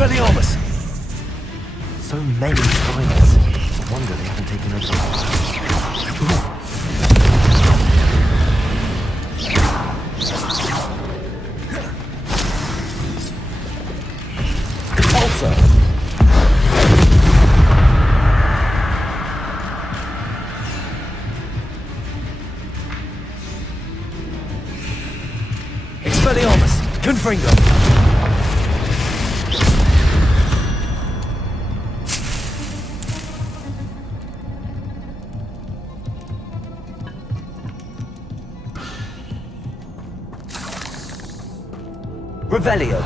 Expelliarmus! So many spiders. I wonder they haven't taken over. Also. Expelliarmus! Confringo! Revelio.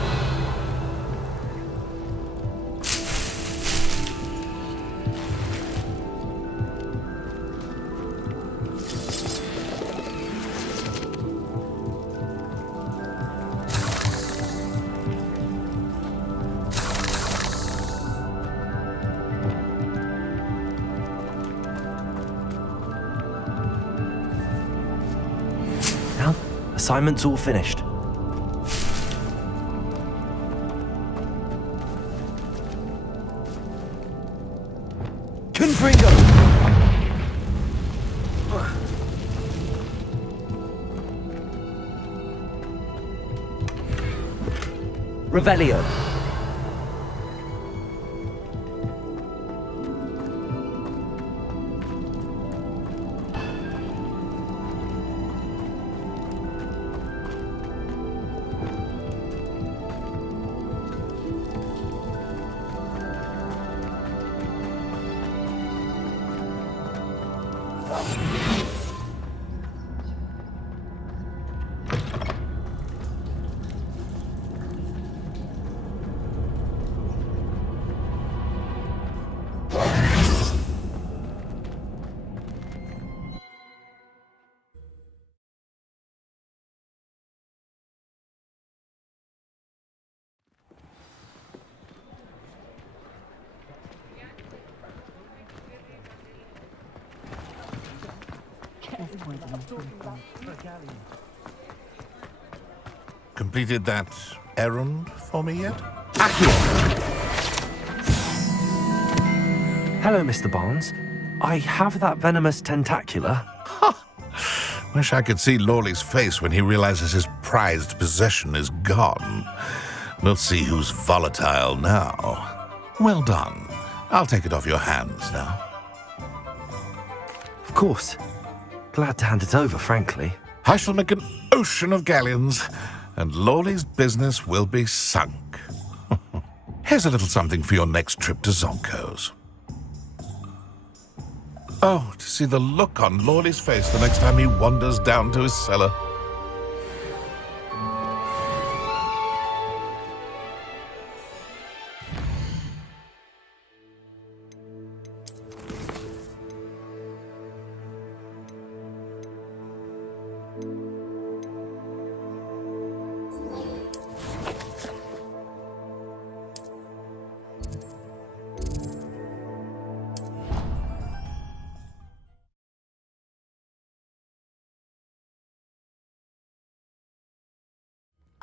Now, assignment's all finished. Confringo! Revelio. Completed that errand for me yet? Hello, Mr. Barnes. I have that venomous tentacula. Wish I could see Lawley's face when he realizes his prized possession is gone. We'll see who's volatile now. Well done. I'll take it off your hands now. Of course. Glad to hand it over, frankly. I shall make an ocean of galleons, and Lawley's business will be sunk. Here's a little something for your next trip to Zonko's. Oh, to see the look on Lawley's face the next time he wanders down to his cellar.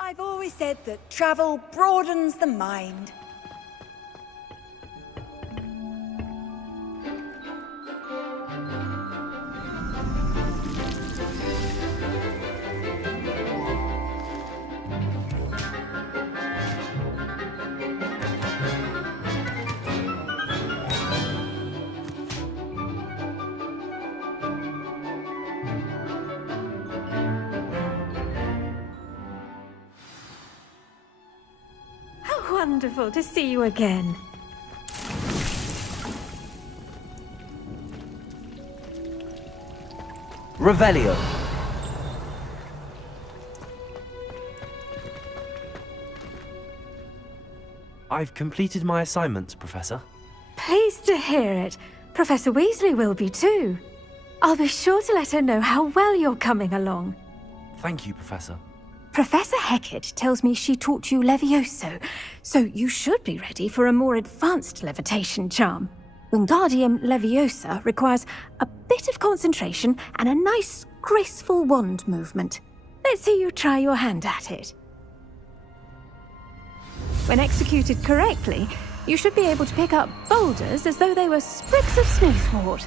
I've always said that travel broadens the mind. Wonderful to see you again. Revelio. I've completed my assignments, Professor. Pleased to hear it. Professor Weasley will be too. I'll be sure to let her know how well you're coming along. Thank you, Professor. Professor Hecat tells me she taught you Levioso, so you should be ready for a more advanced levitation charm. Wingardium Leviosa requires a bit of concentration and a nice, graceful wand movement. Let's see you try your hand at it. When executed correctly, you should be able to pick up boulders as though they were sprigs of snowsword.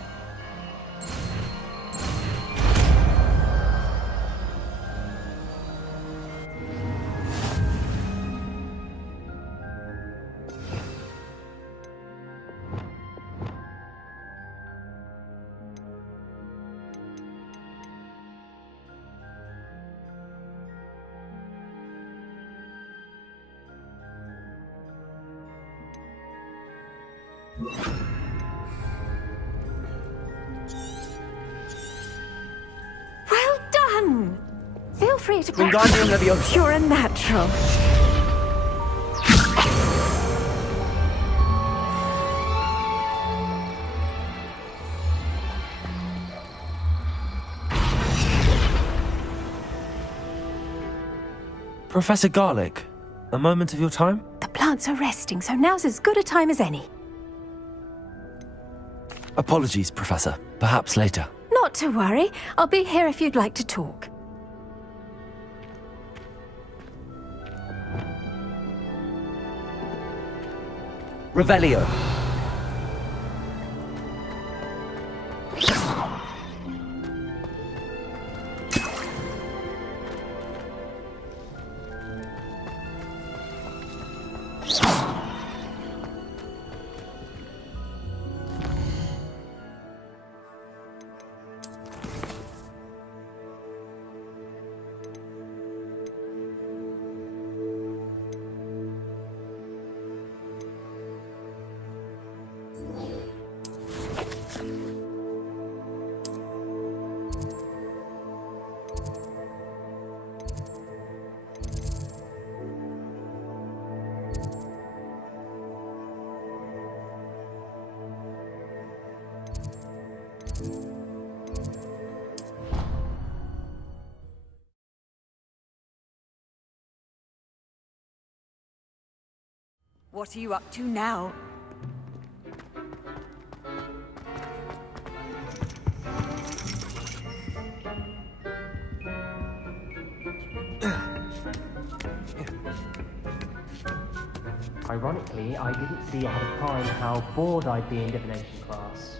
Well done! Feel free to Wingardium Leviosa. You're a natural. Professor Garlic, a moment of your time? The plants are resting, so now's as good a time as any. Apologies, Professor. Perhaps later. Not to worry. I'll be here if you'd like to talk. Revelio. What are you up to now? Ironically, I didn't see at the time how bored I'd be in divination class.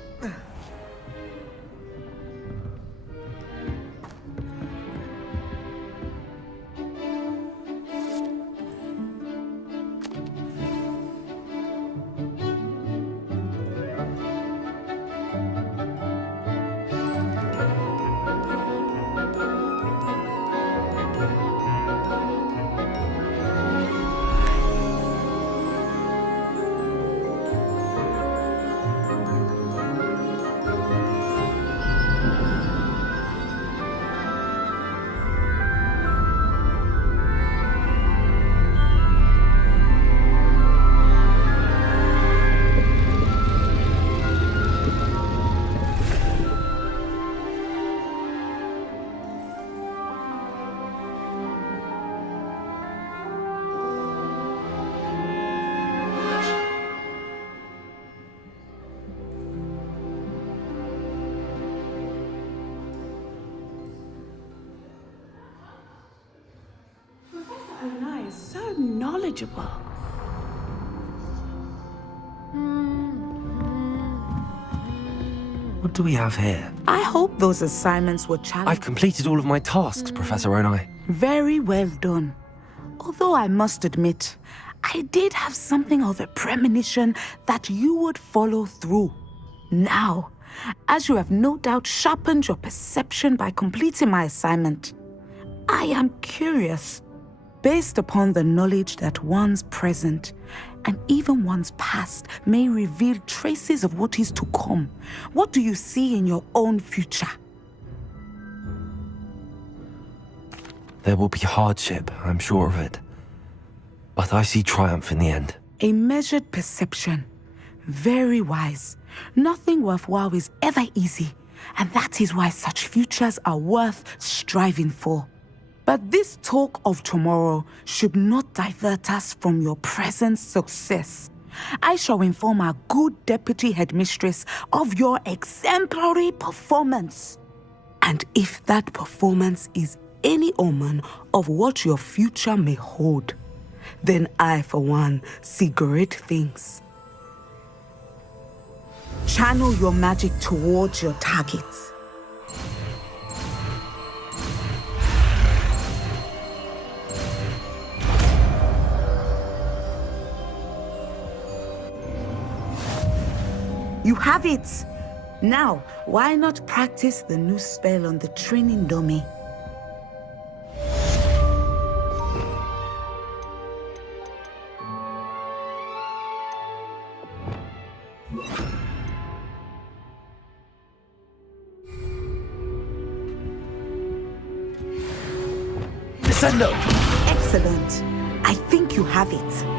Professor is so knowledgeable. What do we have here? I hope those assignments were challenging. I've completed all of my tasks, Professor Onai. Very well done. Although I must admit, I did have something of a premonition that you would follow through. Now, as you have no doubt sharpened your perception by completing my assignment, I am curious, based upon the knowledge that one's present and even one's past may reveal traces of what is to come. What do you see in your own future? There will be hardship, I'm sure of it. But I see triumph in the end. A measured perception. Very wise. Nothing worthwhile is ever easy, and that is why such futures are worth striving for. But this talk of tomorrow should not divert us from your present success. I shall inform our good deputy headmistress of your exemplary performance. And if that performance is any omen of what your future may hold, then I, for one, see great things. Channel your magic towards your targets. You have it! Now, why not practice the new spell on the training dummy? Descendo! Excellent. I think you have it.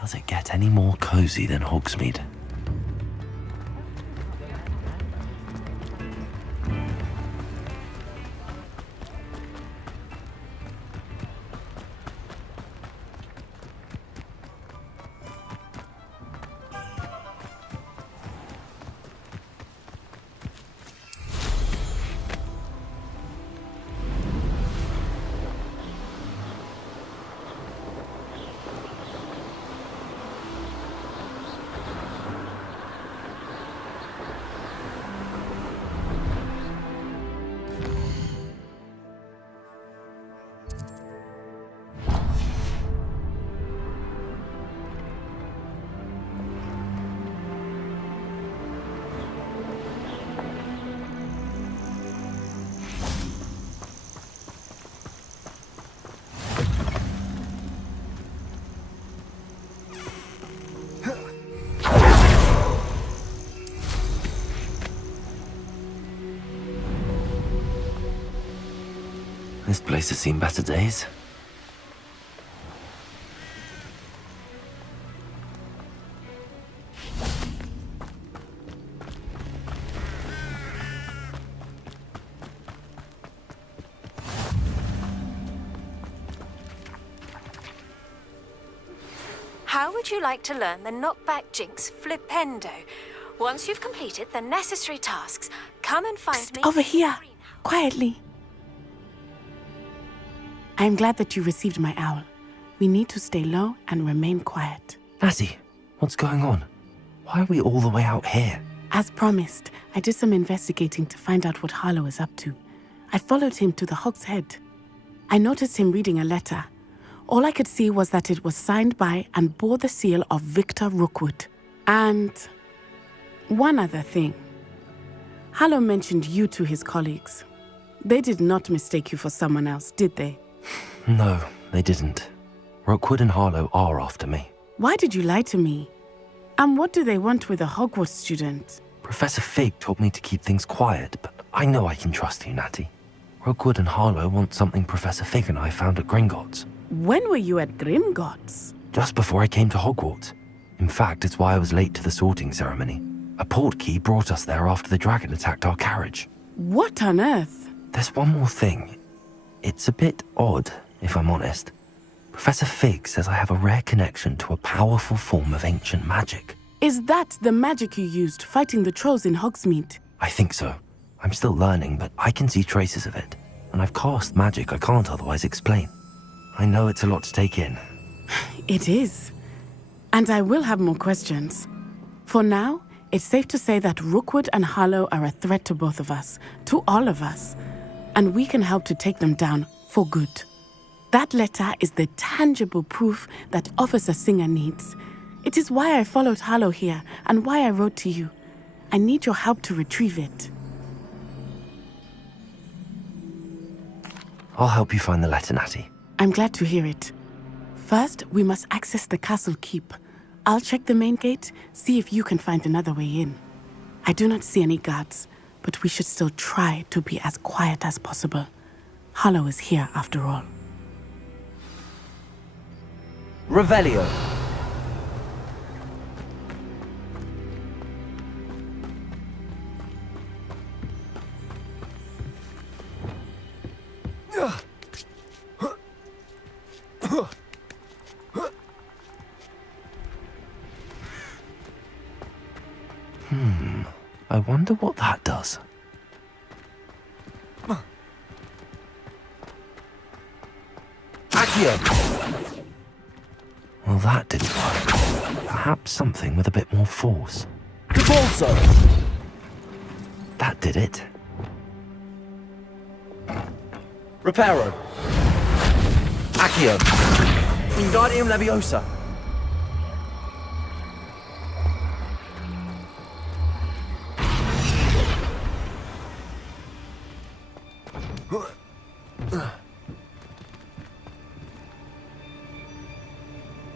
Does it get any more cozy than Hogsmeade? This place has seen better days. How would you like to learn the knockback jinx flipendo? Once you've completed the necessary tasks, come and find me Over here, quietly. I'm glad that you received my owl. We need to stay low and remain quiet. Natty, what's going on? Why are we all the way out here? As promised, I did some investigating to find out what Harlow is up to. I followed him to the Hog's Head. I noticed him reading a letter. All I could see was that it was signed by and bore the seal of Victor Rookwood. And one other thing. Harlow mentioned you to his colleagues. They did not mistake you for someone else, did they? No, they didn't. Rookwood and Harlow are after me. Why did you lie to me? And what do they want with a Hogwarts student? Professor Fig told me to keep things quiet, but I know I can trust you, Natty. Rookwood and Harlow want something Professor Fig and I found at Gringotts. When were you at Grimgotts? Just before I came to Hogwarts. In fact, it's why I was late to the sorting ceremony. A portkey brought us there after the dragon attacked our carriage. What on earth? There's one more thing. It's a bit odd, if I'm honest. Professor Fig says I have a rare connection to a powerful form of ancient magic. Is that the magic you used fighting the trolls in Hogsmeade? I think so. I'm still learning, but I can see traces of it. And I've cast magic I can't otherwise explain. I know it's a lot to take in. It is. And I will have more questions. For now, it's safe to say that Rookwood and Harlow are a threat to both of us, to all of us. And we can help to take them down for good. That letter is the tangible proof that Officer Singer needs. It is why I followed Harlow here and why I wrote to you. I need your help to retrieve it. I'll help you find the letter, Natty. I'm glad to hear it. First, we must access the castle keep. I'll check the main gate, see if you can find another way in. I do not see any guards, but we should still try to be as quiet as possible. Harlow is here after all. Revelio. I wonder what that does. Accio! Well, that didn't work. Perhaps something with a bit more force. Debolso! That did it. Reparo. Accio. Wingardium Leviosa.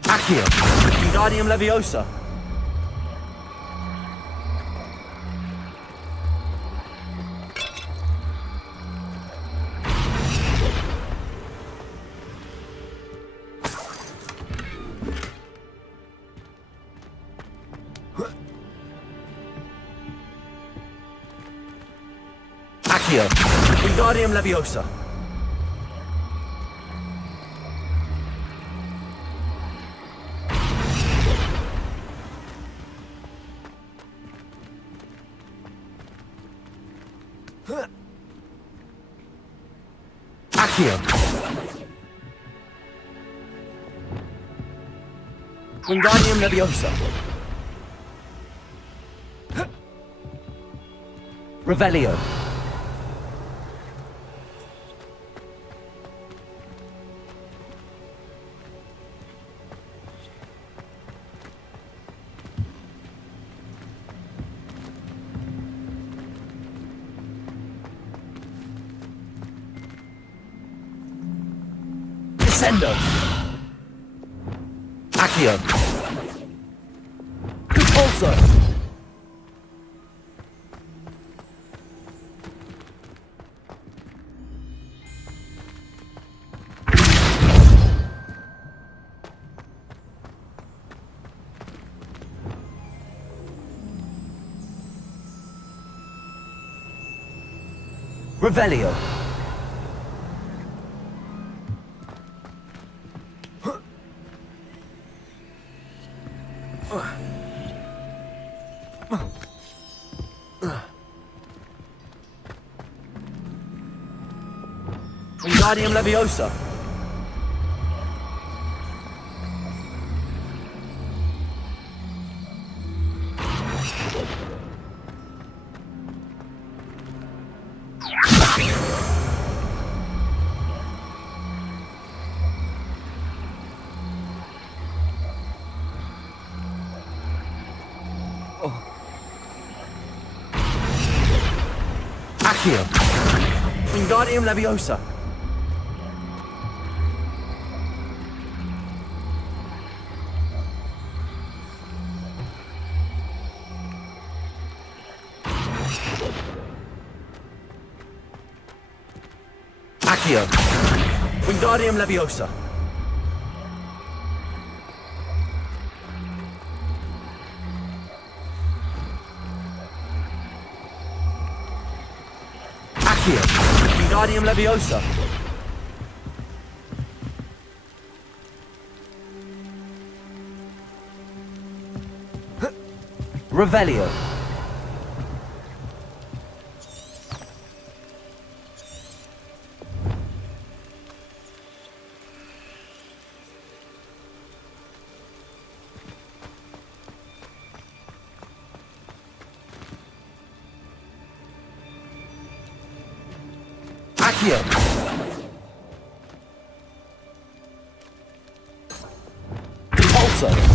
Accio. Wingardium Leviosa. Accio. Wingardium Leviosa. Accio. Wingardium Leviosa. Revelio. Descendo. Accio. Compulso. Revelio. Wingardium Leviosa. Accio. Wingardium Leviosa. Accio. Wingardium Leviosa. Accio. Wingardium Leviosa. Revelio. Accio! Repulsor!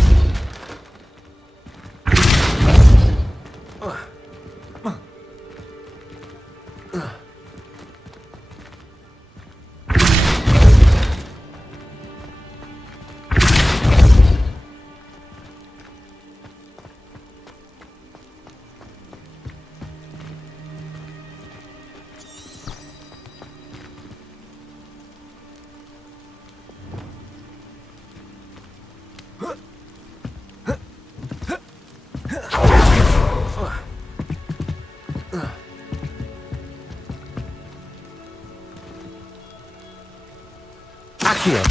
Accio!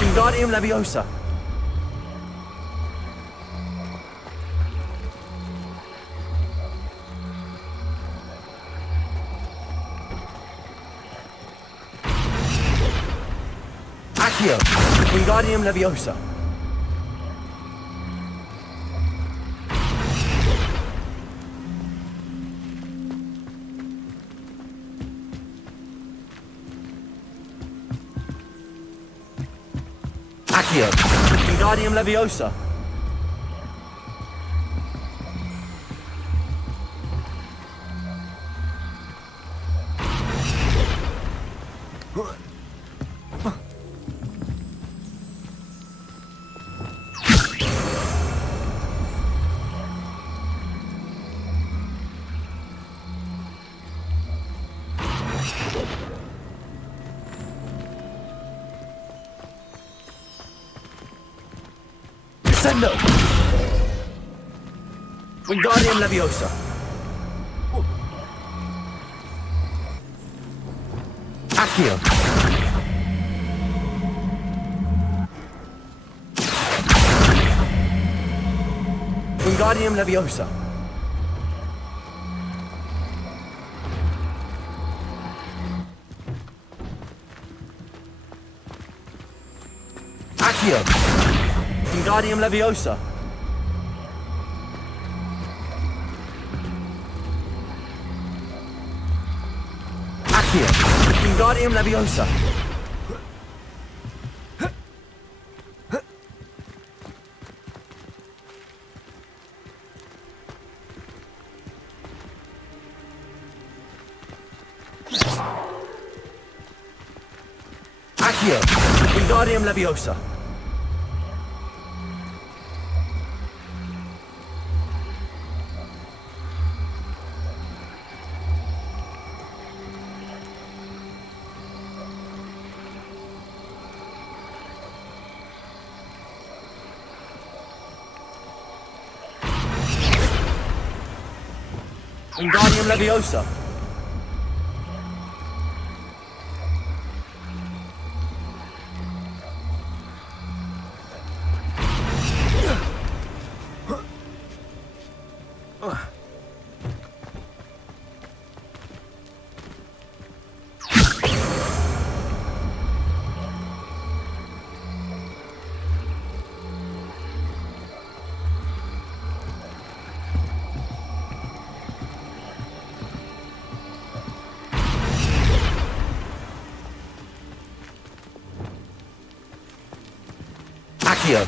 Wingardium Leviosa! Accio! Wingardium Leviosa! Accio! Wingardium Leviosa! Sendo! Wingardium Leviosa! Accio! Wingardium Leviosa! Accio! Wingardium Leviosa! Accio! Wingardium Leviosa! Accio! Wingardium Leviosa! Wingardium Leviosa! Accio!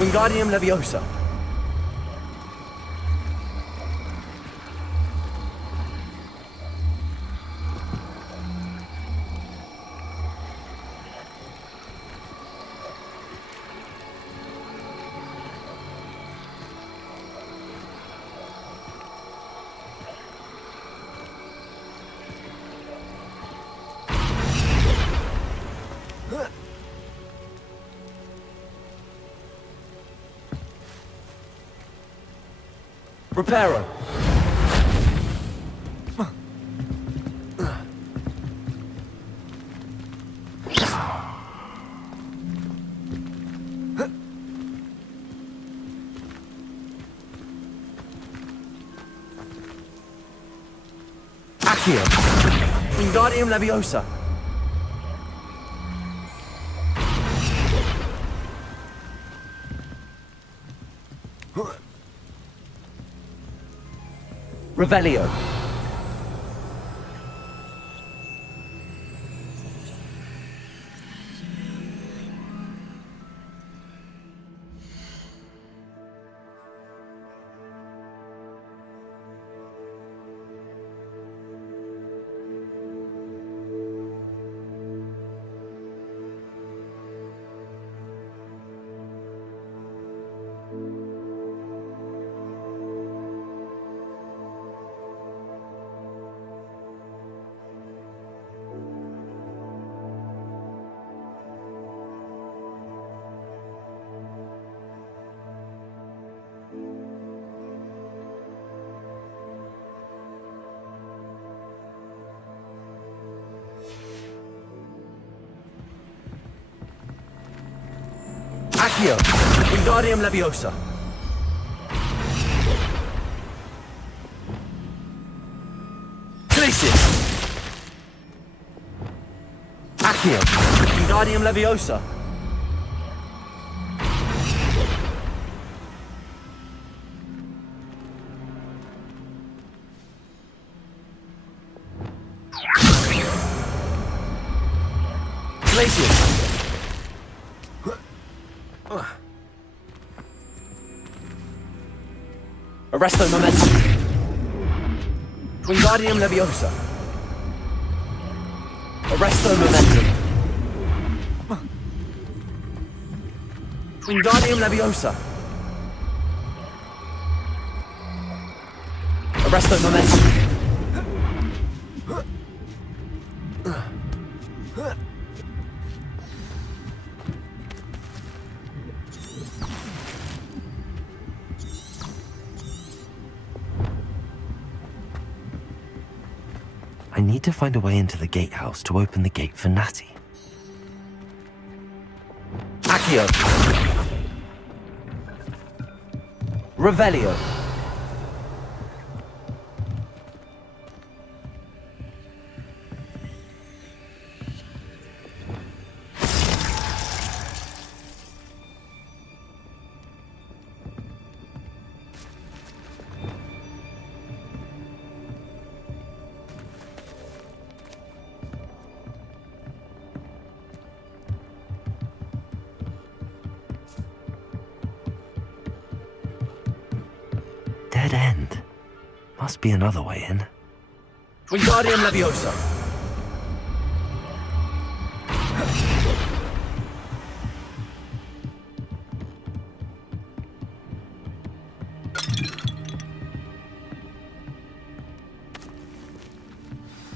Wingardium Leviosa! Reparo! Accio! Wingardium Leviosa! Revelio! Accio! Wingardium Leviosa! Glacius! Accio! Wingardium Leviosa! Glacius! Arresto Momentum! Wingardium Leviosa! Arresto Momentum! Wingardium Leviosa! Arresto Momentum! I need to find a way into the gatehouse to open the gate for Natty. Accio! Revelio! Dead end. Must be another way in. Wingardium Leviosa!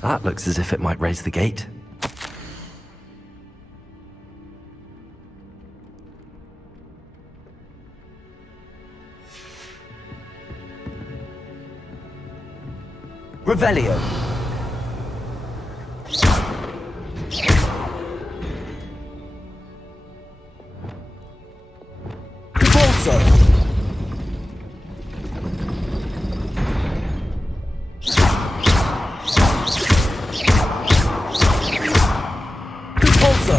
That looks as if it might raise the gate. Revelio! Convulso! Convulso!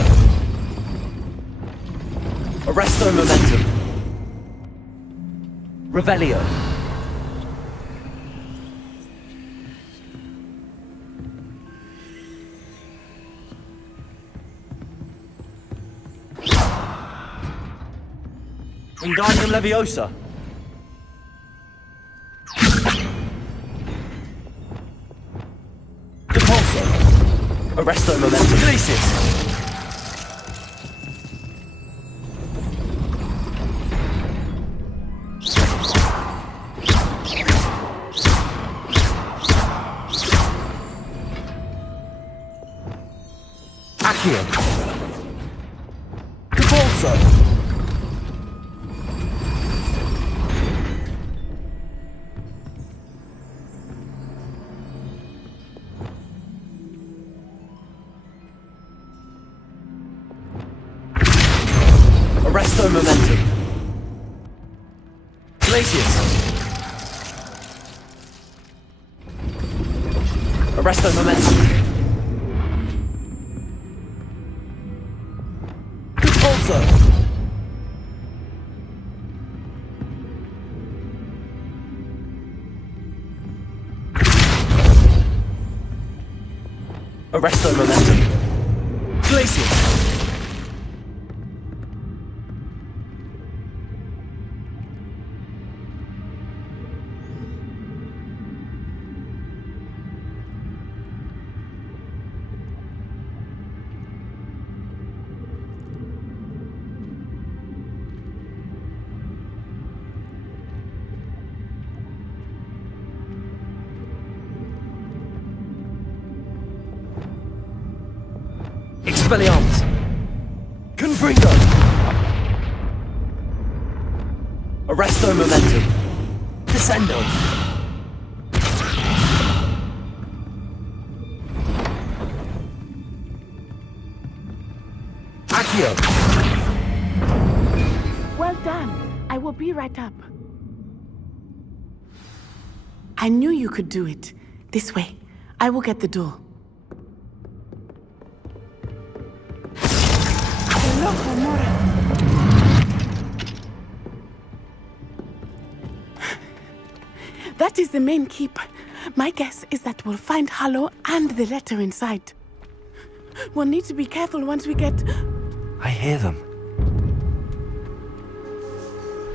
Arresto Momentum! Revelio! Wingardium Leviosa! Depulso! Arresto Momentum! Glacius! Accio! Depulso! Arresto Momentum! Glacius! Arresto Momentum! Convulso! Arresto Momentum! Glacius! Expelliarmus! Confringo! Arresto Momentum! Descendo! Accio! will be right up. I knew you could do it. This way. I will get the door. Hello, Homura. That is the main keep. My guess is that we'll find Hallow and the letter inside. We'll need to be careful once we get... I hear them.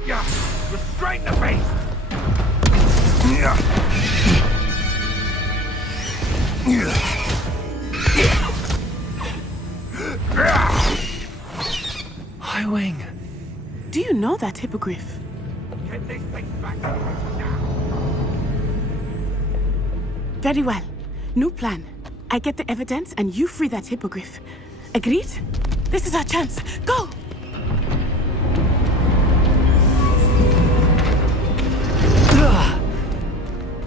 Yeah, restrain the beast! Yeah. High Wing. Do you know that hippogriff? Get this thing back to us now! Very well. New plan. I get the evidence and you free that hippogriff. Agreed? This is our chance. Go!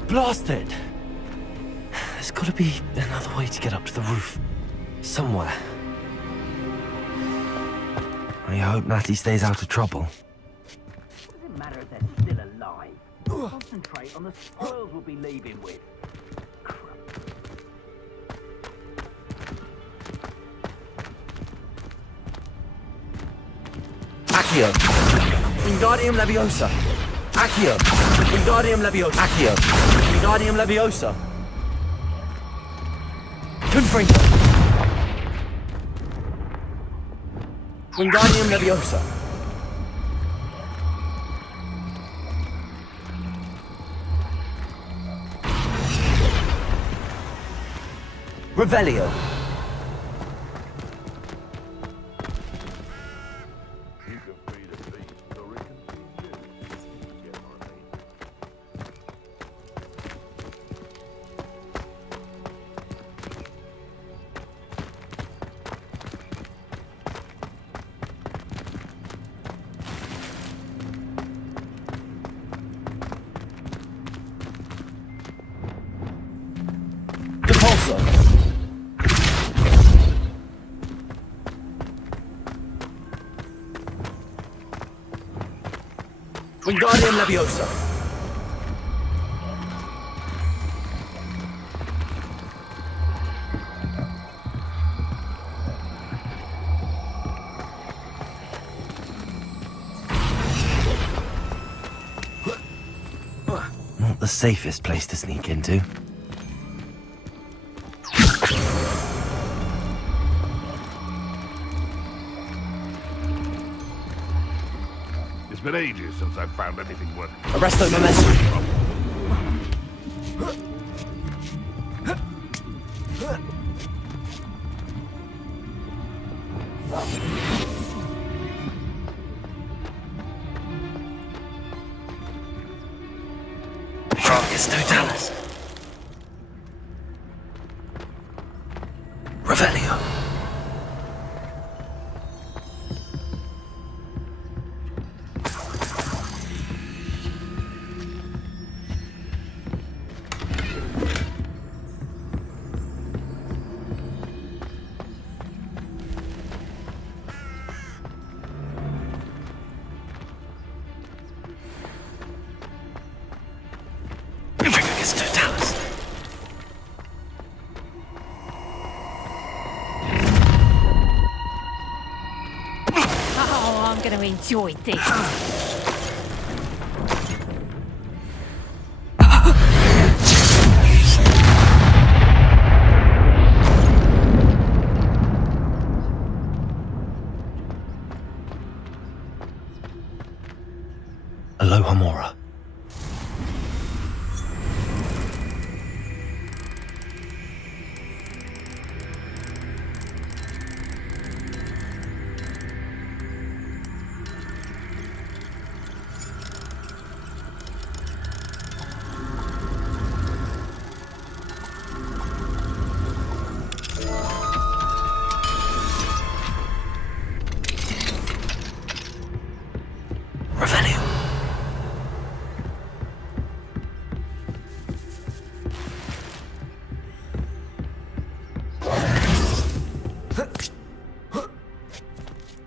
Blasted! There's gotta be another way to get up to the roof. Somewhere. I hope Natty stays out of trouble. Doesn't matter if they're still alive. Concentrate on the spoils we'll be leaving with. Accio! Wingardium Leviosa! Accio! Wingardium Leviosa! Accio! Wingardium Leviosa! Confringo! Wingardium Leviosa! Revelio! Depulso! Wingardium Leviosa! Not the safest place to sneak into. It's been ages since I've found anything worth... Arresto Momentum! It's Totalis. Revelio. It's Totalis. Oh, I'm going to enjoy this. Aloha Mora. Revelio.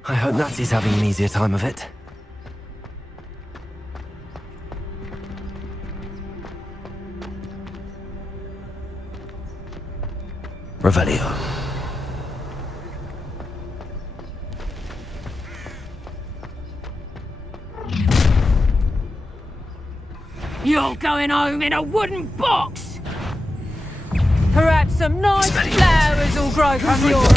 I hope Natty's having an easier time of it. Revelio. You're going home in a wooden box! Perhaps some nice flowers will grow from yours.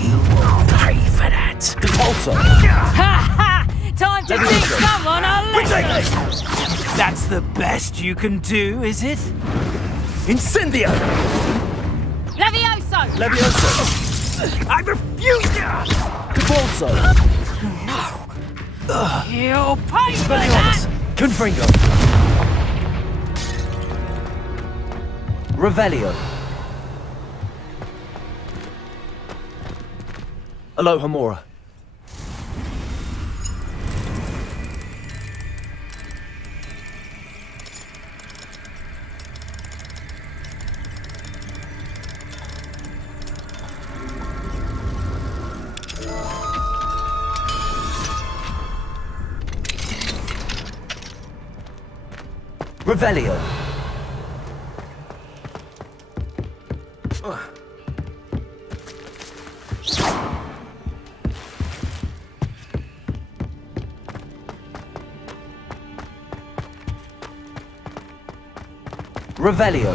You will pay for that. Compulso. Ha ha! Time to teach someone a lesson! That's the best you can do, is it? Incendio! Levioso! Levioso! I refuse! Compulso! You'll pay for that! Confringo! Revelio. Aloha Mora. Revelio. Revelio.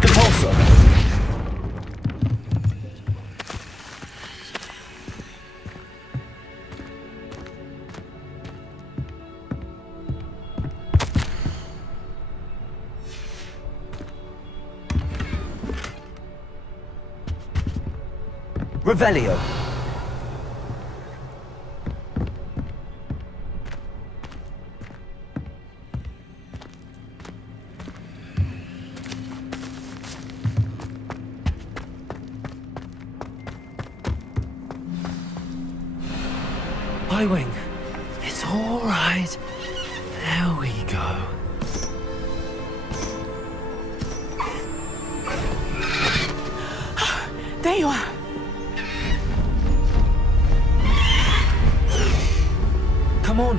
Compulso. Revelio. Highwing. It's all right. There we go. There you are. Come on.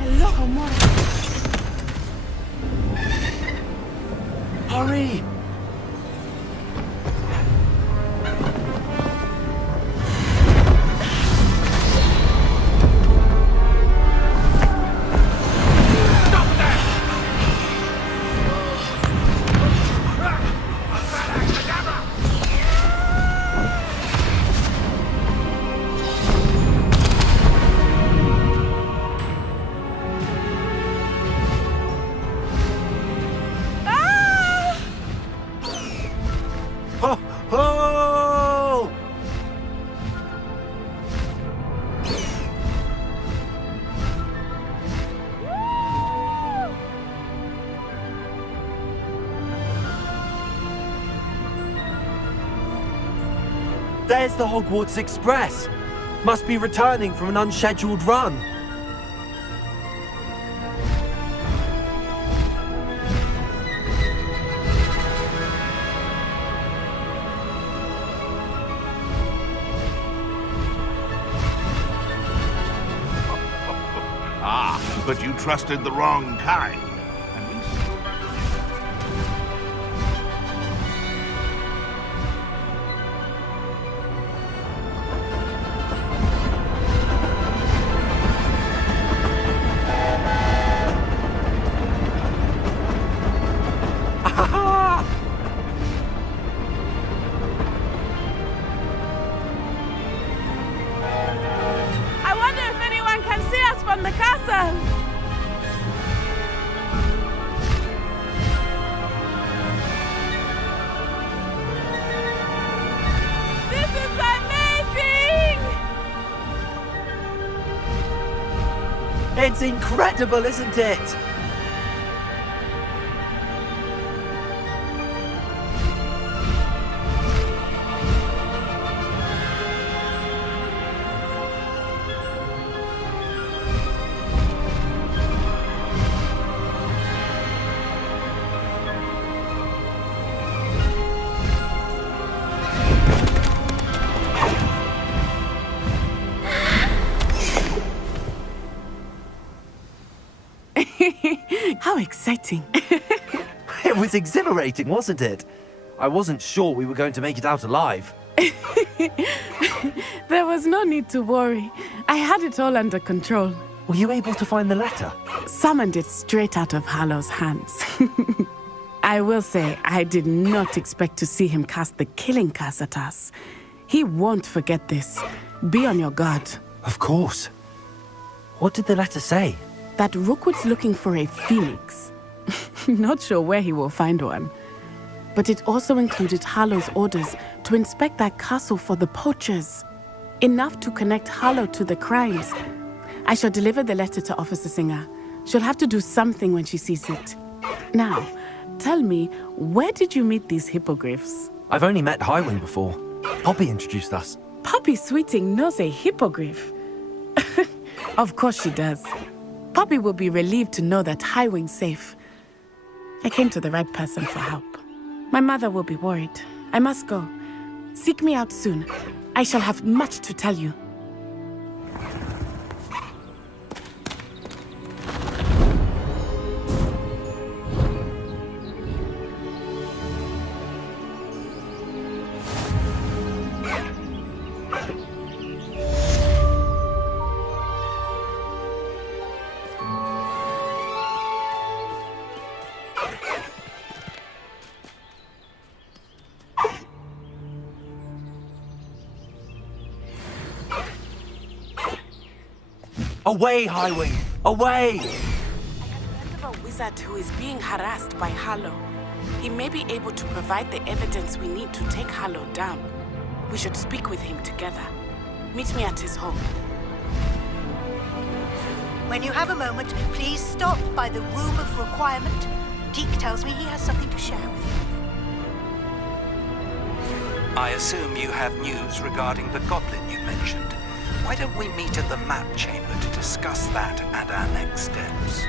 Aloha Mora. Hurry! Ho! Ho! There's the Hogwarts Express. Must be returning from an unscheduled run. Ah, but you trusted the wrong kind. I wonder if anyone can see us from the castle. This is amazing! It's incredible, isn't it? How exciting. It was exhilarating, wasn't it? I wasn't sure we were going to make it out alive. There was no need to worry. I had it all under control. Were you able to find the letter? Summoned it straight out of Hallow's hands. I will say, I did not expect to see him cast the killing curse at us. He won't forget this. Be on your guard. Of course. What did the letter say? That Rookwood's looking for a phoenix. Not sure where he will find one. But it also included Hallow's orders to inspect that castle for the poachers. Enough to connect Hallow to the crimes. I shall deliver the letter to Officer Singer. She'll have to do something when she sees it. Now, tell me, where did you meet these hippogriffs? I've only met Highwing before. Poppy introduced us. Poppy Sweeting knows a hippogriff. Of course she does. Poppy will be relieved to know that Highwing's safe. I came to the right person for help. My mother will be worried. I must go. Seek me out soon. I shall have much to tell you. Away, Highwing! Away! I have learned of a wizard who is being harassed by Hallow. He may be able to provide the evidence we need to take Hallow down. We should speak with him together. Meet me at his home. When you have a moment, please stop by the Room of Requirement. Deke tells me he has something to share with you. I assume you have news regarding the goblin you mentioned. Why don't we meet at the map chamber to discuss that and our next steps?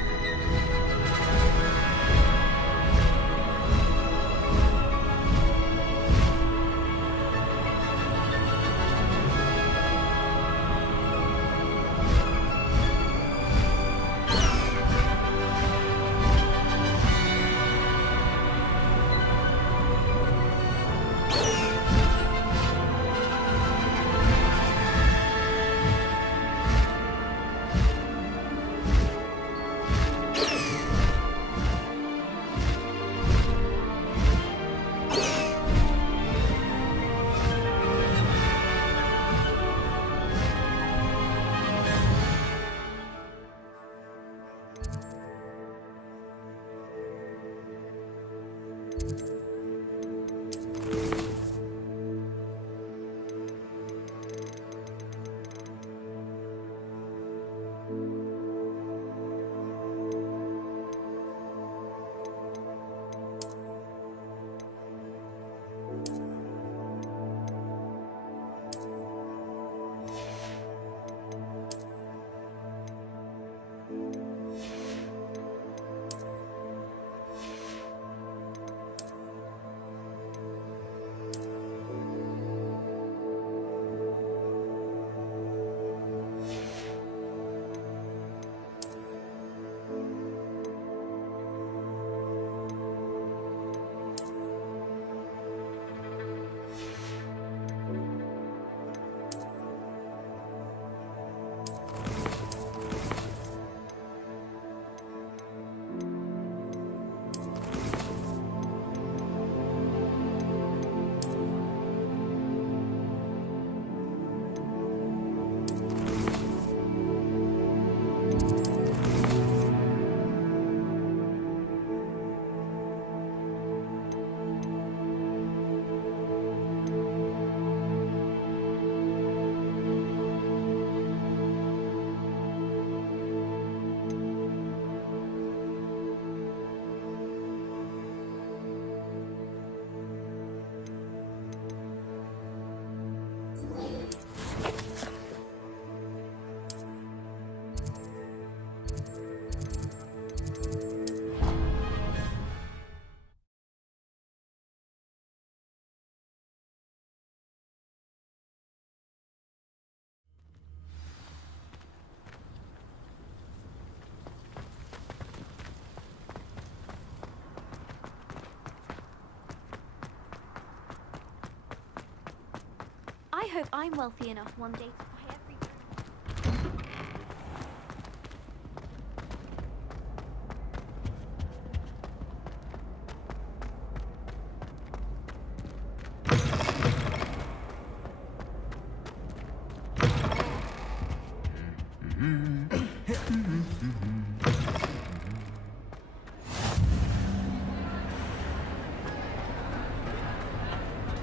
hope I'm wealthy enough one day to buy every...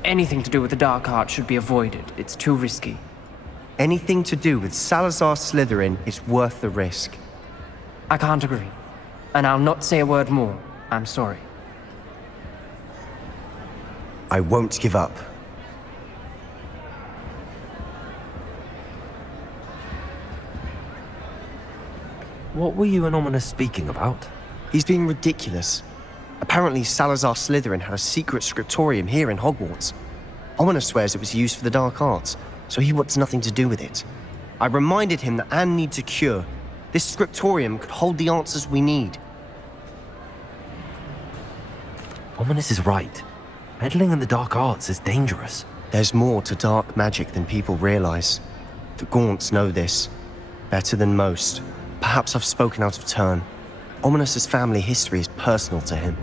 Anything to do with the dark art should be avoided. It's too risky. Anything to do with Salazar Slytherin is worth the risk. I can't agree. And I'll not say a word more. I'm sorry. I won't give up. What were you and Ominous speaking about? He's being ridiculous. Apparently, Salazar Slytherin had a secret scriptorium here in Hogwarts. Ominous swears it was used for the dark arts, so he wants nothing to do with it. I reminded him that Anne needs a cure. This scriptorium could hold the answers we need. Ominous is right. Meddling in the dark arts is dangerous. There's more to dark magic than people realize. The Gaunts know this. Better than most. Perhaps I've spoken out of turn. Ominous's family history is personal to him.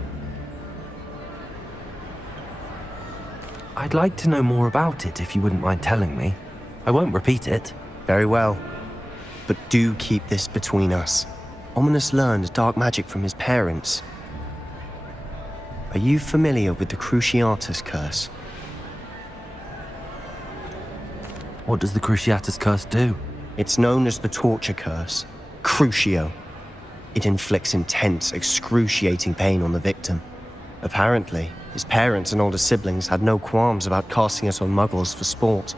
I'd like to know more about it if you wouldn't mind telling me. I won't repeat it. Very well. But do keep this between us. Ominous learned dark magic from his parents. Are you familiar with the Cruciatus Curse? What does the Cruciatus Curse do? It's known as the Torture Curse. Crucio. It inflicts intense, excruciating pain on the victim. Apparently, his parents and older siblings had no qualms about casting it on muggles for sport.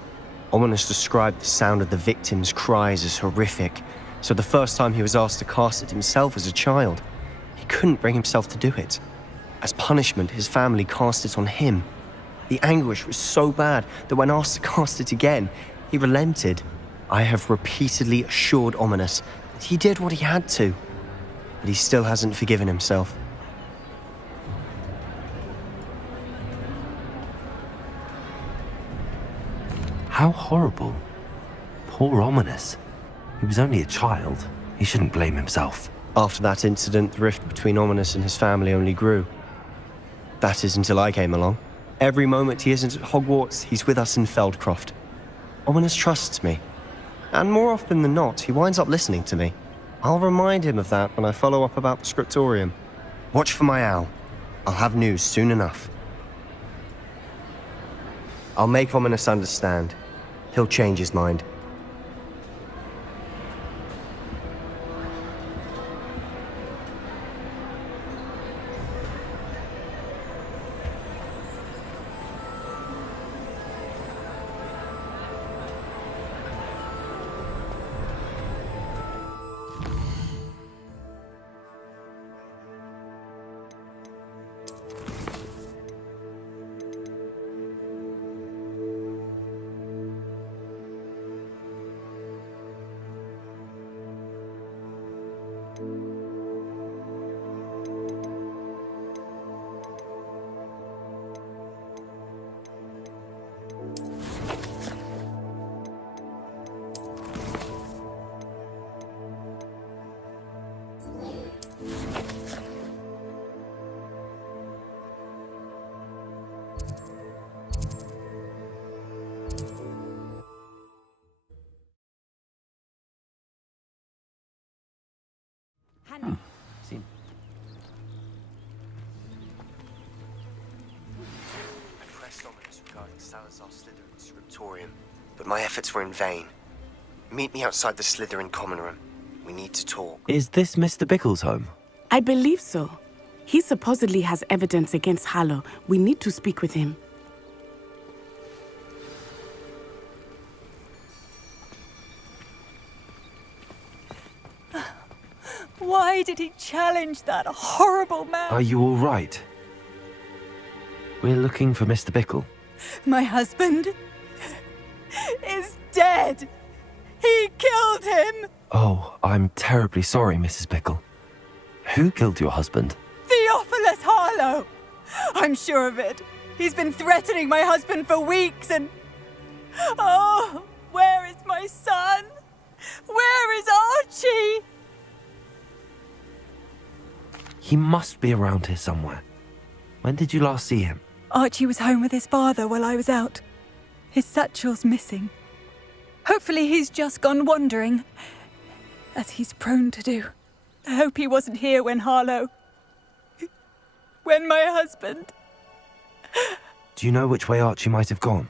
Ominous described the sound of the victim's cries as horrific, so the first time he was asked to cast it himself as a child, he couldn't bring himself to do it. As punishment, his family cast it on him. The anguish was so bad that when asked to cast it again, he relented. I have repeatedly assured Ominous that he did what he had to, but he still hasn't forgiven himself. How horrible. Poor Ominous. He was only a child. He shouldn't blame himself. After that incident, the rift between Ominous and his family only grew. That is until I came along. Every moment he isn't at Hogwarts, he's with us in Feldcroft. Ominous trusts me. And more often than not, he winds up listening to me. I'll remind him of that when I follow up about the scriptorium. Watch for my owl. I'll have news soon enough. I'll make Ominous understand. He'll change his mind. I pressed Ominous regarding Salazar Slytherin's scriptorium, but my efforts were in vain. Meet me outside the Slytherin common room. We need to talk. Is this Mr. Bickle's home? I believe so. He supposedly has evidence against Harlow. We need to speak with him. Why did he challenge that horrible man? Are you all right? We're looking for Mr. Bickle. My husband is dead. He killed him. Oh, I'm terribly sorry, Mrs. Bickle. Who killed your husband? Theophilus Harlow. I'm sure of it. He's been threatening my husband for weeks and Oh, where is my son? Where is Archie? He must be around here somewhere. When did you last see him? Archie was home with his father while I was out. His satchel's missing. Hopefully he's just gone wandering, as he's prone to do. I hope he wasn't here when when my husband... Do you know which way Archie might have gone?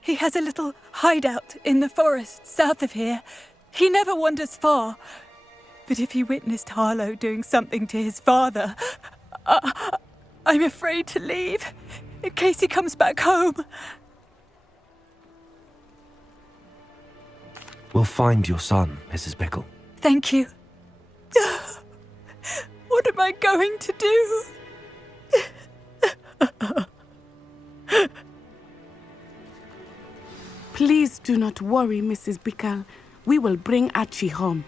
He has a little hideout in the forest south of here. He never wanders far. But if he witnessed Harlow doing something to his father, I'm afraid to leave, in case he comes back home. We'll find your son, Mrs. Bickle. Thank you. What am I going to do? Please do not worry, Mrs. Bickle. We will bring Archie home.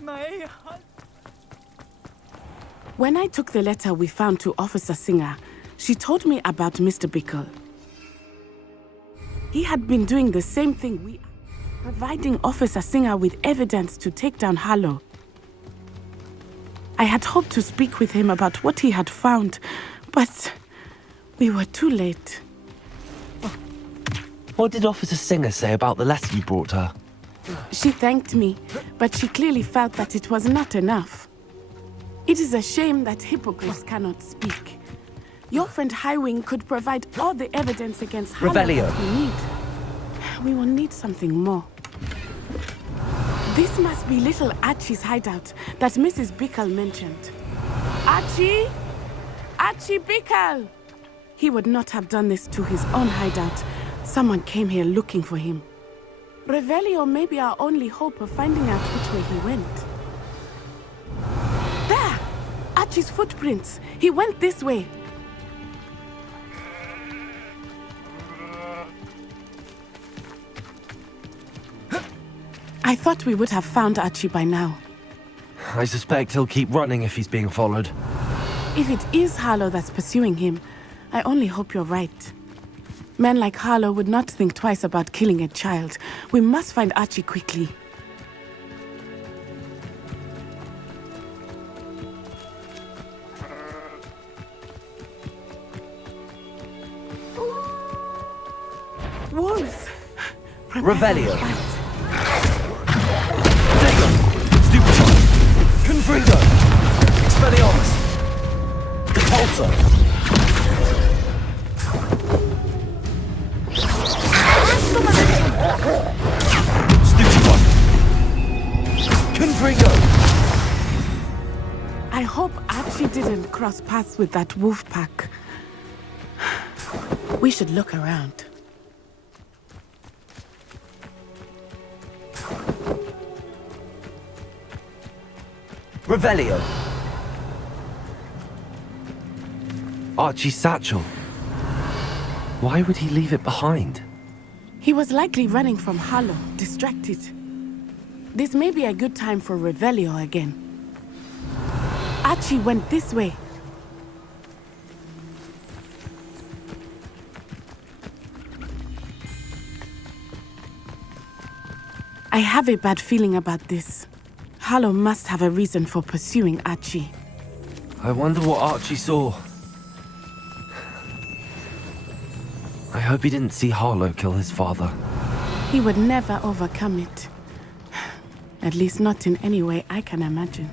My husband. When I took the letter we found to Officer Singer, she told me about Mr. Bickle. He had been doing the same thing we are, providing Officer Singer with evidence to take down Harlow. I had hoped to speak with him about what he had found, but we were too late. What did Officer Singer say about the letter you brought her? She thanked me, but she clearly felt that it was not enough. It is a shame that hippogriffs cannot speak. Your friend Highwing could provide all the evidence against Harlow Revelio. that we need. We will need something more. This must be little Archie's hideout that Mrs. Bickle mentioned. Archie? Archie Bickle! He would not have done this to his own hideout. Someone came here looking for him. Revelio may be our only hope of finding out which way he went. There! Archie's footprints. He went this way. I thought we would have found Archie by now. I suspect he'll keep running if he's being followed. If it is Harlow that's pursuing him, I only hope you're right. Men like Harlow would not think twice about killing a child. We must find Archie quickly. Wolves! Revelio. Stupefy. Confringo. Expelliarmus. Repulsor. Stupefy. Confringo. I hope Archie didn't cross paths with that wolf pack. We should look around. Revelio. Archie's satchel. Why would he leave it behind? He was likely running from Harlow, distracted. This may be a good time for Revelio again. Archie went this way. I have a bad feeling about this. Harlow must have a reason for pursuing Archie. I wonder what Archie saw. I hope he didn't see Harlow kill his father. He would never overcome it. At least not in any way I can imagine.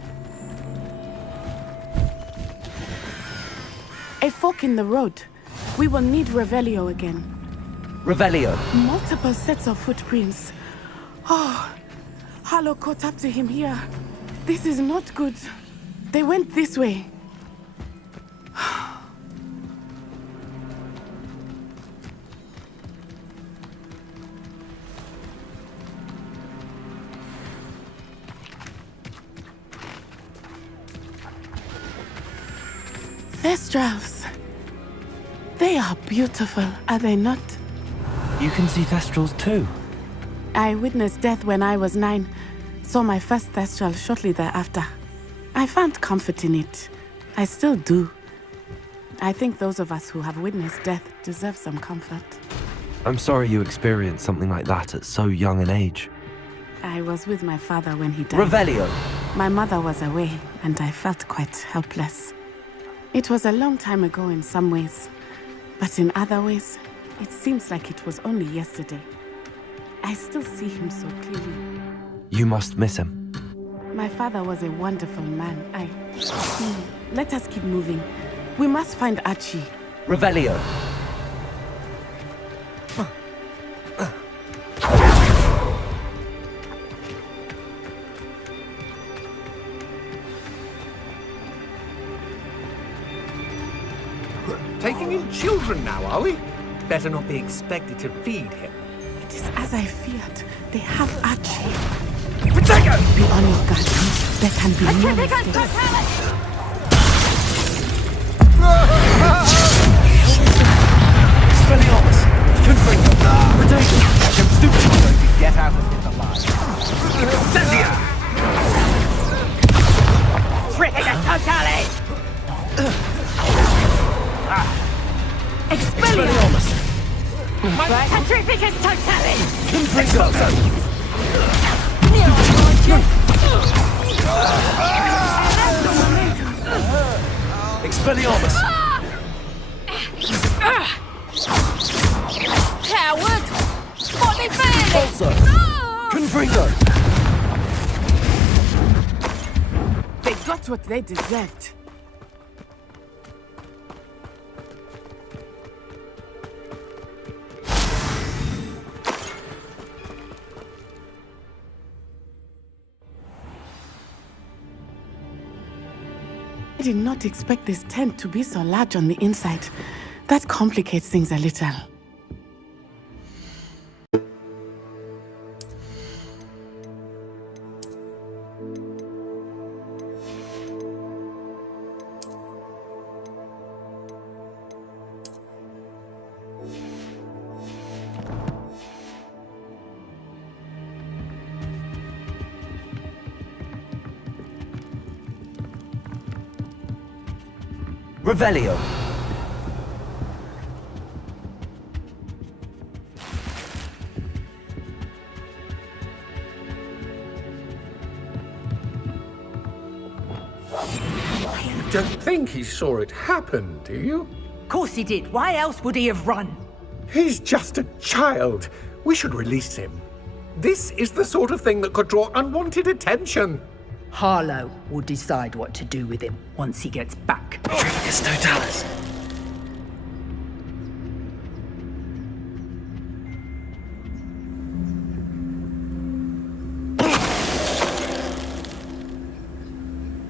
A fork in the road. We will need Revelio again. Revelio. Multiple sets of footprints. Oh, Harlow caught up to him here. This is not good. They went this way. Thestrals. They are beautiful, are they not? You can see Thestrals too. I witnessed death when I was 9. Saw my first Thestral shortly thereafter. I found comfort in it. I still do. I think those of us who have witnessed death deserve some comfort. I'm sorry you experienced something like that at so young an age. I was with my father when he died. Revelio! My mother was away, and I felt quite helpless. It was a long time ago in some ways, but in other ways, it seems like it was only yesterday. I still see him so clearly. You must miss him. My father was a wonderful man. Let us keep moving. We must find Archie. Revelio! Taking in children now, are we? Better not be expected to feed him. It is as I feared. They have Archie. Protego! Be on your guard. There can be no mistake. Expelliarmus! Confringo! Protego! Them stupid ones don't get out of this alive. Incendia! Trifficus Totale! Expelliarmus! Trifficus Totale! Confringo! Expelliarmus! Coward! What they feeling? Also! Confringo! They got what they deserved. I did not expect this tent to be so large on the inside. That complicates things a little. Revelio! You don't think he saw it happen, do you? Of course he did. Why else would he have run? He's just a child. We should release him. This is the sort of thing that could draw unwanted attention. Harlow will decide what to do with him once he gets back. Trifficus Totalis!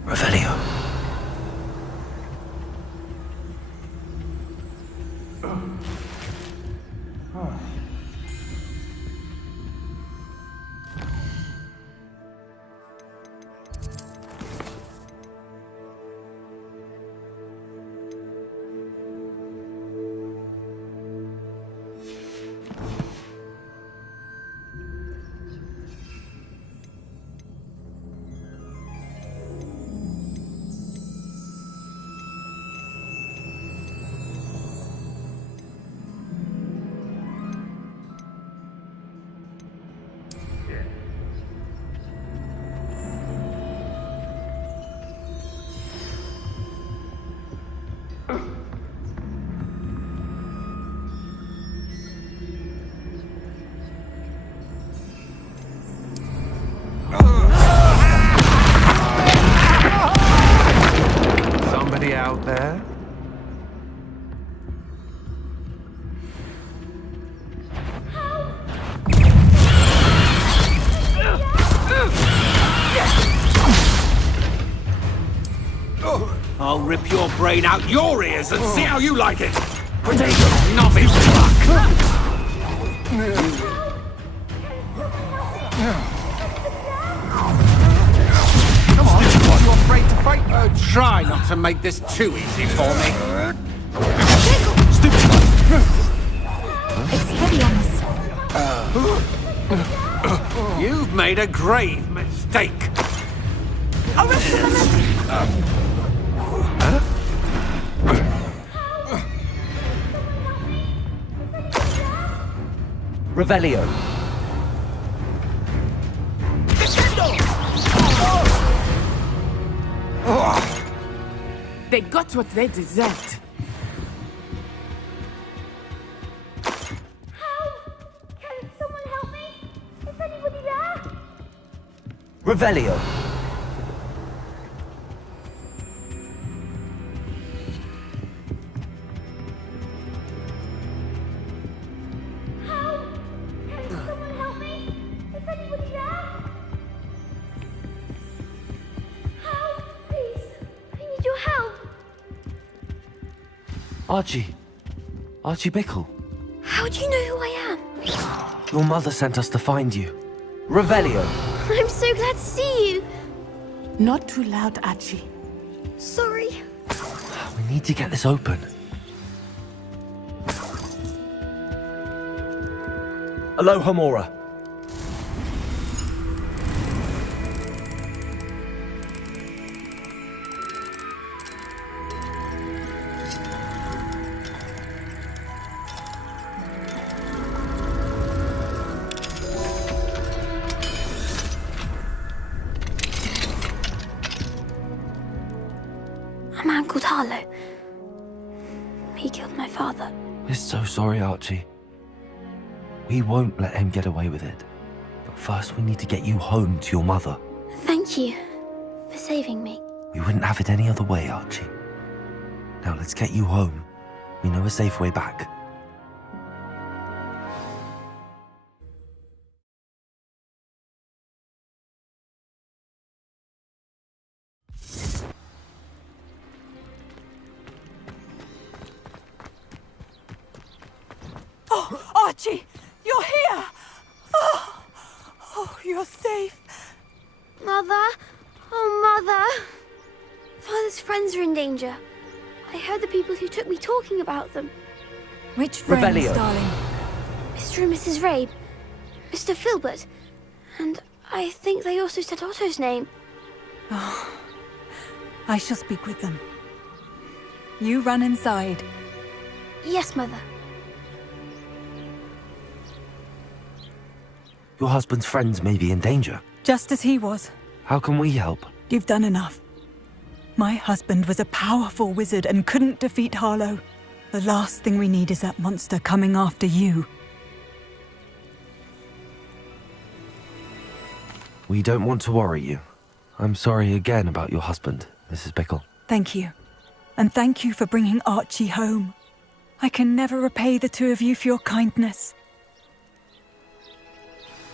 Revelio. Somebody out there? I'll rip your brain out your ears and see how you like it! Potato, knobby fuck! Come on, are you afraid to fight? Try not to make this too easy for me. Stupid! You've made a grave mistake. Revelio. They got what they deserved. Can someone help me? Is anybody there? Revelio. Can someone help me? Is anybody there? Help, please. I need your help. Archie. Archie Bickle. How do you know who I am? Your mother sent us to find you. Revelio. I'm so glad to see you. Not too loud, Archie. Sorry. We need to get this open. Aloha Mora. A man called Harlow. He killed my father. We're so sorry, Archie. We won't let him get away with it. But first we need to get you home to your mother. Thank you for saving me. We wouldn't have it any other way, Archie. Now let's get you home. We know a safe way back. Oh, Archie, you're here! Oh, you're safe. Mother? Oh, Mother! Father's friends are in danger. I heard the people who took me talking about them. Which friends, Revelio. darling? Mr. and Mrs. Rabe, Mr. Filbert, and I think they also said Otto's name. Oh, I shall speak with them. You run inside. Yes, Mother. Your husband's friends may be in danger. Just as he was. How can we help? You've done enough. My husband was a powerful wizard and couldn't defeat Harlow. The last thing we need is that monster coming after you. We don't want to worry you. I'm sorry again about your husband, Mrs. Bickle. Thank you. And thank you for bringing Archie home. I can never repay the two of you for your kindness.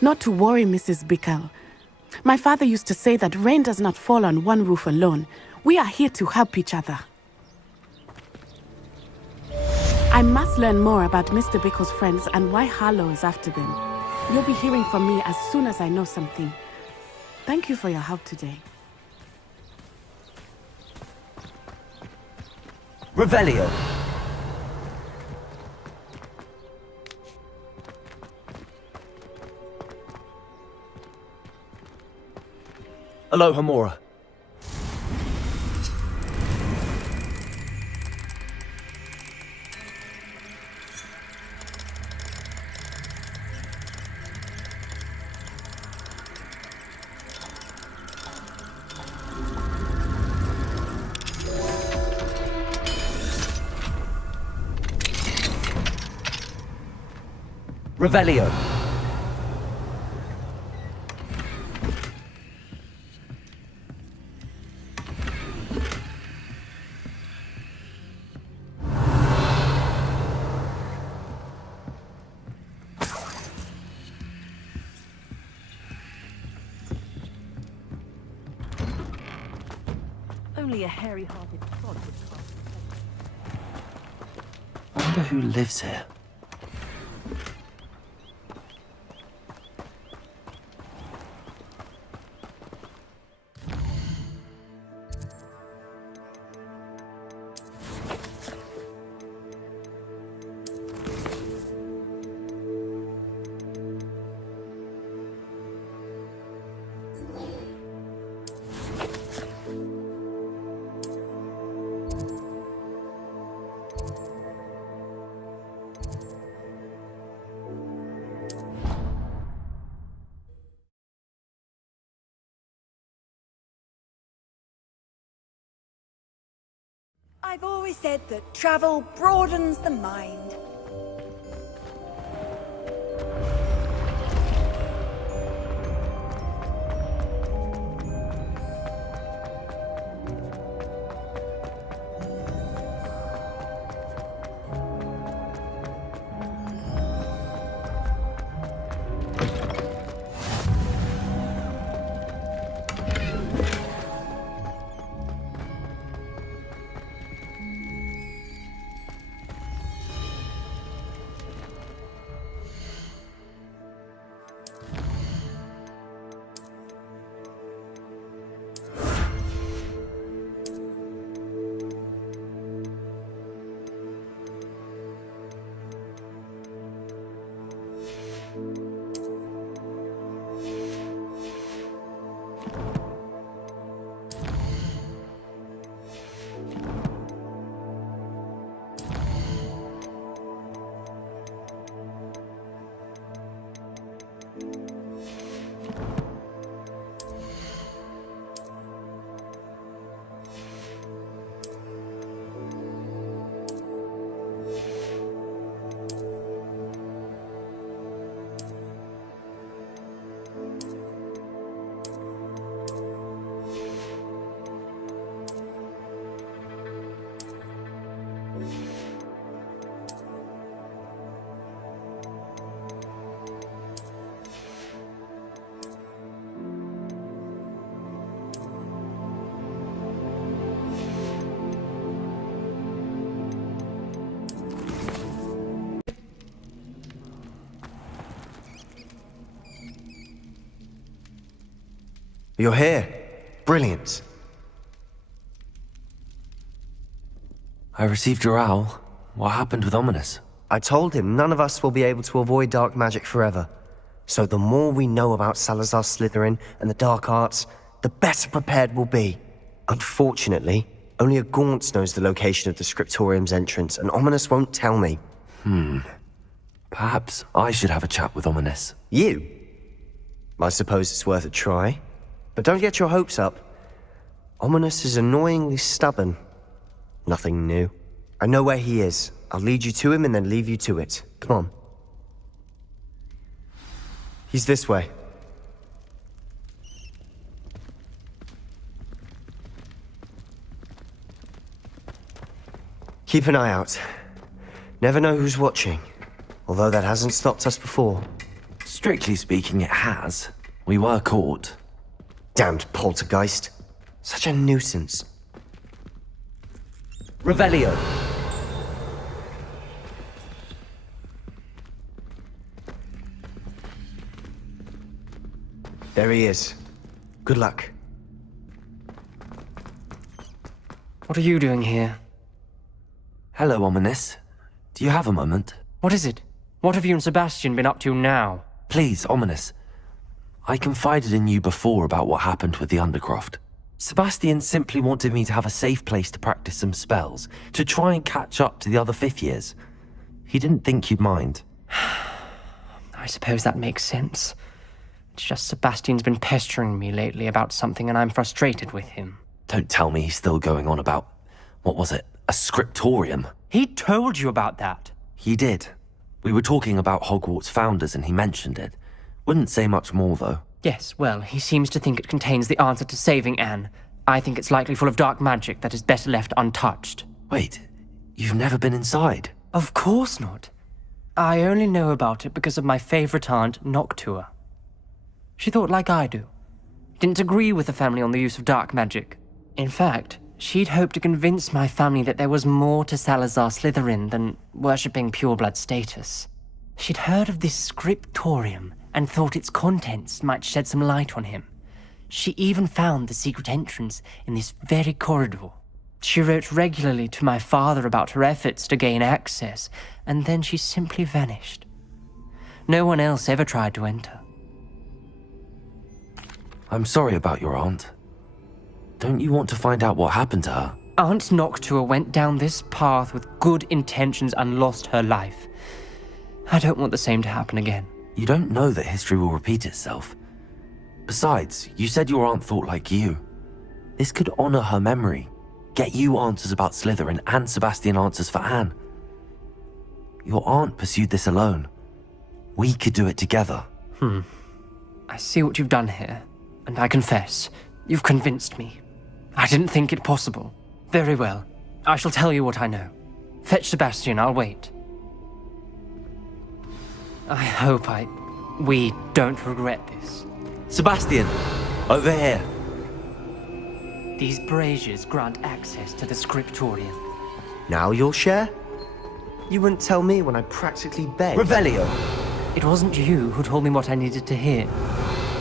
Not to worry, Mrs. Bickle. My father used to say that rain does not fall on one roof alone. We are here to help each other. I must learn more about Mr. Bickle's friends and why Harlow is after them. You'll be hearing from me as soon as I know something. Thank you for your help today. Revelio. Aloha Mora. Revelio. Only a hairy-hearted sod would cast. I wonder who lives here. I've always said that travel broadens the mind. You're here. Brilliant. I received your owl. What happened with Ominous? I told him none of us will be able to avoid dark magic forever. So the more we know about Salazar Slytherin and the dark arts, the better prepared we'll be. Unfortunately, only a Gaunt knows the location of the Scriptorium's entrance, and Ominous won't tell me. Perhaps I should have a chat with Ominous. You? I suppose it's worth a try. But don't get your hopes up. Ominous is annoyingly stubborn. Nothing new. I know where he is. I'll lead you to him and then leave you to it. Come on. He's this way. Keep an eye out. Never know who's watching. Although that hasn't stopped us before. Strictly speaking, it has. We were caught. Damned poltergeist. Such a nuisance. Revelio. There he is. Good luck. What are you doing here? Hello, Ominous. Do you have a moment? What is it? What have you and Sebastian been up to now? Please, Ominous. I confided in you before about what happened with the Undercroft. Sebastian simply wanted me to have a safe place to practice some spells, to try and catch up to the other fifth years. He didn't think you'd mind. I suppose that makes sense. It's just Sebastian's been pestering me lately about something and I'm frustrated with him. Don't tell me he's still going on about, what was it, a scriptorium? He told you about that? He did. We were talking about Hogwarts founders and he mentioned it. Wouldn't say much more, though. Yes, well, he seems to think it contains the answer to saving Anne. I think it's likely full of dark magic that is better left untouched. Wait, you've never been inside? Of course not. I only know about it because of my favorite aunt, Noctua. She thought like I do. Didn't agree with the family on the use of dark magic. In fact, she'd hoped to convince my family that there was more to Salazar Slytherin than worshipping pureblood status. She'd heard of this scriptorium and thought its contents might shed some light on him. She even found the secret entrance in this very corridor. She wrote regularly to my father about her efforts to gain access, and then she simply vanished. No one else ever tried to enter. I'm sorry about your aunt. Don't you want to find out what happened to her? Aunt Noctua went down this path with good intentions and lost her life. I don't want the same to happen again. You don't know that history will repeat itself. Besides, you said your aunt thought like you. This could honor her memory. Get you answers about Slytherin and Sebastian answers for Anne. Your aunt pursued this alone. We could do it together. I see what you've done here, and I confess, you've convinced me. I didn't think it possible. Very well. I shall tell you what I know. Fetch Sebastian, I'll wait. I hope we don't regret this. Sebastian, over here. These braziers grant access to the scriptorium. Now you'll share? You wouldn't tell me when I practically begged. Revelio! It wasn't you who told me what I needed to hear.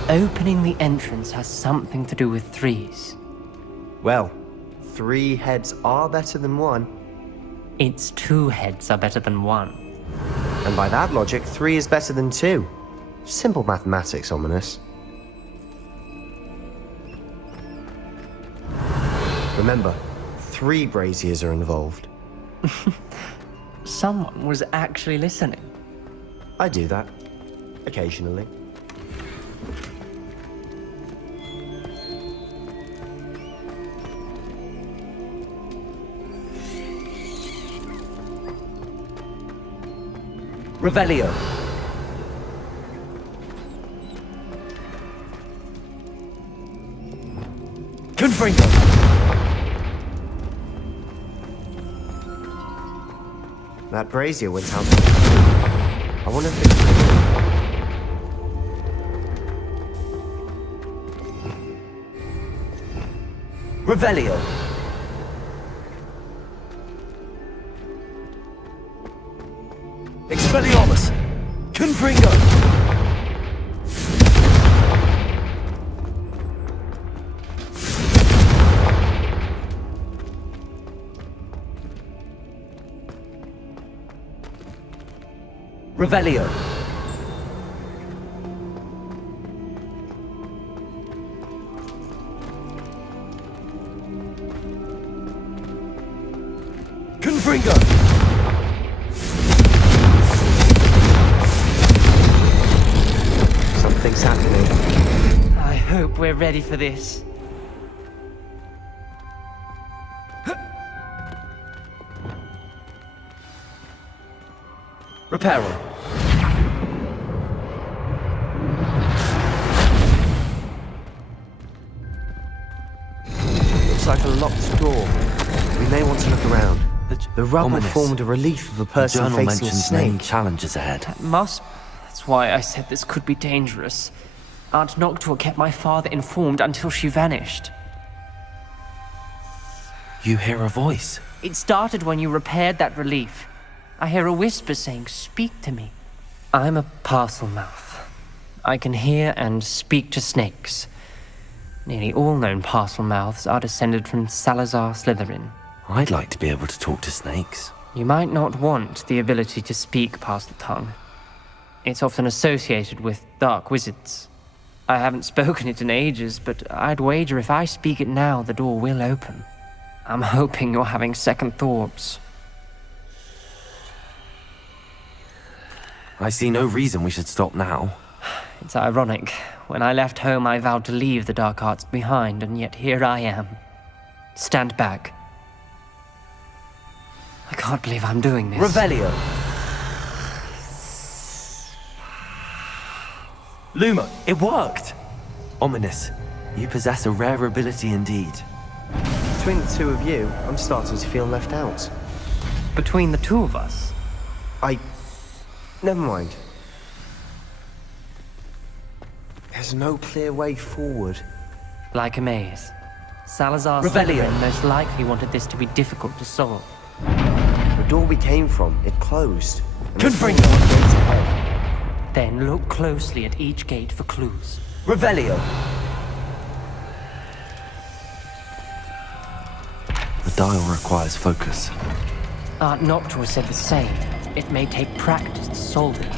Opening the entrance has something to do with threes. Well, 3 heads are better than 1. It's 2 heads are better than 1. And by that logic, 3 is better than 2. Simple mathematics, Ominous. Remember, 3 braziers are involved. Someone was actually listening. I do that. Occasionally. Revelio! Confringo! That brazier went out. I wonder if it's... Revelio! Expelliarmus! Confringo! Revelio! Confringo! Something's happening. I hope we're ready for this. Reparo! Looks like a locked door. We may want to look around. The rubble Ominous. formed a relief of a The person journal facing a mentions many snake. challenges ahead. That's why I said this could be dangerous. Aunt Noctua kept my father informed until she vanished. You hear a voice. It started when you repaired that relief. I hear a whisper saying, "Speak to me." I'm a parcel mouth. I can hear and speak to snakes. Nearly all known parcel mouths are descended from Salazar Slytherin. I'd like to be able to talk to snakes. You might not want the ability to speak parcel tongue. It's often associated with dark wizards. I haven't spoken it in ages, but I'd wager if I speak it now, the door will open. I'm hoping you're having second thoughts. I see no reason we should stop now. It's ironic. When I left home, I vowed to leave the dark arts behind, and yet here I am. Stand back. I can't believe I'm doing this. Revelio! Luma, it worked! Ominous, you possess a rare ability indeed. Between the 2 of you, I'm starting to feel left out. Between the 2 of us? Never mind. There's no clear way forward. Like a maze. Salazar Revelio. Slytherin most likely wanted this to be difficult to solve. The door we came from, it closed. And there's Confringo. only one gate ahead. Then look closely at each gate for clues. Revelio! The dial requires focus. Aunt Noctua said the same. It may take practice to solve it.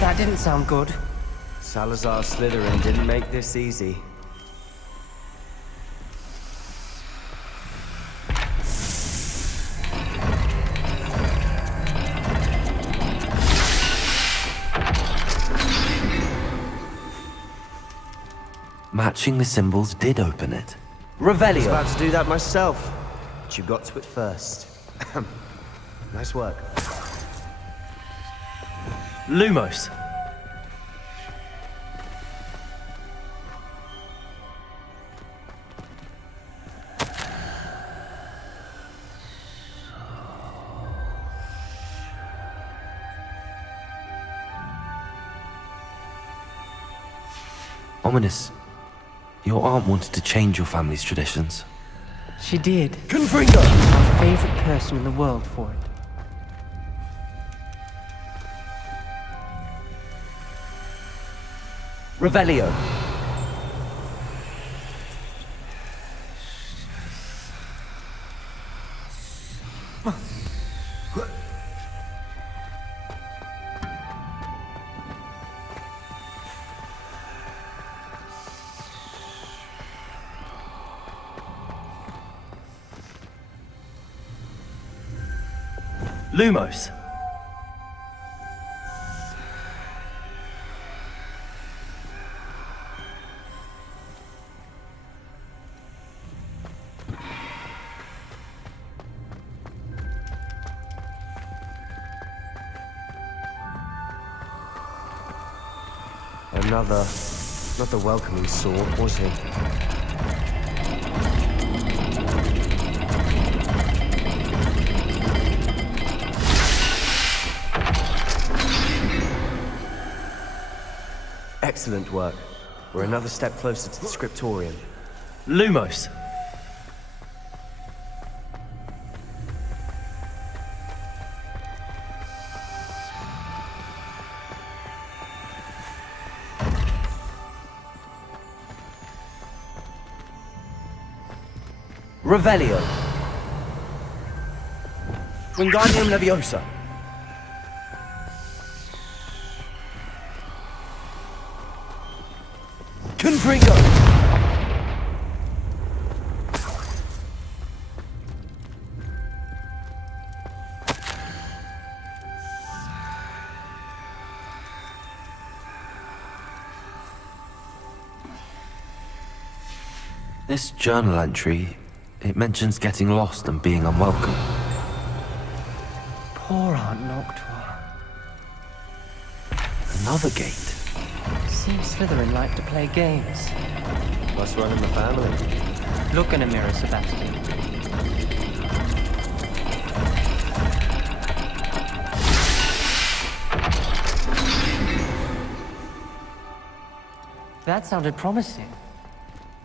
That didn't sound good. Salazar Slytherin didn't make this easy. Matching the symbols did open it. I was Revelio! about to do that myself, but you got to it first. Nice work. Lumos! Ominous. Your aunt wanted to change your family's traditions. She did. Confringo! My favorite person in the world for it. Revelio! Lumos! Another welcoming sword, was he? Excellent work. We're another step closer to the scriptorium. Lumos! Revelio! Wingardium Leviosa! Confringo! This journal entry, it mentions getting lost and being unwelcome. Poor Aunt Noctua. Another gate. Seems Slytherin like to play games. Must run in the family. Look in a mirror, Sebastian. That sounded promising.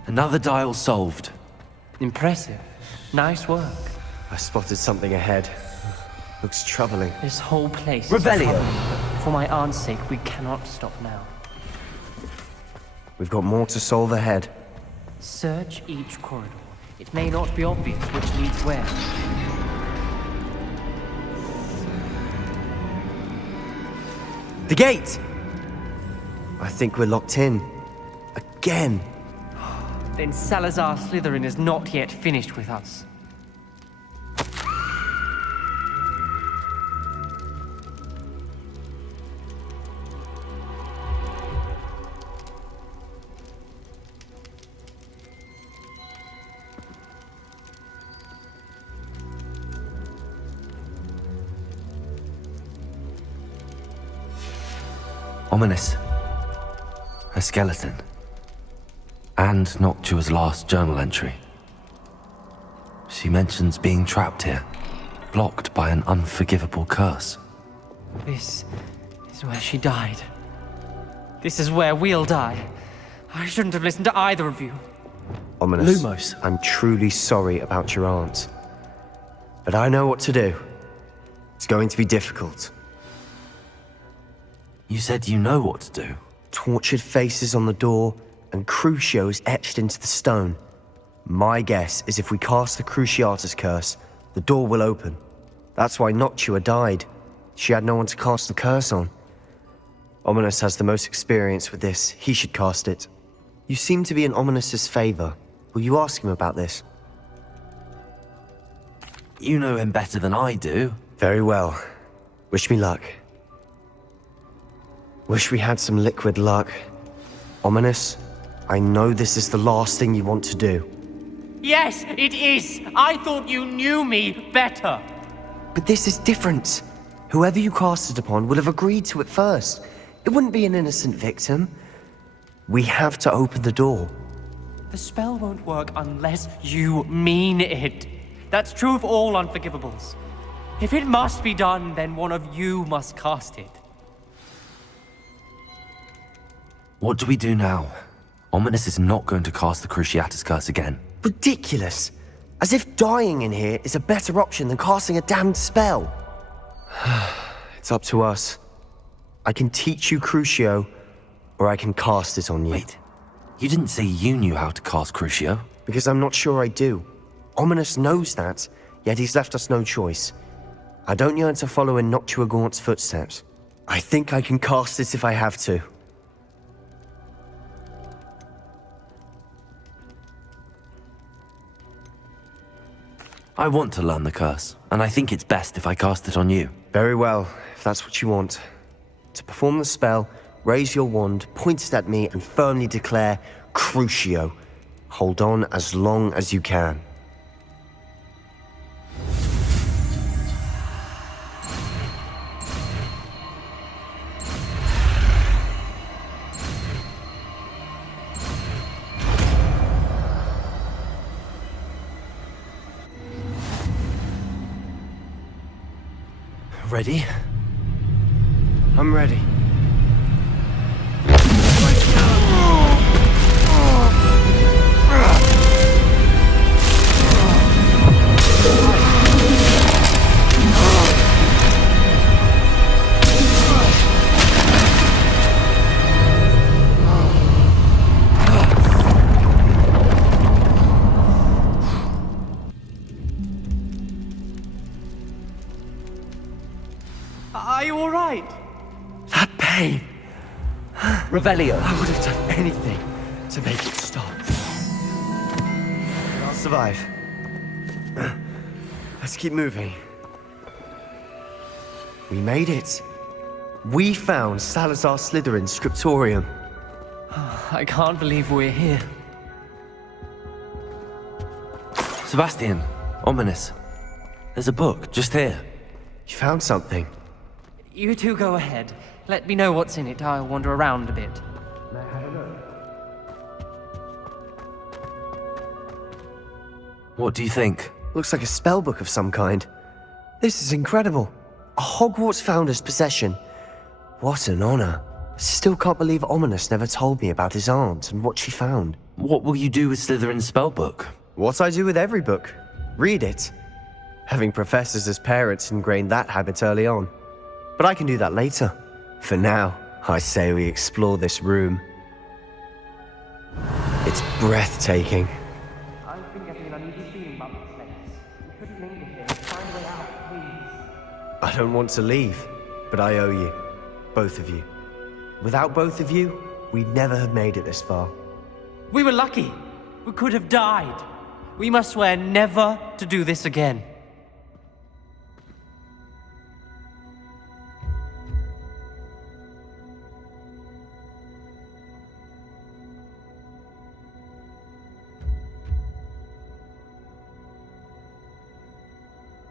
Another dial solved. Impressive. Nice work. I spotted something ahead. Looks troubling. This whole place Revelio. is troubling, but for my aunt's sake, we cannot stop now. We've got more to solve ahead. Search each corridor. It may not be obvious which leads where. The gate! I think we're locked in. Again. Then Salazar Slytherin is not yet finished with us. Ominous. A skeleton. And Noctua's last journal entry. She mentions being trapped here, blocked by an unforgivable curse. This is where she died. This is where we'll die. I shouldn't have listened to either of you. Ominous. Lumos. I'm truly sorry about your aunt. But I know what to do. It's going to be difficult. You said you know what to do. Tortured faces on the door and Crucios etched into the stone. My guess is if we cast the Cruciatus curse, the door will open. That's why Noctua died. She had no one to cast the curse on. Ominous has the most experience with this. He should cast it. You seem to be in Ominous's favor. Will you ask him about this? You know him better than I do. Very well. Wish me luck. Wish we had some liquid luck. Ominous, I know this is the last thing you want to do. Yes, it is! I thought you knew me better! But this is different. Whoever you cast it upon would have agreed to it first. It wouldn't be an innocent victim. We have to open the door. The spell won't work unless you mean it. That's true of all unforgivables. If it must be done, then one of you must cast it. What do we do now? Ominous is not going to cast the Cruciatus Curse again. Ridiculous. As if dying in here is a better option than casting a damned spell. It's up to us. I can teach you Crucio, or I can cast it on you. Wait, you didn't say you knew how to cast Crucio? Because I'm not sure I do. Ominous knows that, yet he's left us no choice. I don't yearn to follow in Noctua Gaunt's footsteps. I think I can cast it if I have to. I want to learn the curse, and I think it's best if I cast it on you. Very well, if that's what you want. To perform the spell, raise your wand, point it at me, and firmly declare Crucio. Hold on as long as you can. Ready? I'm ready. Are you all right? That pain! Revelio. I would have done anything to make it stop. I'll survive. Let's keep moving. We made it. We found Salazar Slytherin's scriptorium. I can't believe we're here. Sebastian, Ominous. There's a book just here. You found something. You two go ahead. Let me know what's in it. I'll wander around a bit. What do you think? Looks like a spellbook of some kind. This is incredible. A Hogwarts founder's possession. What an honor. Still can't believe Ominous never told me about his aunt and what she found. What will you do with Slytherin's spellbook? What I do with every book. Read it. Having professors as parents ingrained that habit early on. But I can do that later. For now, I say we explore this room. It's breathtaking. I've been getting an uneasy feeling about this place. We couldn't linger here. Find a way out, please. I don't want to leave, but I owe you. Both of you. Without both of you, we'd never have made it this far. We were lucky. We could have died. We must swear never to do this again.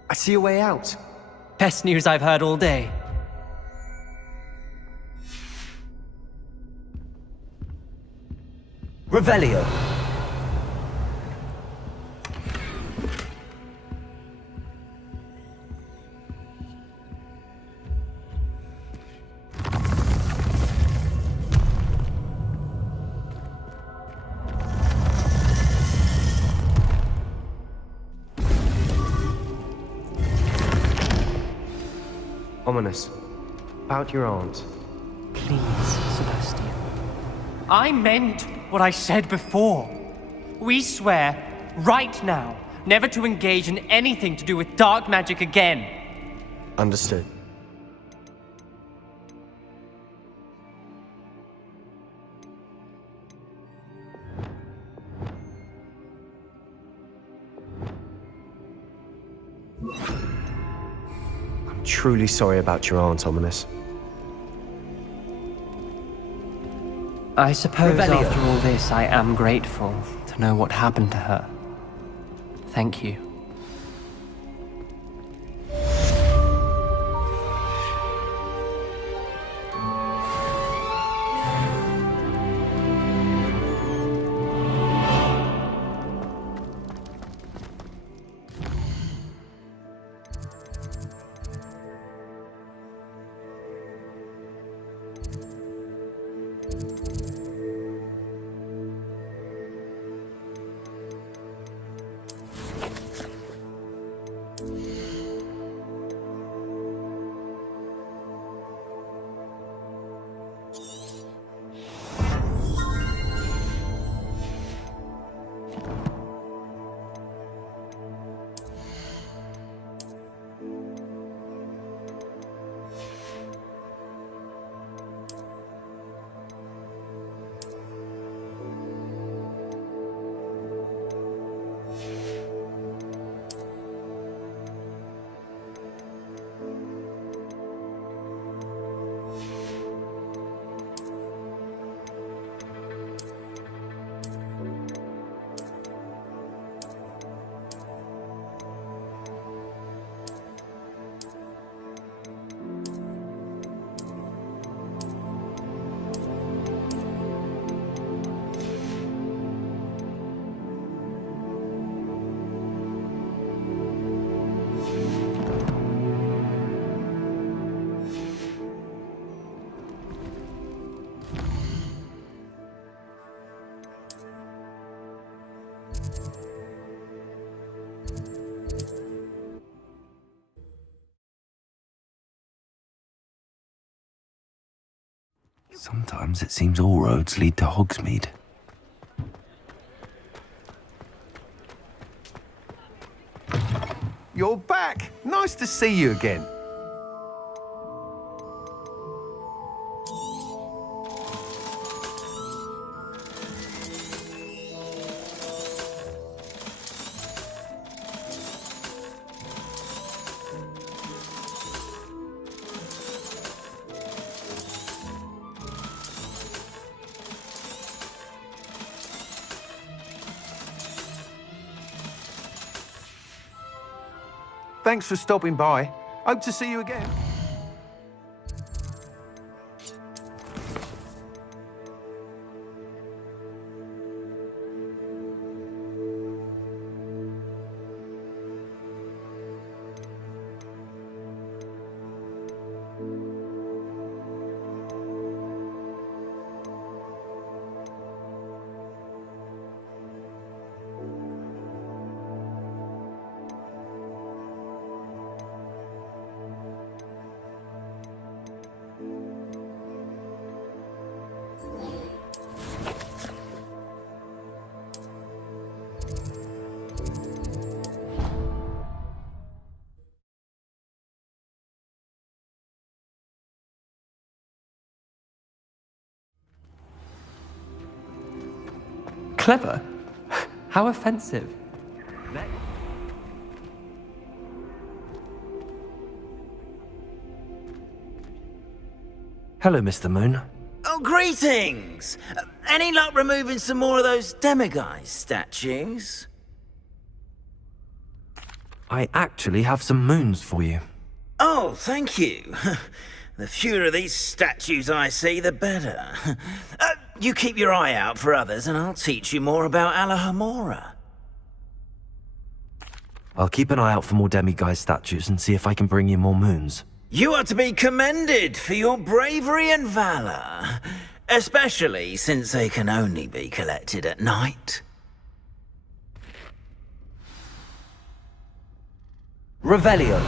I see a way out. Best news I've heard all day. Revelio. Ominous. About your aunt. Please, Sebastian. I meant what I said before. We swear, right now, never to engage in anything to do with dark magic again. Understood. truly sorry about your aunt, Ominous. I suppose Revelio. after all this, I am grateful to know what happened to her. Thank you. Sometimes it seems all roads lead to Hogsmeade. You're back! Nice to see you again. Thanks for stopping by. Hope to see you again. Clever? How offensive. Hello, Mr. Moon. Oh, greetings! Any luck removing some more of those demiguise statues? I actually have some moons for you. Oh, thank you. The fewer of these statues I see, the better. You keep your eye out for others, and I'll teach you more about Alahamora. I'll keep an eye out for more demiguise statues and see if I can bring you more moons. You are to be commended for your bravery and valor, especially since they can only be collected at night. Revelio.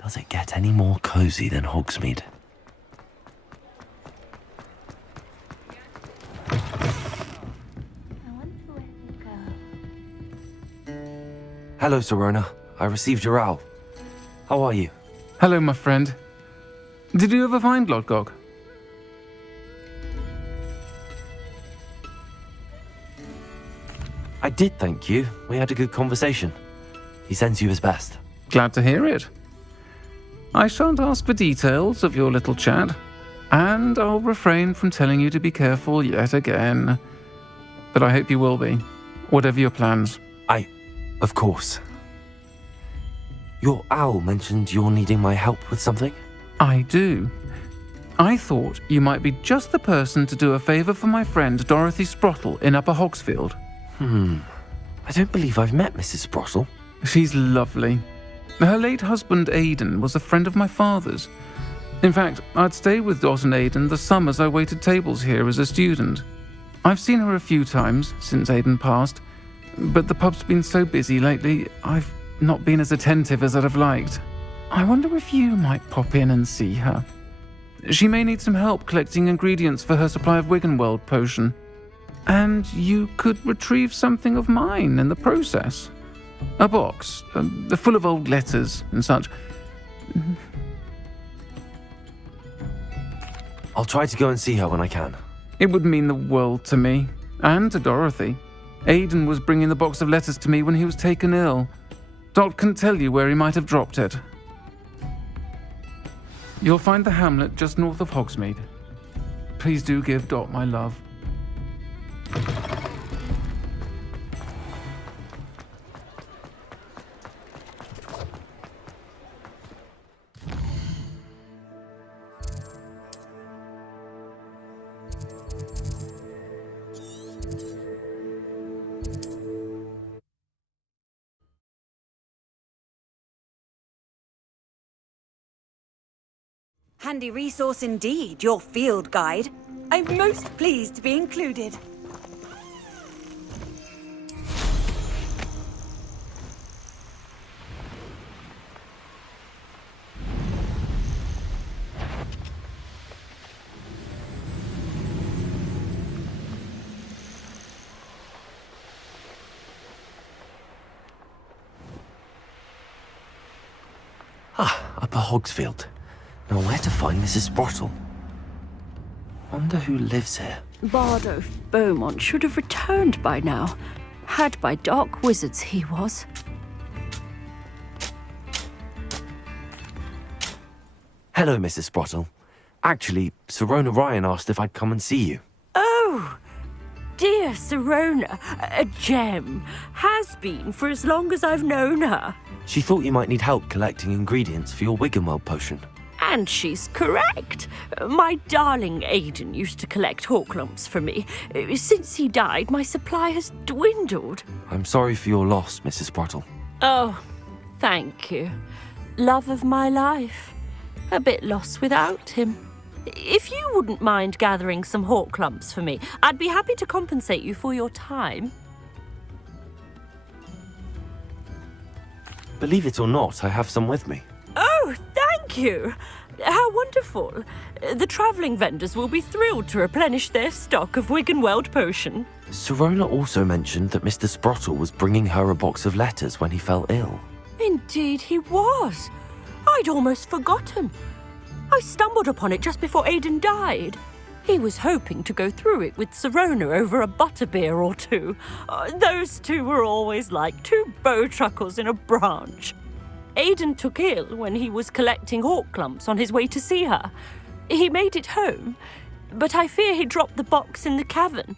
Does it get any more cozy than Hogsmeade? Hello, Sirona. I received your owl. How are you? Hello, my friend. Did you ever find Lodgok? I did, thank you. We had a good conversation. He sends you his best. Glad to hear it. I shan't ask for details of your little chat, and I'll refrain from telling you to be careful yet again. But I hope you will be, whatever your plans. Of course. Your owl mentioned you're needing my help with something? I do. I thought you might be just the person to do a favour for my friend Dorothy Sprottle in Upper Hogsfield. I don't believe I've met Mrs. Sprottle. She's lovely. Her late husband Aidan was a friend of my father's. In fact, I'd stayed with Dot and Aidan the summers I waited tables here as a student. I've seen her a few times since Aidan passed, but the pub's been so busy lately, I've not been as attentive as I'd have liked. I wonder if you might pop in and see her. She may need some help collecting ingredients for her supply of Wiggenweld potion. And you could retrieve something of mine in the process. A box, full of old letters and such. I'll try to go and see her when I can. It would mean the world to me, and to Dorothy. Aidan was bringing the box of letters to me when he was taken ill. Dot can tell you where he might have dropped it. You'll find the hamlet just north of Hogsmeade. Please do give Dot my love. Handy resource indeed, your field guide. I'm most pleased to be included. Upper Hogsfield. Now where to find Mrs. Sprottle? Wonder who lives here. Bardolph Beaumont should have returned by now. Had by dark wizards he was. Hello, Mrs. Sprottle. Actually, Sirona Ryan asked if I'd come and see you. Oh, dear Sirona, a gem. Has been for as long as I've known her. She thought you might need help collecting ingredients for your Wiggenweld potion. And she's correct. My darling Aidan used to collect hawk lumps for me. Since he died, my supply has dwindled. I'm sorry for your loss, Mrs. Sprottle. Oh, thank you. Love of my life. A bit lost without him. If you wouldn't mind gathering some hawk lumps for me, I'd be happy to compensate you for your time. Believe it or not, I have some with me. Oh, thank you. How wonderful. The travelling vendors will be thrilled to replenish their stock of Wiggenweld potion. Sirona also mentioned that Mr. Sprottle was bringing her a box of letters when he fell ill. Indeed he was. I'd almost forgotten. I stumbled upon it just before Aidan died. He was hoping to go through it with Sirona over a butterbeer or two. Those two were always like two bowtruckles in a branch. Aidan took ill when he was collecting hawk lumps on his way to see her. He made it home, but I fear he dropped the box in the cavern.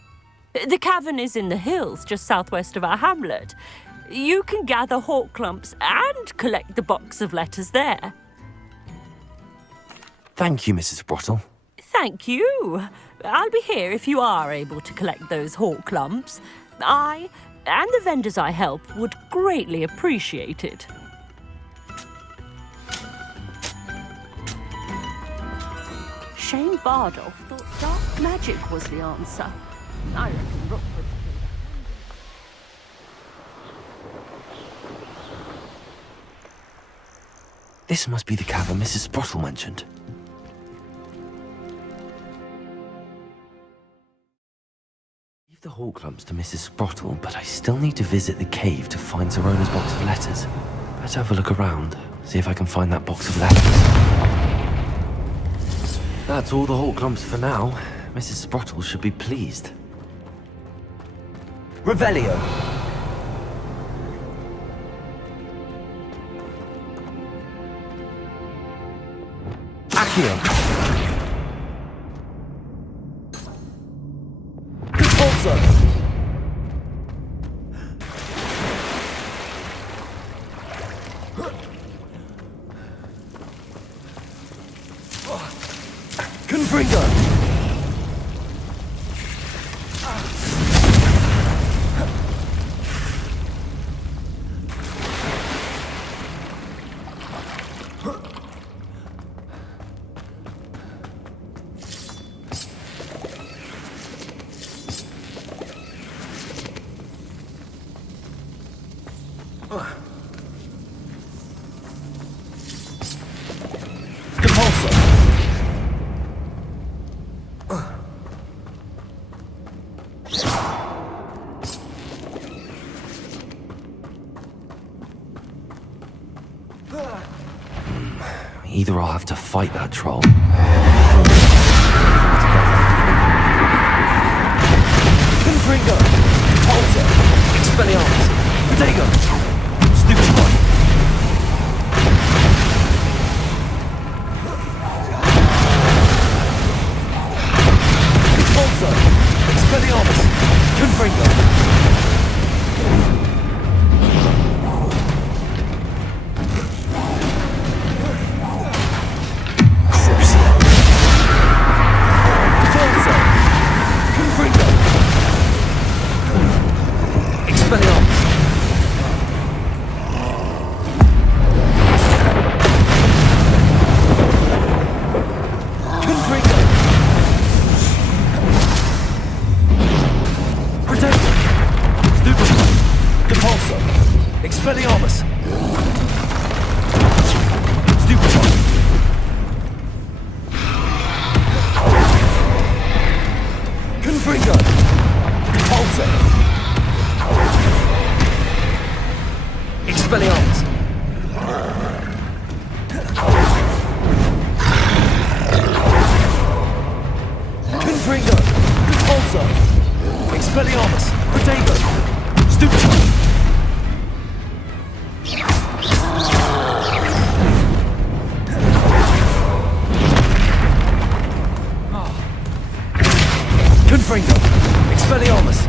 The cavern is in the hills just southwest of our hamlet. You can gather hawk clumps and collect the box of letters there. Thank you, Mrs. Sprottle. Thank you. I'll be here if you are able to collect those hawk clumps. I and the vendors I help would greatly appreciate it. Shane Bardolph thought dark magic was the answer. I reckon Rookwood's This must be the cavern Mrs. Sprottle mentioned. Leave the hawk clumps to Mrs. Sprottle, but I still need to visit the cave to find Zerona's box of letters. Let's have a look around, see if I can find that box of letters. That's all the hawk clumps for now. Mrs. Sprottle should be pleased. Revelio. Accio. Compulso. Confringo. Either I'll have to fight that troll. Confringo. Compulso. Expelliarmus. Protego. Stupefy. Compulso. Expelliarmus. Confringo. Expelliarmus! Stupefy! Confringo! Compulso! Expelliarmus! Confringo! Compulso! Expelliarmus! Protego! Stupefy! Confringo! Expelliarmus!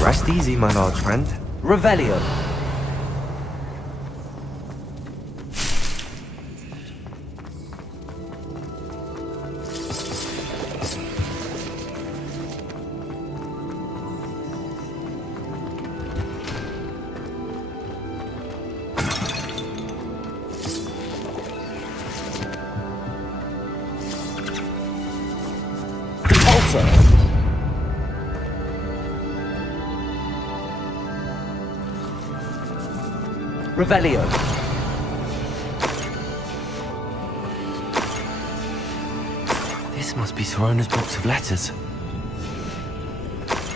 Rest easy, my large friend. Revelio! Revelio. This must be Zerona's box of letters.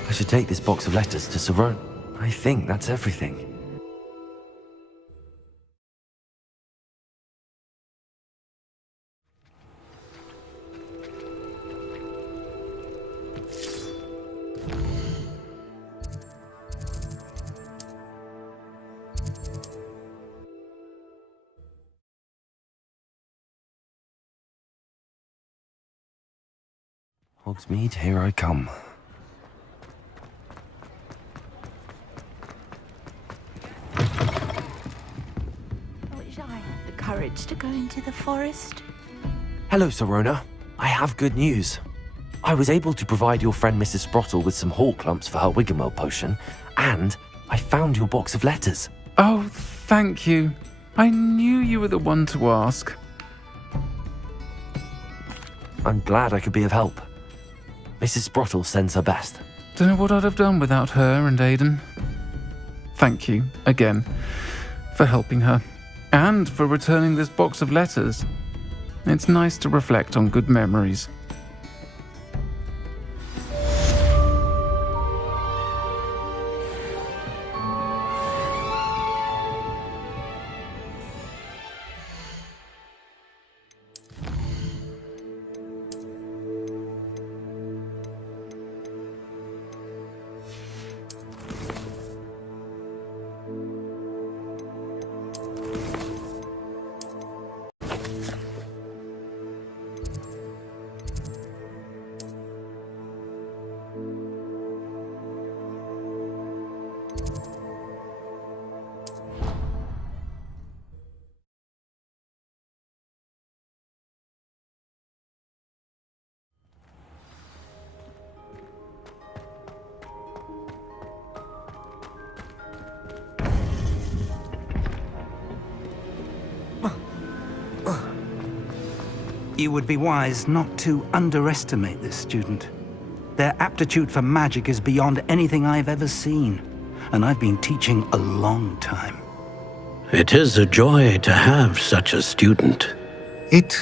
I should take this box of letters to Zerona. I think that's everything. Hogsmeade, here I come. I wish I had the courage to go into the forest. Hello, Sirona. I have good news. I was able to provide your friend Mrs. Sprottle with some hawk lumps for her Wiggenweld potion, and I found your box of letters. Oh, thank you. I knew you were the one to ask. I'm glad I could be of help. Mrs. Sprottle sends her best. Don't know what I'd have done without her and Aidan. Thank you, again, for helping her, and for returning this box of letters. It's nice to reflect on good memories. You would be wise not to underestimate this student. Their aptitude for magic is beyond anything I've ever seen, and I've been teaching a long time. It is a joy to have such a student. It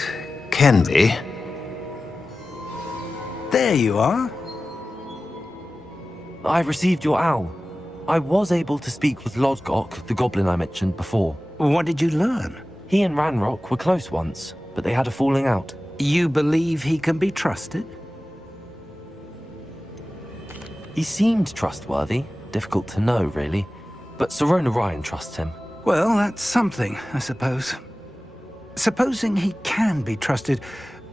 can be. There you are. I received your owl. I was able to speak with Lodgok, the goblin I mentioned before. What did you learn? He and Ranrock were close once, but they had a falling out. You believe he can be trusted? He seemed trustworthy. Difficult to know, really. But Sirona Ryan trusts him. Well, that's something, I suppose. Supposing he can be trusted,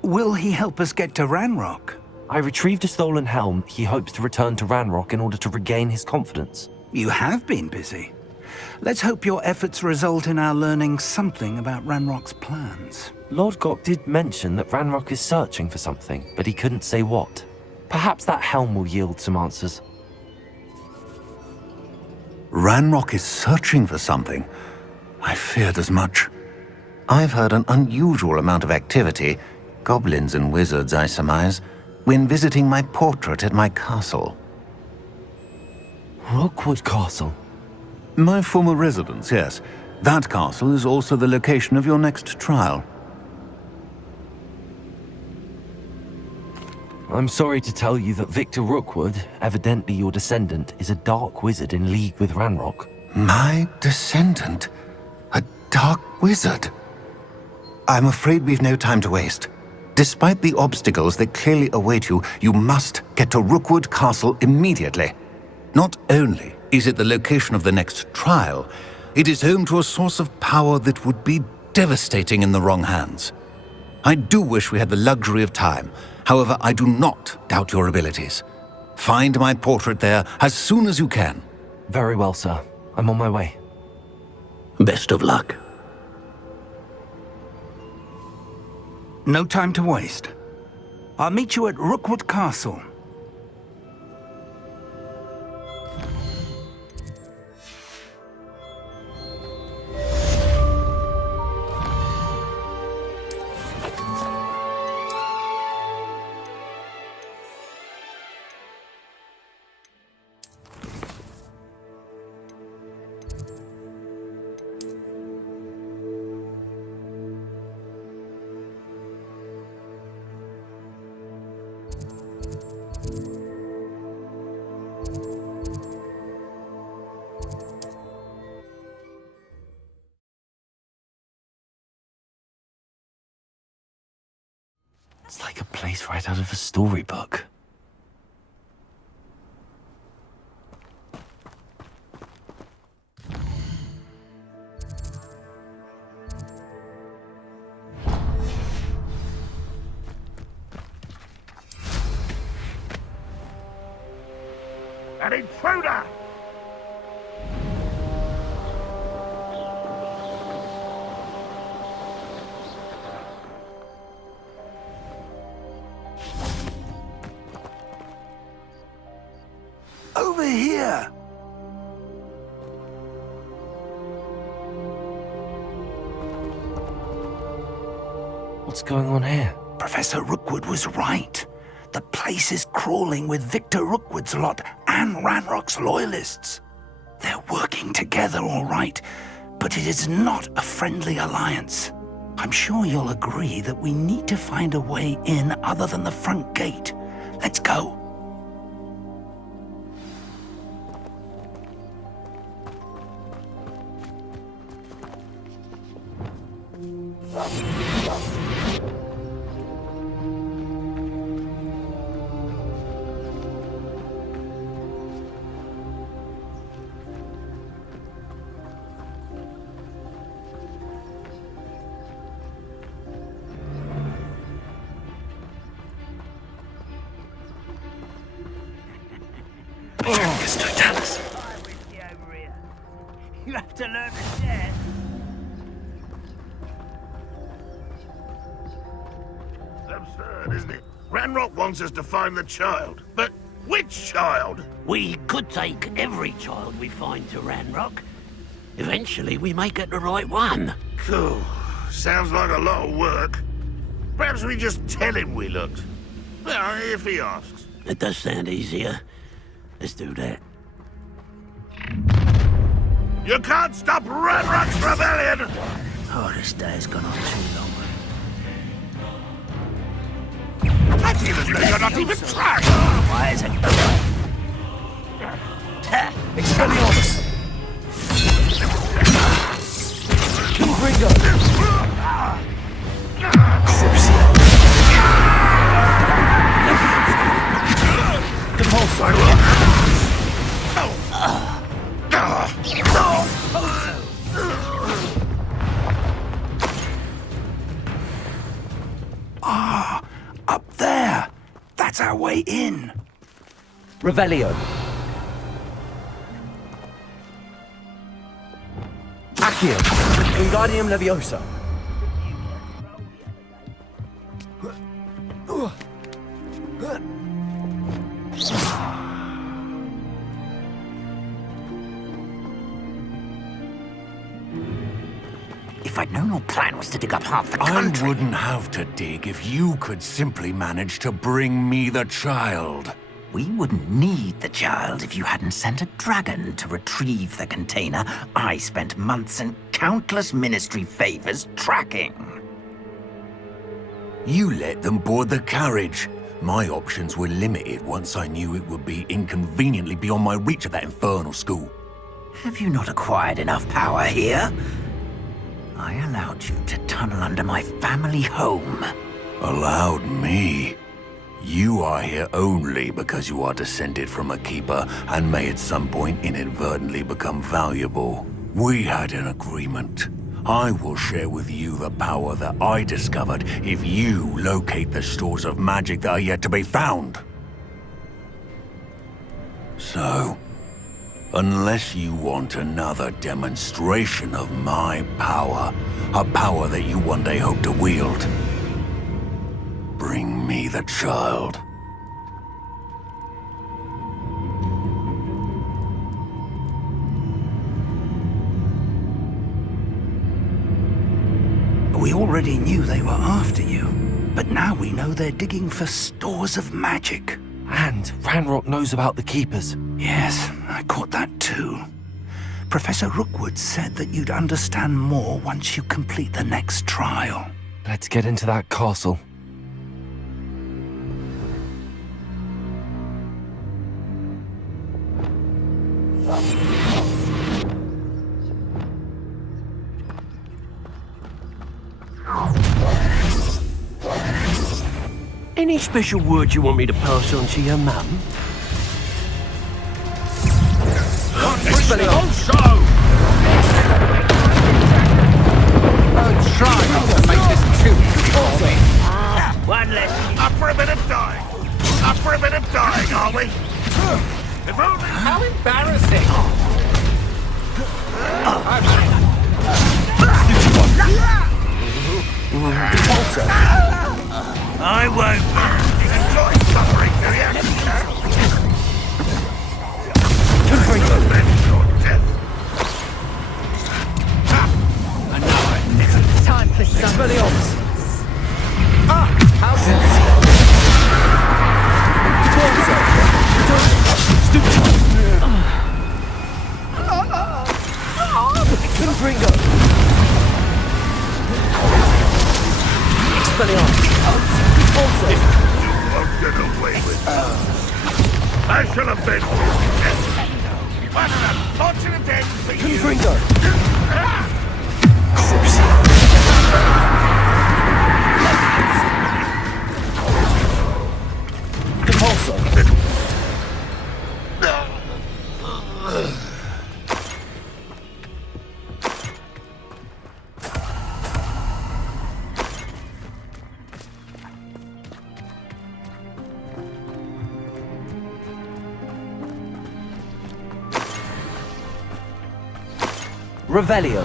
will he help us get to Ranrock? I retrieved a stolen helm. He hopes to return to Ranrock in order to regain his confidence. You have been busy. Let's hope your efforts result in our learning something about Ranrock's plans. Lodgok did mention that Ranrock is searching for something, but he couldn't say what. Perhaps that helm will yield some answers. Ranrock is searching for something. I feared as much. I've heard an unusual amount of activity, goblins and wizards, I surmise, when visiting my portrait at my castle. Rookwood Castle? My former residence, yes. That castle is also the location of your next trial. I'm sorry to tell you that Victor Rookwood, evidently your descendant, is a dark wizard in league with Ranrock. My descendant? A dark wizard? I'm afraid we've no time to waste. Despite the obstacles that clearly await you, you must get to Rookwood Castle immediately. Not only is it the location of the next trial, it is home to a source of power that would be devastating in the wrong hands. I do wish we had the luxury of time. However, I do not doubt your abilities. Find my portrait there as soon as you can. Very well, sir. I'm on my way. Best of luck. No time to waste. I'll meet you at Rookwood Castle. It's like a place right out of a storybook. An intruder! Over here! What's going on here? Professor Rookwood was right. The place is crawling with Victor Rookwood's lot and Ranrock's loyalists. They're working together, all right, but it is not a friendly alliance. I'm sure you'll agree that we need to find a way in other than the front gate. Let's go. You have to learn to share. Absurd, isn't it? Ranrock wants us to find the child, but which child? We could take every child we find to Ranrock. Eventually, we may get the right one. Cool. Sounds like a lot of work. Perhaps we just tell him we looked. Well, if he asks. It does sound easier. Let's do that. You can't stop Ranrock's rebellion! Oh, this day's gone on too long. I feel as though you're not even trying! Why is it done? Expelliarmus! Confringo! Ah, up there. That's our way in. Revelio. Accio. Wingardium Leviosa. If I'd known your plan was to dig up half the country... I wouldn't have to dig if you could simply manage to bring me the child. We wouldn't need the child if you hadn't sent a dragon to retrieve the container I spent months and countless ministry favors tracking. You let them board the carriage. My options were limited once I knew it would be inconveniently beyond my reach at that infernal school. Have you not acquired enough power here? I allowed you to tunnel under my family home. Allowed me? You are here only because you are descended from a keeper and may at some point inadvertently become valuable. We had an agreement. I will share with you the power that I discovered if you locate the stores of magic that are yet to be found. So, unless you want another demonstration of my power, a power that you one day hope to wield, bring me the child. We already knew they were after you, but now we know they're digging for stores of magic. And Ranrock knows about the Keepers. Yes, I caught that too. Professor Rookwood said that you'd understand more once you complete the next trial. Let's get into that castle. Any special words you want me to pass on to your mum? Try not to make this too easy. One less. Up for a bit of dying. Up for a bit of dying, are we? If only... How embarrassing! I won't. Enjoy suffering, do you? Time for some. Expelliarmus! How Confringo! Expelliarmus! Also! You won't get away with it. I shall avenge you. What an unfortunate end for you. Confringo! Compulso! Revelio.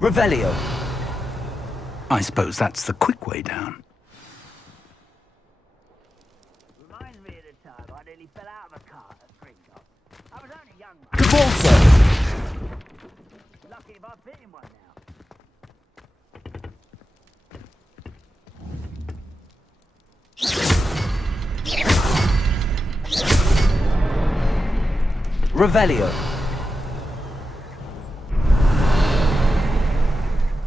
Revelio. I suppose that's the quick way down. Reminds me of the time I nearly fell out of a cart at Springdale. I was only young, mate. Compulso! Lucky if I fit in one now. Revelio.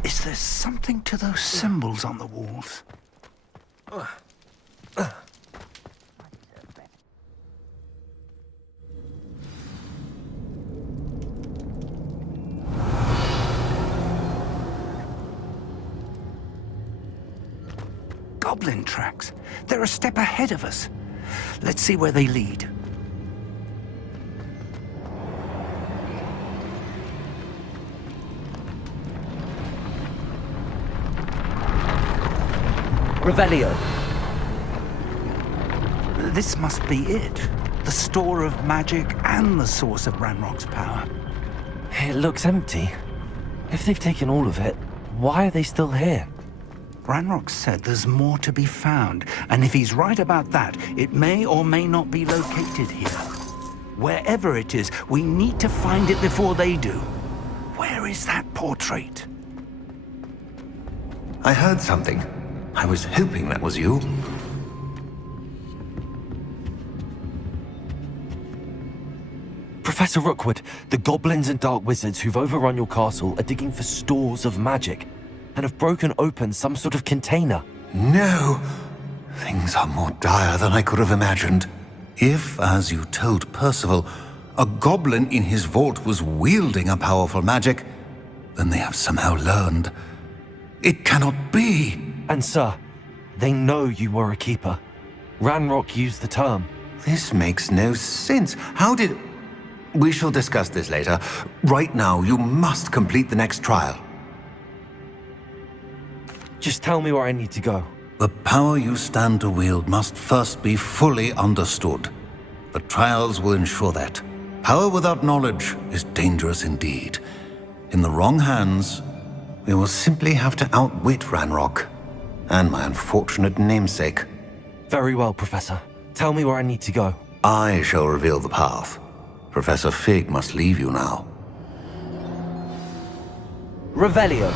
Is there something to those symbols on the walls? Goblin tracks. They're a step ahead of us. Let's see where they lead. Revelio. This must be it. The store of magic and the source of Ranrock's power. It looks empty. If they've taken all of it, why are they still here? Ranrock said there's more to be found, and if he's right about that, it may or may not be located here. Wherever it is, we need to find it before they do. Where is that portrait? I heard something. I was hoping that was you. Professor Rookwood, the goblins and dark wizards who've overrun your castle are digging for stores of magic and have broken open some sort of container. No! Things are more dire than I could have imagined. If, as you told Percival, a goblin in his vault was wielding a powerful magic, then they have somehow learned. It cannot be! And sir, they know you were a keeper. Ranrock used the term. This makes no sense. How did... We shall discuss this later. Right now, you must complete the next trial. Just tell me where I need to go. The power you stand to wield must first be fully understood. The trials will ensure that. Power without knowledge is dangerous indeed. In the wrong hands, we will simply have to outwit Ranrock and my unfortunate namesake. Very well, Professor. Tell me where I need to go. I shall reveal the path. Professor Fig must leave you now. Revelio.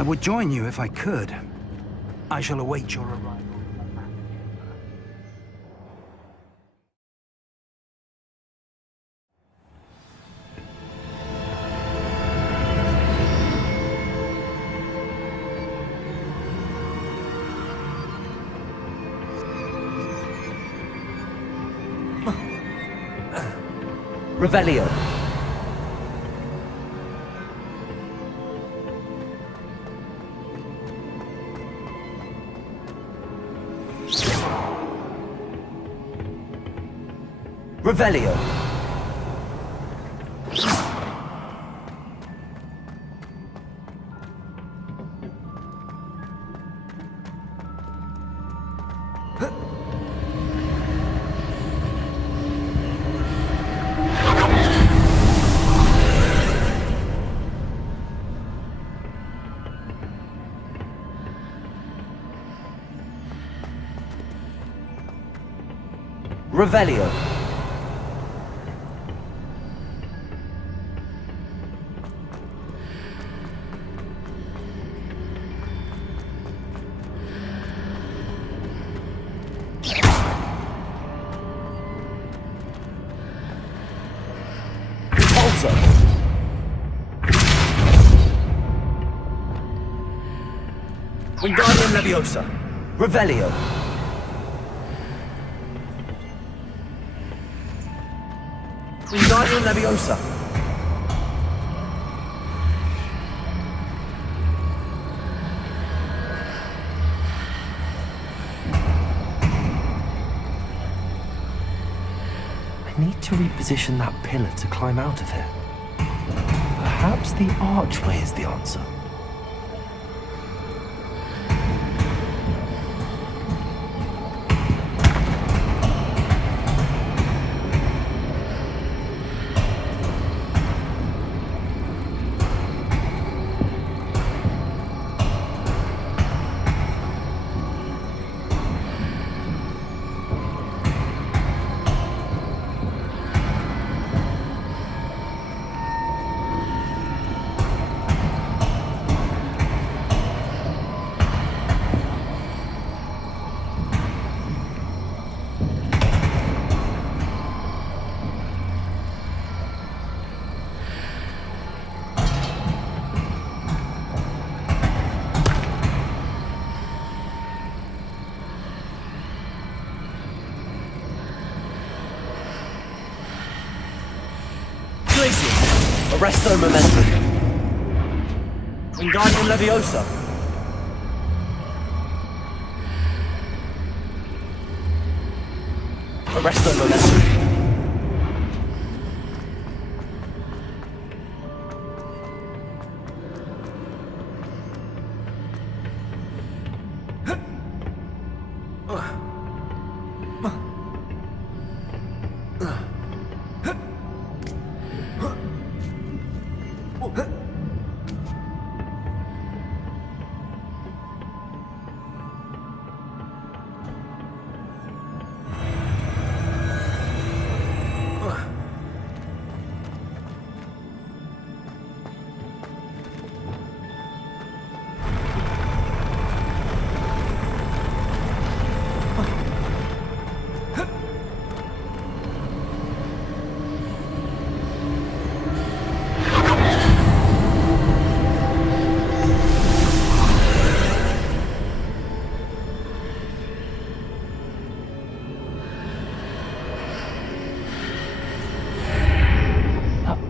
I would join you if I could. I shall await your arrival. Revelio. Revelio. Revelio. Repulsor. Wingardium Leviosa. Revelio. Wingardium Leviosa. I need to reposition that pillar to climb out of here. Perhaps the archway is the answer. Arresto Momentum. Wingardium Leviosa. Arresto Momentum.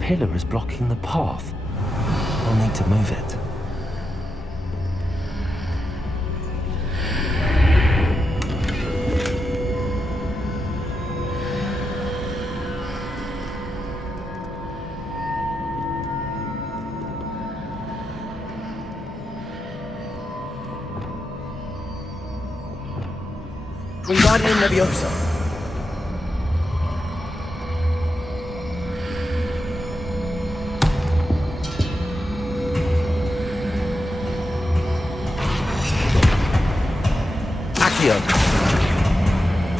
Pillar is blocking the path. I'll need to move it. Wingardium Leviosa.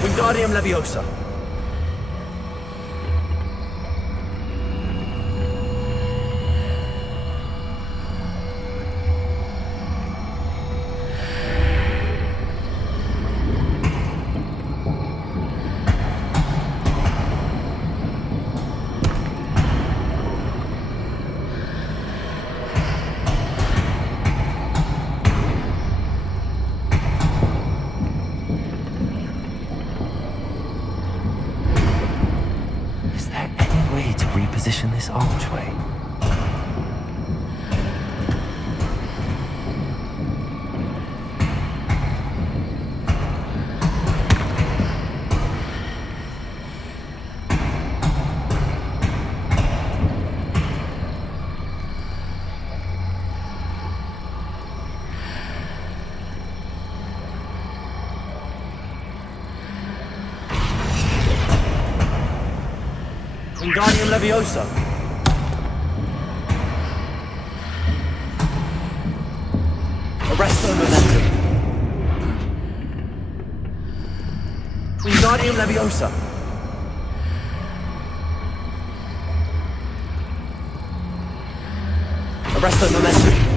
Wingardium Leviosa. Wingardium Leviosa. Arresto Momentum. Wingardium Leviosa. Arresto Momentum.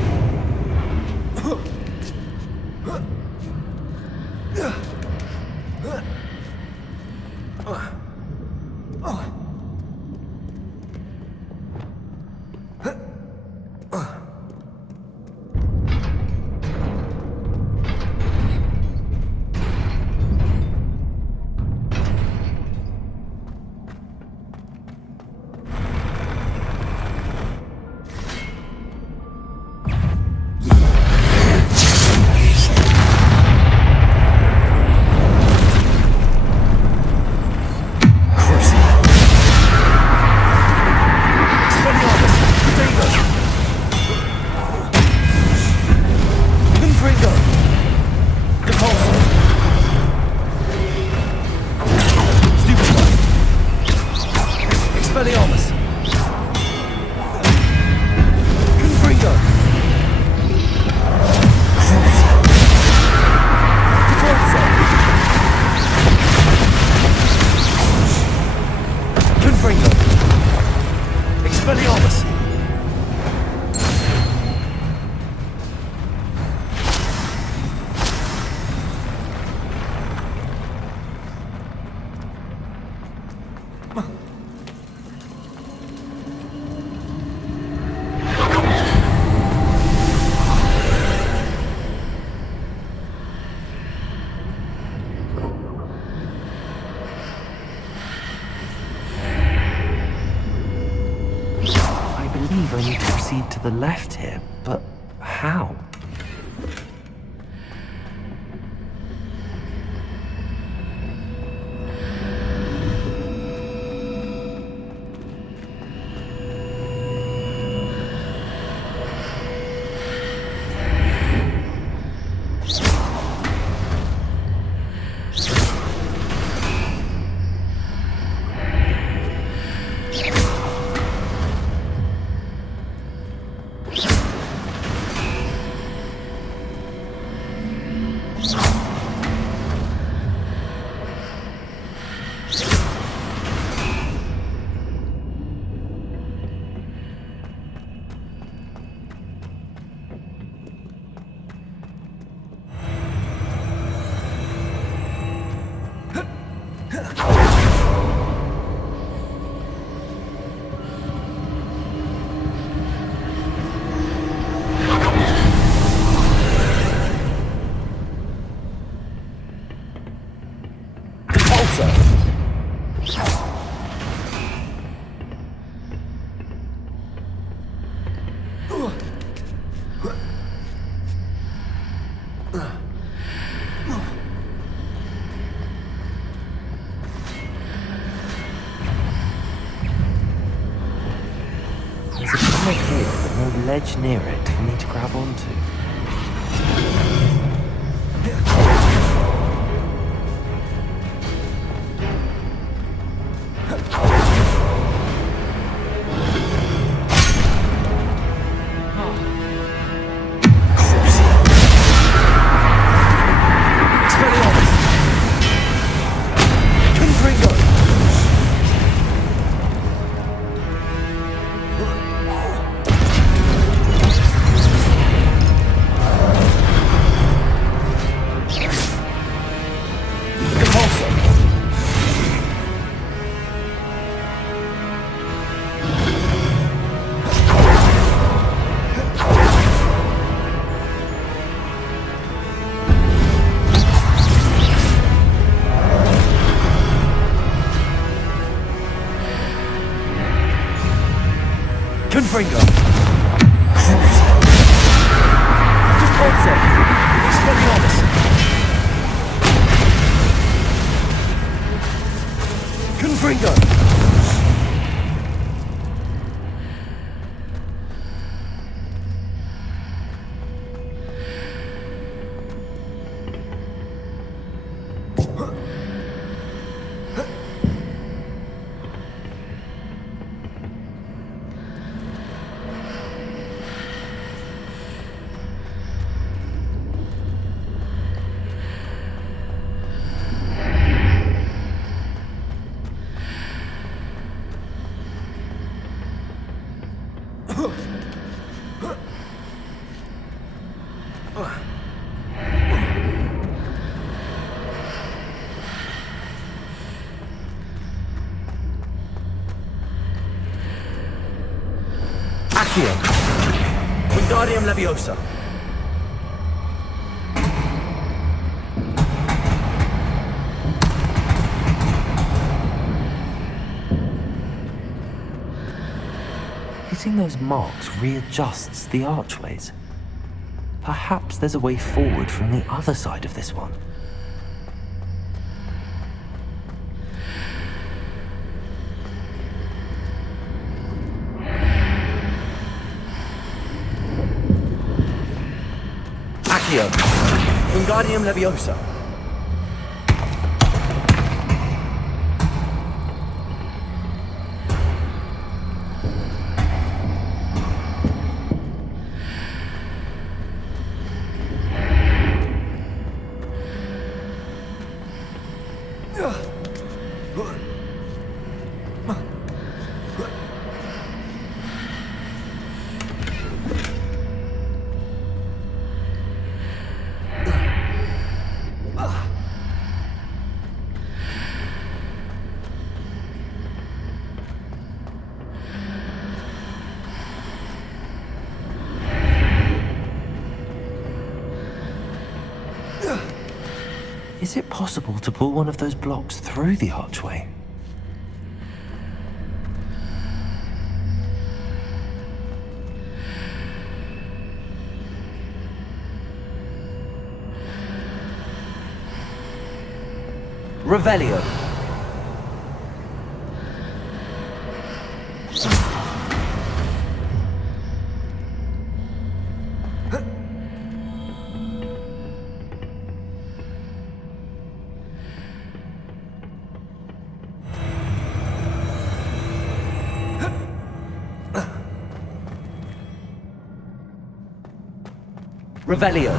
I need to proceed to the left here, but how? There's a tunnel here, but no ledge near it for me to grab onto. Accio. Wingardium Leviosa. Hitting those marks readjusts the archways. Perhaps there's a way forward from the other side of this one. Accio. Wingardium Leviosa. Is it possible to pull one of those blocks through the archway? Revelio. Revelio.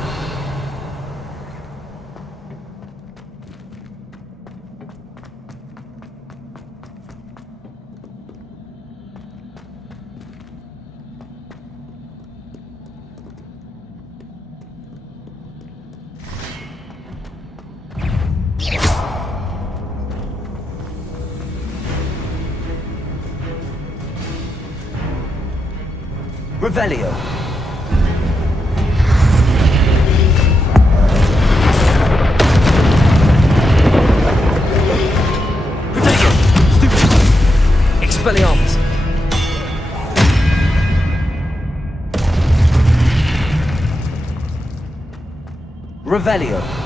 Revelio. Expelliarmus. Revelio.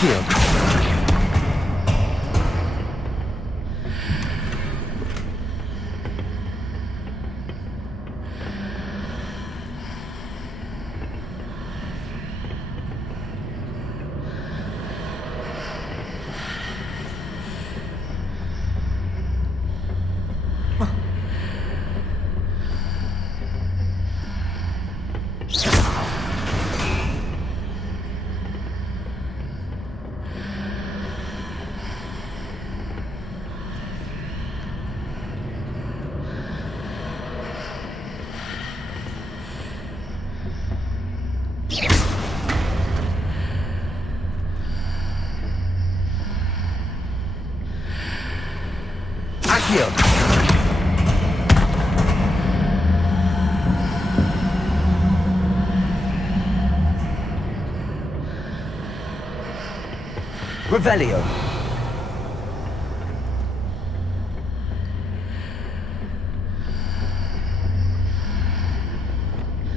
Accio. Accio. Revelio.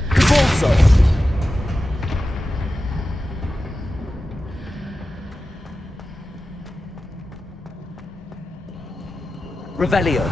Convulso. Revelio.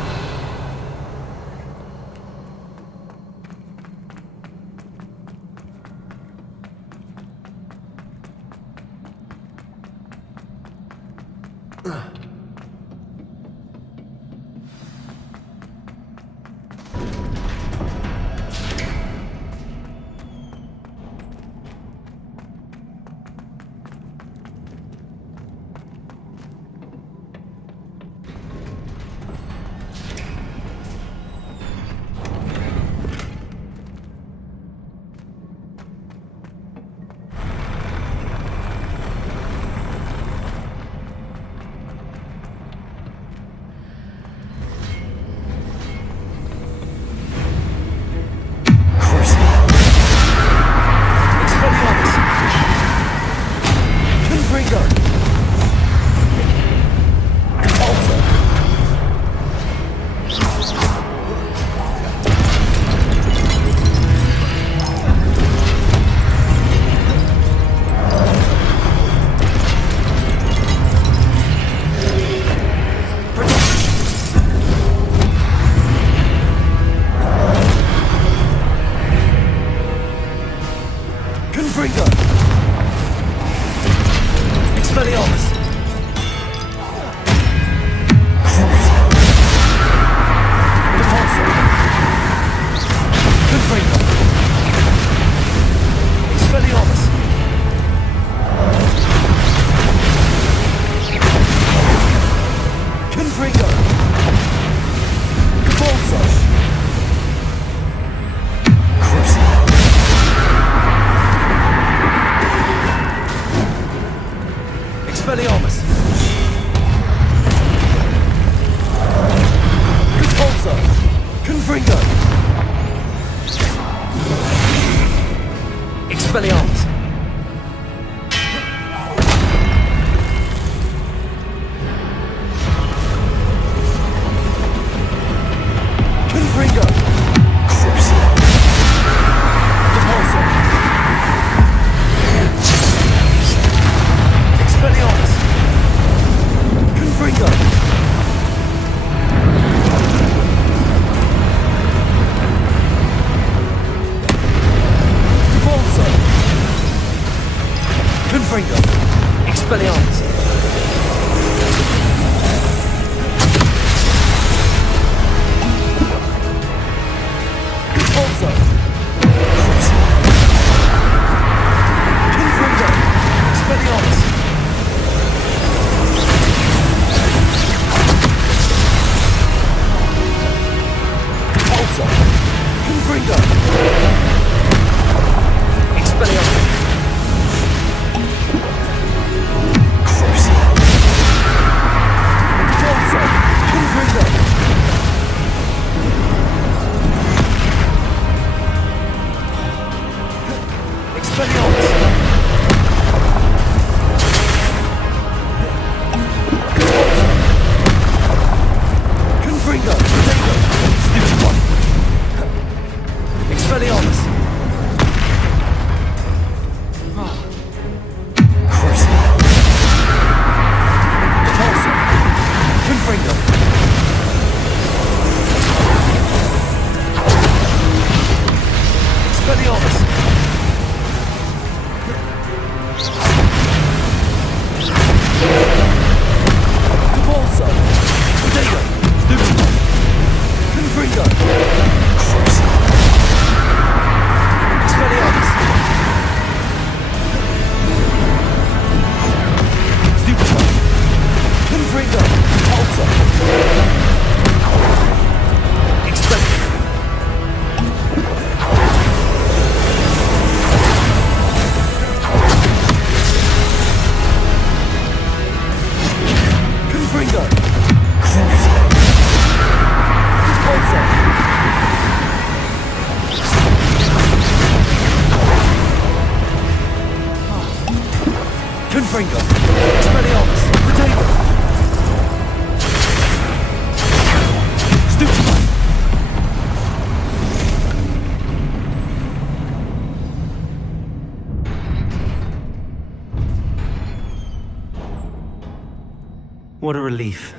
What a relief.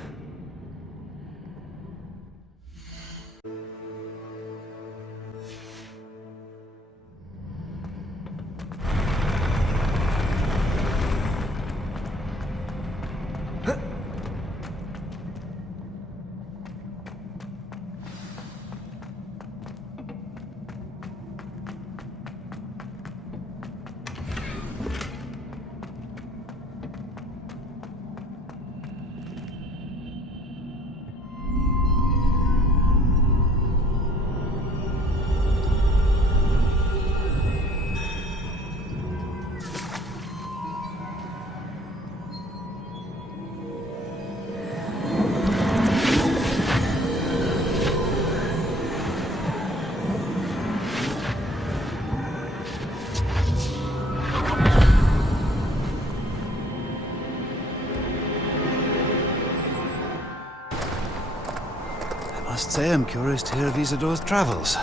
must say I'm curious to hear of Isadora's travels.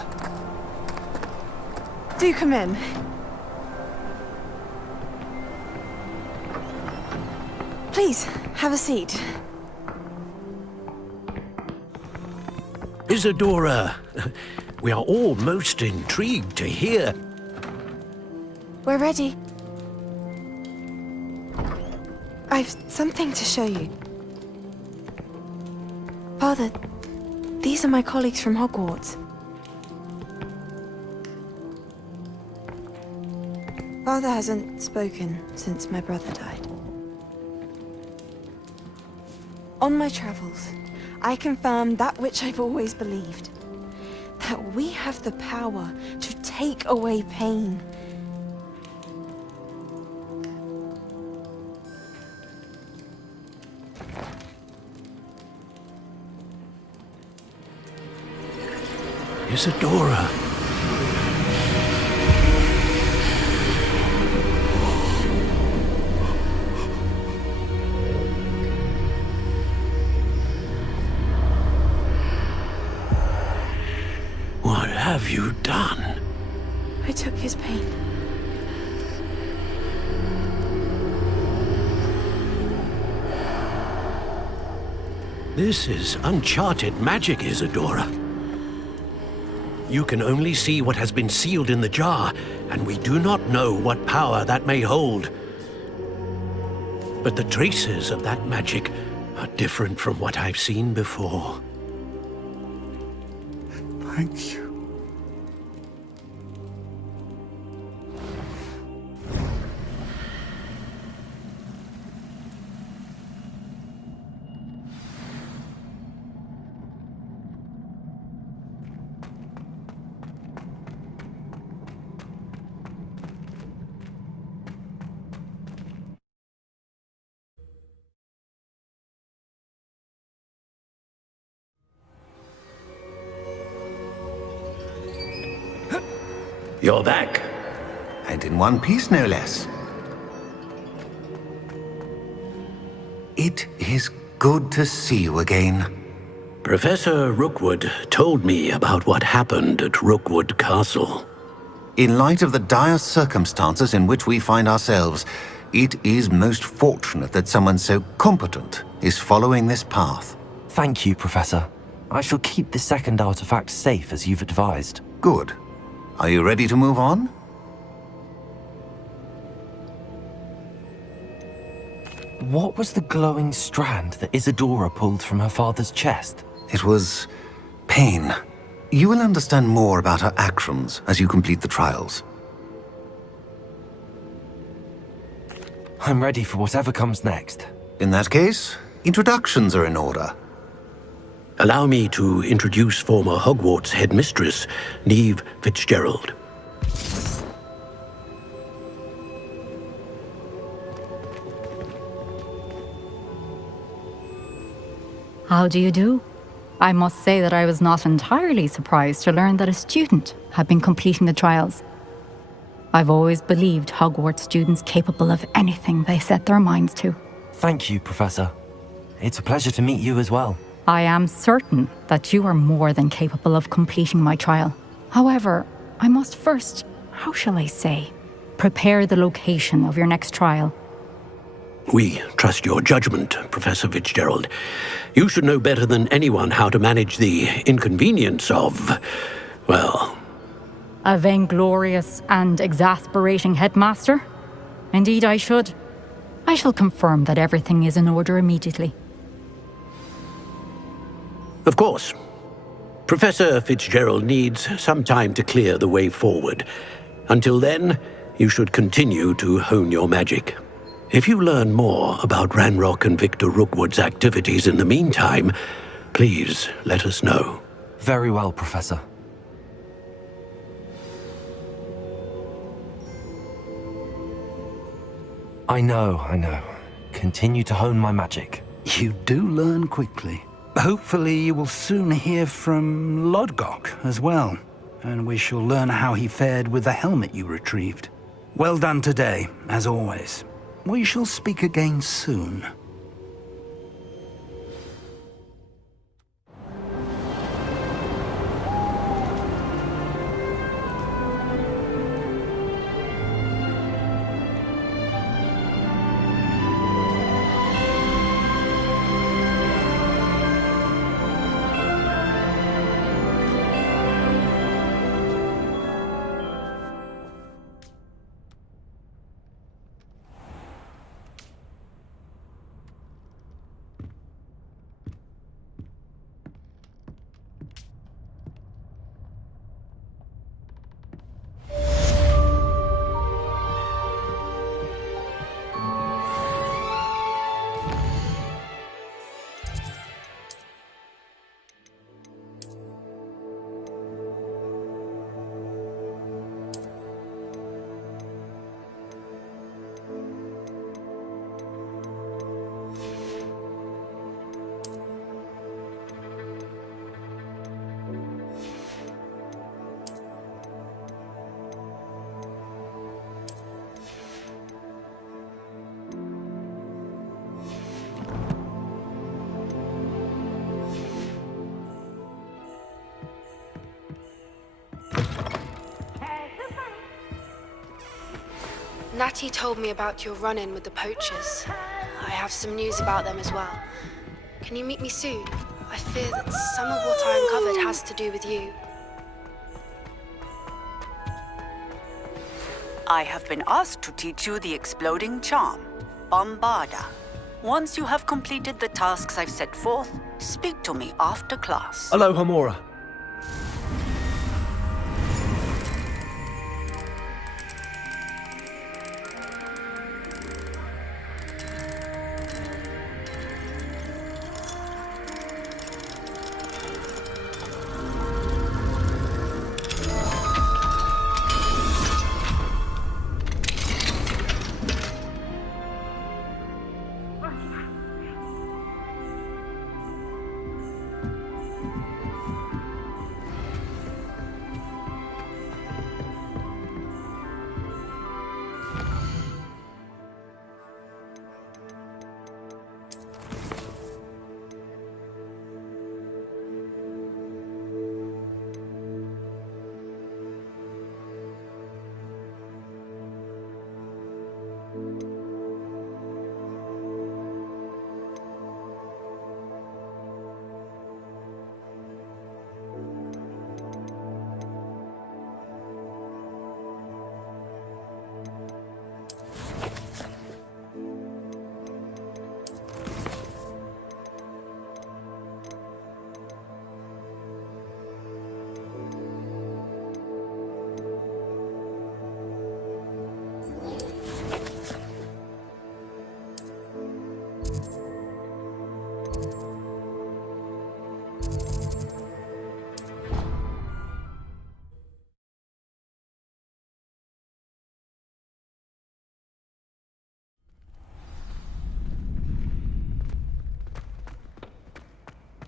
Do come in. Please, have a seat. Isadora, we are all most intrigued to hear. We're ready. I've something to show you. Father, these are my colleagues from Hogwarts. Father hasn't spoken since my brother died. On my travels, I confirmed that which I've always believed. That we have the power to take away pain. Isadora. What have you done? I took his pain. This is uncharted magic, Isadora. You can only see what has been sealed in the jar, and we do not know what power that may hold. But the traces of that magic are different from what I've seen before. Thank you. You're back. And in one piece, no less. It is good to see you again. Professor Rookwood told me about what happened at Rookwood Castle. In light of the dire circumstances in which we find ourselves, it is most fortunate that someone so competent is following this path. Thank you, Professor. I shall keep the second artifact safe as you've advised. Good. Are you ready to move on? What was the glowing strand that Isadora pulled from her father's chest? It was pain. You will understand more about her actions as you complete the trials. I'm ready for whatever comes next. In that case, introductions are in order. Allow me to introduce former Hogwarts headmistress, Neve Fitzgerald. How do you do? I must say that I was not entirely surprised to learn that a student had been completing the trials. I've always believed Hogwarts students capable of anything they set their minds to. Thank you, Professor. It's a pleasure to meet you as well. I am certain that you are more than capable of completing my trial. However, I must first, how shall I say, prepare the location of your next trial. We trust your judgment, Professor Fitzgerald. You should know better than anyone how to manage the inconvenience of, well... A vainglorious and exasperating headmaster? Indeed I should. I shall confirm that everything is in order immediately. Of course. Professor Fitzgerald needs some time to clear the way forward. Until then, you should continue to hone your magic. If you learn more about Ranrock and Victor Rookwood's activities in the meantime, please let us know. Very well, Professor. I know. Continue to hone my magic. You do learn quickly. Hopefully you will soon hear from Lodgok as well, and we shall learn how he fared with the helmet you retrieved. Well done today, as always. We shall speak again soon. Natty told me about your run-in with the poachers. I have some news about them as well. Can you meet me soon? I fear that some of what I uncovered has to do with you. I have been asked to teach you the exploding charm, Bombarda. Once you have completed the tasks I've set forth, speak to me after class. Aloha Mora.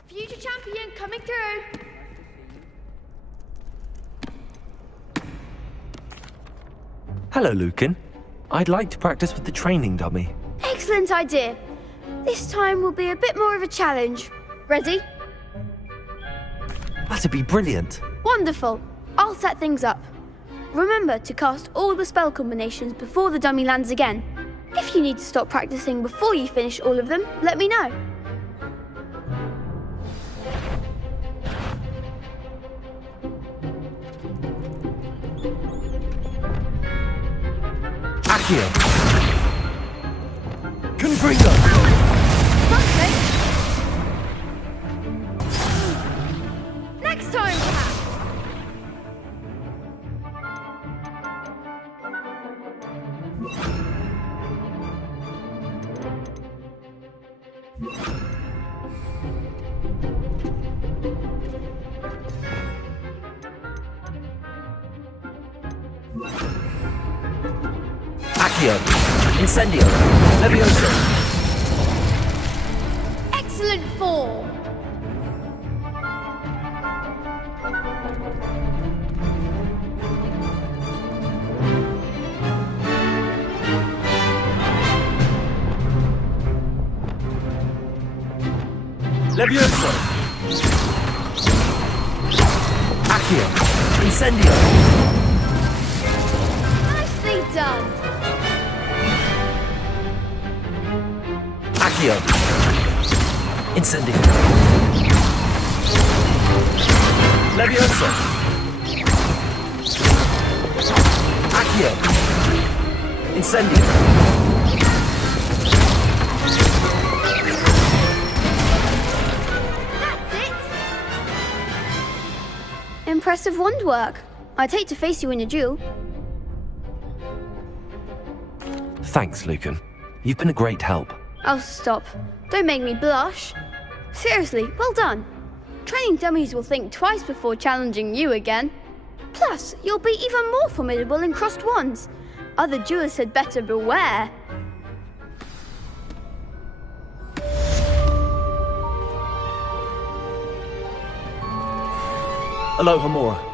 Future champion coming through. Hello, Lucan. I'd like to practice with the training dummy. Excellent idea. This time will be a bit more of a challenge. Ready? That'd be brilliant. Wonderful. I'll set things up. Remember to cast all the spell combinations before the dummy lands again. If you need to stop practicing before you finish all of them, let me know. Accio! Confringo! Next time, perhaps. Accio. Incendio. Levioso. Excellent form. Levioso. Accio. Incendio. Nicely done. Accio. Incendio. Levioso. Accio. Incendio. Impressive wand work. I'd hate to face you in a duel. Thanks, Lucan. You've been a great help. Oh, stop. Don't make me blush. Seriously, well done. Training dummies will think twice before challenging you again. Plus, you'll be even more formidable in crossed wands. Other duelists had better beware. Aloha Mora.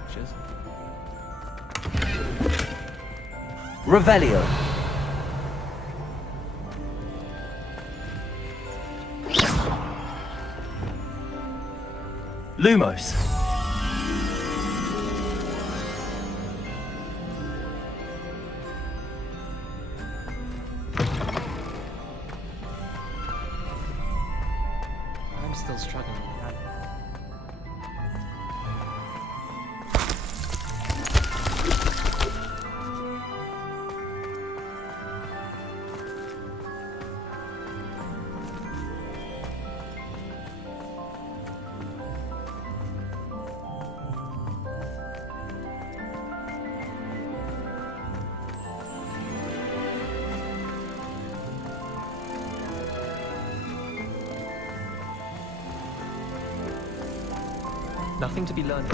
lectures. Revelio. Lumos. I'm still struggling with that. Nothing to be learned.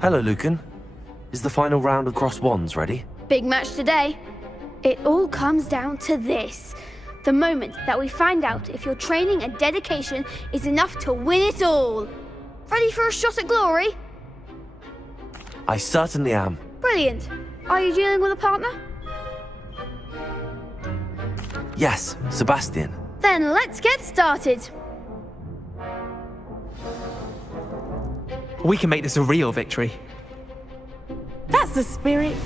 Hello, Lucan. Is the final round of crossed wands ready? Big match today. It all comes down to this. The moment that we find out if your training and dedication is enough to win it all. Ready for a shot at glory? I certainly am. Brilliant. Are you dealing with a partner? Yes, Sebastian. Then let's get started. We can make this a real victory. That's the spirit.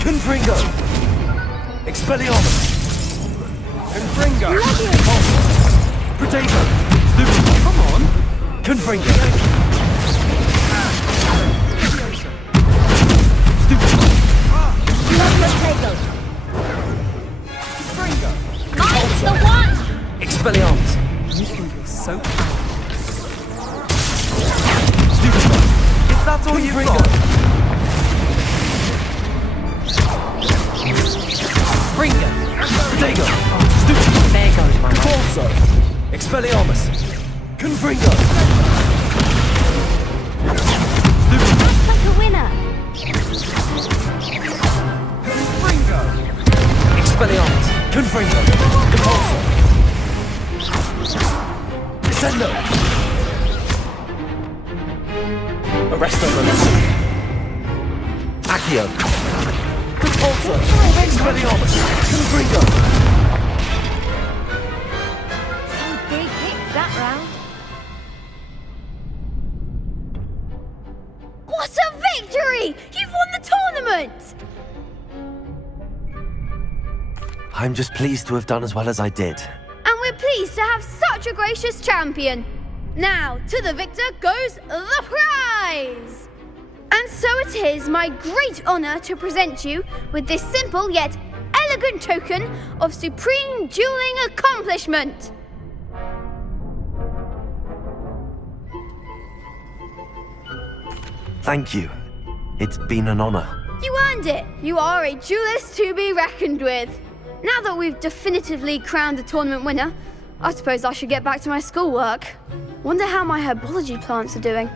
Confringo! Expelliarmus! Confringo! Potato! Stupid! Come on! Confringo! Stupid! Potato! Confringo! Mine's the one! Expelliarmus! You can feel so Stupid! Is that all you've got? Confringo! Potato! Stupid! There goes my man. Corso! Expelliarmus! Confringo! That's like a winner! Confringo! Expelliarmus! Confringo! Compulso! Descendo! Arresto Momentum! Accio! Compulso! Expelliarmus! Confringo! Some big hits that round. What a victory! Hooray! You've won the tournament! I'm just pleased to have done as well as I did. And we're pleased to have such a gracious champion. Now, to the victor goes the prize! And so it is my great honour to present you with this simple yet elegant token of supreme dueling accomplishment. Thank you. It's been an honour. You earned it. You are a duelist to be reckoned with. Now that we've definitively crowned the tournament winner, I suppose I should get back to my schoolwork. Wonder how my herbology plants are doing.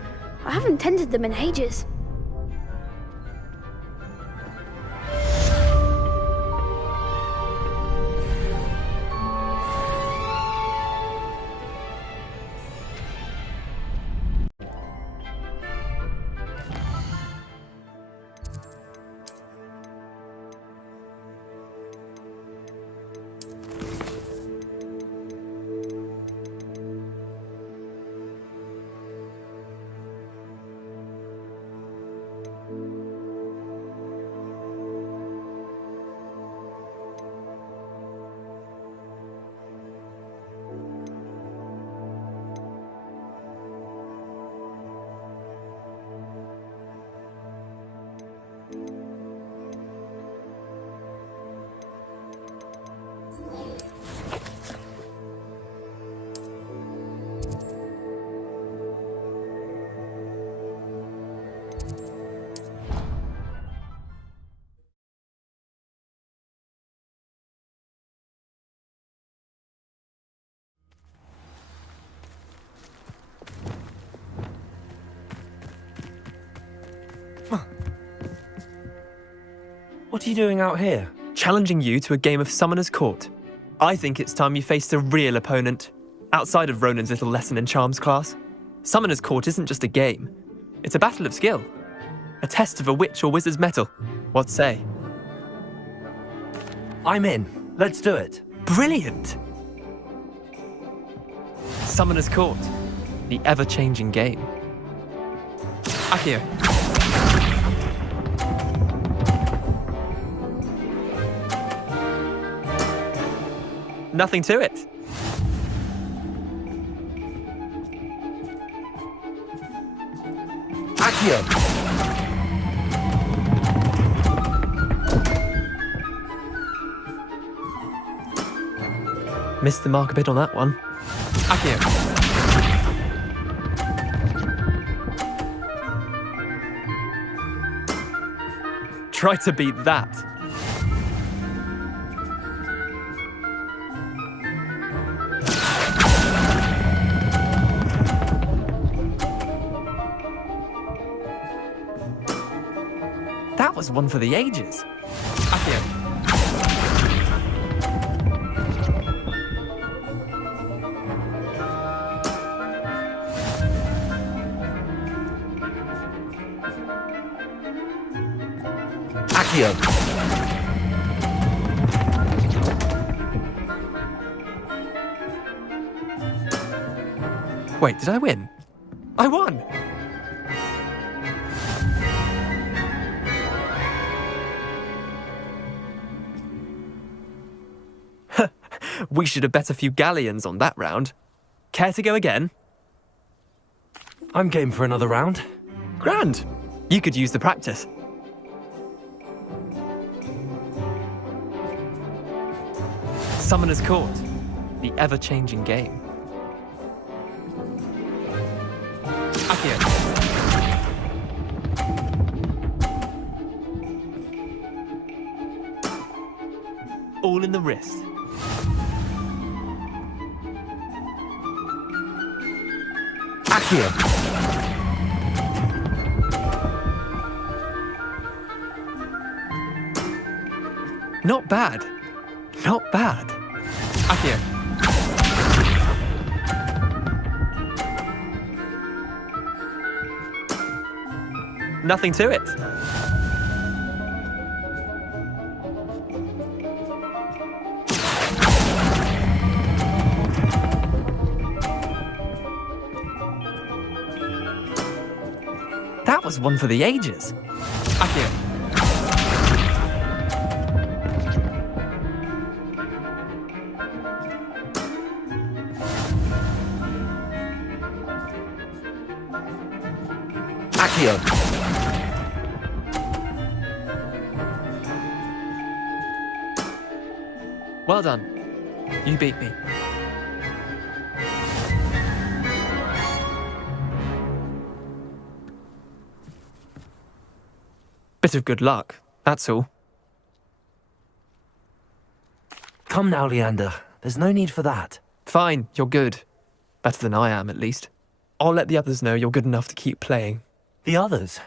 I haven't tended them in ages. What are you doing out here? Challenging you to a game of Summoner's Court. I think it's time you faced a real opponent, outside of Ronan's little lesson in charms class. Summoner's Court isn't just a game. It's a battle of skill. A test of a witch or wizard's mettle. What say? I'm in. Let's do it. Brilliant! Summoner's Court. The ever-changing game. Akio. Nothing to it. Akio! Missed the mark a bit on that one. Akio. Try to beat that. That was one for the ages. Akio. Akio. Wait, did I win? I won! We should have bet a few galleons on that round. Care to go again? I'm game for another round. Grand! You could use the practice. Summoner's Court. The ever-changing game. Akio. All in the wrist. Akio. Not bad. Not bad. Akio. Nothing to it. That was was one for the ages. Akio. Akio. Well done. You beat me. Bit of good luck, that's all. Come now, Leander. There's no need for that. Fine, you're good. Better than I am, at least. I'll let the others know you're good enough to keep playing. The others?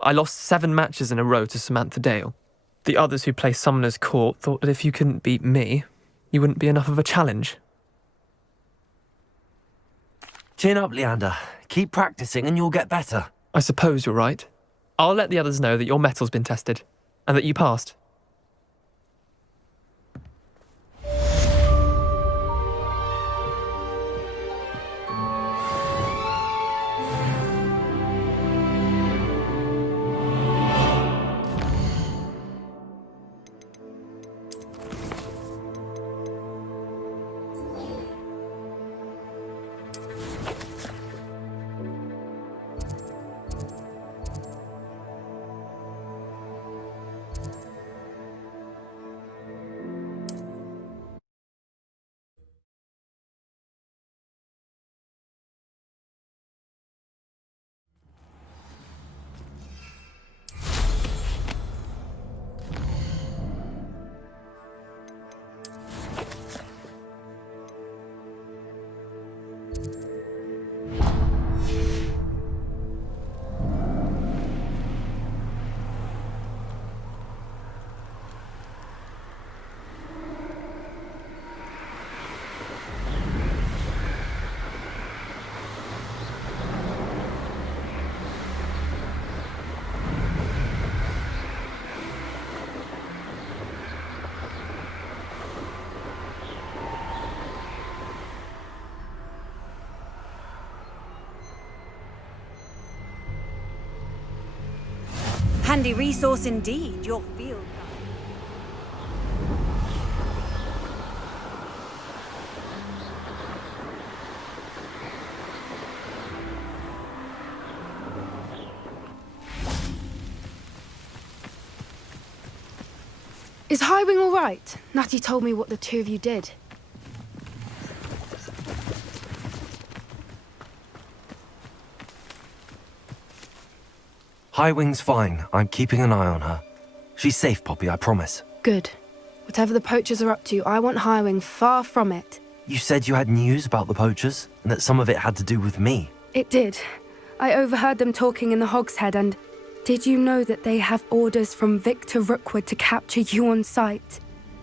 I lost 7 matches in a row to Samantha Dale. The others who play Summoner's Court thought that if you couldn't beat me, you wouldn't be enough of a challenge. Chin up, Leander. Keep practicing and you'll get better. I suppose you're right. I'll let the others know that your metal's been tested, and that you passed. Handy resource indeed, your field. Is Highwing all right? Natty told me what the two of you did. Highwing's fine. I'm keeping an eye on her. She's safe, Poppy, I promise. Good. Whatever the poachers are up to, I want Highwing far from it. You said you had news about the poachers, and that some of it had to do with me. It did. I overheard them talking in the Hogshead, and did you know that they have orders from Victor Rookwood to capture you on sight?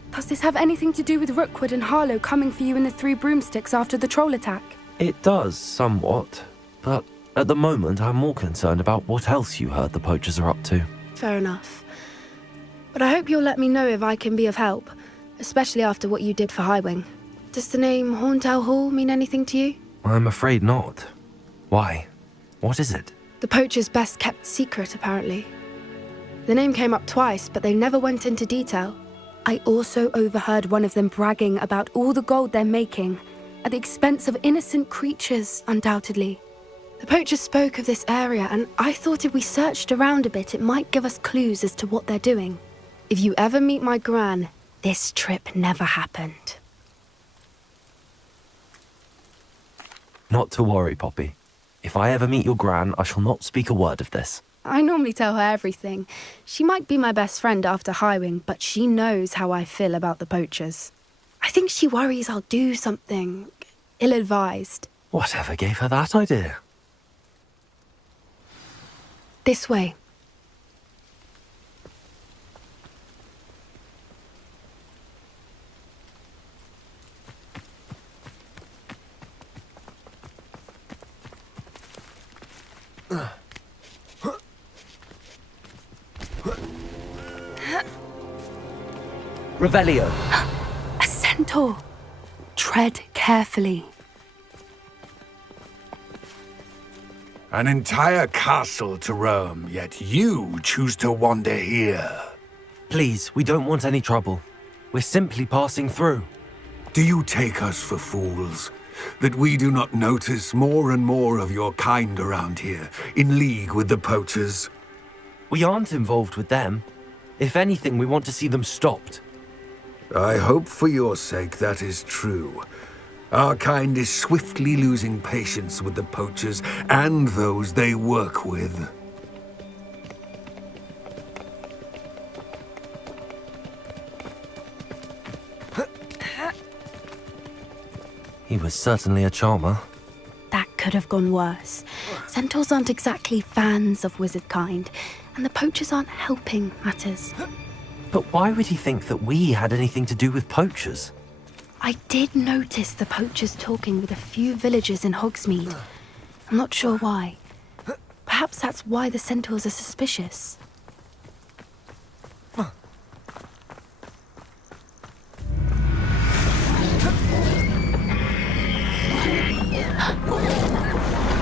Does this have anything to do with Rookwood and Harlow coming for you in the Three Broomsticks after the troll attack? It does, somewhat. But at the moment, I'm more concerned about what else you heard the poachers are up to. Fair enough. But I hope you'll let me know if I can be of help, especially after what you did for Highwing. Does the name Horntail Hall mean anything to you? I'm afraid not. Why? What is it? The poachers' best kept secret, apparently. The name came up twice, but they never went into detail. I also overheard one of them bragging about all the gold they're making, at the expense of innocent creatures, undoubtedly. The poachers spoke of this area, and I thought if we searched around a bit, it might give us clues as to what they're doing. If you ever meet my gran, this trip never happened. Not to worry, Poppy. If I ever meet your gran, I shall not speak a word of this. I normally tell her everything. She might be my best friend after Highwing, but she knows how I feel about the poachers. I think she worries I'll do something ill-advised. Whatever gave her that idea? This way. Revelio. A centaur. Tread carefully. An entire castle to roam, yet you choose to wander here. Please, we don't want any trouble. We're simply passing through. Do you take us for fools? That we do not notice more and more of your kind around here, in league with the poachers? We aren't involved with them. If anything, we want to see them stopped. I hope for your sake that is true. Our kind is swiftly losing patience with the poachers and those they work with. He was certainly a charmer. That could have gone worse. Centaurs aren't exactly fans of wizard kind, and the poachers aren't helping matters. But why would he think that we had anything to do with poachers? I did notice the poachers talking with a few villagers in Hogsmeade. I'm not sure why. Perhaps that's why the centaurs are suspicious.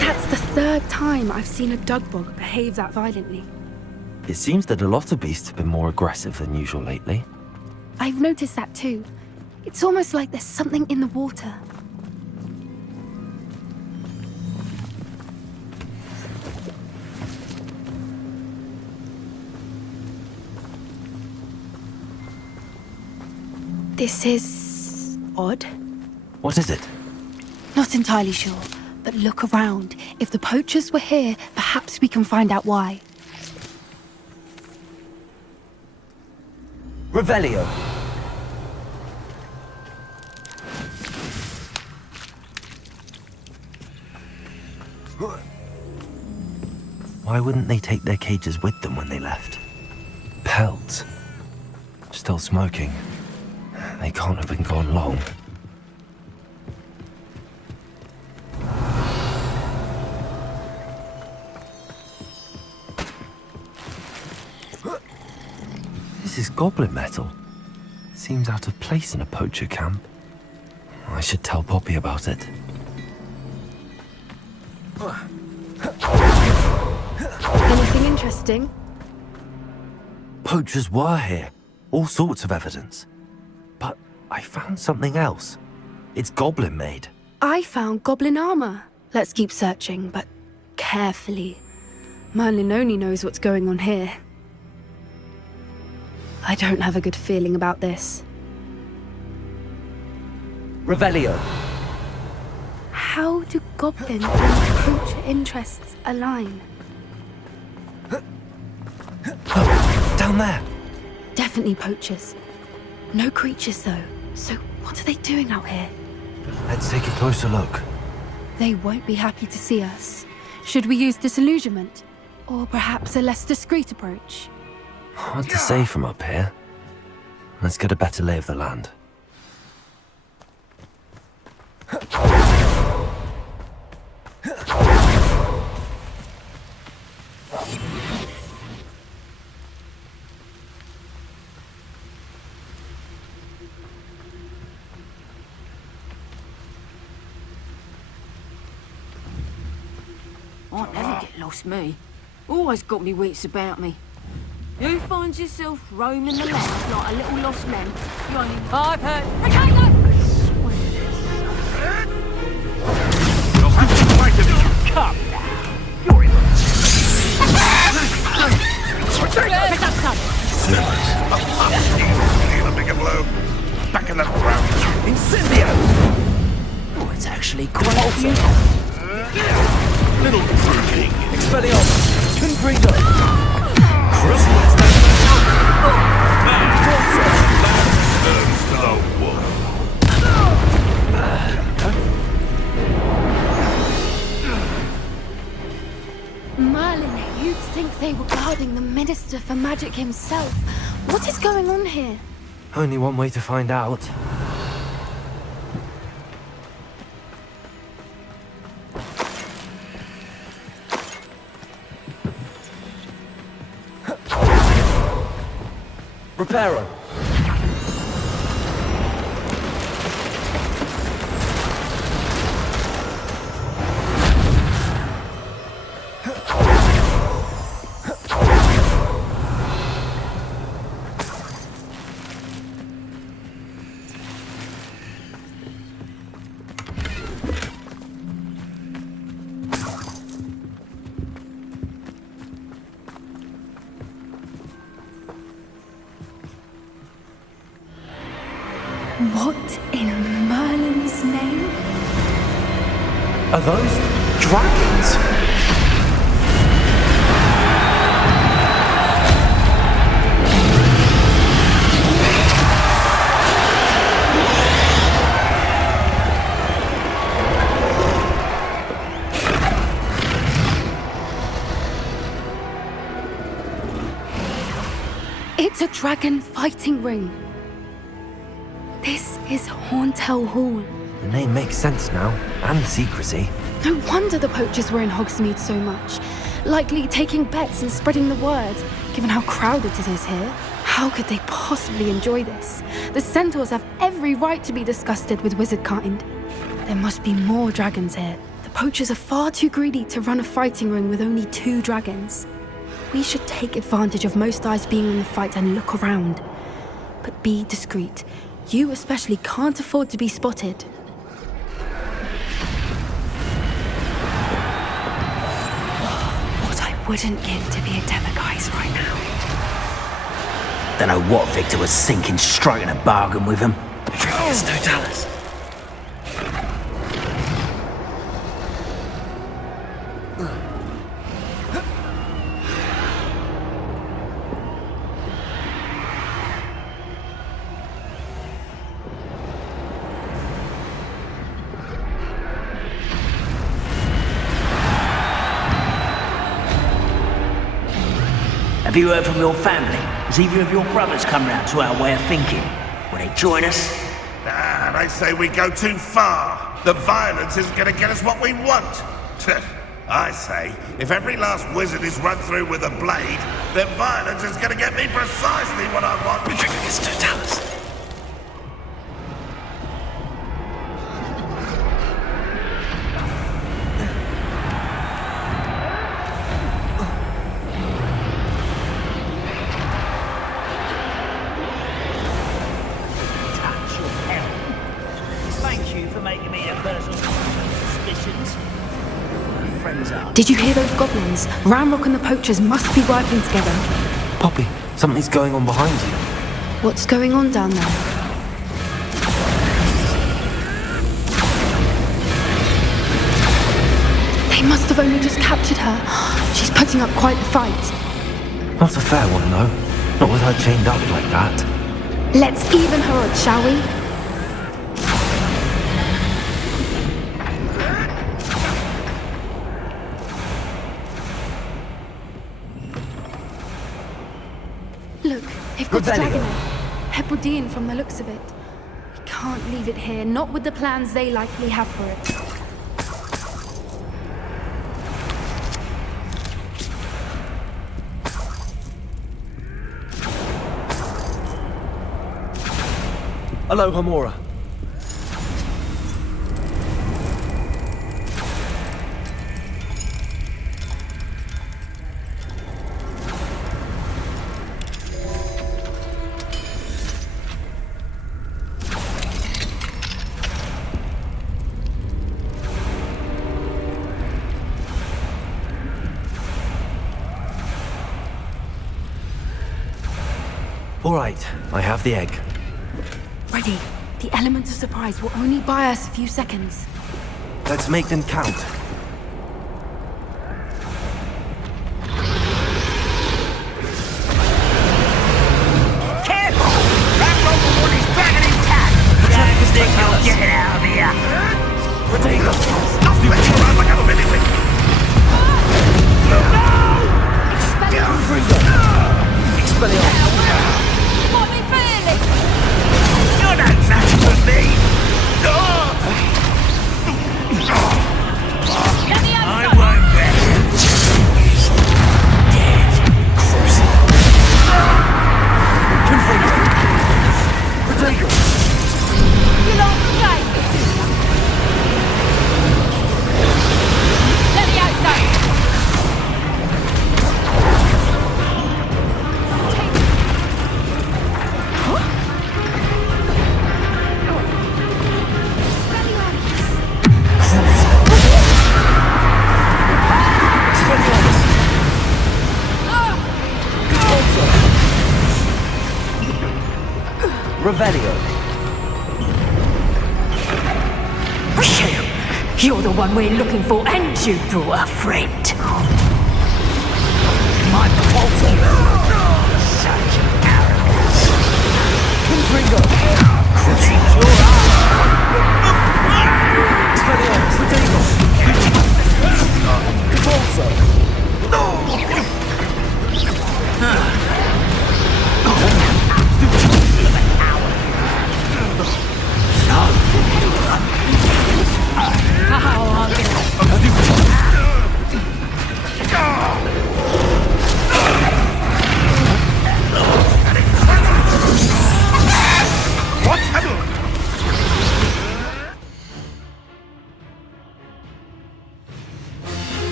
That's the third time I've seen a dugbog behave that violently. It seems that a lot of beasts have been more aggressive than usual lately. I've noticed that too. It's almost like there's something in the water. This is odd. What is it? Not entirely sure, but look around. If the poachers were here, perhaps we can find out why. Revelio. Why wouldn't they take their cages with them when they left? Pelts. Still smoking. They can't have been gone long. This is goblin metal. Seems out of place in a poacher camp. I should tell Poppy about it. Anything interesting? Poachers were here. All sorts of evidence. But I found something else. It's goblin made. I found goblin armor. Let's keep searching, but carefully. Merlin only knows what's going on here. I don't have a good feeling about this. Revelio. How do goblin and poacher interests align? Down there. Definitely poachers. No creatures though. So what are they doing out here? Let's take a closer look. They won't be happy to see us. Should we use disillusionment? Or perhaps a less discreet approach? Hard to say from up here. Let's get a better lay of the land. I never get lost, me. Always got me wits about me. You find yourself roaming the land like a little lost lamb. You only... I've heard... Potato! Come now. You're in the... Need a bigger blow. Back in the ground. Incendio! Oh, it's actually quite awesome. Little fruity. Expelliarmus! Confringo! Turns to the wolf. Merlin, you'd think they were guarding the Minister for Magic himself. What is going on here? Only one way to find out. Reparo. What in Merlin's name? Are those dragons? It's a dragon fighting ring. This is Horntail Hall. The name makes sense now, and the secrecy. No wonder the poachers were in Hogsmeade so much. Likely taking bets and spreading the word, given how crowded it is here. How could they possibly enjoy this? The centaurs have every right to be disgusted with wizard kind. There must be more dragons here. The poachers are far too greedy to run a fighting ring with only 2 dragons. We should take advantage of most eyes being on the fight and look around. But be discreet. You especially can't afford to be spotted. What I wouldn't give to be a Demiguise right now. Don't know what Victor was thinking, striking a bargain with him. There's no Dallas. Have you heard from your family? Has either of your brothers come round to our way of thinking? Will they join us? Nah, they say we go too far. The violence isn't going to get us what we want. I say, if every last wizard is run through with a blade, then violence is going to get me precisely what I want. We're drinking this totalis. Thank you for making me a person of suspicions. Friends are. Did you hear those goblins? Ramrock and the poachers must be working together. Poppy, something's going on behind you. What's going on down there? They must have only just captured her. She's putting up quite the fight. Not a fair one, though. Not with her chained up like that. Let's even her odds, shall we? Look, they've got the dragon egg. Hebridean from the looks of it. We can't leave it here, not with the plans they likely have for it. Hello, Hamora. All right, I have the egg. Ready. The element of surprise will only buy us a few seconds. Let's make them count. Careful! That local one is dragging intact! Get it out of here! Stop messing around like I'm a minute. Expelliarmus! What me feeling? You're no match for me! Let me have I some. won't rest. Dead. Potato! You like the game? Let me out, son. Revelio. You're the one we're looking for, and you brought a friend. My proposal. Such arrogance. Confringo. Seems your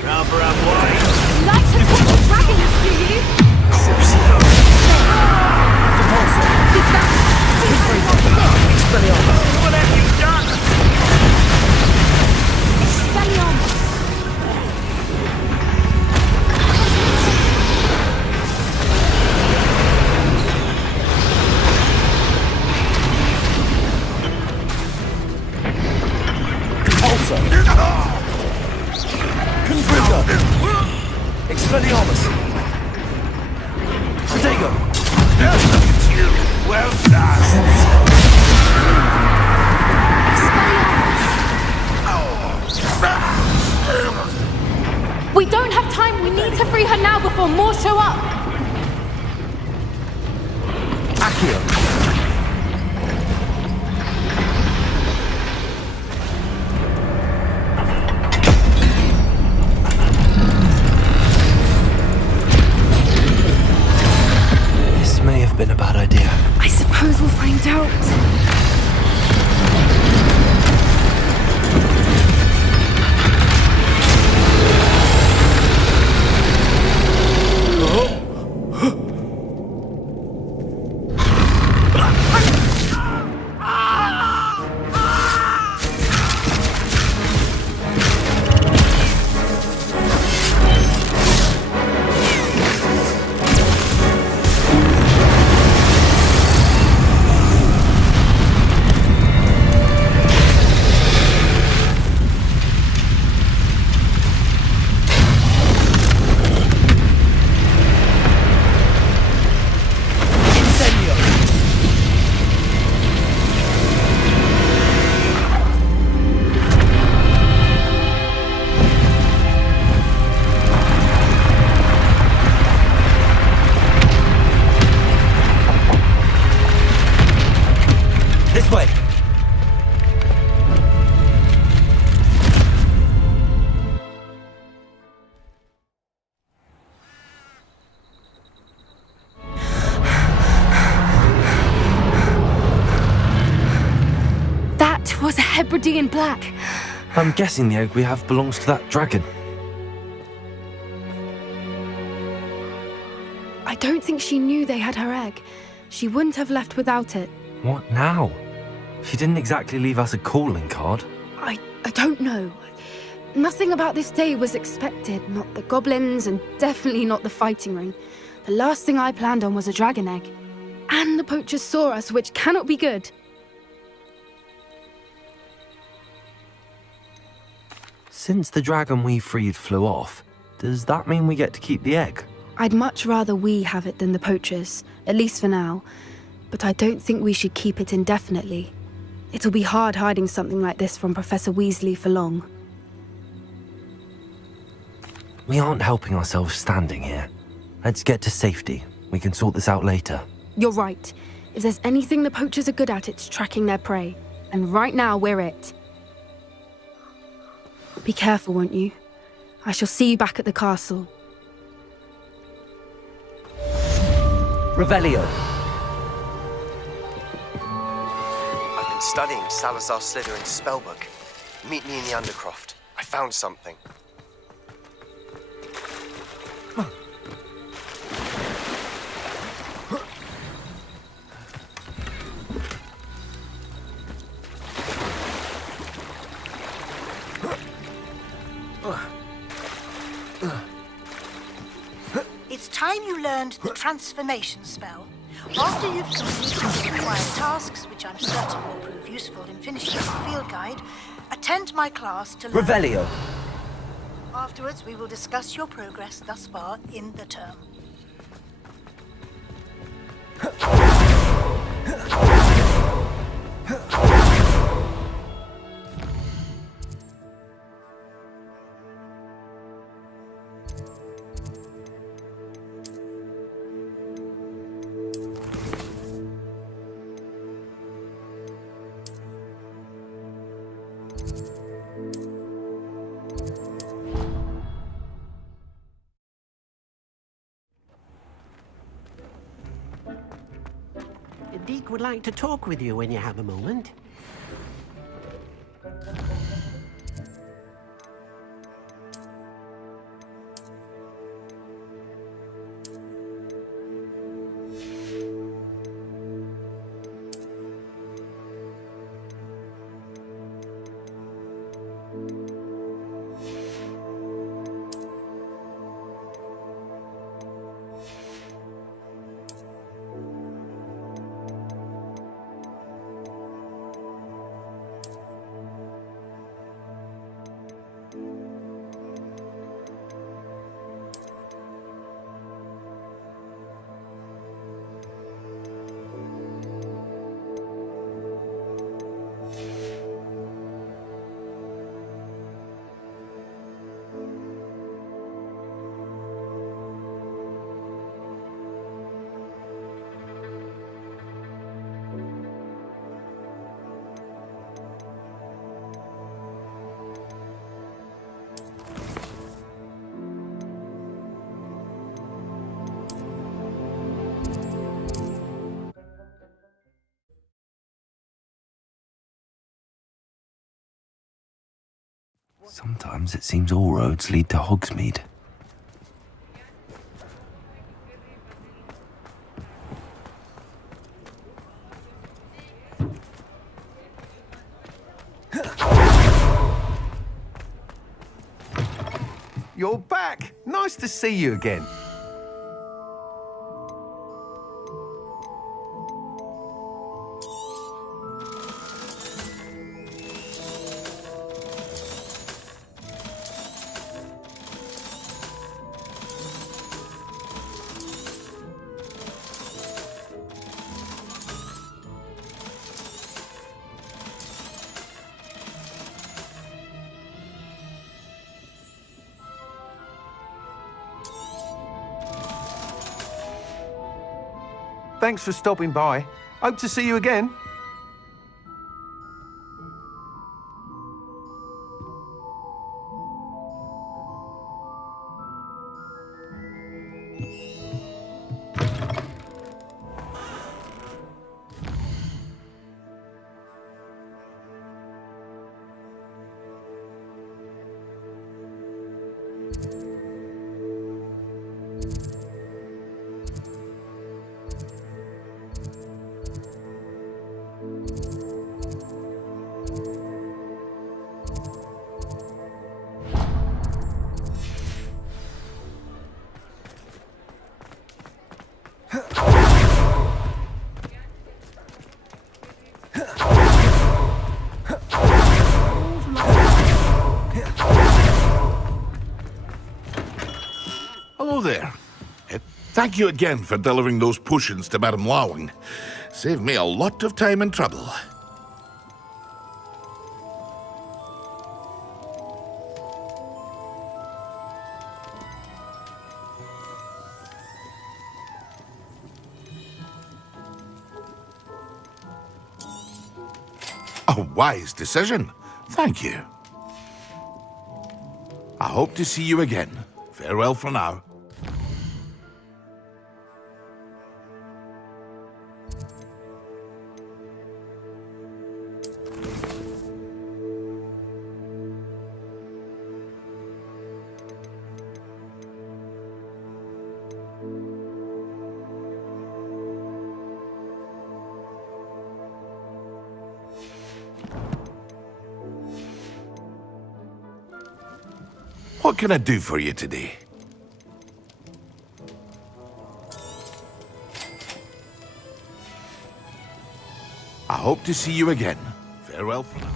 Cover up, White. Like to talk to dragons, do you? What have you done? Expelliarmus! Protego! Well done! We don't have time. We need to free her now before more show up. Accio! This may have been a bad idea. I suppose we'll find out. This way! That was a Hebridean black. I'm guessing the egg we have belongs to that dragon. I don't think she knew they had her egg. She wouldn't have left without it. What now? She didn't exactly leave us a calling card. I don't know. Nothing about this day was expected. Not the goblins, and definitely not the fighting ring. The last thing I planned on was a dragon egg. And the poachers saw us, which cannot be good. Since the dragon we freed flew off, does that mean we get to keep the egg? I'd much rather we have it than the poachers, at least for now. But I don't think we should keep it indefinitely. It'll be hard hiding something like this from Professor Weasley for long. We aren't helping ourselves standing here. Let's get to safety. We can sort this out later. You're right. If there's anything the poachers are good at, it's tracking their prey. And right now, we're it. Be careful, won't you? I shall see you back at the castle. Revelio. I've been studying Salazar Slytherin's spellbook. Meet me in the Undercroft. I found something. It's time you learned the transformation spell. After you've completed the required tasks, which I'm certain will prove useful in finishing your field guide, attend my class to learn. Revelio. Afterwards, we will discuss your progress thus far in the term. Deke would like to talk with you when you have a moment. Sometimes it seems all roads lead to Hogsmeade. You're back! Nice to see you again. Thanks for stopping by. Hope to see you again. Hello there. Thank you again for delivering those potions to Madame Lawing. Saved me a lot of time and trouble. A wise decision. Thank you. I hope to see you again. Farewell for now. What can I do for you today? I hope to see you again. Farewell for now.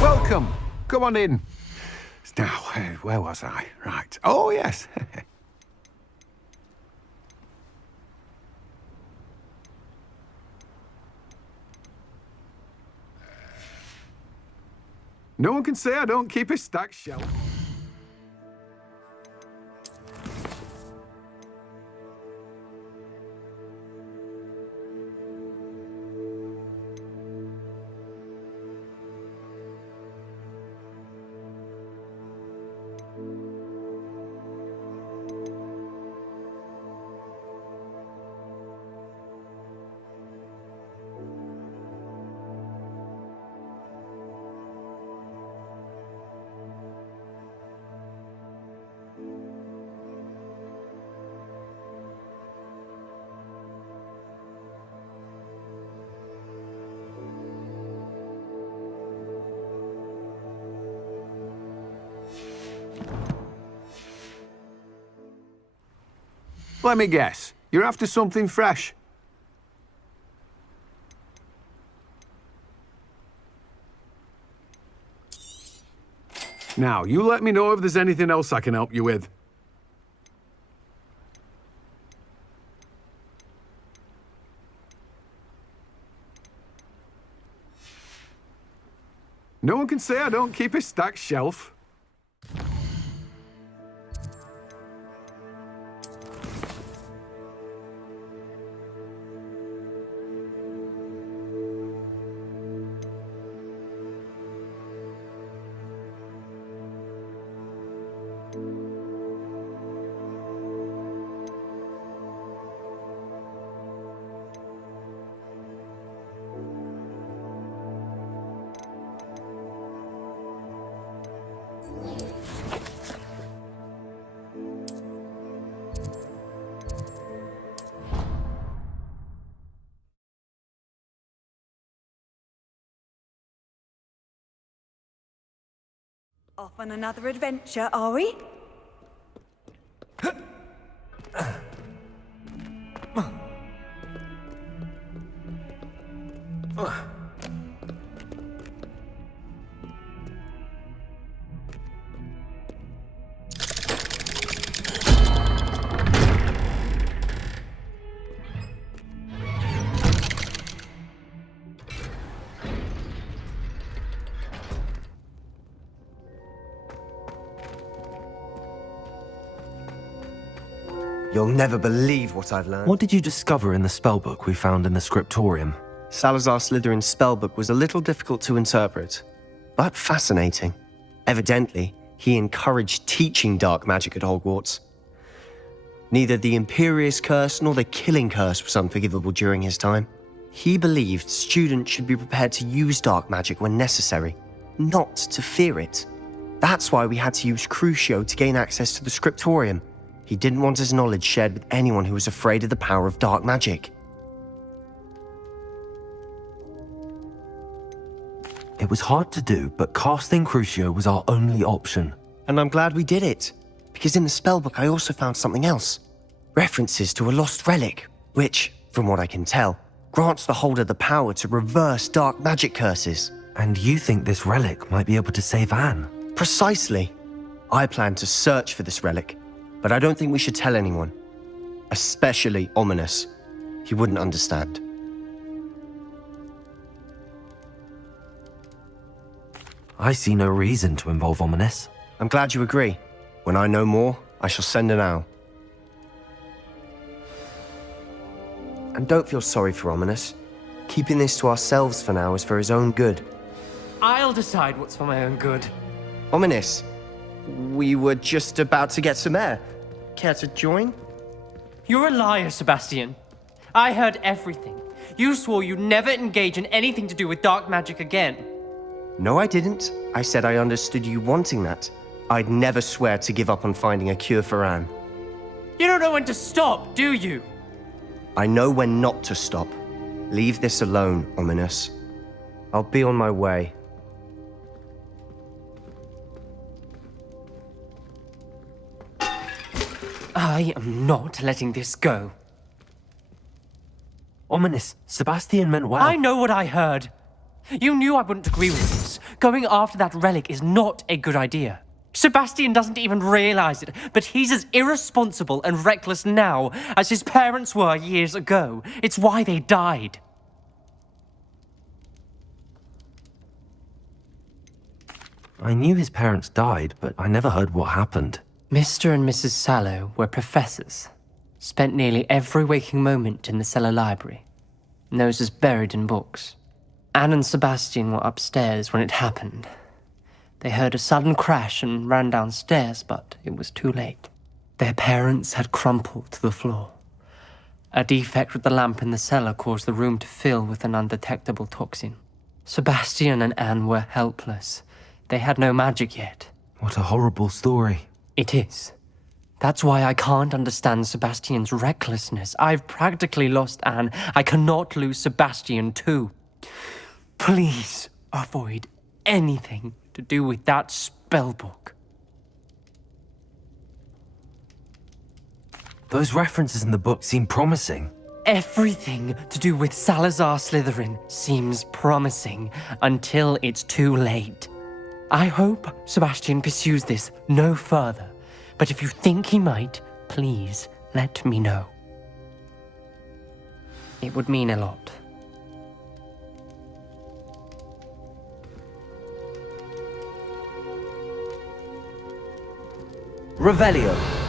Welcome. Come on in. Now, where was I? Right. Oh, yes. No one can say I don't keep a stacked shelf. Let me guess. You're after something fresh. Now, you let me know if there's anything else I can help you with. No one can say I don't keep a stacked shelf. Off on another adventure, are we? You'll never believe what I've learned. What did you discover in the spellbook we found in the scriptorium? Salazar Slytherin's spellbook was a little difficult to interpret, but fascinating. Evidently, he encouraged teaching dark magic at Hogwarts. Neither the Imperious Curse nor the Killing Curse was unforgivable during his time. He believed students should be prepared to use dark magic when necessary, not to fear it. That's why we had to use Crucio to gain access to the scriptorium. He didn't want his knowledge shared with anyone who was afraid of the power of dark magic. It was hard to do, but casting Crucio was our only option. And I'm glad we did it, because in the spellbook I also found something else. References to a lost relic, which, from what I can tell, grants the holder the power to reverse dark magic curses. And you think this relic might be able to save Anne? Precisely. I plan to search for this relic, but I don't think we should tell anyone. Especially Ominous. He wouldn't understand. I see no reason to involve Ominous. I'm glad you agree. When I know more, I shall send an owl. And don't feel sorry for Ominous. Keeping this to ourselves for now is for his own good. I'll decide what's for my own good. Ominous. We were just about to get some air. Care to join? You're a liar, Sebastian. I heard everything. You swore you'd never engage in anything to do with dark magic again. No, I didn't. I said I understood you wanting that. I'd never swear to give up on finding a cure for Anne. You don't know when to stop, do you? I know when not to stop. Leave this alone, Ominous. I'll be on my way. I am not letting this go. Ominous, Sebastian meant well. I know what I heard. You knew I wouldn't agree with this. Going after that relic is not a good idea. Sebastian doesn't even realize it, but he's as irresponsible and reckless now as his parents were years ago. It's why they died. I knew his parents died, but I never heard what happened. Mr. and Mrs. Sallow were professors. Spent nearly every waking moment in the cellar library. Noses buried in books. Anne and Sebastian were upstairs when it happened. They heard a sudden crash and ran downstairs, but it was too late. Their parents had crumpled to the floor. A defect with the lamp in the cellar caused the room to fill with an undetectable toxin. Sebastian and Anne were helpless. They had no magic yet. What a horrible story. It is. That's why I can't understand Sebastian's recklessness. I've practically lost Anne. I cannot lose Sebastian too. Please avoid anything to do with that spellbook. Those references in the book seem promising. Everything to do with Salazar Slytherin seems promising until it's too late. I hope Sebastian pursues this no further, but if you think he might, please let me know. It would mean a lot. Revelio.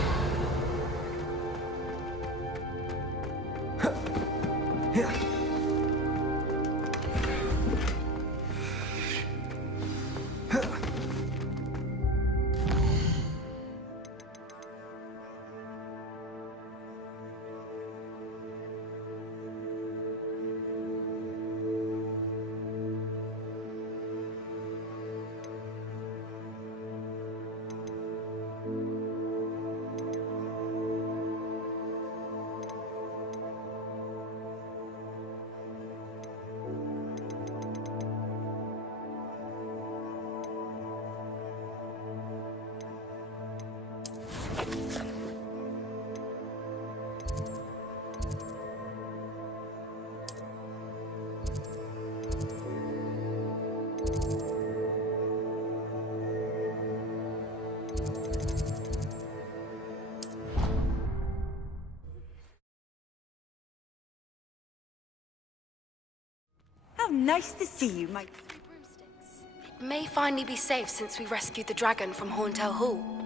How nice to see you, my... It may finally be safe since we rescued the dragon from Horntail Hall.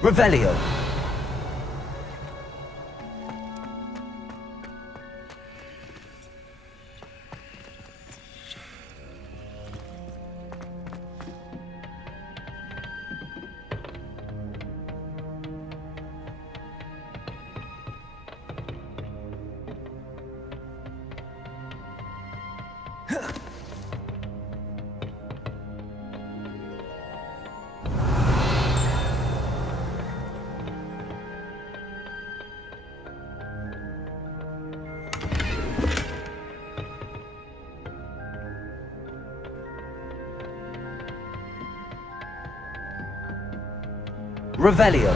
Revelio. Revelio.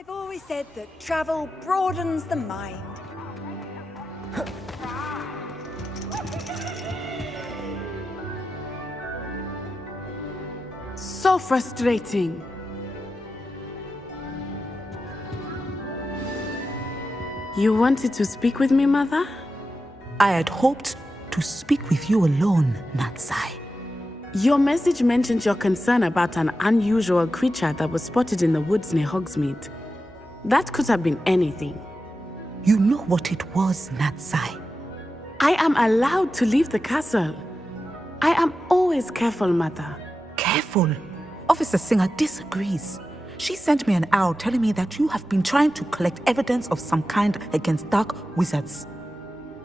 I've always said that travel broadens the mind. So frustrating. You wanted to speak with me, Mother? I had hoped to speak with you alone, Natsai. Your message mentioned your concern about an unusual creature that was spotted in the woods near Hogsmeade. That could have been anything. You know what it was, Natsai. I am allowed to leave the castle. I am always careful, Mother. Careful? Officer Singer disagrees. She sent me an owl telling me that you have been trying to collect evidence of some kind against dark wizards.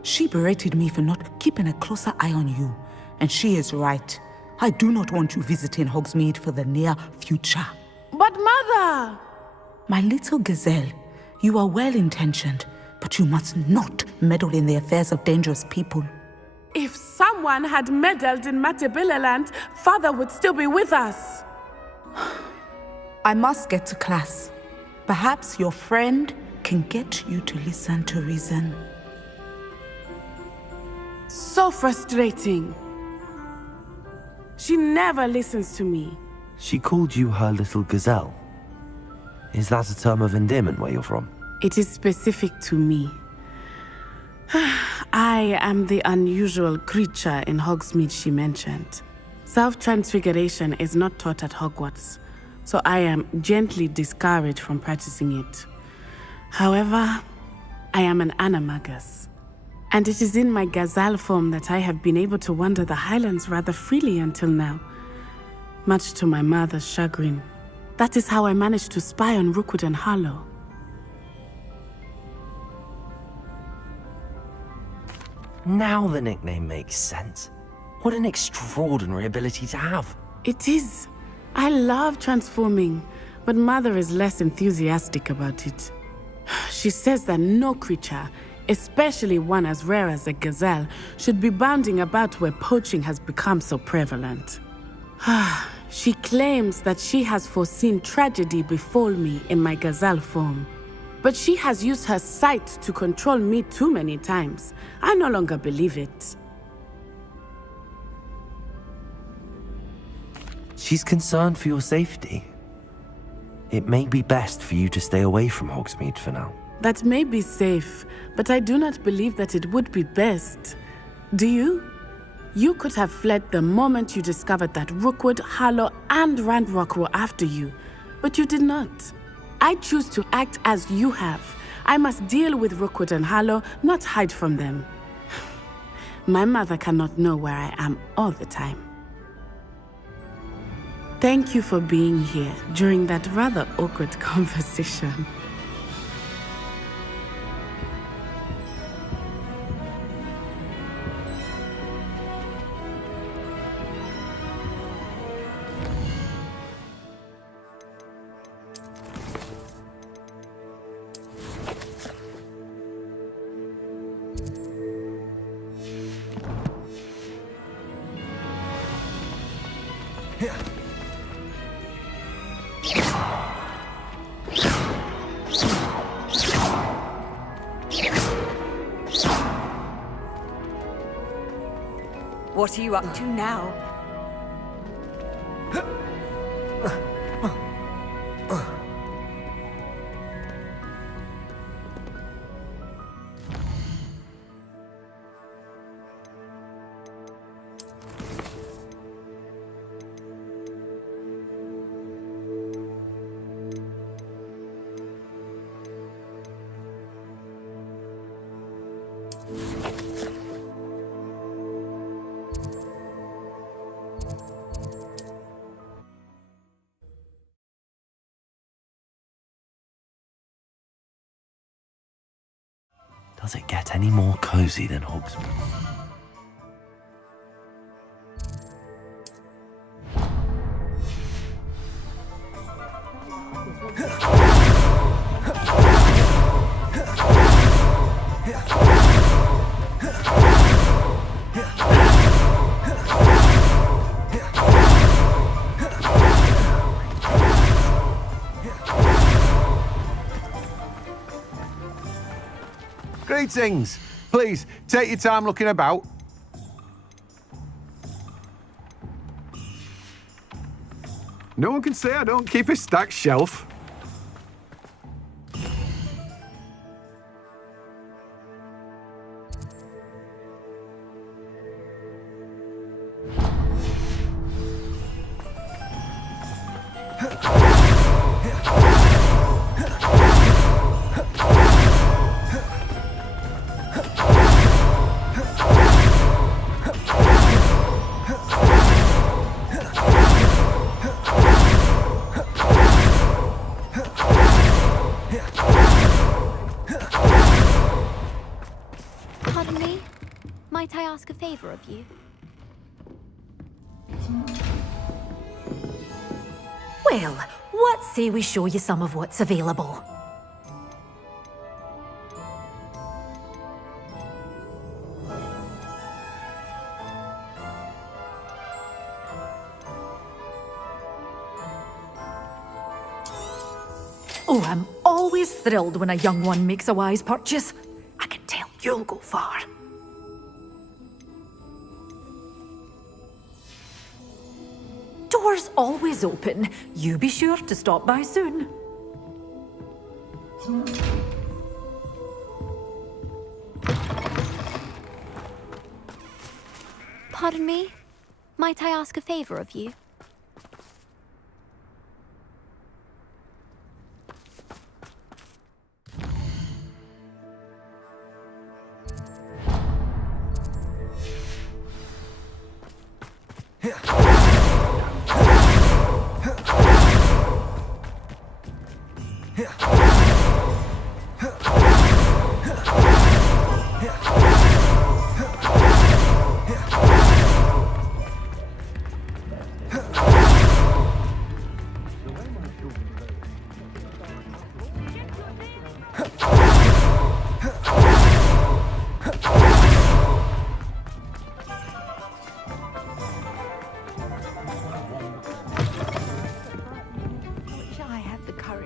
She berated me for not keeping a closer eye on you, and she is right. I do not want you visiting Hogsmeade for the near future. But Mother! My little gazelle, you are well-intentioned, but you must not meddle in the affairs of dangerous people. If someone had meddled in Matabeleland, Father would still be with us. I must get to class. Perhaps your friend can get you to listen to reason. So frustrating. She never listens to me. She called you her little gazelle. Is that a term of endearment where you're from? It is specific to me. I am the unusual creature in Hogsmeade she mentioned. Self-transfiguration is not taught at Hogwarts, so I am gently discouraged from practicing it. However, I am an animagus, and it is in my gazelle form that I have been able to wander the Highlands rather freely until now, much to my mother's chagrin. That is how I managed to spy on Rookwood and Harlow. Now the nickname makes sense. What an extraordinary ability to have. It is. I love transforming, but Mother is less enthusiastic about it. She says that no creature, especially one as rare as a gazelle, should be bounding about where poaching has become so prevalent. She claims that she has foreseen tragedy befall me in my gazelle form. But she has used her sight to control me too many times. I no longer believe it. She's concerned for your safety. It may be best for you to stay away from Hogsmeade for now. That may be safe, but I do not believe that it would be best. Do you? You could have fled the moment you discovered that Rookwood, Harlow, and Ranrock were after you, but you did not. I choose to act as you have. I must deal with Rookwood and Harlow, not hide from them. My mother cannot know where I am all the time. Thank you for being here during that rather awkward conversation. What are you up to now? Does it get any more cozy than Hogsmeade? Greetings. Please, take your time looking about. No one can say I don't keep a stacked shelf. Pardon me? Might I ask a favor of you? Well, what say we show you some of what's available? Oh, I'm always thrilled when a young one makes a wise purchase. I can tell you'll go far. Doors always open. You be sure to stop by soon. Pardon me? Might I ask a favor of you?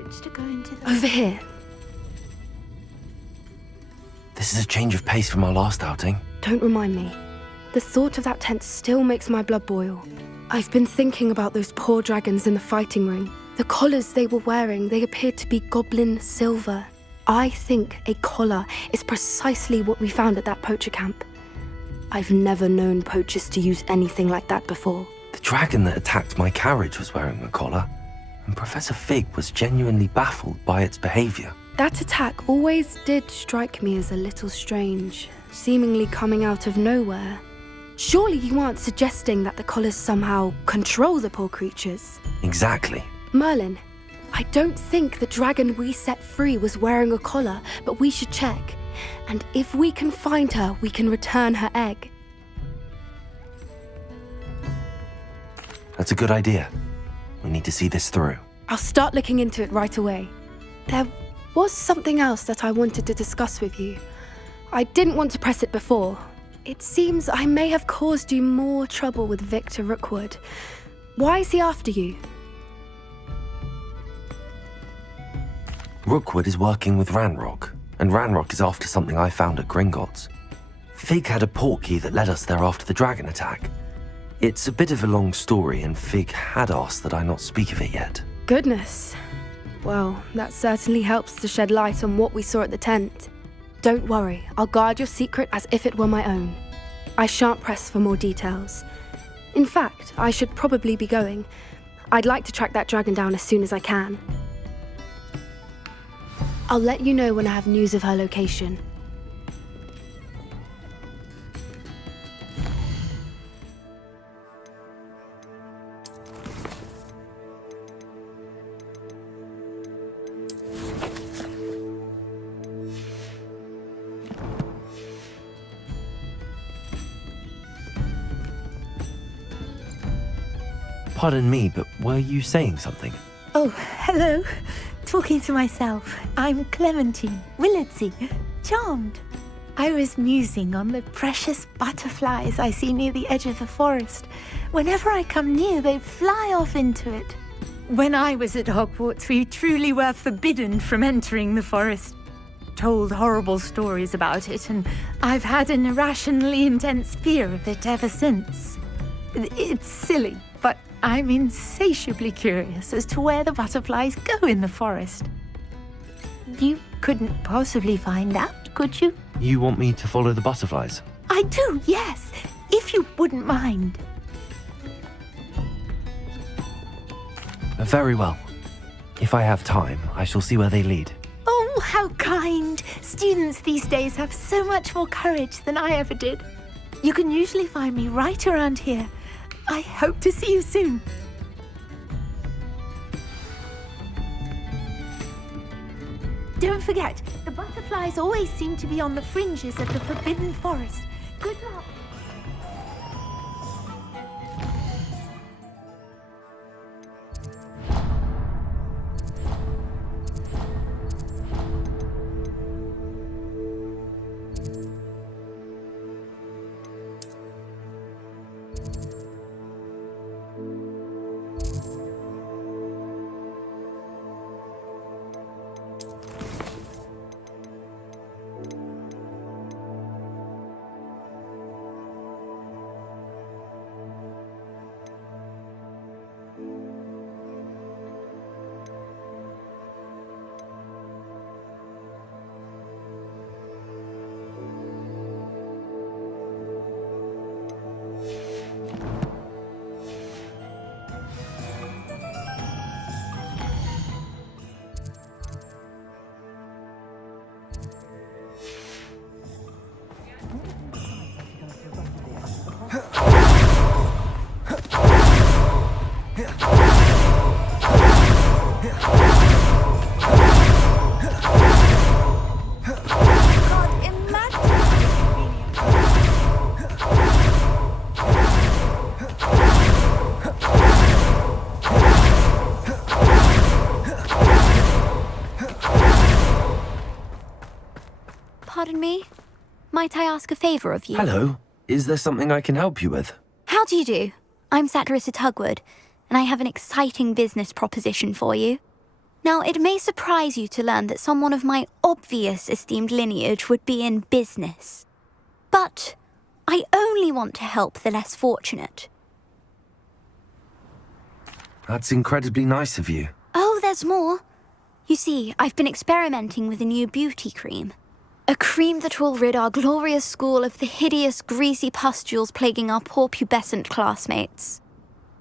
much to go into the... Over here. This is a change of pace from our last outing. Don't remind me. The thought of that tent still makes my blood boil. I've been thinking about those poor dragons in the fighting ring. The collars they were wearing, they appeared to be goblin silver. I think a collar is precisely what we found at that poacher camp. I've never known poachers to use anything like that before. The dragon that attacked my carriage was wearing a collar, and Professor Fig was genuinely baffled by its behavior. That attack always did strike me as a little strange, seemingly coming out of nowhere. Surely you aren't suggesting that the collars somehow control the poor creatures? Exactly. Merlin, I don't think the dragon we set free was wearing a collar, but we should check. And if we can find her, we can return her egg. That's a good idea. We need to see this through. I'll start looking into it right away. There was something else that I wanted to discuss with you. I didn't want to press it before. It seems I may have caused you more trouble with Victor Rookwood. Why is he after you? Rookwood is working with Ranrock, and Ranrock is after something I found at Gringotts. Fig had a portkey that led us there after the dragon attack. It's a bit of a long story, and Fig had asked that I not speak of it yet. Goodness. Well, that certainly helps to shed light on what we saw at the tent. Don't worry, I'll guard your secret as if it were my own. I shan't press for more details. In fact, I should probably be going. I'd like to track that dragon down as soon as I can. I'll let you know when I have news of her location. Pardon me, but were you saying something? Oh, hello. Talking to myself. I'm Clementine, Willardsey, charmed. I was musing on the precious butterflies I see near the edge of the forest. Whenever I come near, they fly off into it. When I was at Hogwarts, we truly were forbidden from entering the forest. Told horrible stories about it, and I've had an irrationally intense fear of it ever since. It's silly, but I'm insatiably curious as to where the butterflies go in the forest. You couldn't possibly find out, could you? You want me to follow the butterflies? I do, yes, if you wouldn't mind. Very well. If I have time, I shall see where they lead. Oh, how kind! Students these days have so much more courage than I ever did. You can usually find me right around here. I hope to see you soon. Don't forget, the butterflies always seem to be on the fringes of the Forbidden Forest. Good luck. Pardon me? Might I ask a favour of you? Hello. Is there something I can help you with? How do you do? I'm Saccharissa Tugwood, and I have an exciting business proposition for you. Now, it may surprise you to learn that someone of my obvious esteemed lineage would be in business. But I only want to help the less fortunate. That's incredibly nice of you. Oh, there's more. You see, I've been experimenting with a new beauty cream. A cream that will rid our glorious school of the hideous, greasy pustules plaguing our poor pubescent classmates.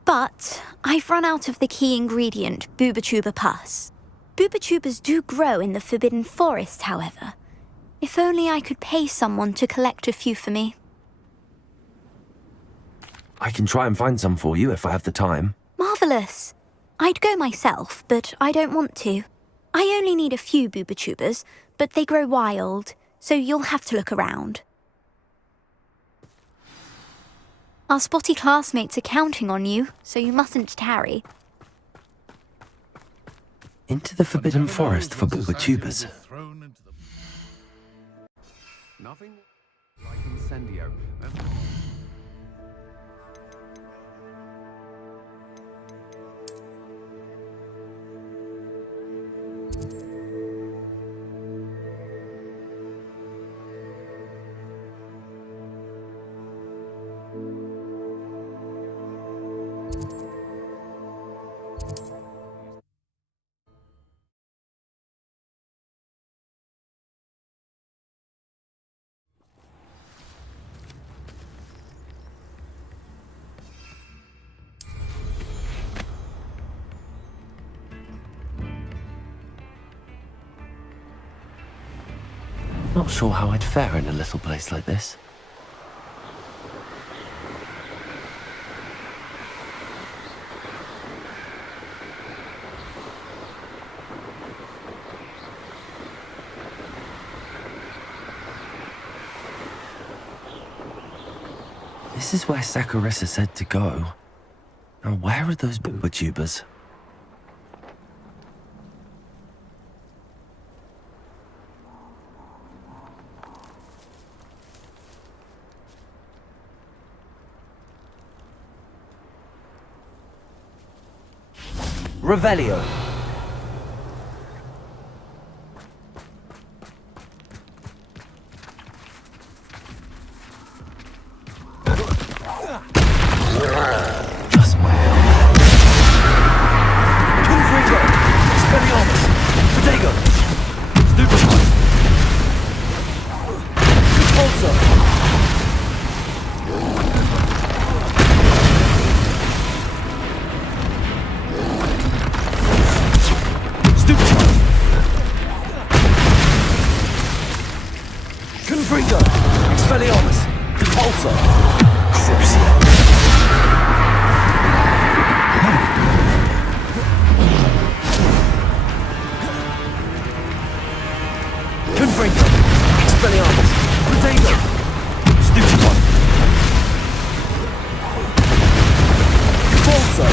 But I've run out of the key ingredient, Booba-Tuba pus. Booba-Tubas do grow in the Forbidden Forest, however. If only I could pay someone to collect a few for me. I can try and find some for you if I have the time. Marvellous. I'd go myself, but I don't want to. I only need a few Booba-Tubas, but they grow wild, so you'll have to look around. Our spotty classmates are counting on you, so you mustn't tarry. Into the Forbidden Forest for Booba-Tubas. Nothing like incendio. Not sure how I'd fare in a little place like this. This is where Saccharissa said to go. Now where are those Booba-Tubas? Revelio. Just my Confringo. Expelliarmus. Protego. Stupefy. Expulso. Confringo. Expelliarmus. Repulsor. Crucio. Confringo. Expelliarmus. Protego. Stupefy. Repulsor.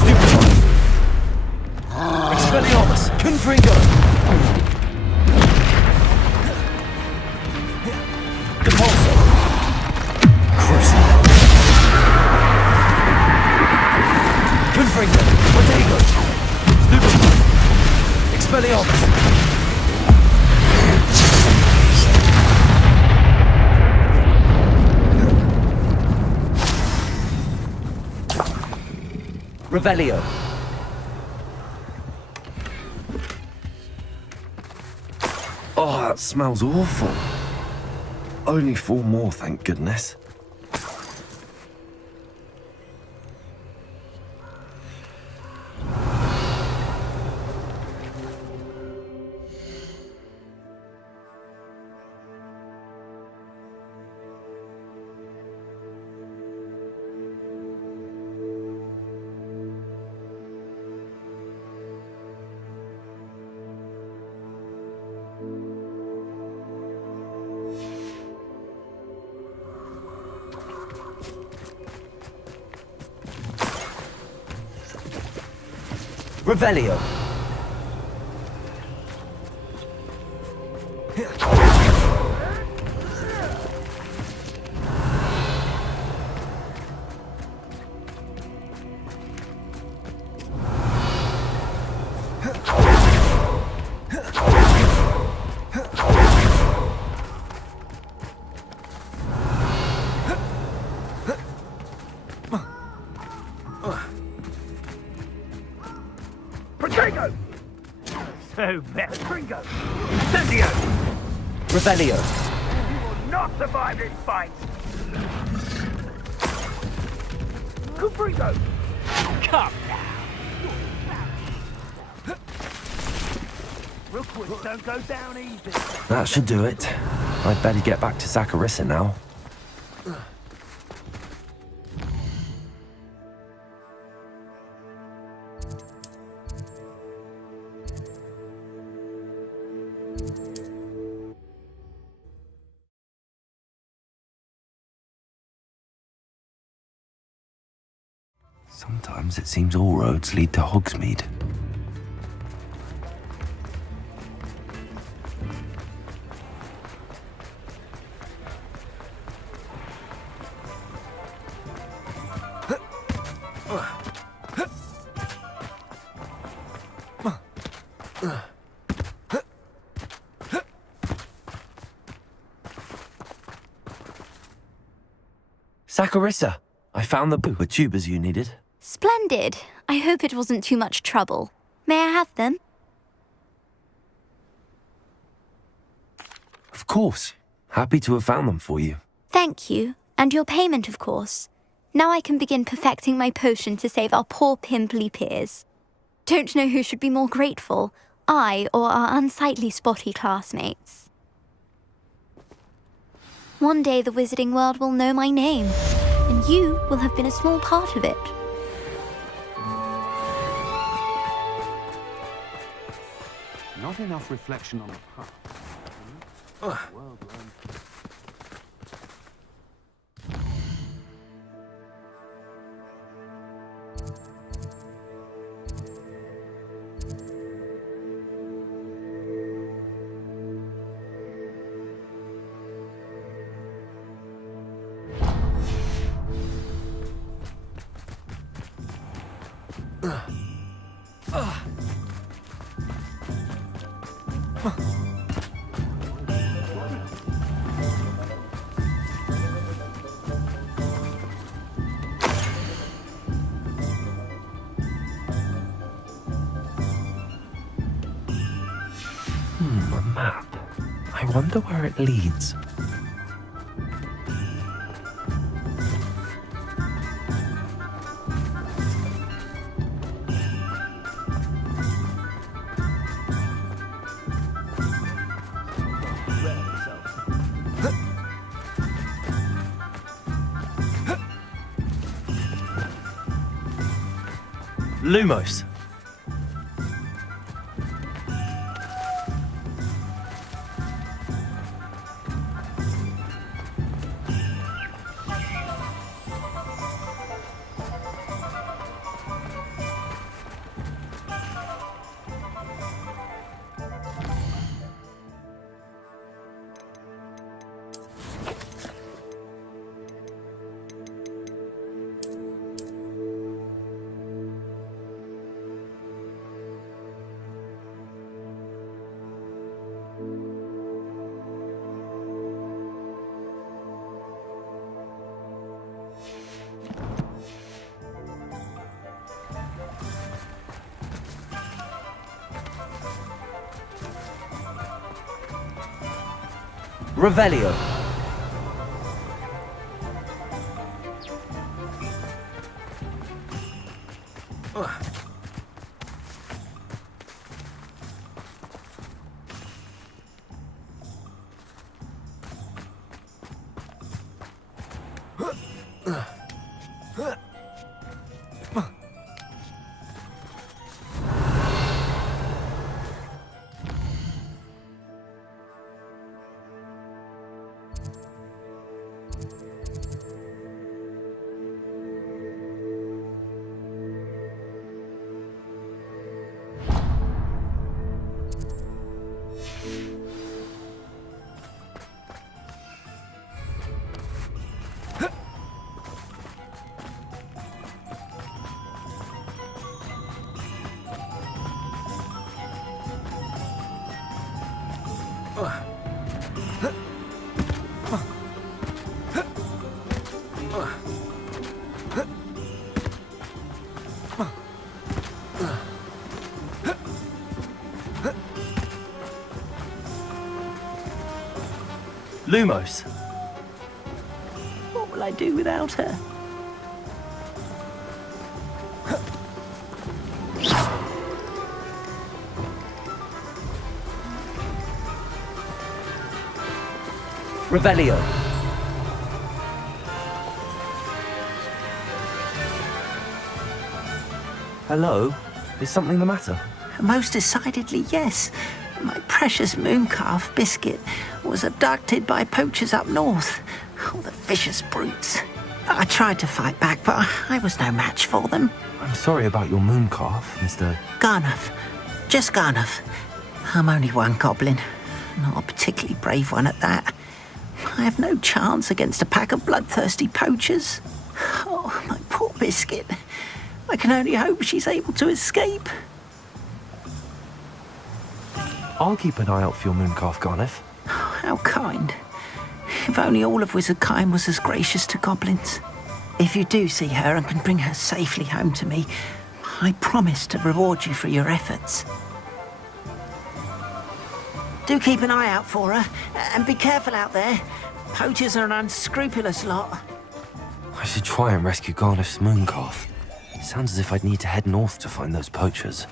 Stupefy. Expelliarmus. Confringo. Repulsor. Crucio. Confringo. Protego. Stupefy. Expelliarmus. Revelio. Oh, that smells awful. Only 4 more, thank goodness. Revelio. Protego! So bad. Tringo! Incendio! Revelio. You will not survive this fight! Cuprigo! Come now! Rookwoods don't go down easy. That should do it. I'd better get back to Saccharissa now. Sometimes it seems all roads lead to Hogsmeade. Saccharissa, I found the pooper tubers you needed. Splendid. I hope it wasn't too much trouble. May I have them? Of course. Happy to have found them for you. Thank you. And your payment, of course. Now I can begin perfecting my potion to save our poor pimply peers. Don't know who should be more grateful, I or our unsightly spotty classmates. One day the wizarding world will know my name, and you will have been a small part of it. Not enough reflection on the past. World learned. A map. I wonder where it leads. Lumos. Revelio. Lumos. What will I do without her? Revelio. Hello? Is something the matter? Most decidedly, yes. My precious mooncalf Biscuit was abducted by poachers up north. Oh, the vicious brutes. I tried to fight back, but I was no match for them. I'm sorry about your mooncalf, Mr. Garnuff. Just Garnuff. I'm only one goblin. Not a particularly brave one at that. I have no chance against a pack of bloodthirsty poachers. Oh, my poor Biscuit. I can only hope she's able to escape. I'll keep an eye out for your mooncalf, Garniff. How kind. If only all of Wizardkind was as gracious to goblins. If you do see her and can bring her safely home to me, I promise to reward you for your efforts. Do keep an eye out for her, and be careful out there. Poachers are an unscrupulous lot. I should try and rescue Garniff's mooncalf. Sounds as if I'd need to head north to find those poachers.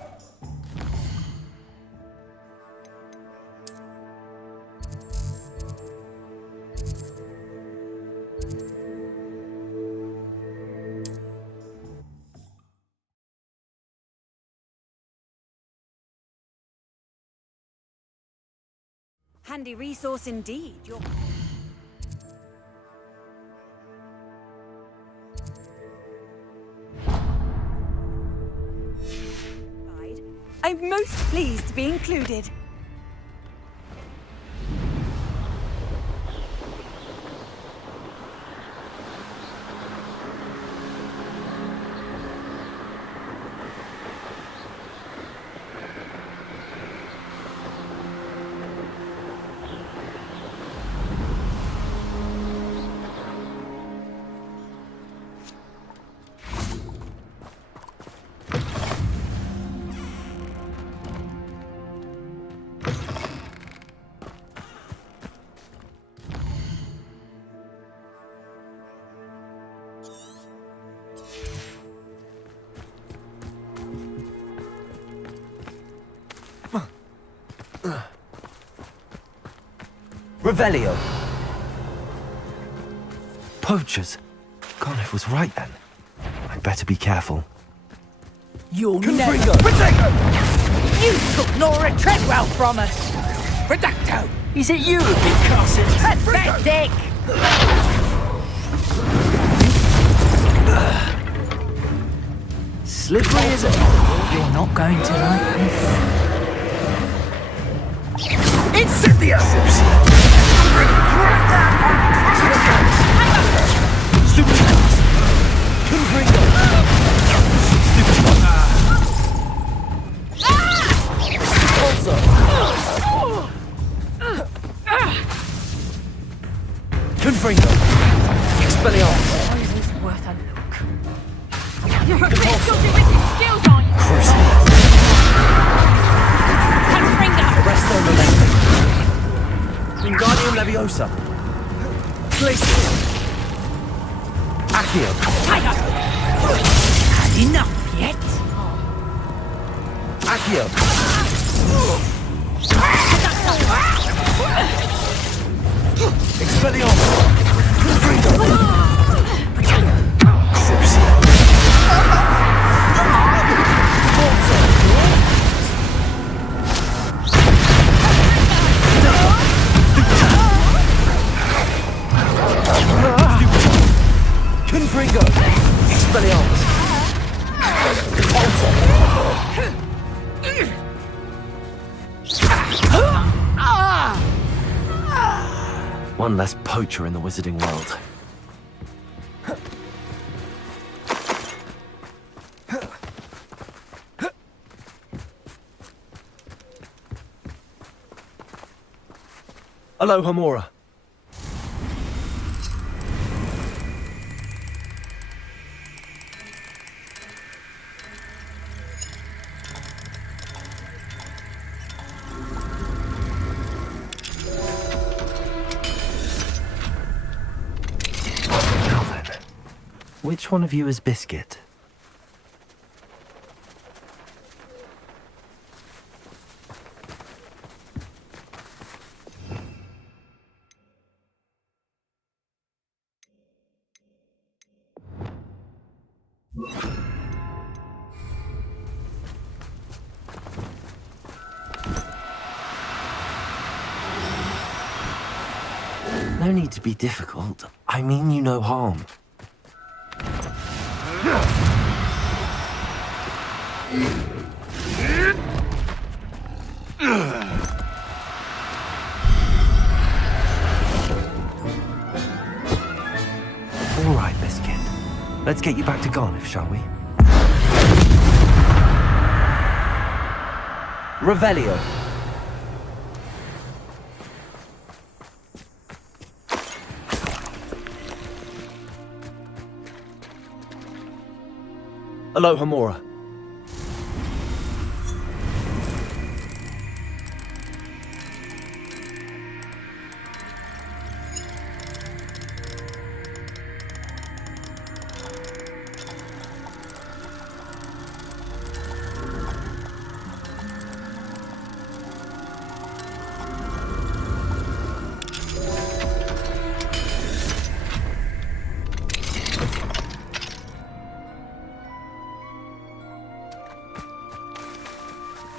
Handy resource indeed. I'm most pleased to be included. Revelio. Poachers. Garniff was right then. I'd better be careful. You'll never... You took Nora Treadwell from us! Redacto! Is it you who've been casting? Pathetic! Slippery as it. You're not going to like this. Incendious! Stupid house! Confringo! Stupid Also! Confringo! Expelliarmus! Why is this worth a look? You're a bit dodgy with your skills, aren't you? Crucifix! Confringo! Arresto Moleste! Wingardium Leviosa! Glacial! Accio! Had enough yet? Accio! Expelliarmus! Crucio! Confringo! Expelliarmus! One less poacher in the wizarding world. Aloha Mora. Which one of you is Biscuit? No need to be difficult. I mean you no harm. All right, Biscuit. Let's get you back to Garniff, shall we? Revelio. Alohomora.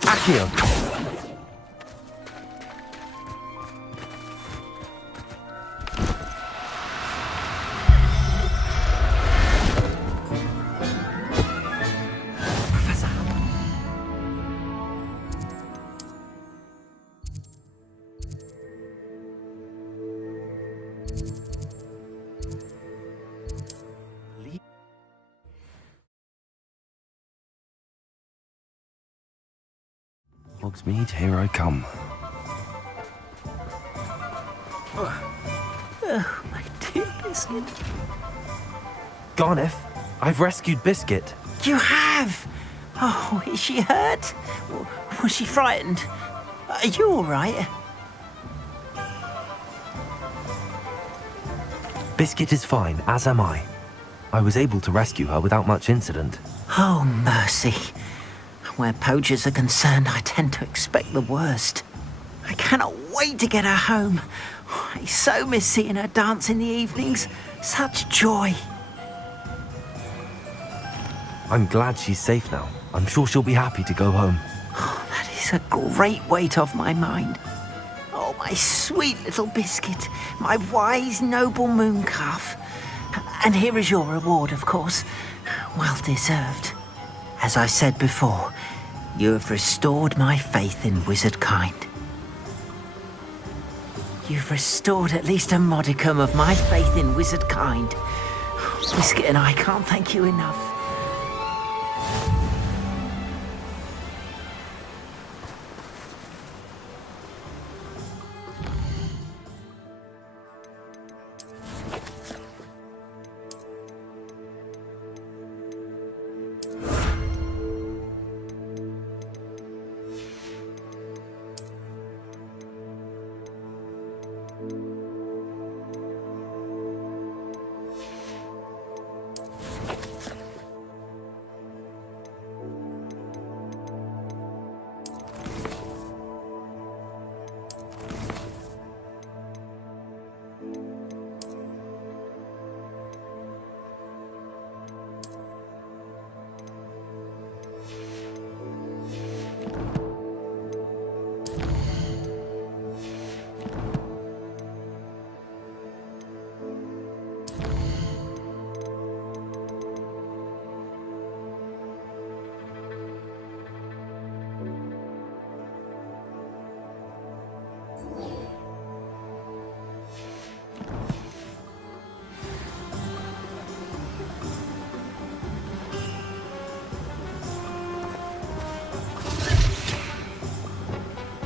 Accio. Professor Hammond. Hogsmeade, here I come. Oh, my dear Biscuit. Garniff, I've rescued Biscuit. You have? Oh, is she hurt? Was she frightened? Are you all right? Biscuit is fine, as am I. I was able to rescue her without much incident. Oh, mercy. Where poachers are concerned, I tend to expect the worst. I cannot wait to get her home. I so miss seeing her dance in the evenings. Such joy. I'm glad she's safe now. I'm sure she'll be happy to go home. Oh, that is a great weight off my mind. Oh, my sweet little Biscuit, my wise, noble mooncalf. And here is your reward, of course. Well deserved. As I said before, you have restored my faith in wizard kind. You've restored at least a modicum of my faith in wizard kind. Biscuit and I can't thank you enough.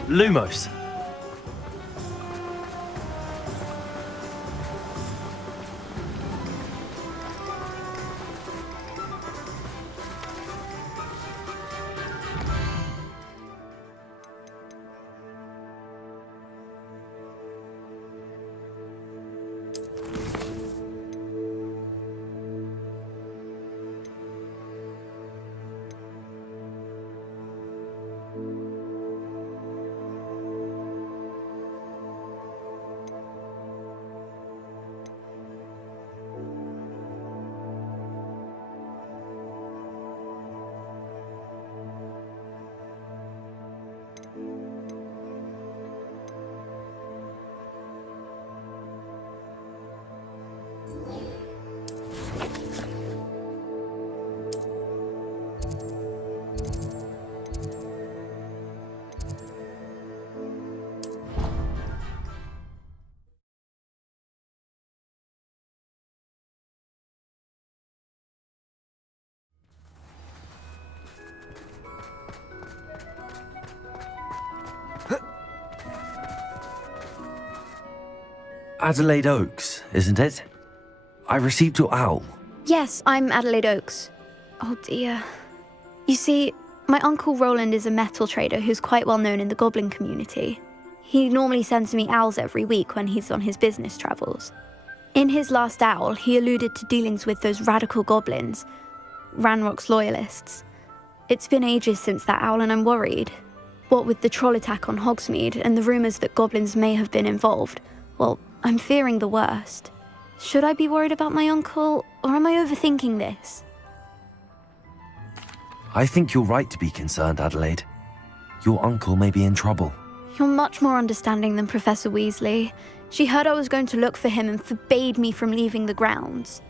Lumos. Adelaide Oaks, isn't it? I received your owl. Yes, I'm Adelaide Oaks. Oh dear. You see, my uncle Roland is a metal trader who's quite well known in the goblin community. He normally sends me owls every week when he's on his business travels. In his last owl, he alluded to dealings with those radical goblins, Ranrock's loyalists. It's been ages since that owl and I'm worried. What with the troll attack on Hogsmeade and the rumours that goblins may have been involved, well, I'm fearing the worst. Should I be worried about my uncle, or am I overthinking this? I think you're right to be concerned, Adelaide. Your uncle may be in trouble. You're much more understanding than Professor Weasley. She heard I was going to look for him and forbade me from leaving the grounds.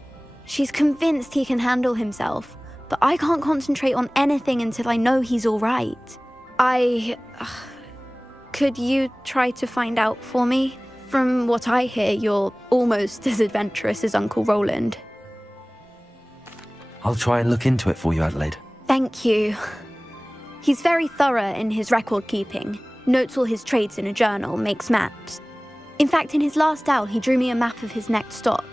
She's convinced he can handle himself, but I can't concentrate on anything until I know he's all right. Could you try to find out for me? From what I hear, you're almost as adventurous as Uncle Roland. I'll try and look into it for you, Adelaide. Thank you. He's very thorough in his record keeping, notes all his trades in a journal, makes maps. In fact, in his last owl, he drew me a map of his next stop.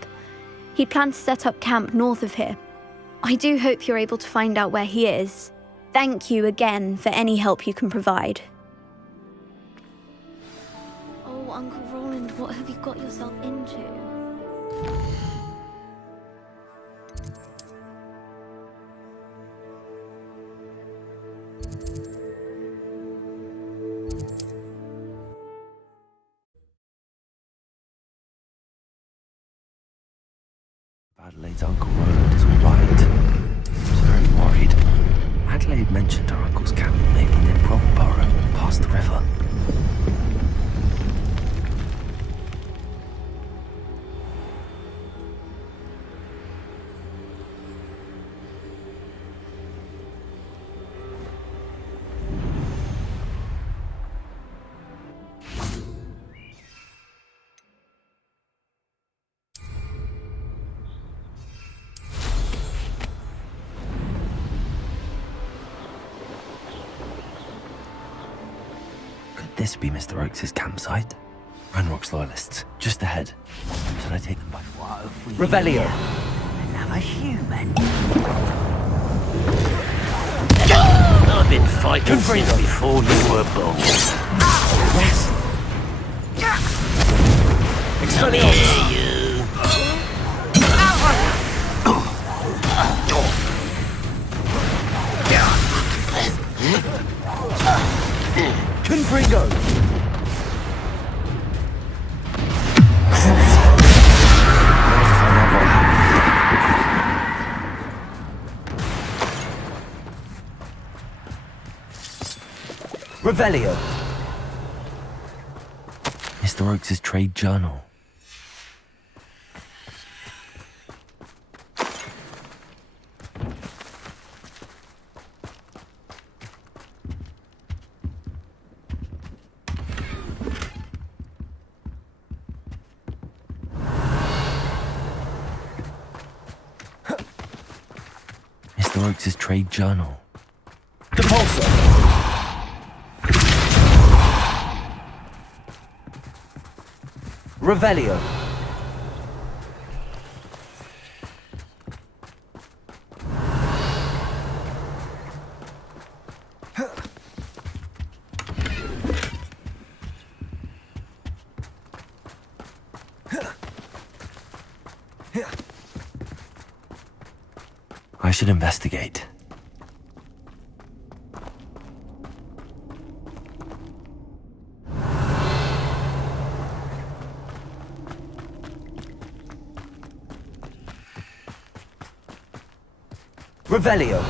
He'd planned to set up camp north of here. I do hope you're able to find out where he is. Thank you again for any help you can provide. Oh, Uncle Roland, what have you got yourself into? Adelaide's Uncle Roland is all right. I was very worried. Adelaide mentioned her uncle's camp may be near Brockborough, past the river. This be Mr. Oakes' campsite? Ranrock's loyalists, just ahead. Should I take them by foot? Revelio. Another human. I've been fighting since before you were born. Yes. Confringo! Revelio. Mr. Oakes' trade journal. Mr. Oakes' trade journal. Depulso. Revelio. I should investigate. Revelio.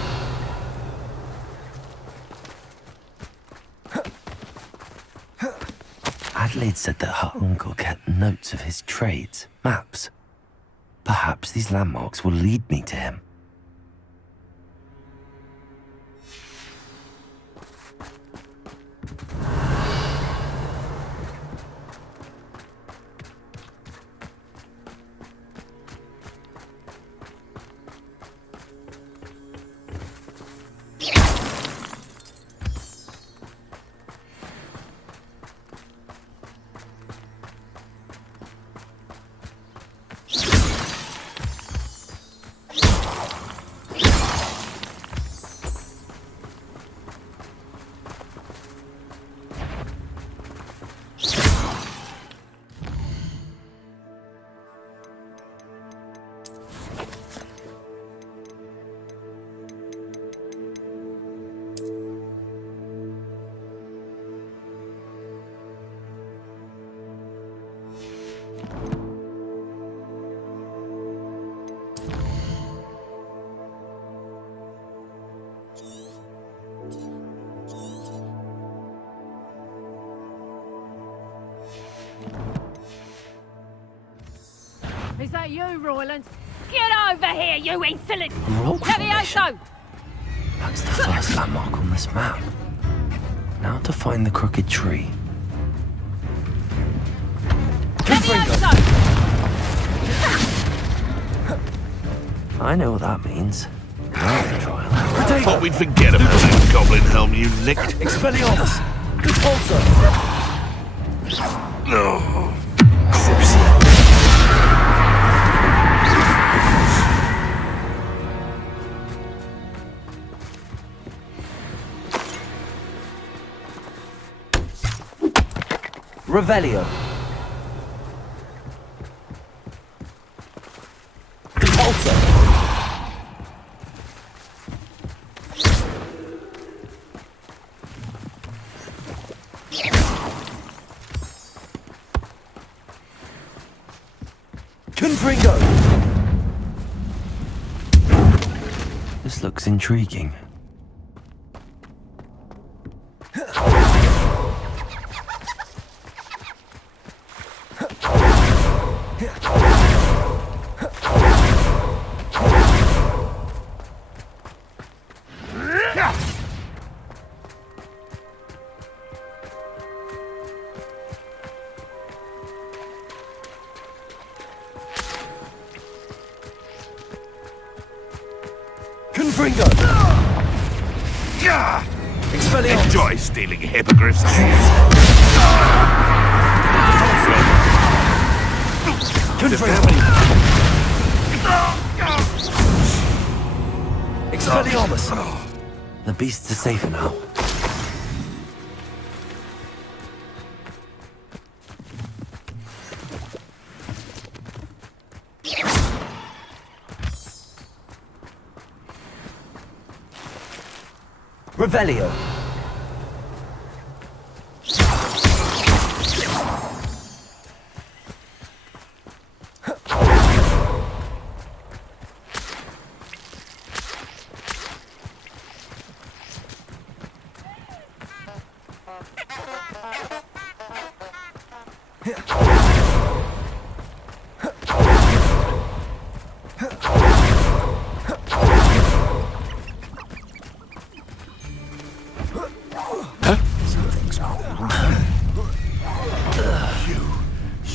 Adelaide said that her uncle kept notes of his trades, maps. Perhaps these landmarks will lead me to him. say you, Royland. Get over here, you insolent! rock Levioso! That's the first landmark on this map. Now to find the crooked tree. Levioso! I know what that means. Thought we'd forget about that goblin helm you licked. Expelliarmus! Repulsor! No. Revelio. Repulsor. Confringo. This looks intriguing. Confringo! Enjoy stealing hippogriffs. Expelliarmus! The beasts are safer now. Revelio.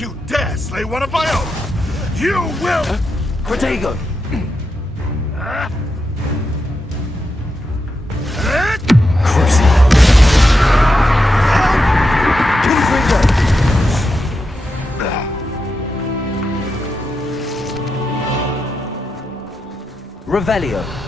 You dare slay one of my own! You will! Protego! Revelio.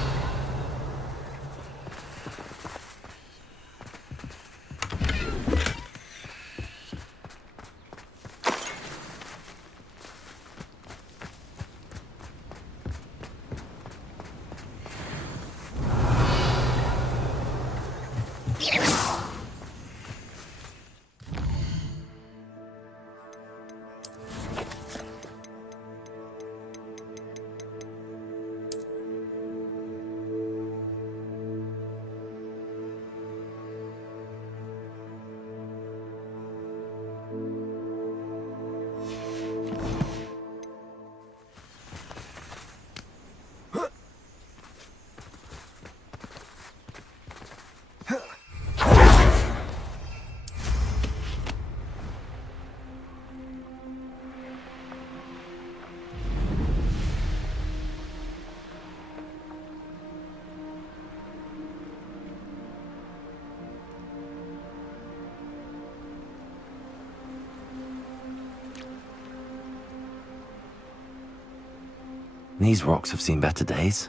These rocks have seen better days.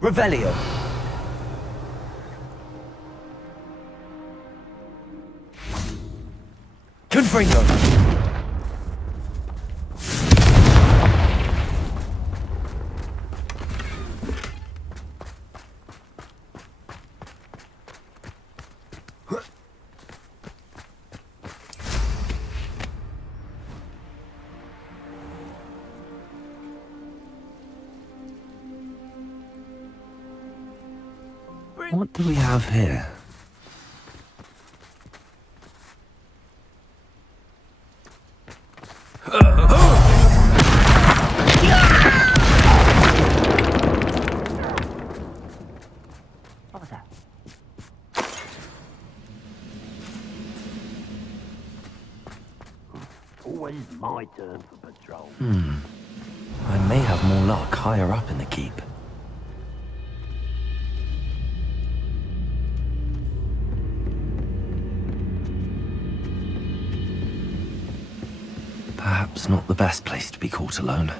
Revelio. Confringo. What do we have here? always my turn for patrol. I may have more luck higher up in the keep. Perhaps not the best place to be caught alone.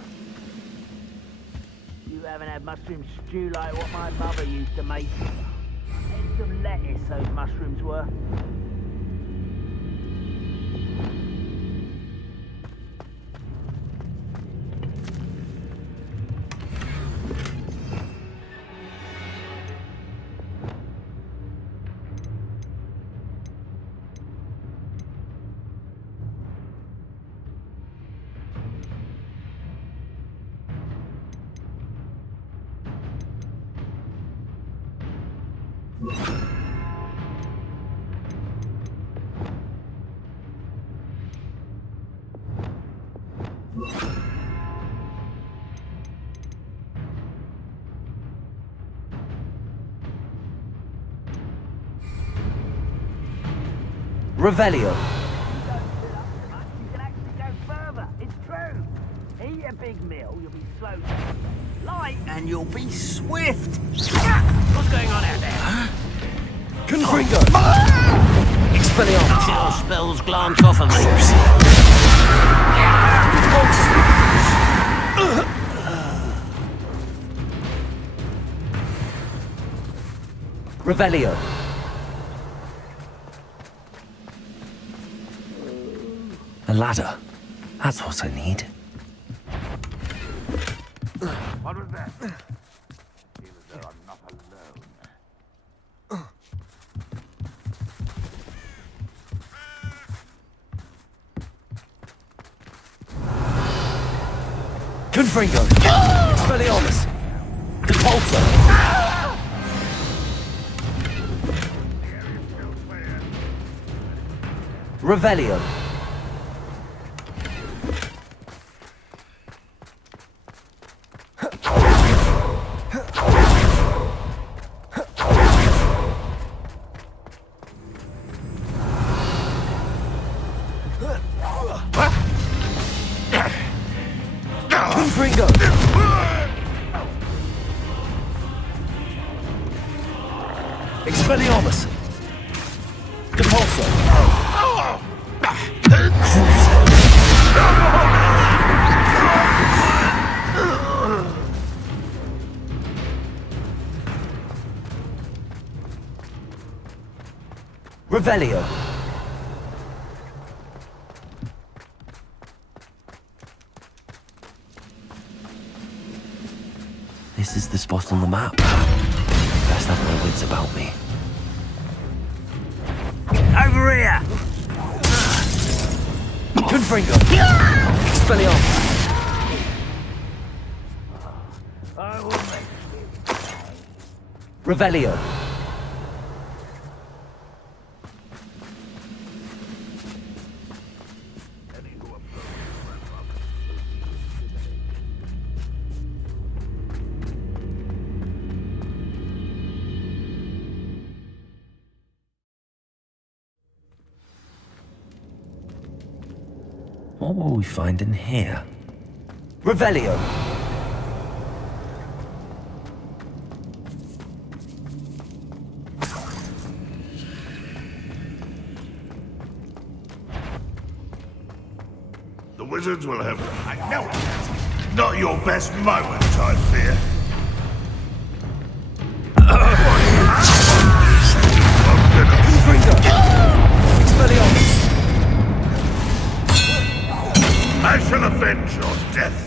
You haven't had mushroom stew like what my mother used to make. Heads of lettuce, those mushrooms were. Revelio. You can actually go further. It's true. Eat a big meal, you'll be slow. Light, and you'll be swift. What's going on out there? Confringo! Expelliarmus! Chill spells glance off of me. Revelio. A ladder. That's what I need. What was that? Feel as though I'm not alone. Confringo! Expelliarmus! Repulsor! Revelio! Confringo! Expelliarmus! Repulsor! Revelio! This is the spot on the map. Best have my wits about me. Over here! Confringo! Expelliarmus! I will make Revelio! What will we find in here? Revelio! The wizards will have... I know it. Not your best moment, I fear. Expelliarmus! I shall avenge your death.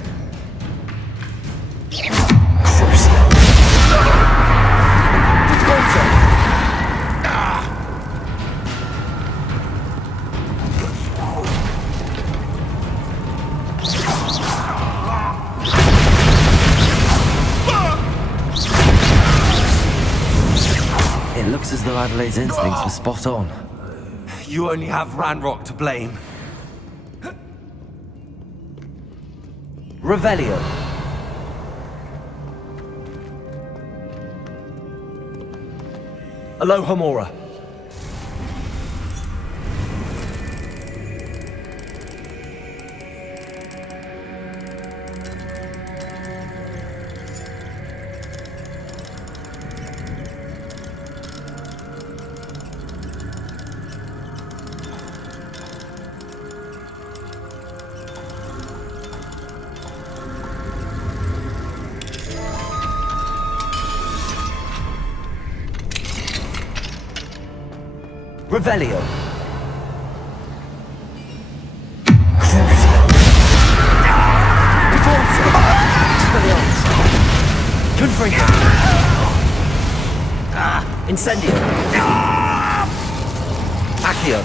It looks as though Adelaide's instincts were spot on. You only have Ranrock to blame. Revelio. Alohomora. Revelio. Confringo. Incendio. Accio.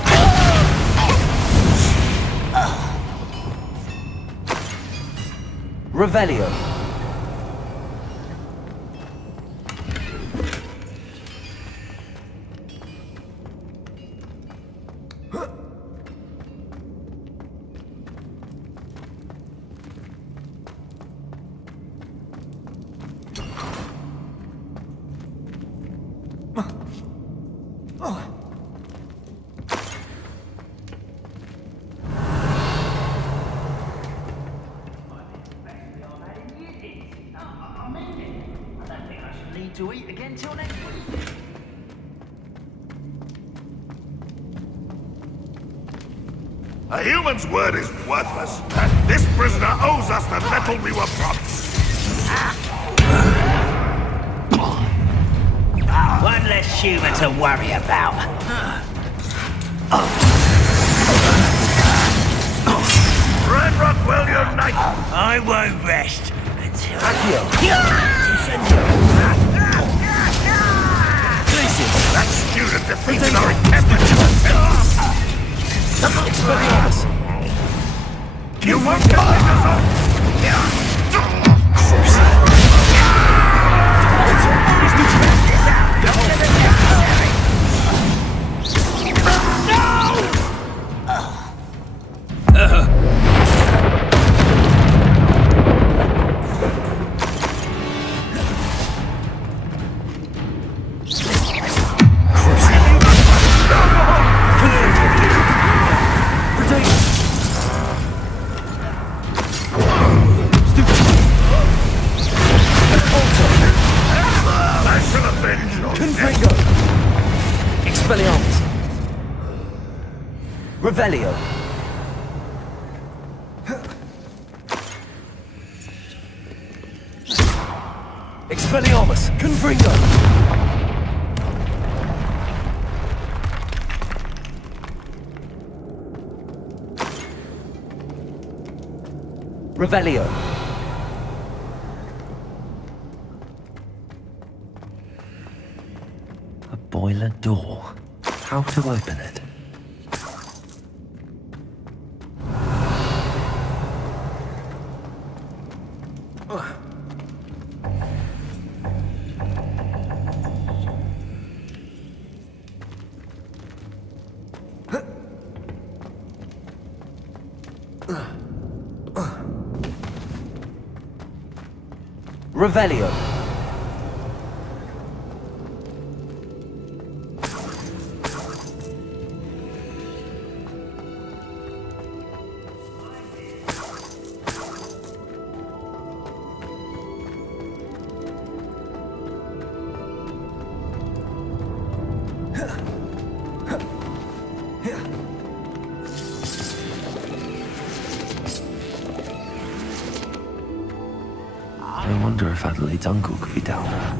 Revelio. To eat again till next week. A human's word is worthless, and this prisoner owes us the metal we were promised. One less human to worry about. Red Rockwell, unite! I won't rest until... That student defeated our encampment! Expelliarmus! You won't get us off! Expelliarmus. Revelio. Expelliarmus. Confringo. Revelio. A boiler door. How to open it? Revelio. I wonder if Adelaide's uncle could be down there.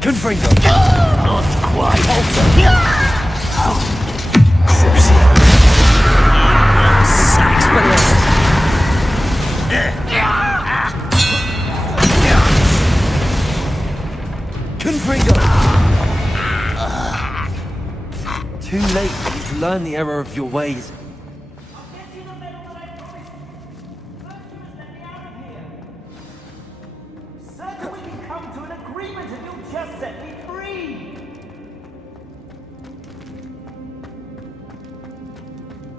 Confringo! Not quite. Crucio! Expelliarmus! Confringo! Too late for you to learn the error of your ways.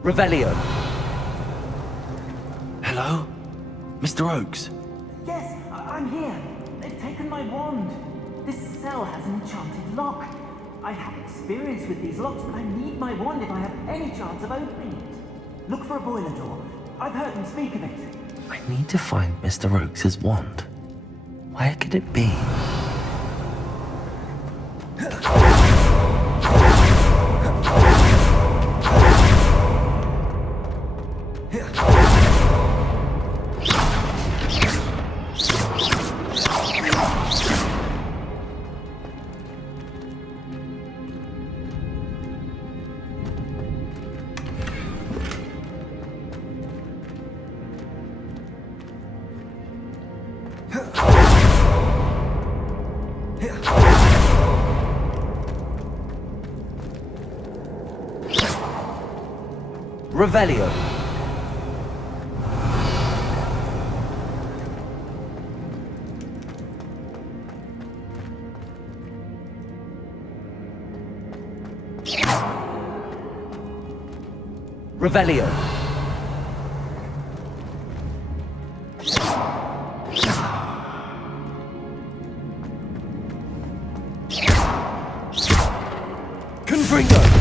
Revelio. Hello? Mr. Oakes? Yes, I'm here. They've taken my wand. This cell has an enchanted lock. I have experience with these locks, but I need my wand if I have any chance of opening it. Look for a boiler door. I've heard them speak of it. I need to find Mr. Oakes' wand. Where could it be? Revelio. Revelio. Confringo.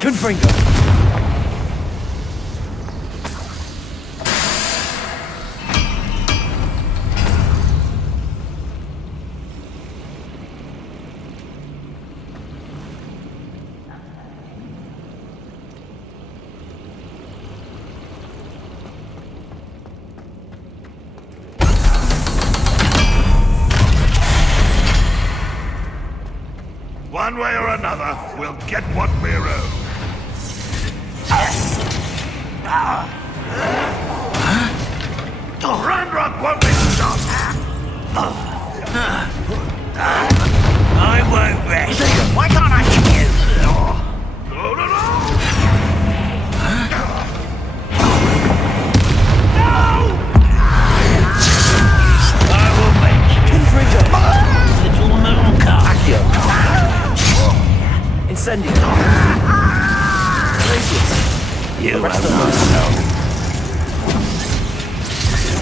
Confringo. One way or another, we'll get what we owe. Ranrock won't be stopped. I won't rest. Why can't I hit you? No, no, no! I will make you. Confringo. Little moon car. Accio. Incendio. Glacius. You Arrest have them. myself.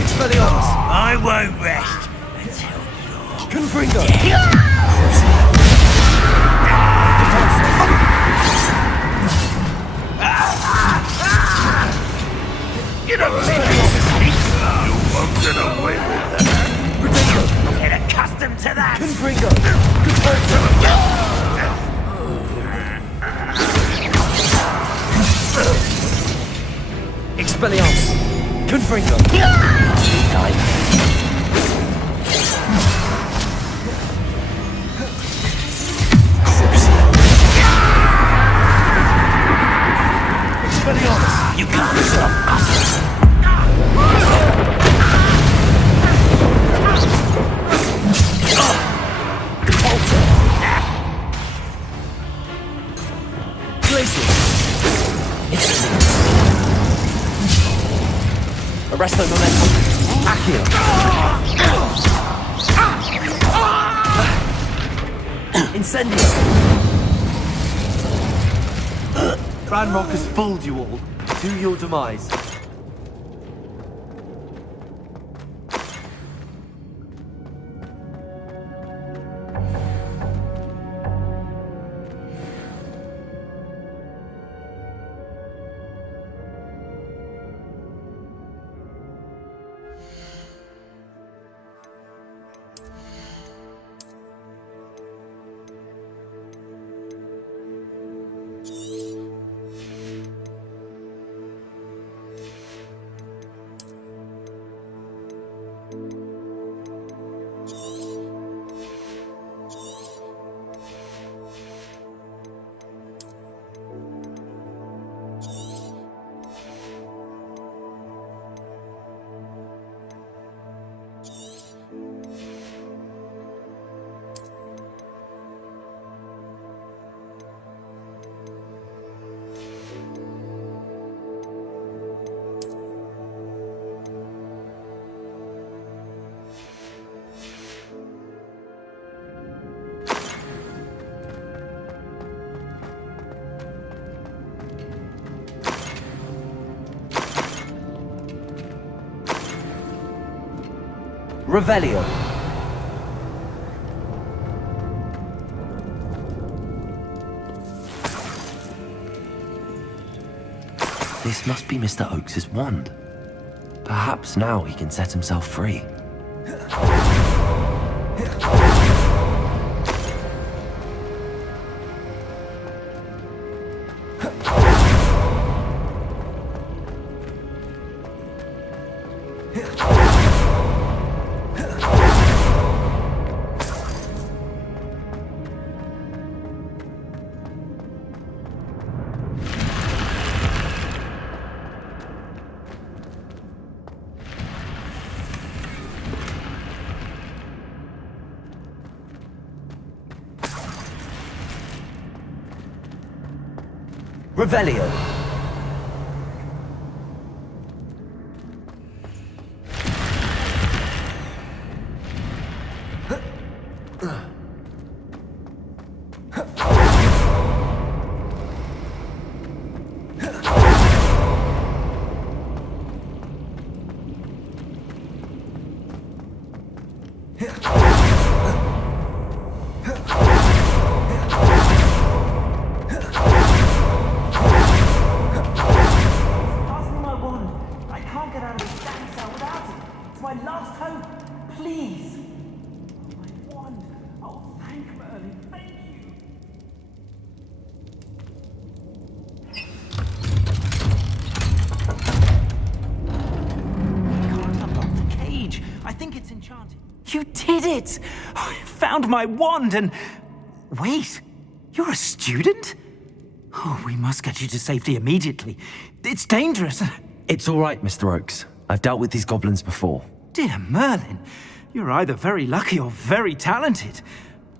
Expelliarmus. I won't rest until you're Confringo. You don't think you won't get away with that. get accustomed to that. Confringo. Expelliarmus. Confringo. Expelliarmus, you can't stop us. Arresto momentum. Accio. Incendio. Ranrock has fooled you all. To your demise. Revelio. This must be Mr. Oakes's wand. Perhaps now he can set himself free. Revelio. Pass me my wand. I can't get out of this damn cell without it. It's my last hope. Please. Oh, my wand. Oh, thank Merlin. Thank you. I can't unlock the cage. I think it's enchanted. You did it! I found my wand and... Wait, you're a student? Oh, we must get you to safety immediately. It's dangerous. It's all right, Mr. Oakes. I've dealt with these goblins before. Dear Merlin, you're either very lucky or very talented.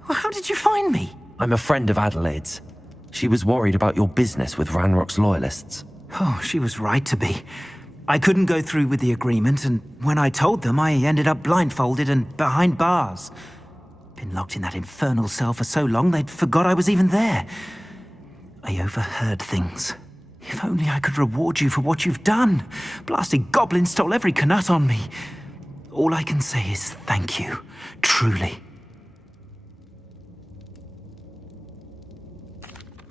Well, how did you find me? I'm a friend of Adelaide's. She was worried about your business with Ranrock's loyalists. Oh, she was right to be. I couldn't go through with the agreement, and when I told them, I ended up blindfolded and behind bars. Been locked in that infernal cell for so long, they'd forgot I was even there. I overheard things. If only I could reward you for what you've done. Blasted goblins stole every Knut on me. All I can say is thank you, truly.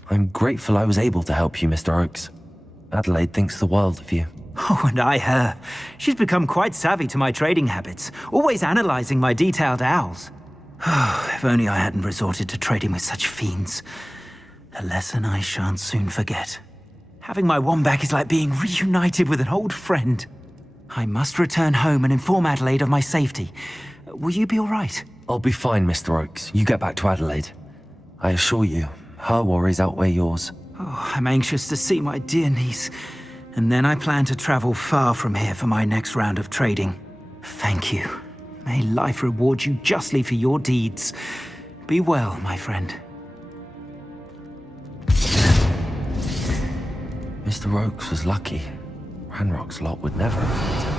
I'm grateful I was able to help you, Mr. Oakes. Adelaide thinks the world of you. Oh, and I her. She's become quite savvy to my trading habits, always analyzing my detailed owls. Oh, if only I hadn't resorted to trading with such fiends. A lesson I shan't soon forget. Having my wand back is like being reunited with an old friend. I must return home and inform Adelaide of my safety. Will you be all right? I'll be fine, Mr. Oakes. You get back to Adelaide. I assure you, her worries outweigh yours. Oh, I'm anxious to see my dear niece. And then I plan to travel far from here for my next round of trading. Thank you. May life reward you justly for your deeds. Be well, my friend. Mr. Oakes was lucky. Ranrock's lot would never have fit him.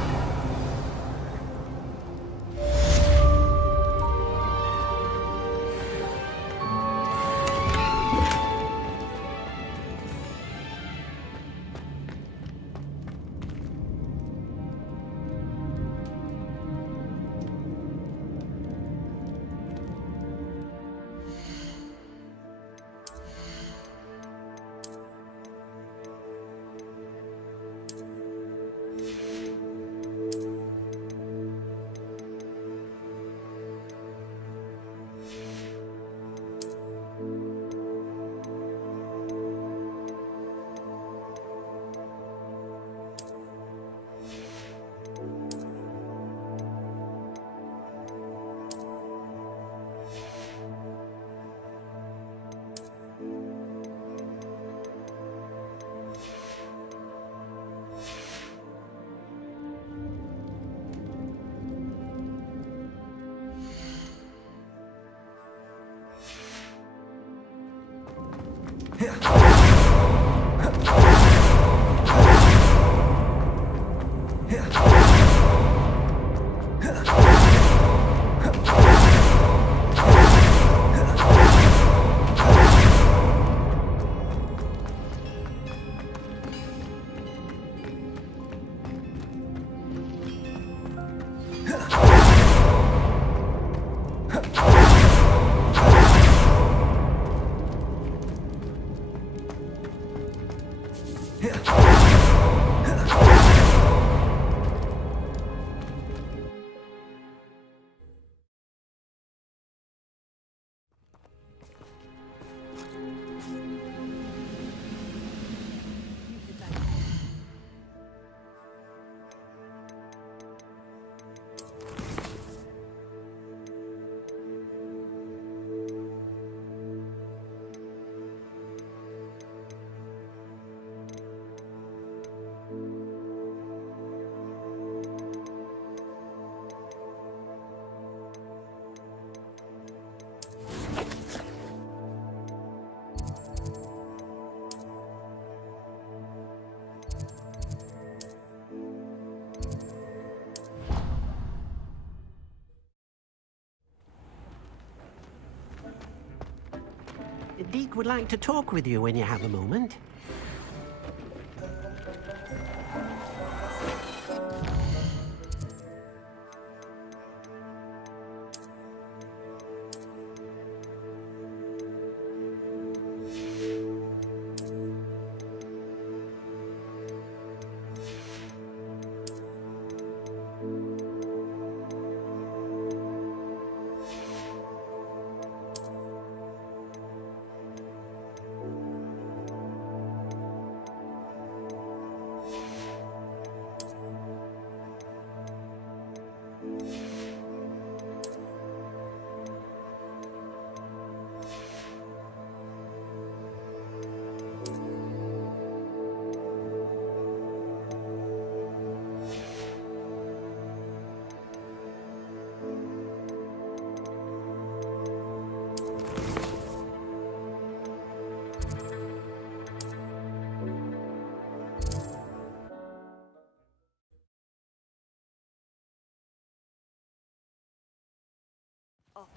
Deek would like to talk with you when you have a moment.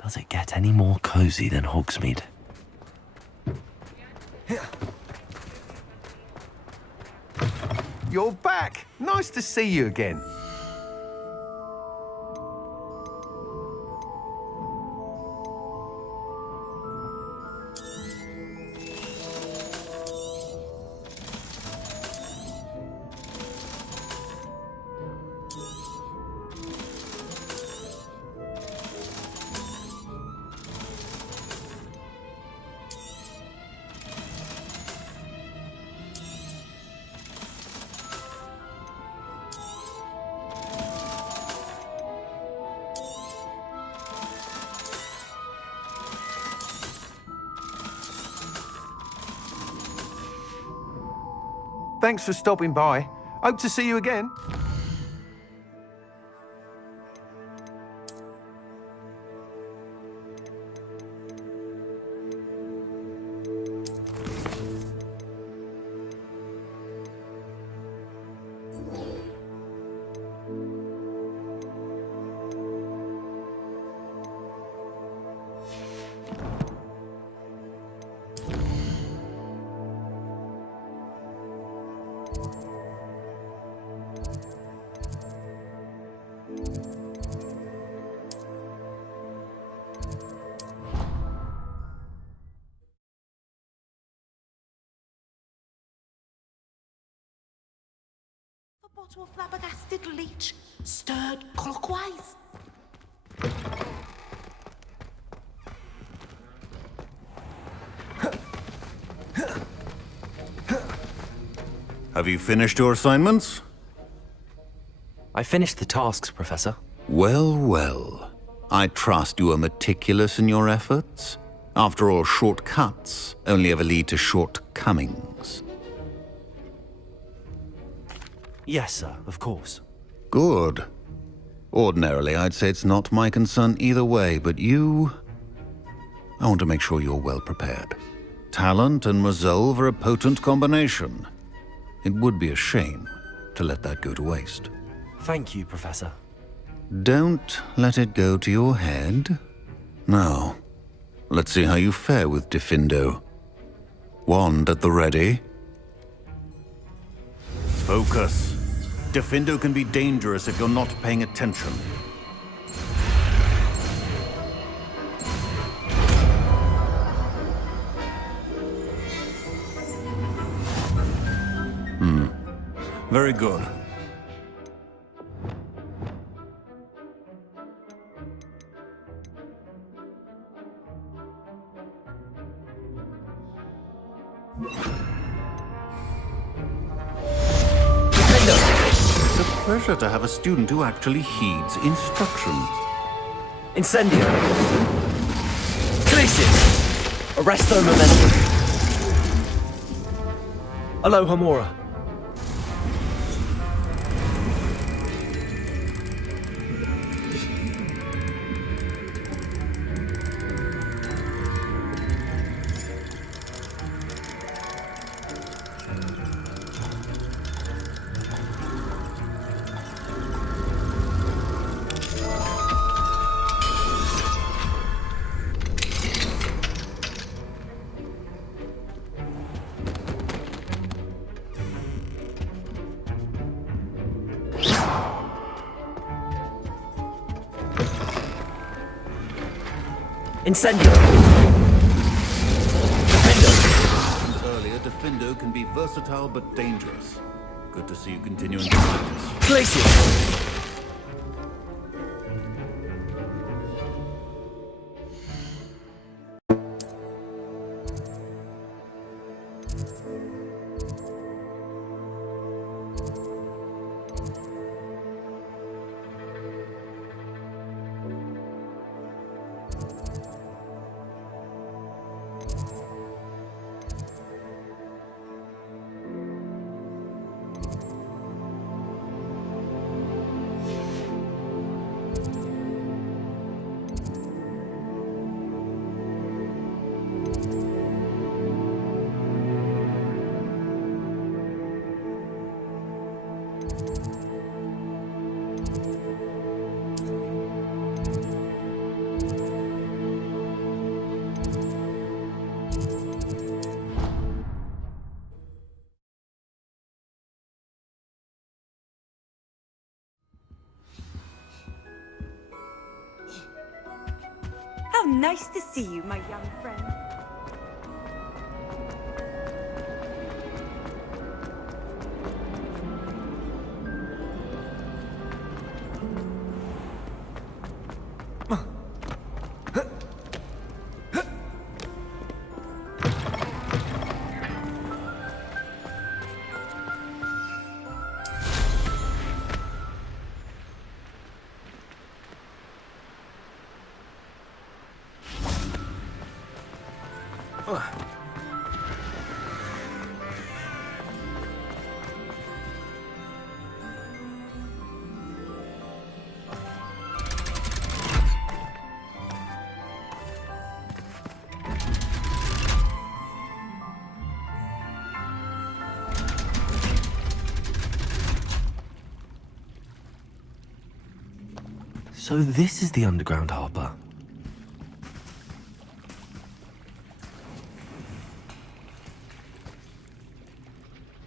Does it get any more cozy than Hogsmeade? You're back! Nice to see you again. Thanks for stopping by. Hope to see you again. Bottle of flabbergasted leech, stirred clockwise. Have you finished your assignments? I finished the tasks, Professor. Well, well. I trust you are meticulous in your efforts. After all, shortcuts only ever lead to shortcomings. Yes, sir, of course. Good. Ordinarily, I'd say it's not my concern either way, but you... I want to make sure you're well prepared. Talent and resolve are a potent combination. It would be a shame to let that go to waste. Thank you, Professor. Don't let it go to your head. Now, let's see how you fare with Diffindo. Wand at the ready. Focus. Diffindo can be dangerous if you're not paying attention. Very good. It's a pleasure to have a student who actually heeds instructions. Incendio! Glacius! Arresto momentum! Alohomora! Incendio! And earlier, Defendo can be versatile but dangerous. Good to see you continuing to practice. Glacier! How nice to see you, my young friend. So this is the underground harbour.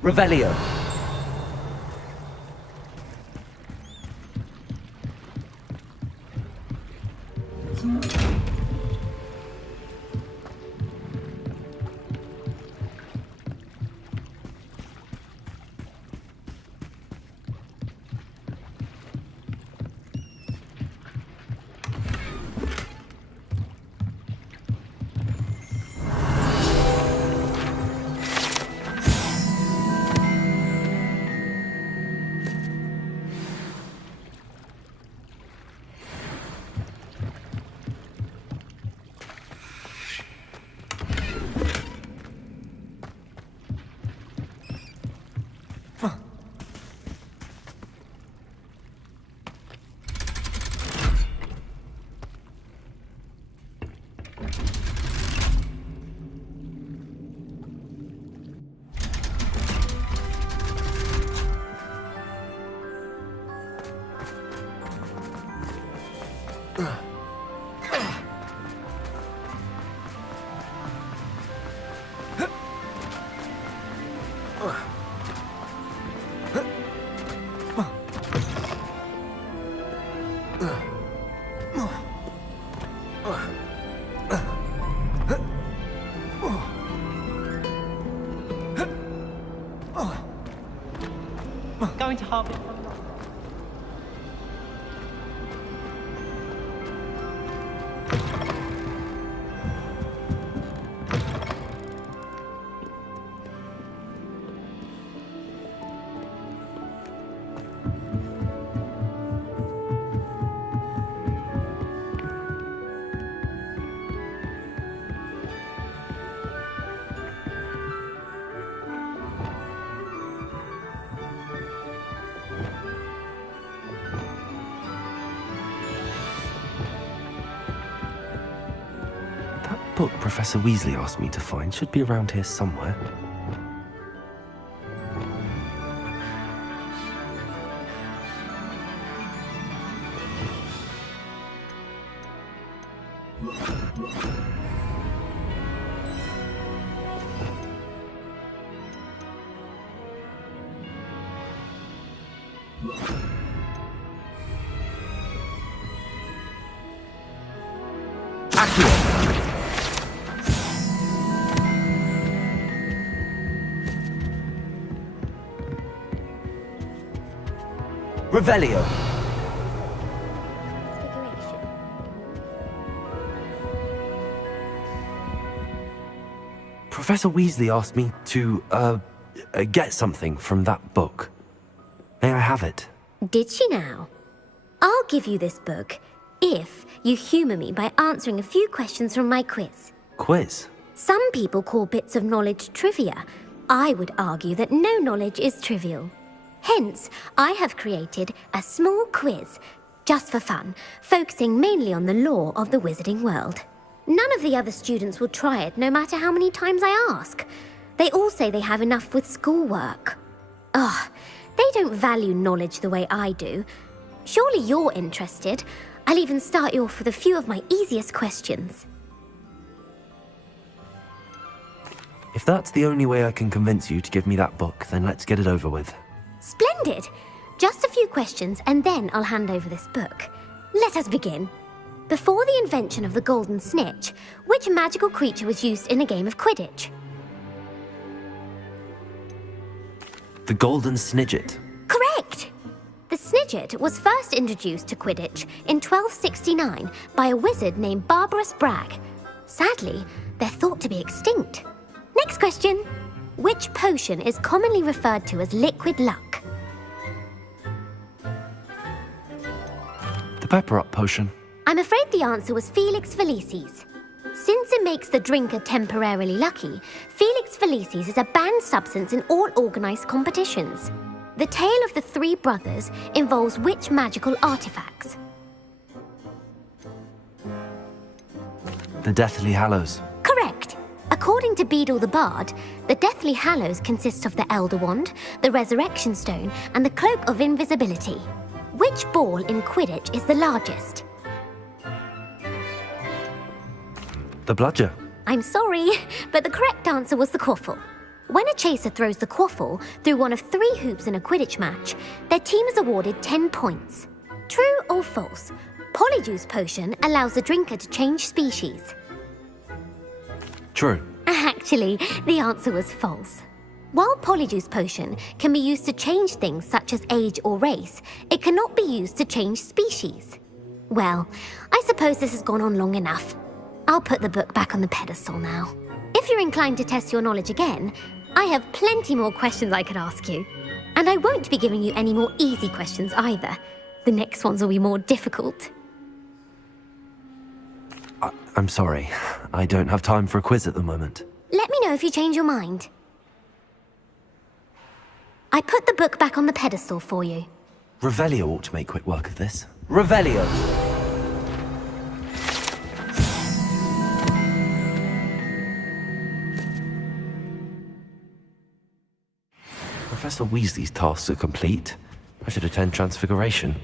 Revelio. Going to Harvard. Book Professor Weasley asked me to find should be around here somewhere. Accio! Revelio. Professor Weasley asked me to, get something from that book. May I have it? Did she now? I'll give you this book if you humour me by answering a few questions from my quiz. Quiz? Some people call bits of knowledge trivia. I would argue that no knowledge is trivial. Hence, I have created a small quiz, just for fun, focusing mainly on the lore of the wizarding world. None of the other students will try it, no matter how many times I ask. They all say they have enough with schoolwork. Ugh, they don't value knowledge the way I do. Surely you're interested. I'll even start you off with a few of my easiest questions. If that's the only way I can convince you to give me that book, then let's get it over with. Splendid! Just a few questions and then I'll hand over this book. Let us begin. Before the invention of the golden snitch, which magical creature was used in a game of Quidditch? The golden snidget. Correct! The snidget was first introduced to Quidditch in 1269 by a wizard named Barbarous Bragg. Sadly, they're thought to be extinct. Next question. Which potion is commonly referred to as liquid luck? The pepper up potion. I'm afraid the answer was Felix Felicis. Since it makes the drinker temporarily lucky, Felix Felicis is a banned substance in all organised competitions. The tale of the three brothers involves which magical artifacts? The Deathly Hallows. Correct. According to Beadle the Bard, the Deathly Hallows consists of the Elder Wand, the Resurrection Stone, and the Cloak of Invisibility. Which ball in Quidditch is the largest? The bludger. I'm sorry, but the correct answer was the quaffle. When a chaser throws the quaffle through one of 3 hoops in a Quidditch match, their team is awarded 10 points. True or false? Polyjuice Potion allows the drinker to change species. True. Actually, the answer was false. While Polyjuice Potion can be used to change things such as age or race, it cannot be used to change species. Well, I suppose this has gone on long enough. I'll put the book back on the pedestal now. If you're inclined to test your knowledge again, I have plenty more questions I could ask you. And I won't be giving you any more easy questions either. The next ones will be more difficult. I'm sorry. I don't have time for a quiz at the moment. Let me know if you change your mind. I put the book back on the pedestal for you. Revelio ought to make quick work of this. Revelio! Professor Weasley's tasks are complete. I should attend Transfiguration.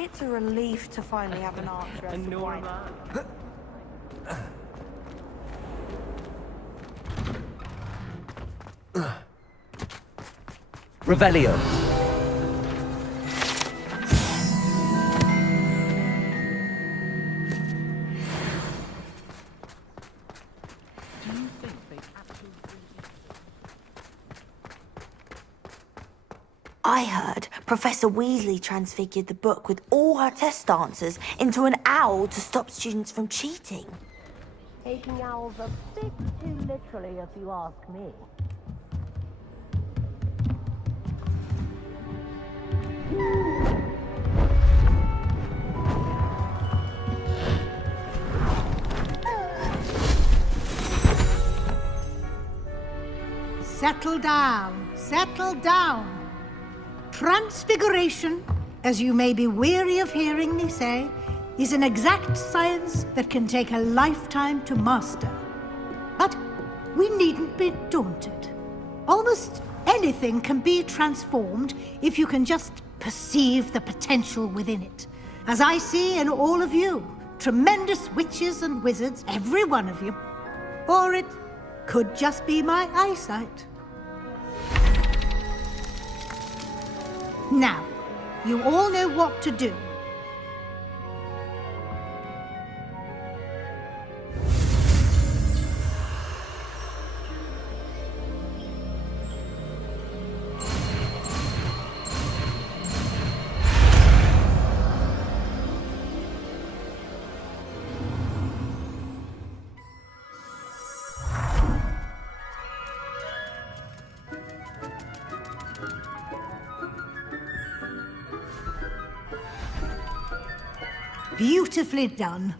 It's a relief to finally have an answer as to why. Revelio. I heard Professor Weasley transfigured the book with all her test answers into an owl to stop students from cheating. Taking owls a bit too literally, if you ask me. Settle down, settle down. Transfiguration, as you may be weary of hearing me say, is an exact science that can take a lifetime to master. But we needn't be daunted. Almost anything can be transformed if you can just perceive the potential within it. As I see in all of you, tremendous witches and wizards, every one of you. Or it Could just be my eyesight. Now, you all know what to do. Beautifully done.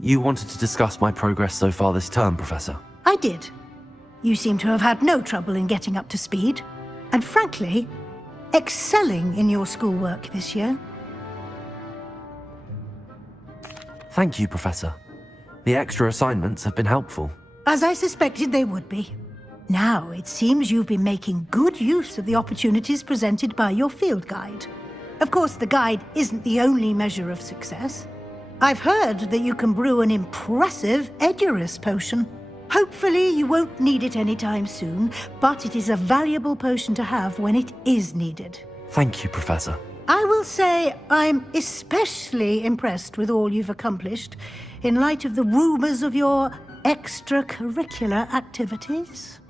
You wanted to discuss my progress so far this term, Professor? I did. You seem to have had no trouble in getting up to speed. And frankly, excelling in your schoolwork this year. Thank you, Professor. The extra assignments have been helpful. As I suspected they would be. Now, it seems you've been making good use of the opportunities presented by your field guide. Of course, the guide isn't the only measure of success. I've heard that you can brew an impressive Edurus potion. Hopefully, you won't need it anytime soon, but it is a valuable potion to have when it is needed. Thank you, Professor. I will say I'm especially impressed with all you've accomplished in light of the rumors of your extracurricular activities.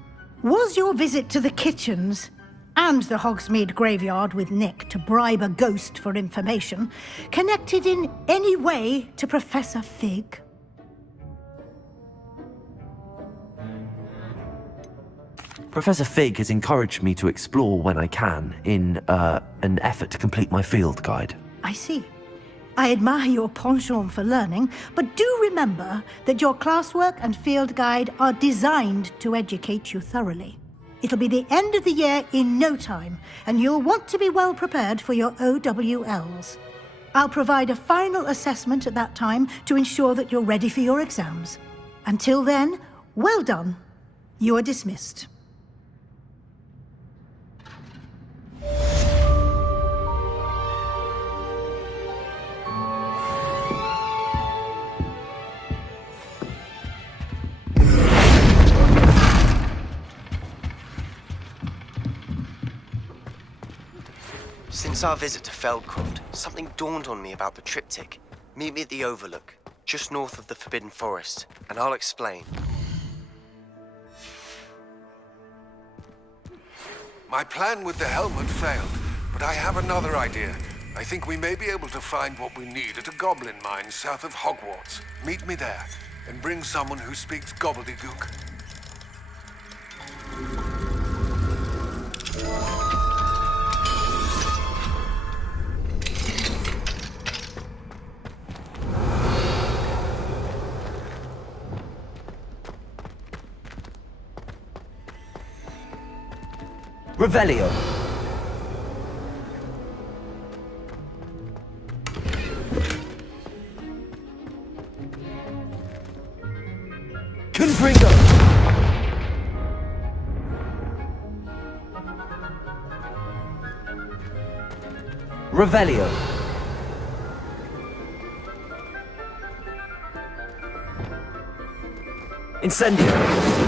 Was your visit to the kitchens and the Hogsmeade graveyard with Nick to bribe a ghost for information connected in any way to Professor Fig? Professor Fig has encouraged me to explore when I can in an effort to complete my field guide. I see. I admire your penchant for learning, but do remember that your classwork and field guide are designed to educate you thoroughly. It'll be the end of the year in no time, and you'll want to be well prepared for your OWLs. I'll provide a final assessment at that time to ensure that you're ready for your exams. Until then, well done. You are dismissed. Since our visit to Feldcroft, something dawned on me about the triptych. Meet me at the Overlook, just north of the Forbidden Forest, and I'll explain. My plan with the helmet failed, but I have another idea. I think we may be able to find what we need at a goblin mine south of Hogwarts. Meet me there, and bring someone who speaks gobbledygook. Revelio. Confringo. Revelio. Incendio.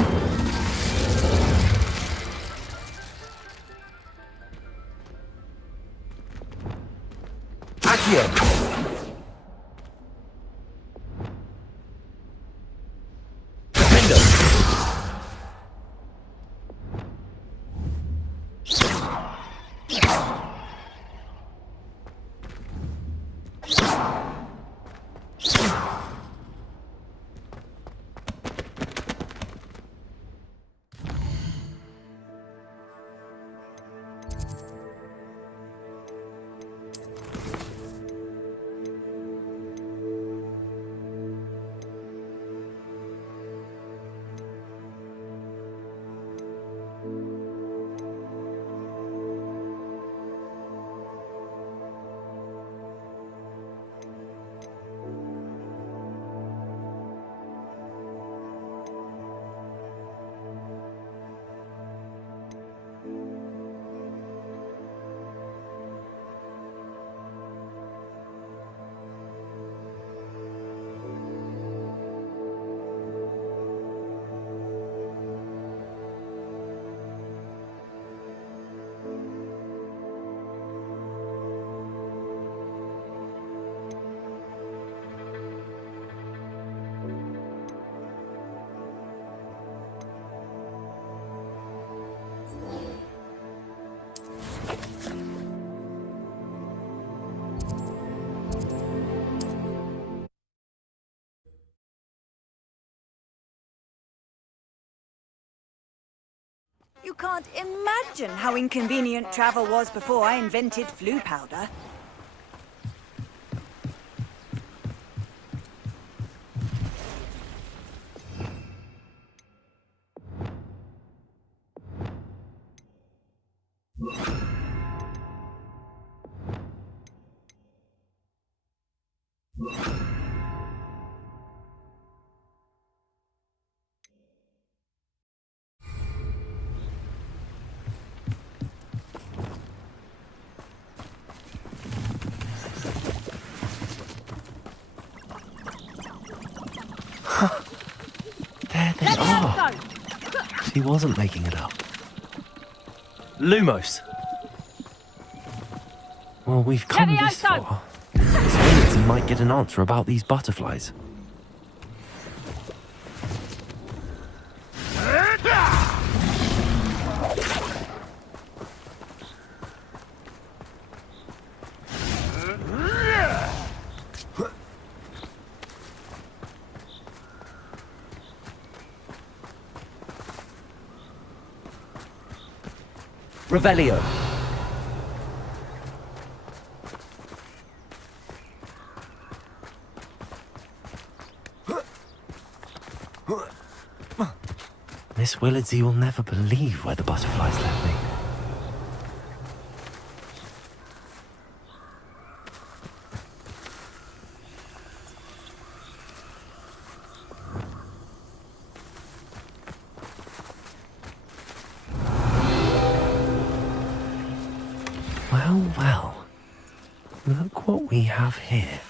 You can't imagine how inconvenient travel was before I invented flu powder. There they are. She wasn't making it up. Lumos. Well, we've come this far. So we might get an answer about these butterflies. Revelio. Miss Willardsey will never believe where the butterflies led me. Well, well. Look what we have here.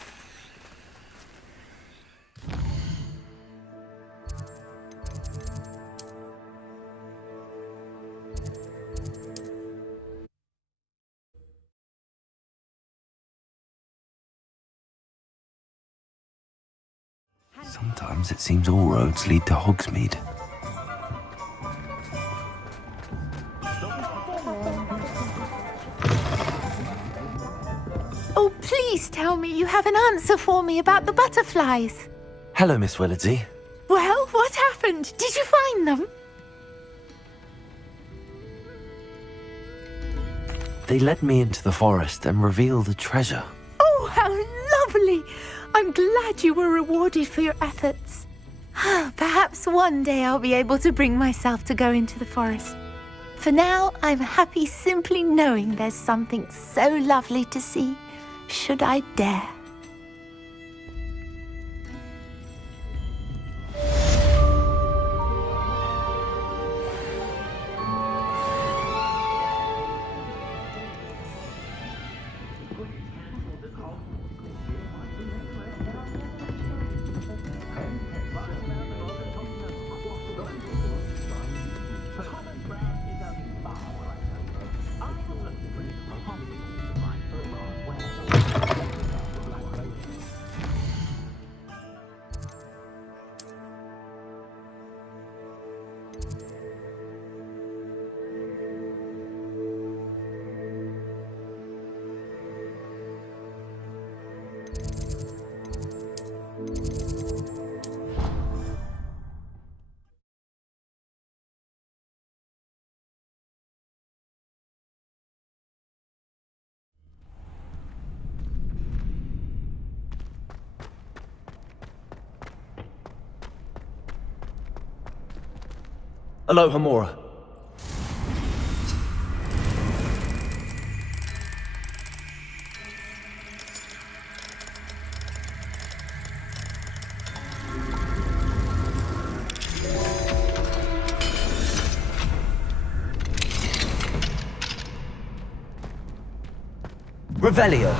Sometimes it seems all roads lead to Hogsmeade. Oh, please tell me you have an answer for me about the butterflies. Hello, Miss Willardsey. Well, what happened? Did you find them? They led me into the forest and revealed a treasure. Oh, how lovely! I'm glad you were rewarded for your efforts. Perhaps one day I'll be able to bring myself to go into the forest. For now, I'm happy simply knowing there's something so lovely to see, should I dare. Aloha, Mora. Revelio.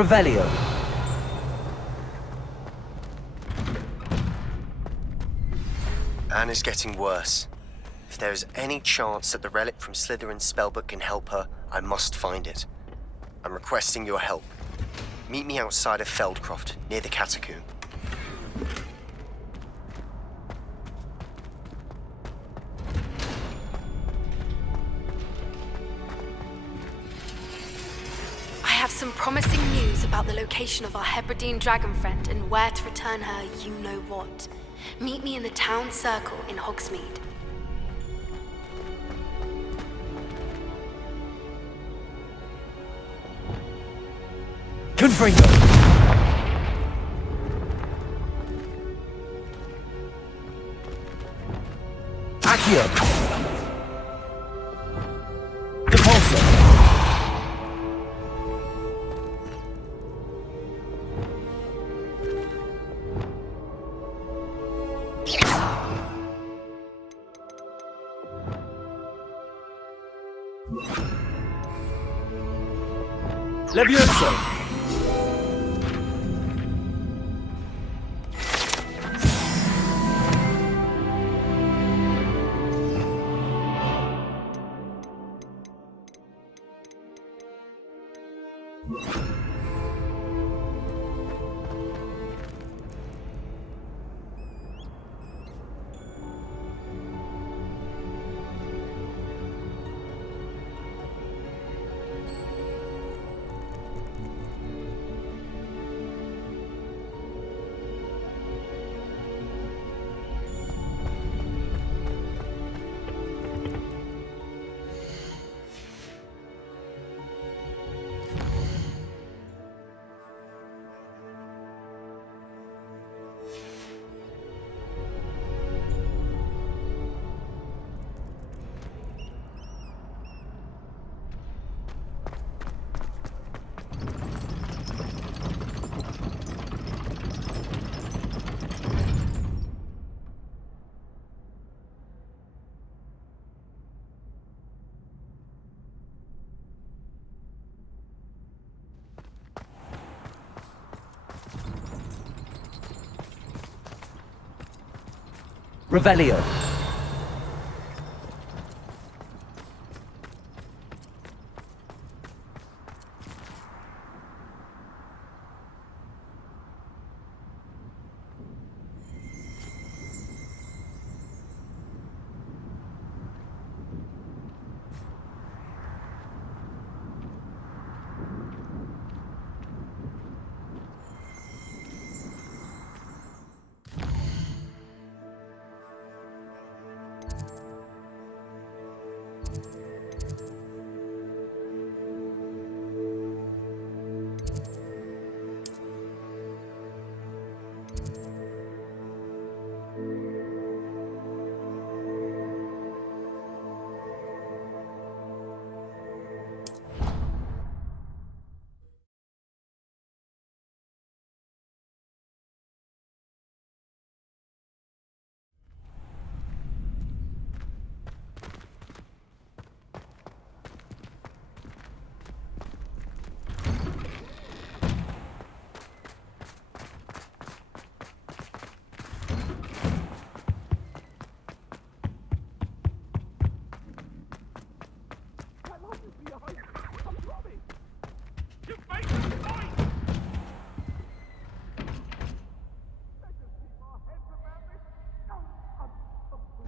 Revelio. Anna's getting worse. If there is any chance that the relic from Slytherin's spellbook can help her, I must find it. I'm requesting your help. Meet me outside of Feldcroft, near the catacomb. I have some promising news about the location of our Hebridean dragon friend and where to return her you-know-what. Meet me in the town circle in Hogsmeade. Confringo! Accio! Depulso! Levioso! Revelio.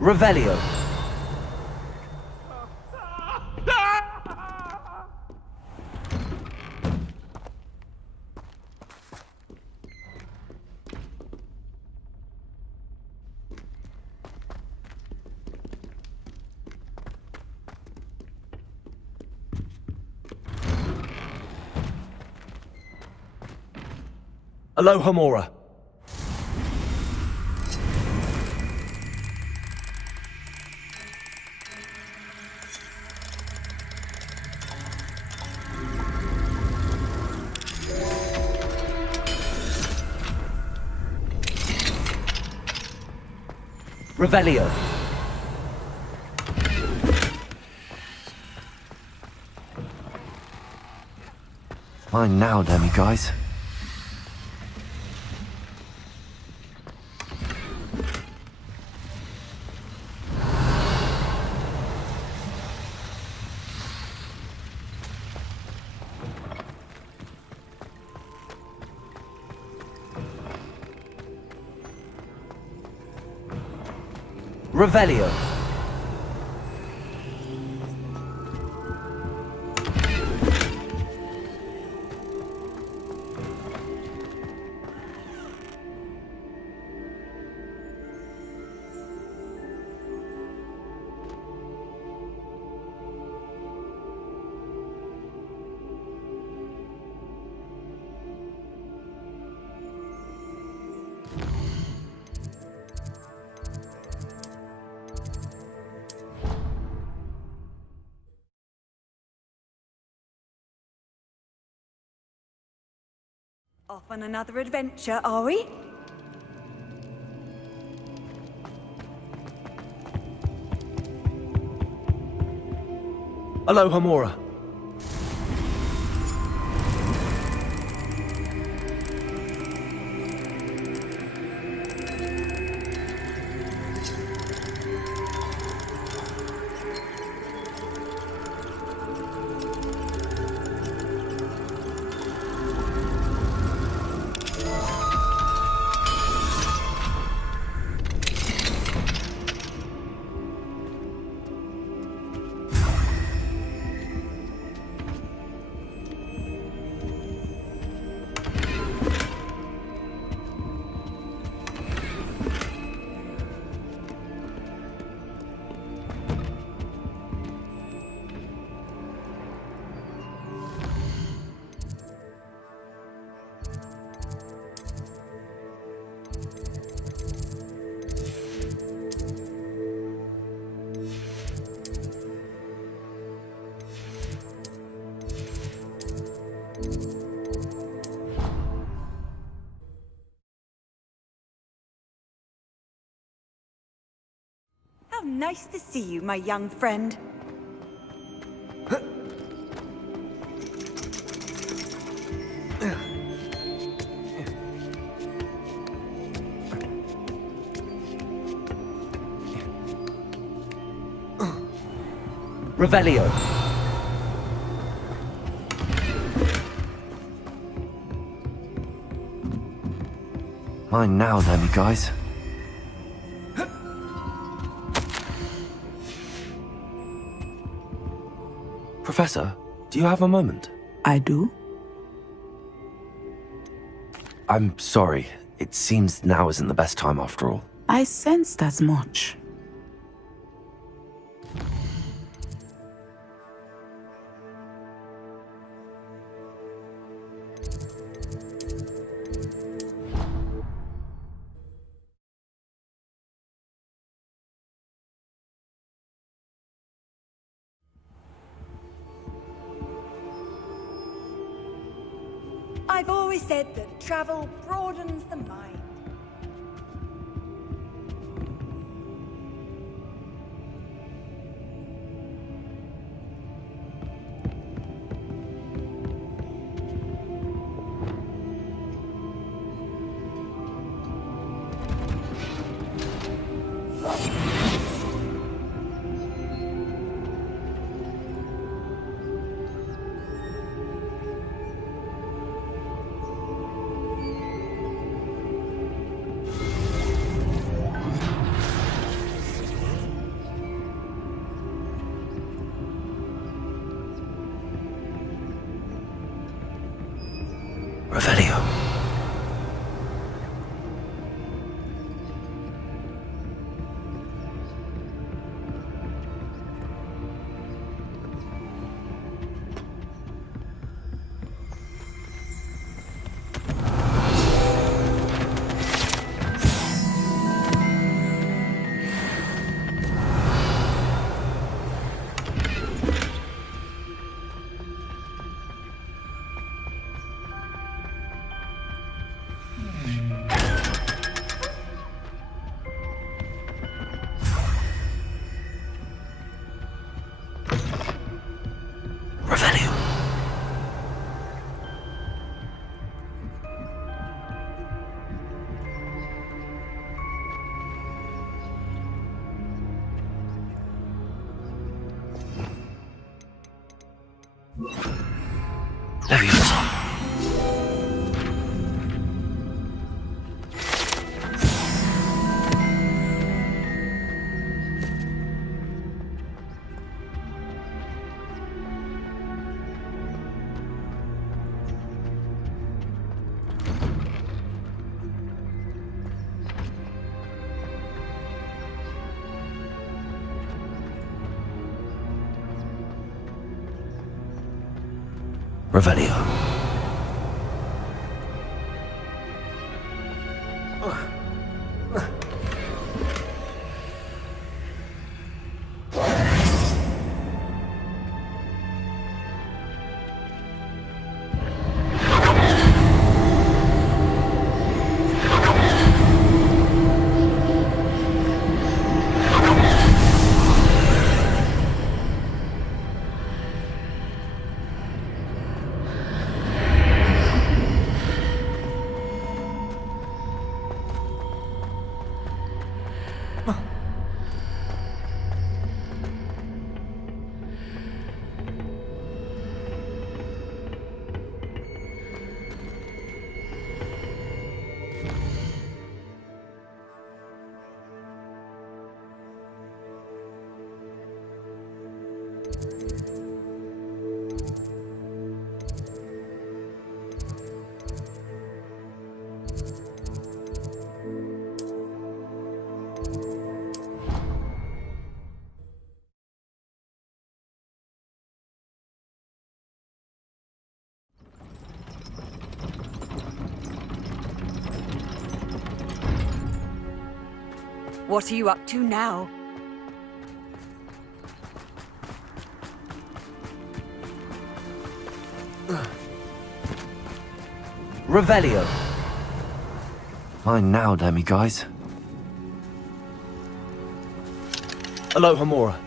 Revelio. Aloha Mora. Revelio. Mine now, then, you guys. Revelio. Off on another adventure, are we? Aloha, Mora. How nice to see you, my young friend. Revelio. Mine now, then, you guys. Professor, do you have a moment? I do. I'm sorry. It seems now isn't the best time after all. I sensed as much. I've always said that travel broadens the mind. Leviosa. Revelio. What are you up to now? Revelio. Fine now, Demi guys. Aloha Mora.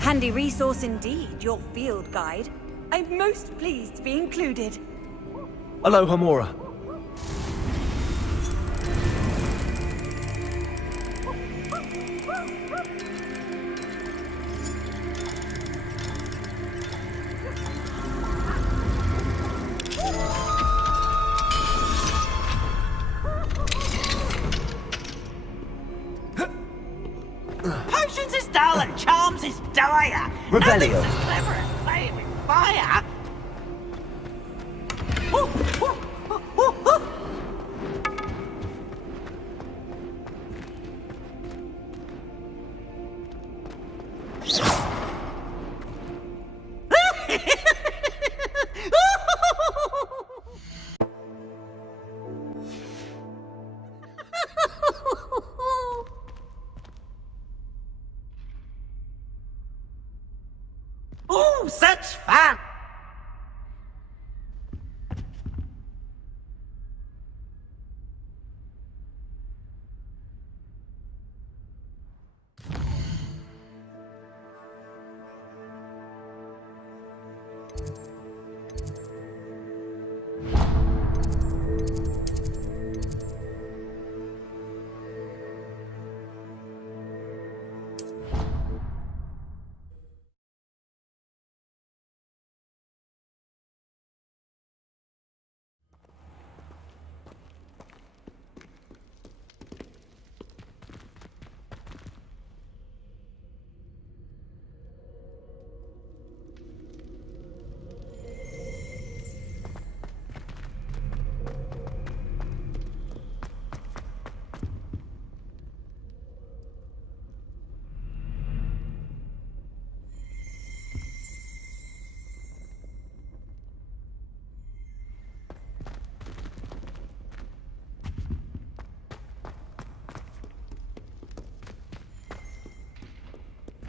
Handy resource indeed, your field guide. I'm most pleased to be included. Aloha Mora. Potions is dull and charms is dire. Revelio. Nothing's as clever as playing with fire. Oh, such fun!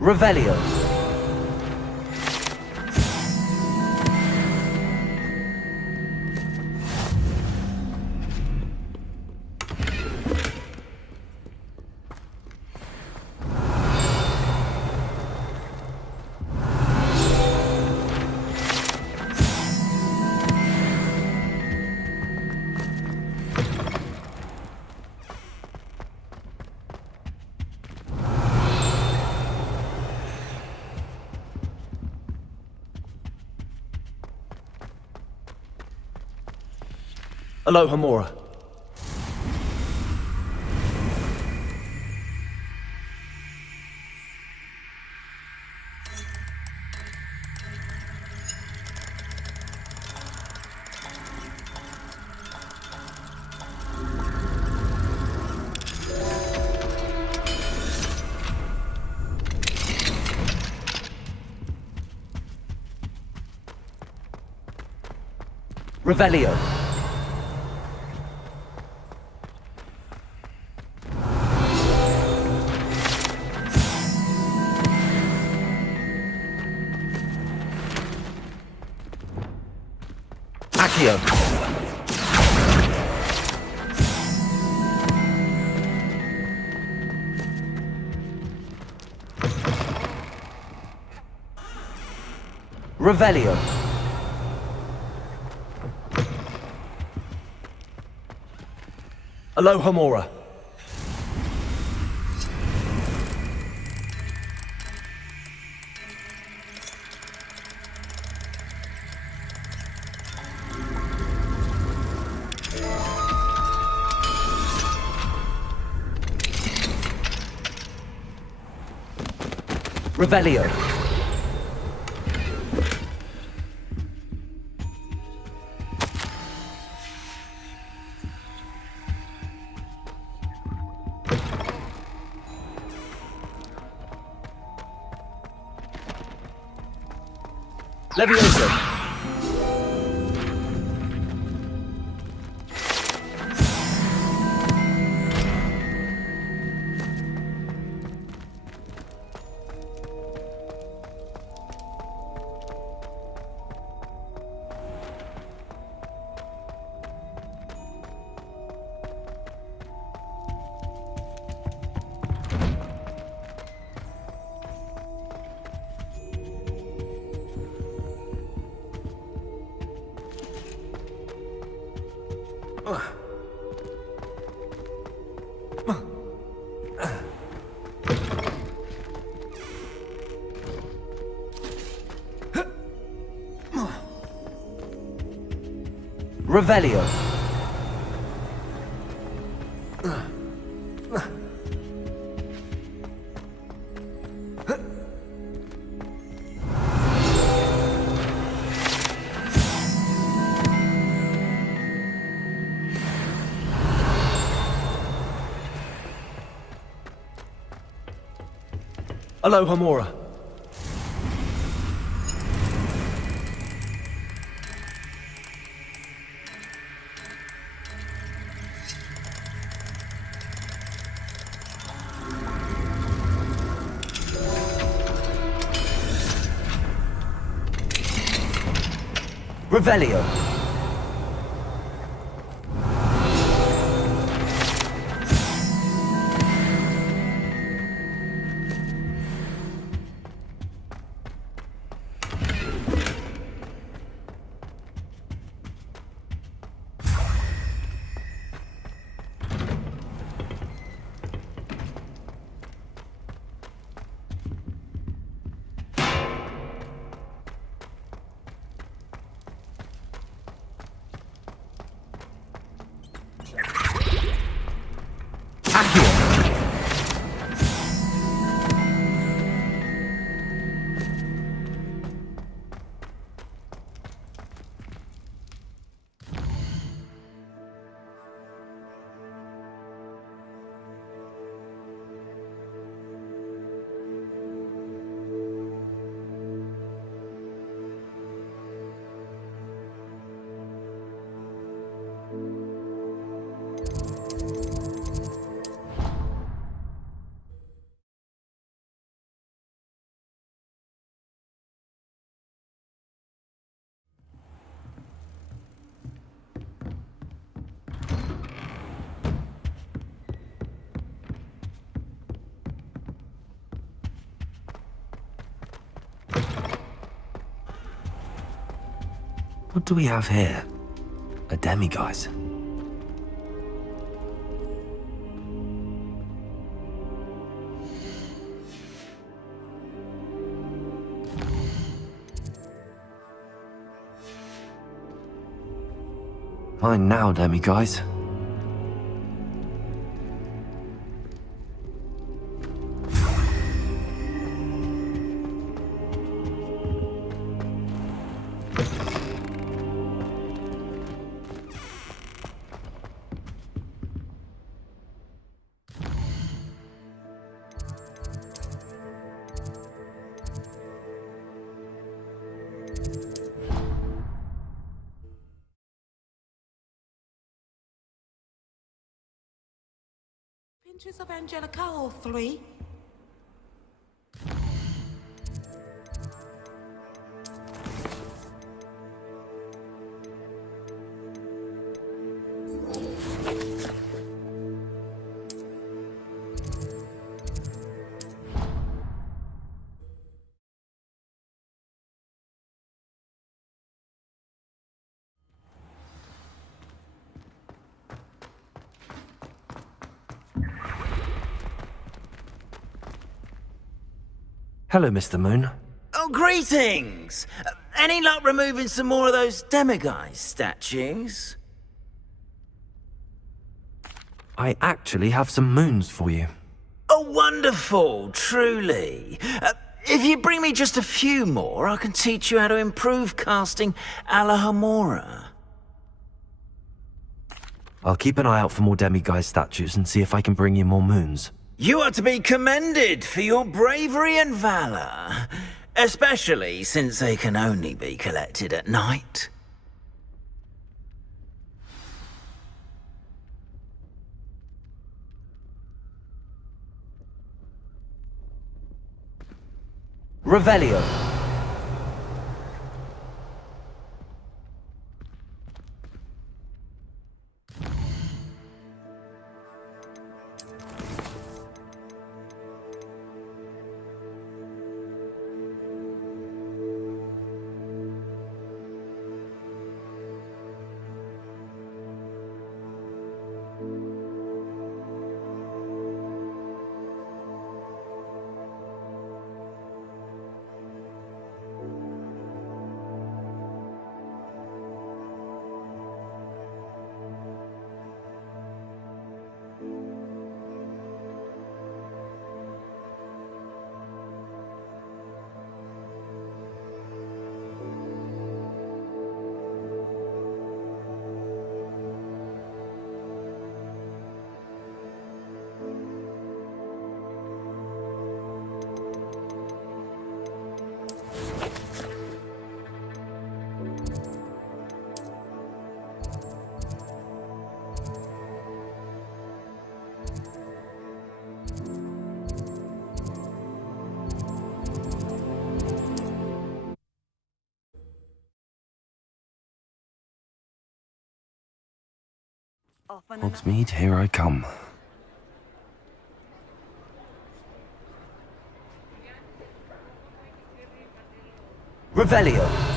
Revelio. Aloha Mora. Revelio. Accio. Revelio. Aloha Mora. Revelio. Levioso. Revelio. Aloha Mora. Revelio. What do we have here? A demiguise. Fine now, demiguise. Pinches of Angelica or 3? Hello, Mr. Moon. Oh, greetings! Any luck removing some more of those demiguise statues? I actually have some moons for you. Oh, wonderful, truly. If you bring me just a few more, I can teach you how to improve casting a la Hamora. I'll keep an eye out for more demiguise statues and see if I can bring you more moons. You are to be commended for your bravery and valor, especially since they can only be collected at night. Revelio. Hogsmeade, here I come. Revelio.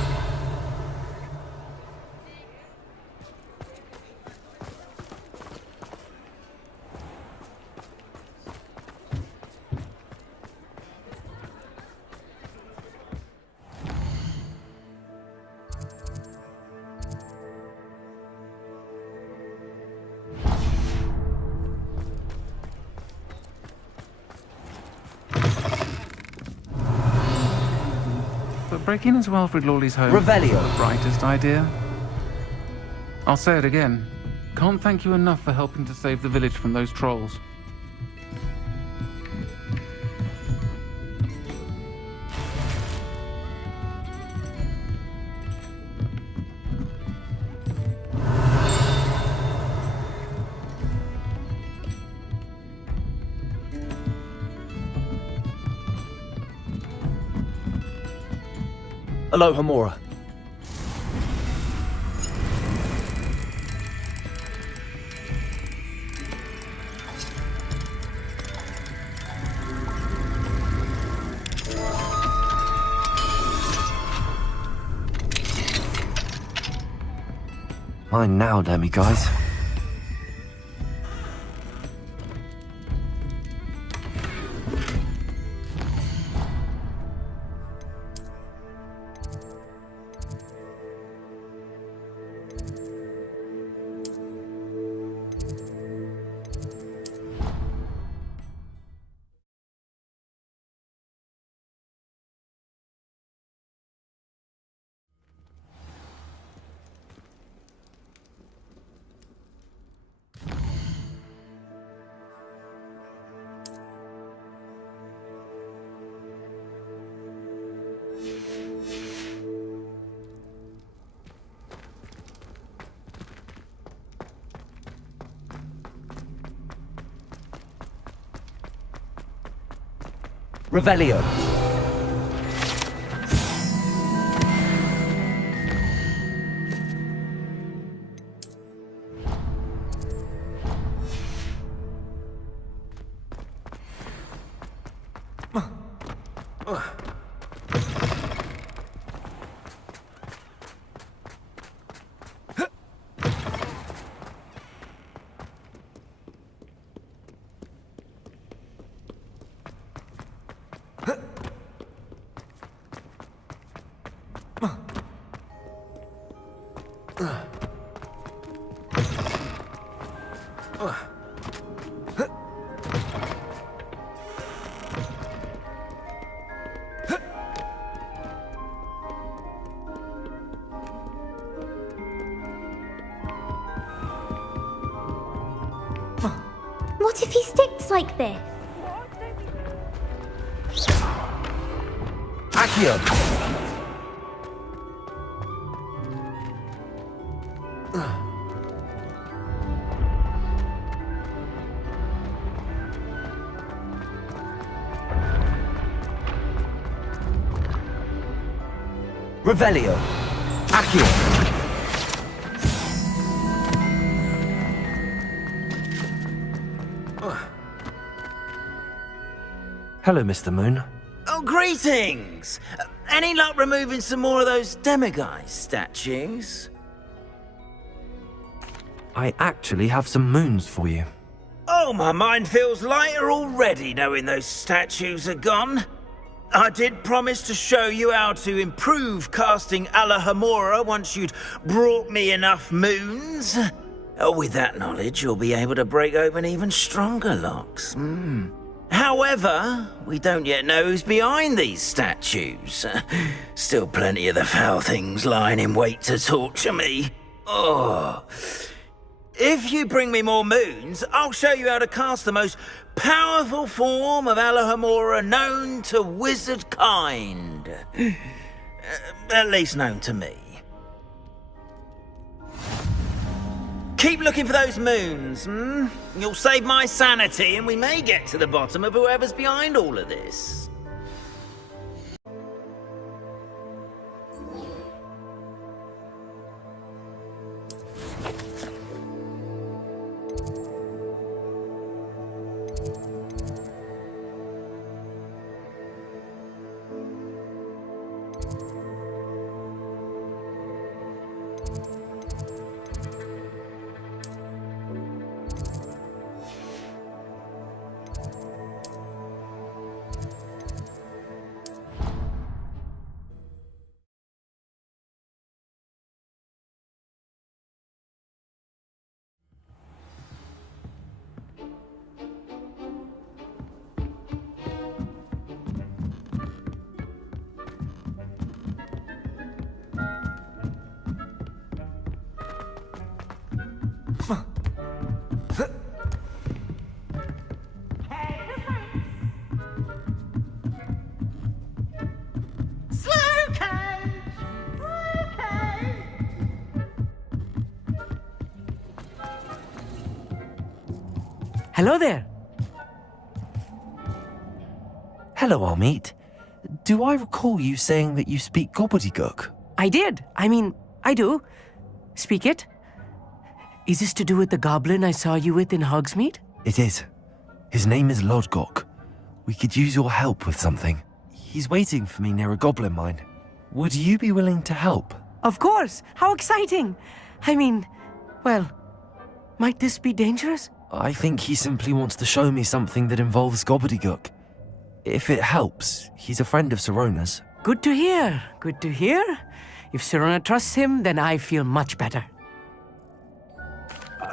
But breaking into Alfred Lawley's home Revelio. isn't the brightest idea. I'll say it again. Can't thank you enough for helping to save the village from those trolls. Hello, Hamora. Mine now, demiguise. Revelio. What if he sticks like this? Accio! Revelio. Accio. Hello, Mr. Moon. Oh, greetings! Any luck removing some more of those demiguise statues? I actually have some moons for you. Oh, my mind feels lighter already knowing those statues are gone. I did promise to show you how to improve casting Alohomora once you'd brought me enough moons. With that knowledge, you'll be able to break open even stronger locks. However, we don't yet know who's behind these statues. Still plenty of the foul things lying in wait to torture me. Oh. If you bring me more moons, I'll show you how to cast the most powerful form of Alohomora known to wizard kind. At least known to me. Keep looking for those moons, You'll save my sanity and we may get to the bottom of whoever's behind all of this. Hello there. Hello, Amit. Do I recall you saying that you speak gobbledygook? I did. I do. Speak it. Is this to do with the goblin I saw you with in Hogsmeade? It is. His name is Lodgok. We could use your help with something. He's waiting for me near a goblin mine. Would you be willing to help? Of course. How exciting. Well, might this be dangerous? I think he simply wants to show me something that involves gobbledygook. If it helps, he's a friend of Sirona's. Good to hear. Good to hear. If Sirona trusts him, then I feel much better.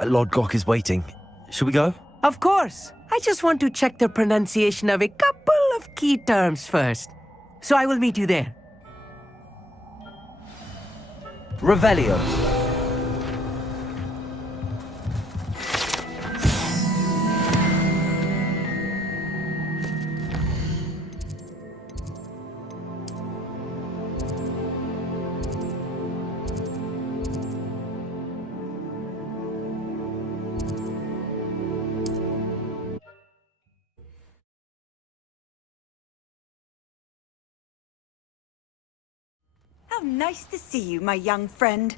Lord Gok is waiting. Shall we go? Of course. I just want to check the pronunciation of a couple of key terms first. So I will meet you there. Revelio. How nice to see you, my young friend.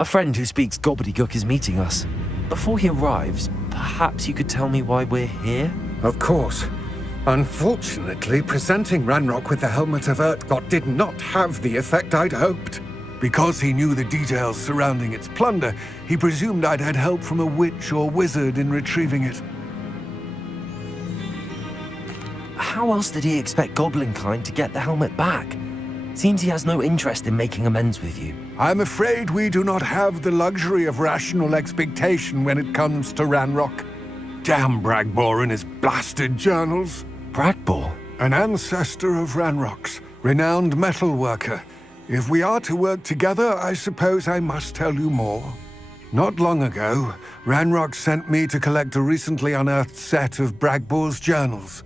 A friend who speaks gobbledygook is meeting us. Before he arrives, perhaps you could tell me why we're here? Of course. Unfortunately, presenting Ranrock with the Helmet of Urtkot did not have the effect I'd hoped. Because he knew the details surrounding its plunder, he presumed I'd had help from a witch or wizard in retrieving it. How else did he expect Goblinkind to get the helmet back? Seems he has no interest in making amends with you. I'm afraid we do not have the luxury of rational expectation when it comes to Ranrock. Damn Bragbor and his blasted journals. Bragbor? An ancestor of Ranrock's, renowned metal worker. If we are to work together, I suppose I must tell you more. Not long ago, Ranrock sent me to collect a recently unearthed set of Bragbor's journals.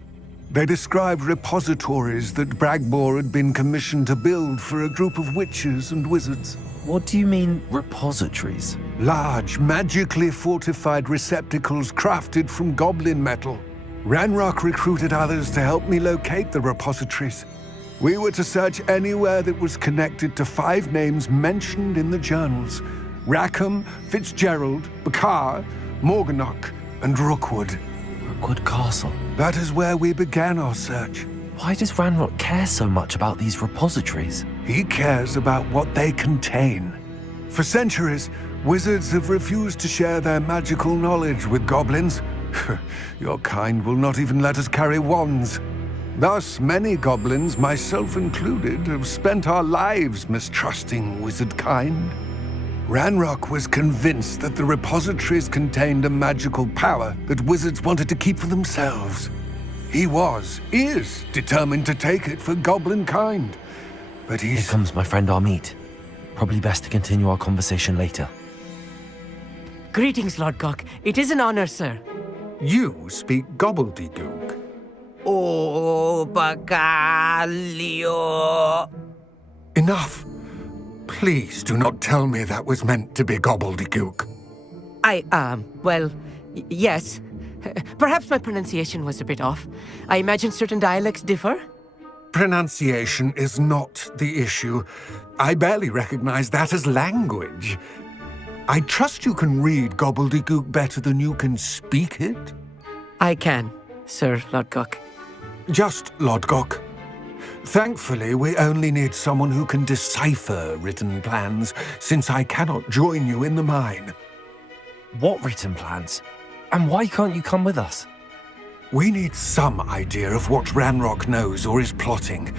They described repositories that Bragbor had been commissioned to build for a group of witches and wizards. What do you mean, repositories? Large, magically fortified receptacles crafted from goblin metal. Ranrock recruited others to help me locate the repositories. We were to search anywhere that was connected to 5 names mentioned in the journals: Rackham, Fitzgerald, Bakar, Morganach, and Rookwood. Rookwood Castle? That is where we began our search. Why does Ranrock care so much about these repositories? He cares about what they contain. For centuries, wizards have refused to share their magical knowledge with goblins. Your kind will not even let us carry wands. Thus, many goblins, myself included, have spent our lives mistrusting wizard kind. Ranrock was convinced that the repositories contained a magical power that wizards wanted to keep for themselves. He is determined to take it for goblin kind. But Here comes my friend Amit. Probably best to continue our conversation later. Greetings, Lord Gok. It is an honor, sir. You speak gobbledygook. Oh, Bagalio. Enough. Please do not tell me that was meant to be gobbledygook. Yes. Perhaps my pronunciation was a bit off. I imagine certain dialects differ. Pronunciation is not the issue. I barely recognize that as language. I trust you can read gobbledygook better than you can speak it? I can, Sir Lord Gok. Just Lord Gok. Thankfully, we only need someone who can decipher written plans, since I cannot join you in the mine. What written plans? And why can't you come with us? We need some idea of what Ranrock knows or is plotting.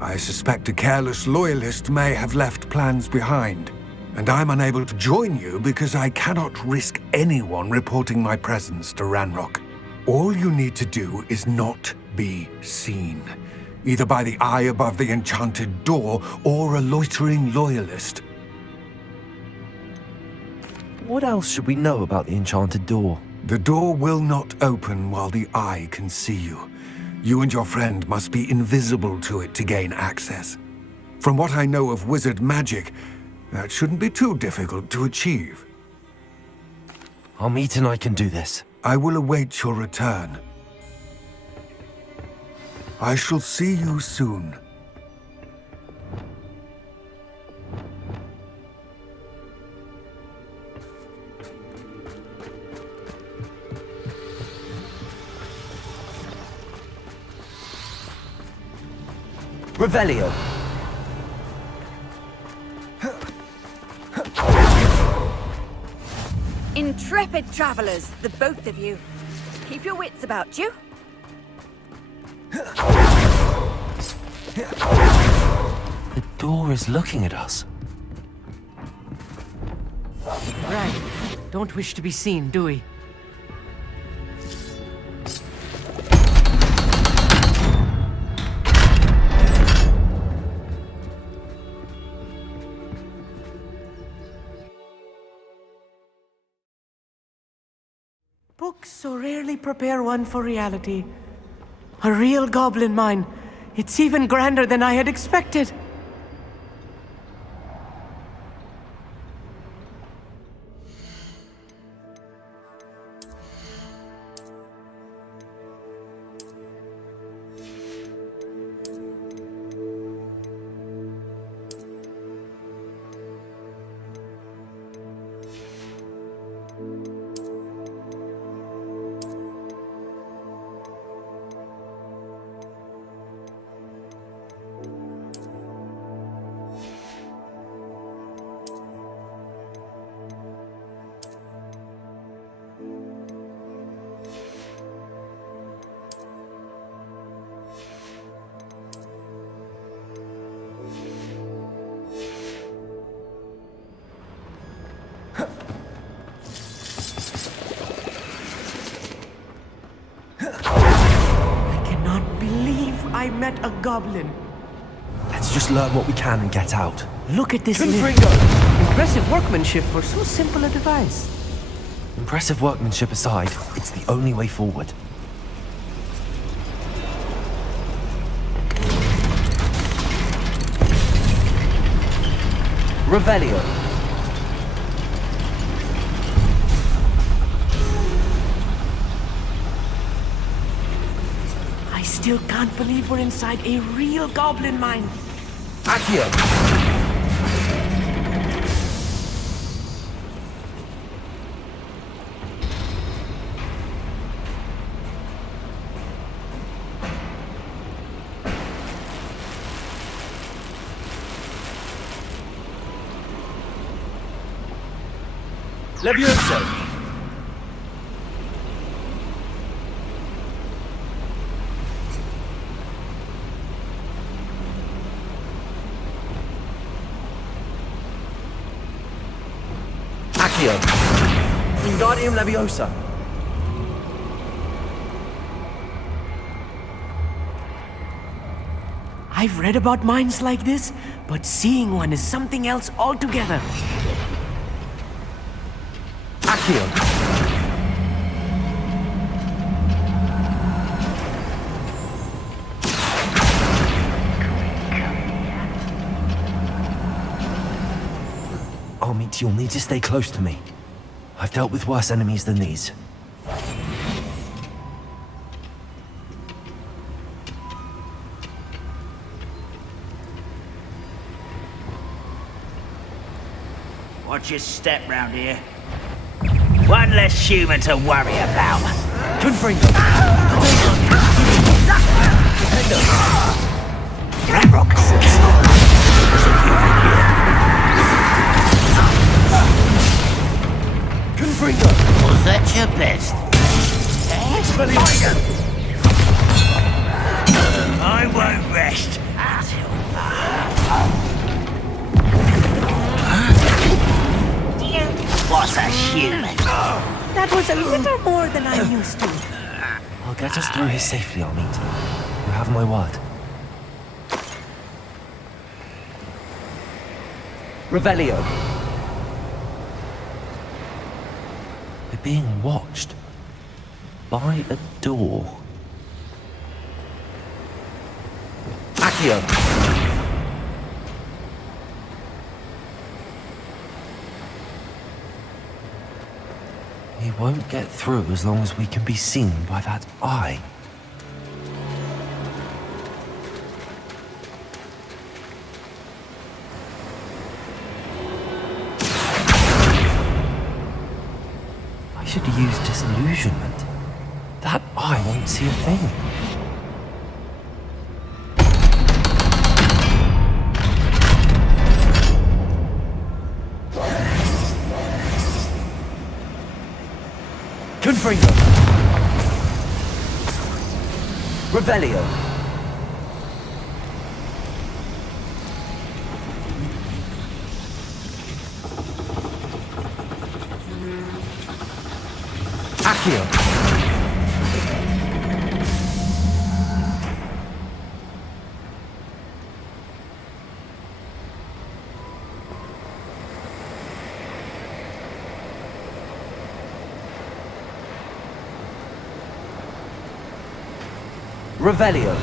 I suspect a careless loyalist may have left plans behind. And I'm unable to join you because I cannot risk anyone reporting my presence to Ranrock. All you need to do is not be seen, either by the eye above the enchanted door or a loitering loyalist. What else should we know about the enchanted door? The door will not open while the eye can see you. You and your friend must be invisible to it to gain access. From what I know of wizard magic, That shouldn't be too difficult to achieve. Amit and I can do this. I will await your return. I shall see you soon. Revelio. Intrepid travelers, the both of you. Keep your wits about you. The door is looking at us. Right. Don't wish to be seen, do we? Books so rarely prepare one for reality. A real goblin mine. It's even grander than I had expected. I met a goblin. Let's just learn what we can and get out. Look at this lift. Impressive workmanship for so simple a device. Impressive workmanship aside, it's the only way forward. Revelio. I still can't believe we're inside a real goblin mine. Accio. Levioso. Accio. Wingardium Leviosa. I've read about mines like this, but seeing one is something else altogether. Accio. Amit, you'll need to stay close to me. I've dealt with worse enemies than these. Watch your step round here. One less human to worry about. Confringo. Ranrock. Confringo. Was that your best? I won't rest until... What's a human? That was a little more than I'm used to. I'll get us through here safely, Amit. You have my word. Revelio. We're being watched. By a door. Accio. He won't get through as long as we can be seen by that eye. I should use disillusionment. That eye won't see a thing. Confringo. Revelio. Accio. Revelio.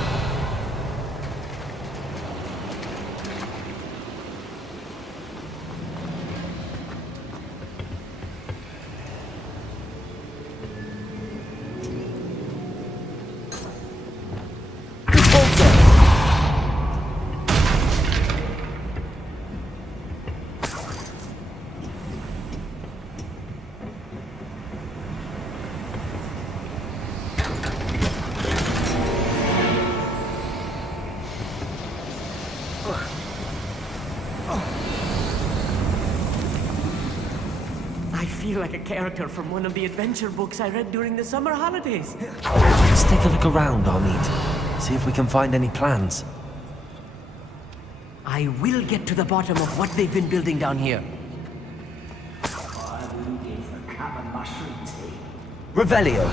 I feel like a character from one of the adventure books I read during the summer holidays. Let's take a look around, Armid. See if we can find any plans. I will get to the bottom of what they've been building down here. I will give a cup of mushroom tea. Revelio.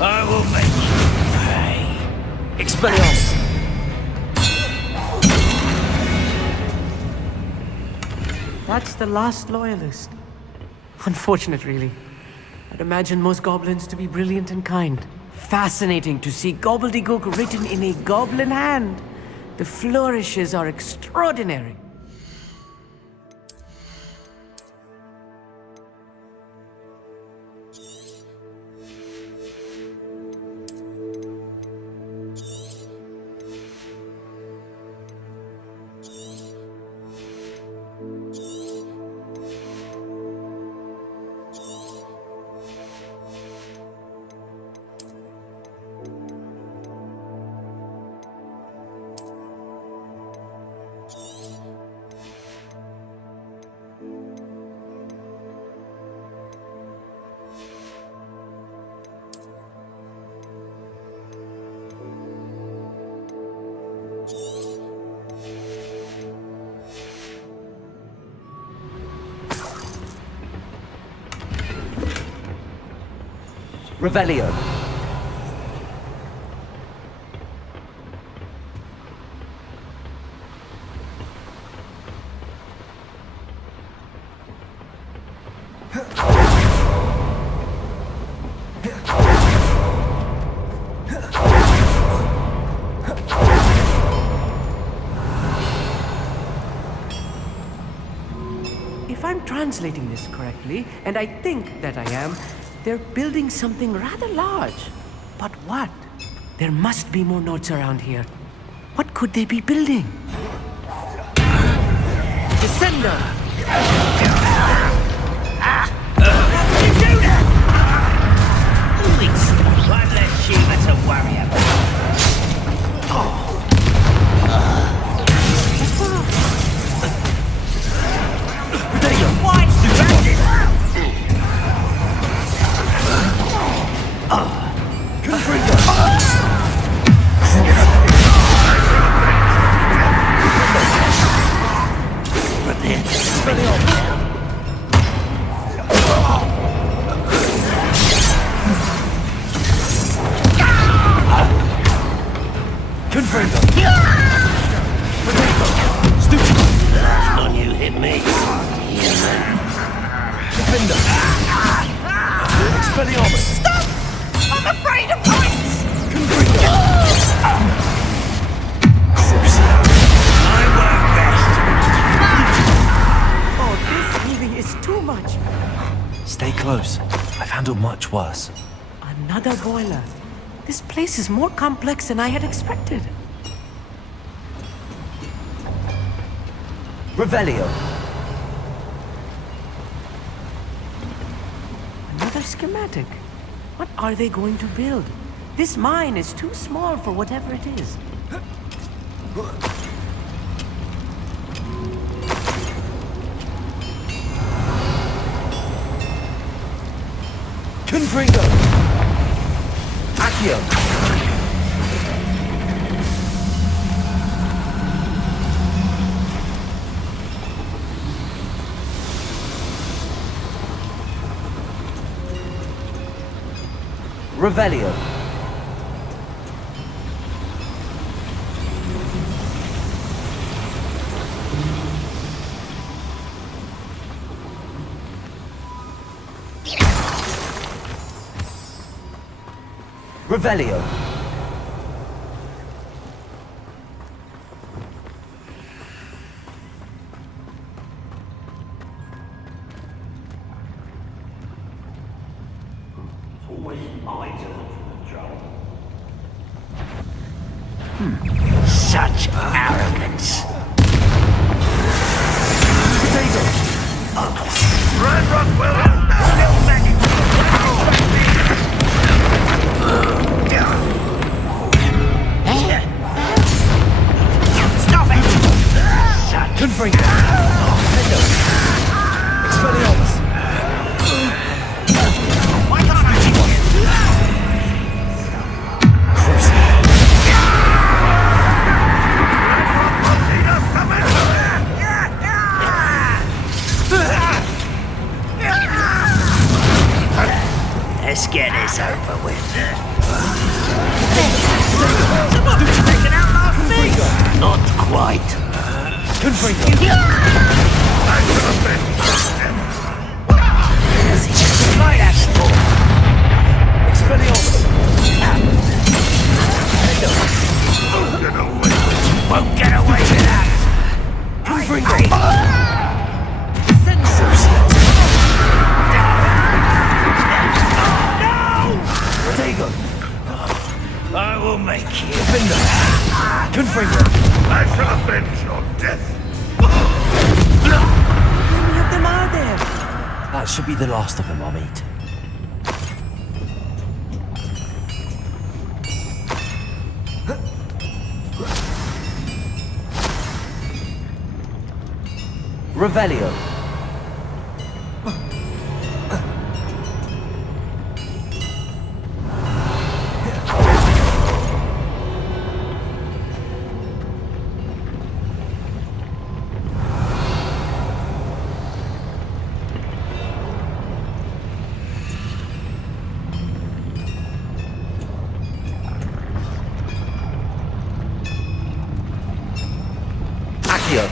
I will make you pay. Expelliarmus. That's the last loyalist. Unfortunate, really. I'd imagine most goblins to be brilliant and kind. Fascinating to see gobbledygook written in a goblin hand. The flourishes are extraordinary. Revelio. If I'm translating this correctly, and I think that I am, they're building something rather large. But what? There must be more notes around here. What could they be building? Descender! One less human to worry about. Expelliarmus! Stop! I'm afraid of heights! Confringo! I work best. Oh, this really is too much. Stay close. I've handled much worse. Another boiler. This place is more complex than I had expected. Revelio. Another schematic. What are they going to build? This mine is too small for whatever it is. Confringo! Accio! Revelio. Revelio. Such arrogance. Ranrock will still magic. Stop it! Confringo. Expelliarmus. Why can't I keep Let's get this over with. Someone's taken out last week. Not quite. Confringo. Try that before. Expelliarmus. Won't get away with that. Confringo. I will make you. Defender. Confringo. I shall avenge your death. How many of them are there? That should be the last of them I'll meet. Revelio. Accio.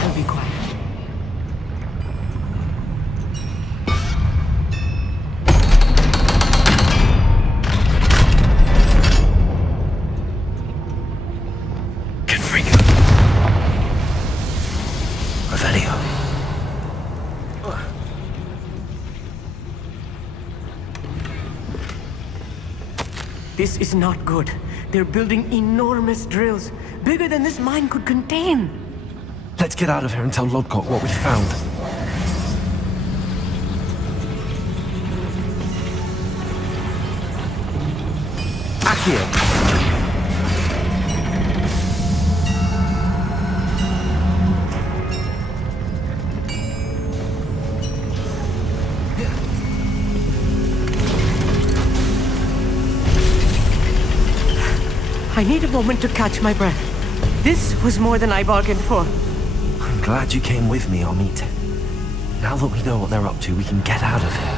I'll be quiet. Confringo. Revelio. This is not good. They're building enormous drills, bigger than this mine could contain. Let's get out of here and tell Lodgok what we found. Accio. I need a moment to catch my breath. This was more than I bargained for. I'm glad you came with me, Amit. Now that we know what they're up to, we can get out of here.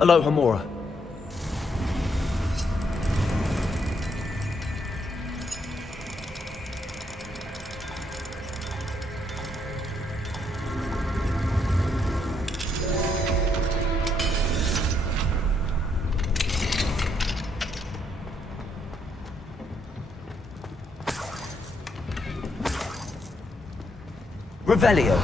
Hello, Hamura. Revelio.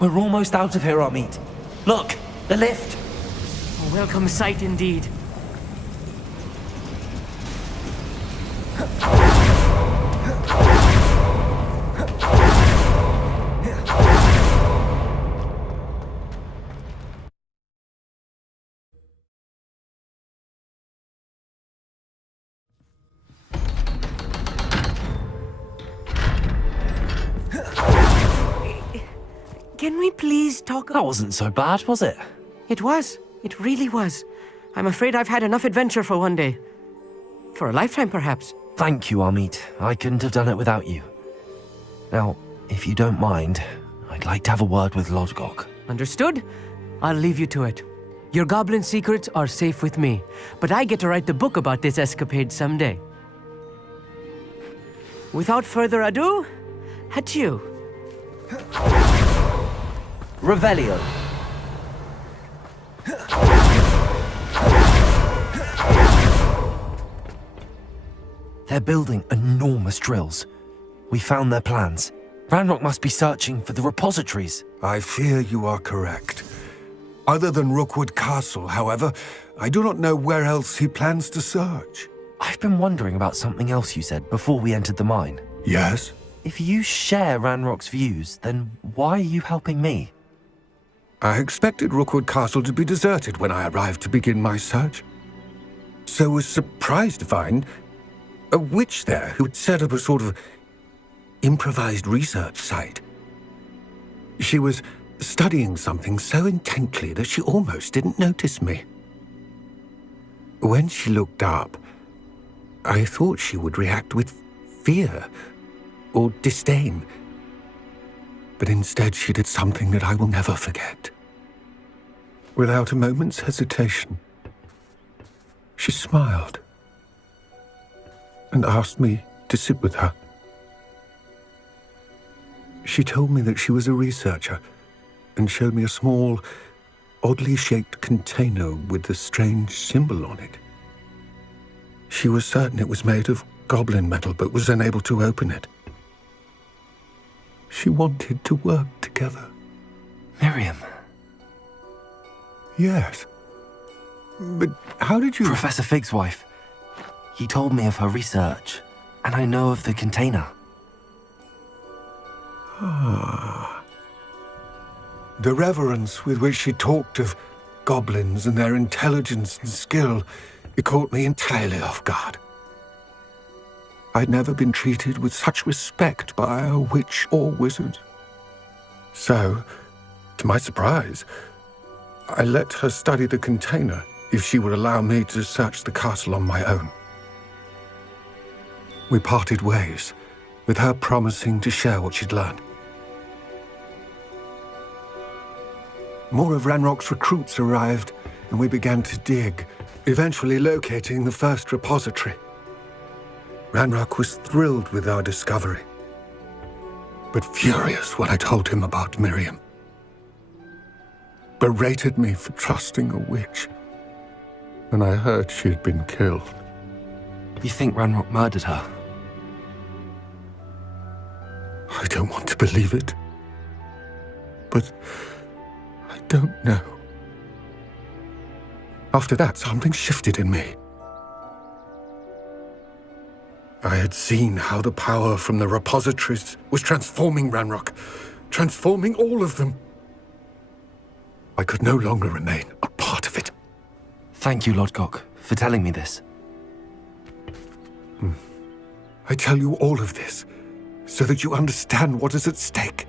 We're almost out of here, Amit. Look, the lift. A welcome sight indeed. Can we please talk? That wasn't so bad, was it? It was. It really was. I'm afraid I've had enough adventure for one day. For a lifetime, perhaps. Thank you, Amit. I couldn't have done it without you. Now, if you don't mind, I'd like to have a word with Lodgok. Understood? I'll leave you to it. Your goblin secrets are safe with me, but I get to write the book about this escapade someday. Without further ado, adieu. Revelio. They're building enormous drills. We found their plans. Ranrock must be searching for the repositories. I fear you are correct. Other than Rookwood Castle, however, I do not know where else he plans to search. I've been wondering about something else you said before we entered the mine. Yes? If you share Ranrock's views, then why are you helping me? I expected Rookwood Castle to be deserted when I arrived to begin my search. So was surprised to find a witch there who had set up a sort of improvised research site. She was studying something so intently that she almost didn't notice me. When she looked up, I thought she would react with fear or disdain. But instead she did something that I will never forget. Without a moment's hesitation, she smiled and asked me to sit with her. She told me that she was a researcher and showed me a small, oddly shaped container with a strange symbol on it. She was certain it was made of goblin metal, but was unable to open it. She wanted to work together. Miriam. Yes. But how did you... Professor Fig's wife. He told me of her research, and I know of the container. Ah. The reverence with which she talked of goblins and their intelligence and skill, it caught me entirely off guard. I'd never been treated with such respect by a witch or wizard. So, to my surprise, I let her study the container if she would allow me to search the castle on my own. We parted ways, with her promising to share what she'd learned. More of Ranrock's recruits arrived, and we began to dig, eventually locating the first repository. Ranrock was thrilled with our discovery, but furious when I told him about Miriam. Berated me for trusting a witch when I heard she had been killed. You think Ranrock murdered her? I don't want to believe it, but I don't know. After that, something shifted in me. I had seen how the power from the repositories was transforming Ranrock, transforming all of them. I could no longer remain a part of it. Thank you, Lodgok, for telling me this. I tell you all of this so that you understand what is at stake.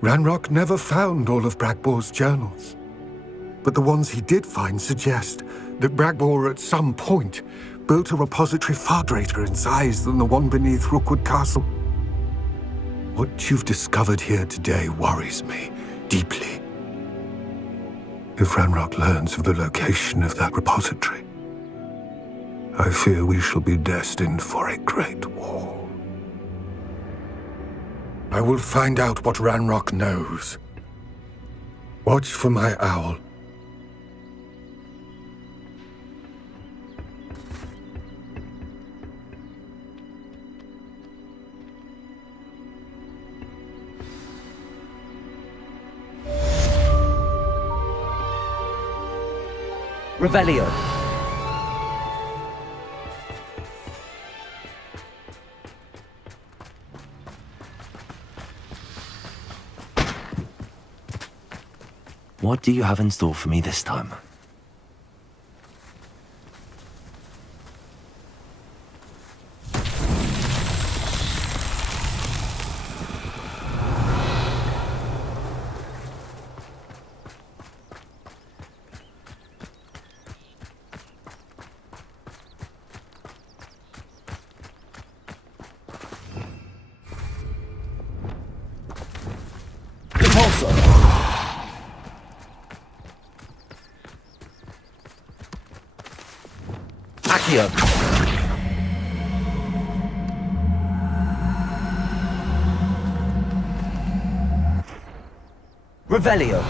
Ranrock never found all of Bragbor's journals, but the ones he did find suggest that Bragbor at some point built a repository far greater in size than the one beneath Rookwood Castle. What you've discovered here today worries me deeply. If Ranrock learns of the location of that repository, I fear we shall be destined for a great war. I will find out what Ranrock knows. Watch for my owl. Revelio. What do you have in store for me this time? Accio. Revelio.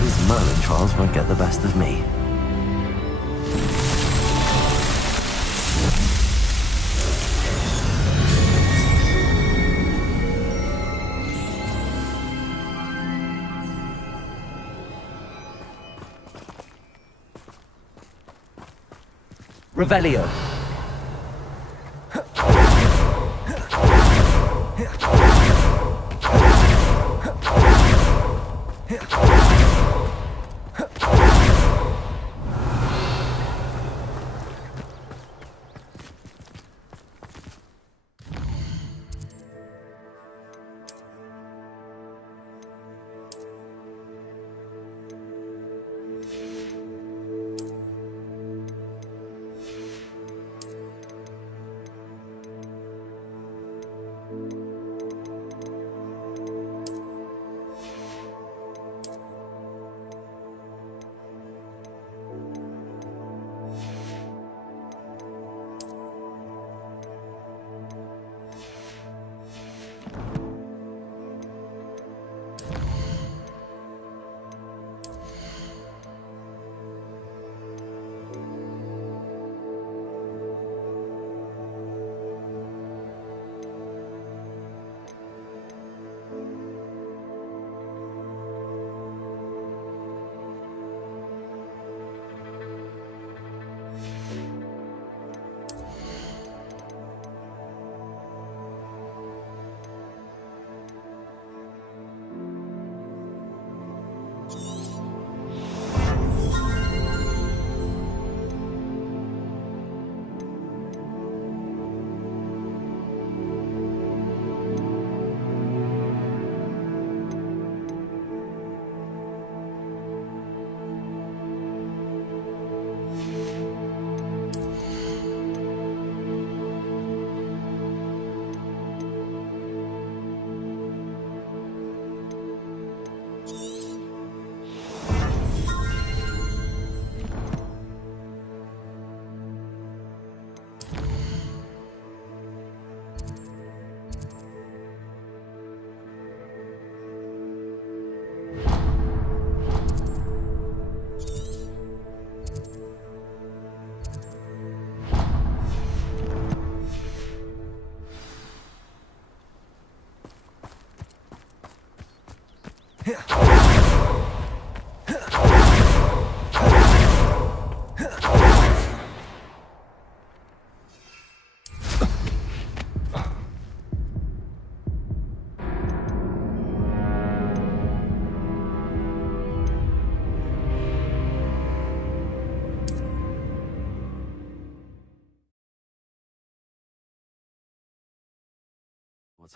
These Merlin trials won't get the best of me. Revelio. What's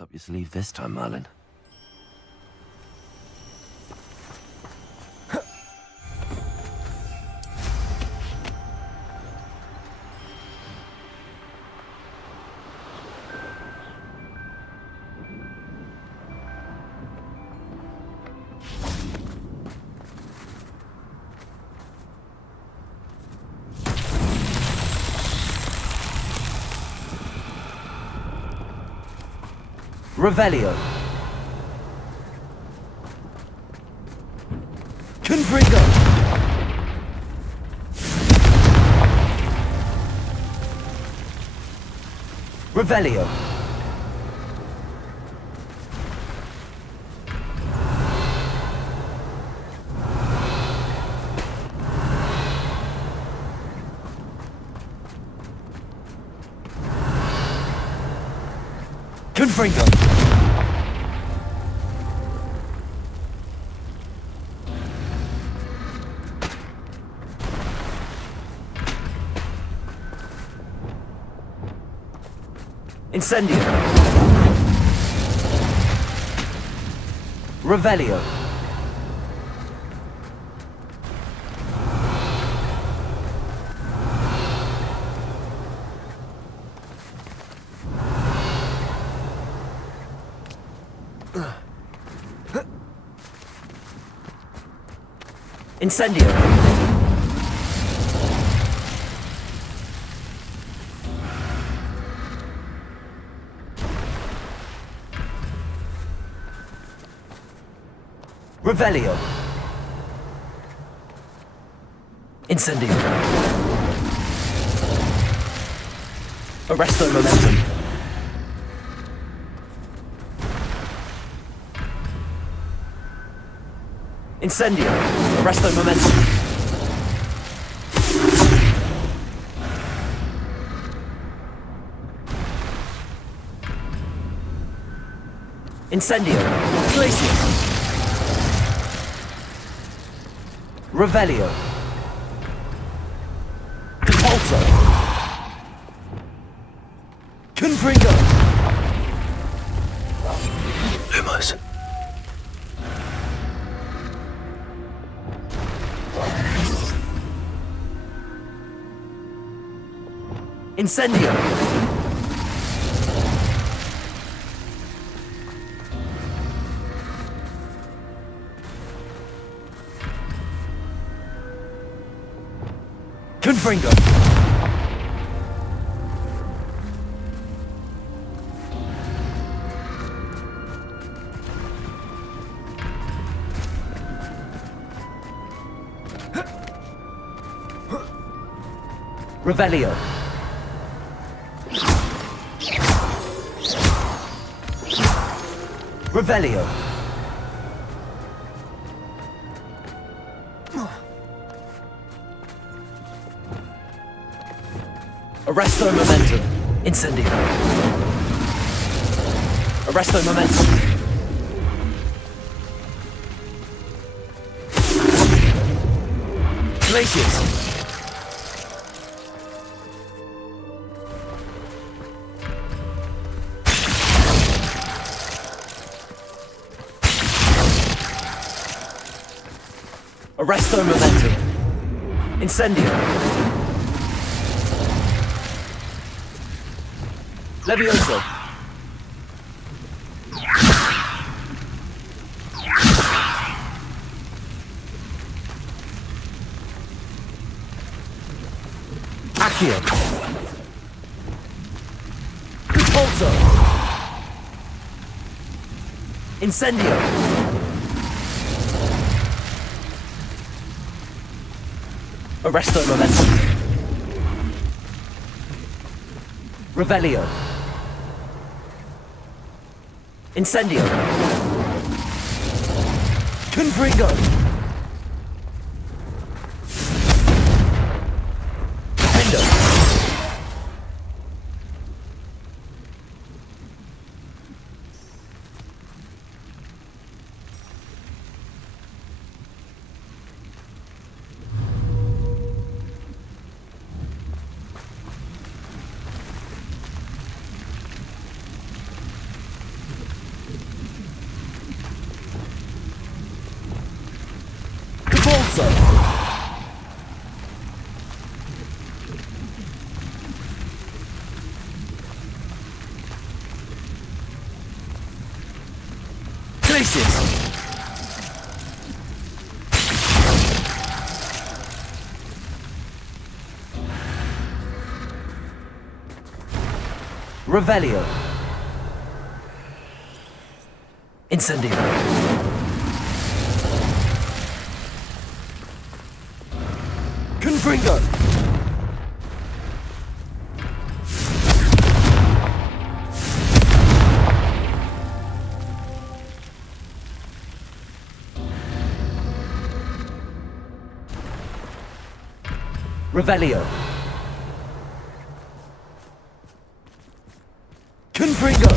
up your sleeve this time, Merlin? Revelio. Confringo. Revelio. Confringo. Incendio. Revelio. Incendio. Revelio. Incendio. Arresto momentum. Incendio. Arresto momentum. Incendio. Glacius. Revelio. Repulsor. Confringo. Lumos. Incendio. Confringo. Revelio. Revelio. Arresto momentum. Incendio. Arresto momentum. Glacius. Arresto momentum. Incendio. Levioso. Accio. Repulsor. Incendio. Arresto momentum. Revelio. Incendio. Confringo! Revelio. Incendio. Confringo. Revelio. Confringo.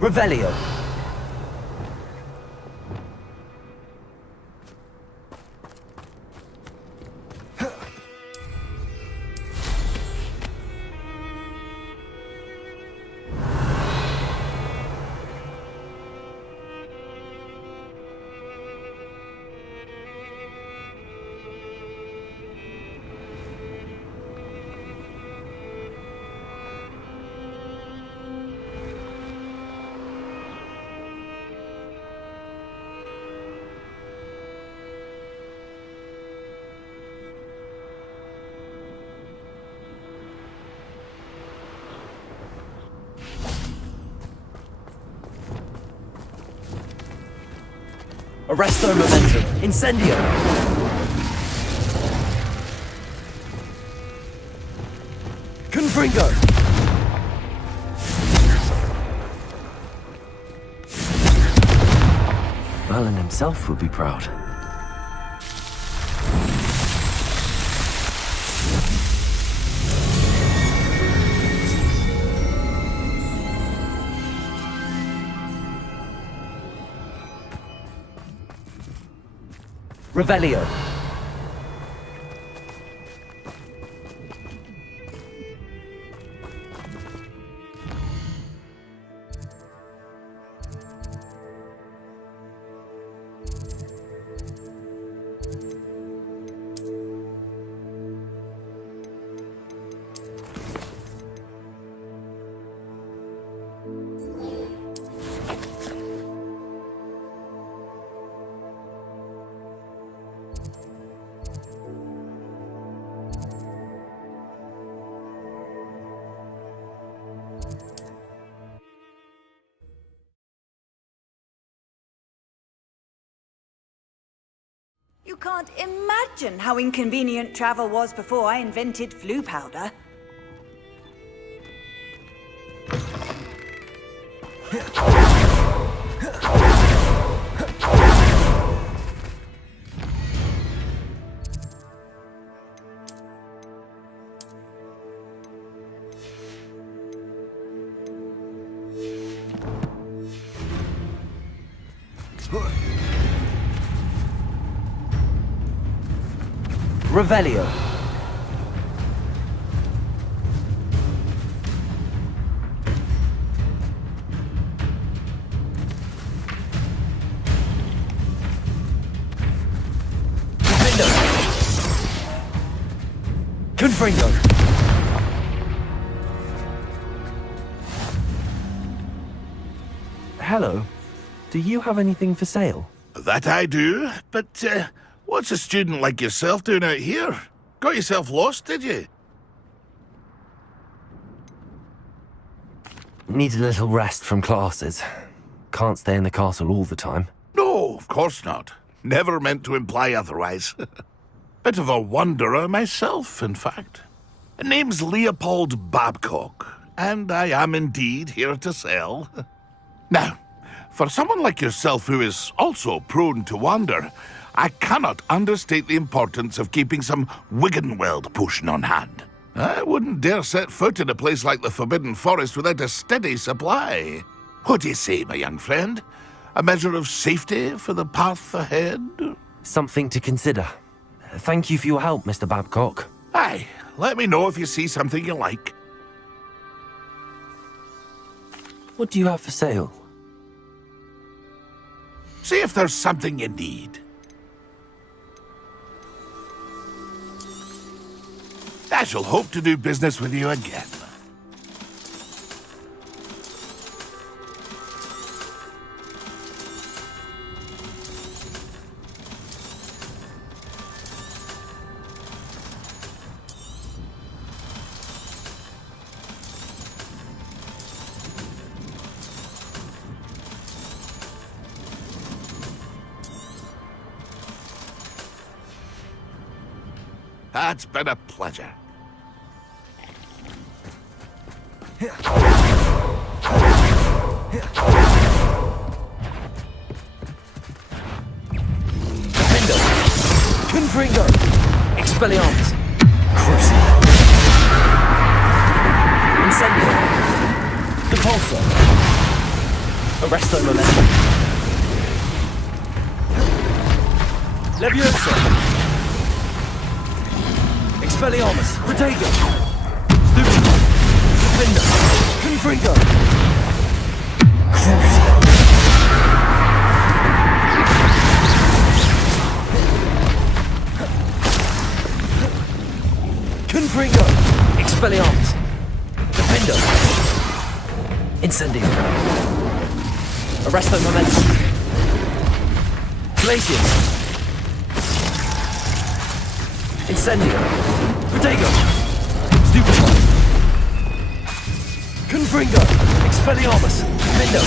Revelio. Arresto momentum. Incendio. Confringo. Merlin himself would be proud. Revelio. You can't imagine how inconvenient travel was before I invented flu powder. Revelio. Confringo. Hello. Do you have anything for sale? That I do, but what's a student like yourself doing out here? Got yourself lost, did you? Need a little rest from classes. Can't stay in the castle all the time. No, of course not. Never meant to imply otherwise. Bit of a wanderer myself, in fact. Name's Leopold Babcock, and I am indeed here to sell. Now, for someone like yourself who is also prone to wander, I cannot understate the importance of keeping some Wiggenweld potion on hand. I wouldn't dare set foot in a place like the Forbidden Forest without a steady supply. What do you say, my young friend? A measure of safety for the path ahead? Something to consider. Thank you for your help, Mr. Babcock. Aye, let me know if you see something you like. What do you have for sale? See if there's something you need. I shall hope to do business with you again. It's been a pleasure. Defender! Confringo! Expelliarmus! Crucible! Incendio! Depulso! Arresto Momentum! Levioso! Expelliarmus! Protego! Stupid! Defender! Confringo! Crucible! Confringo! Expelliarmus! Defender! Incendio! Arresto Momentum! Glacius! Incendio! Protego! Stupefy! Confringo! Expelliarmus! Defendo!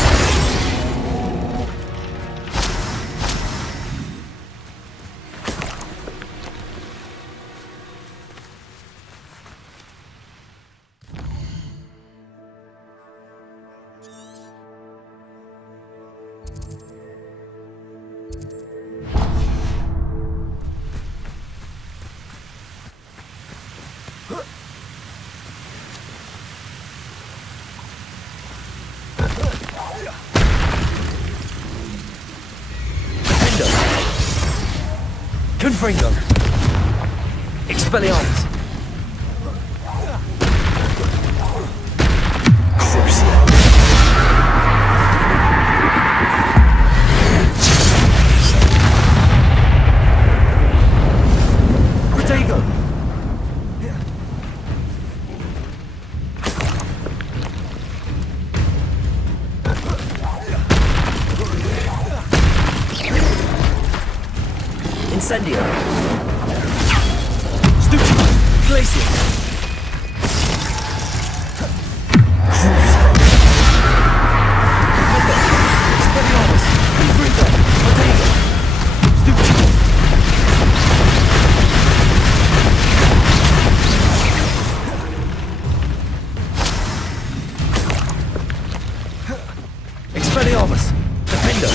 Confringo! Expelliarmus! Crucio! Protego! Incendio! Stupid! Glacius! Expelliarmus! Confringo! Protego! Stupid! Expelliarmus! Defender!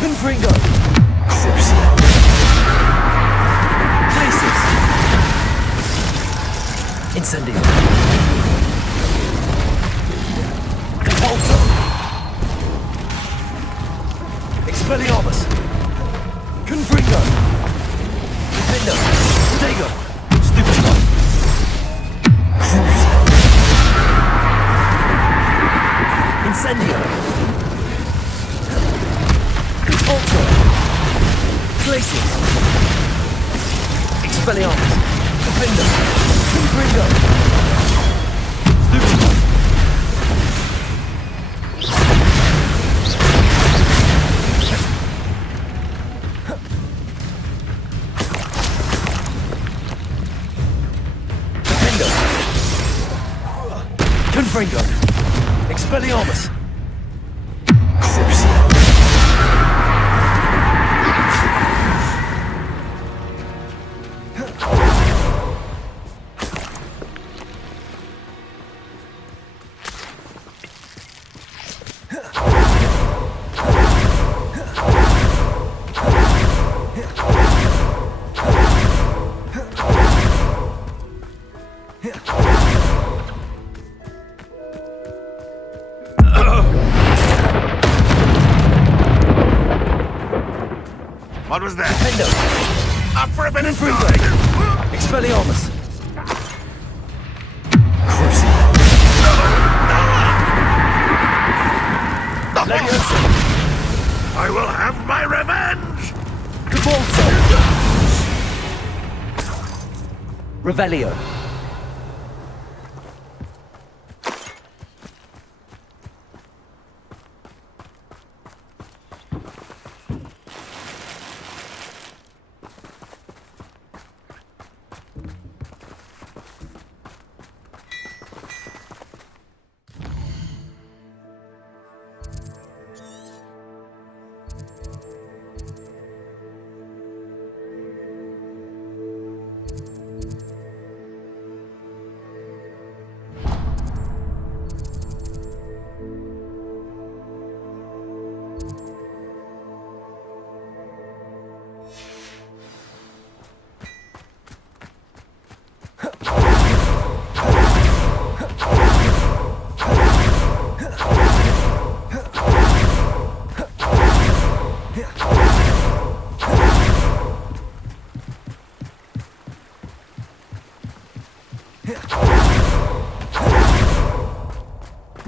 Confringo! Crucio! Incendio! Depulso! Expelliarmus! Confringo! Defender! Protego! Stupid! Crucio! Incendio! Depulso! Glacius! Expelliarmus! Defender! Confringo! Stupid! Defender! Confringo! Expelliarmus! Crucio! What was that? Defender! Up for a bit of fun! Expelliarmus! I will have my revenge! Revelio.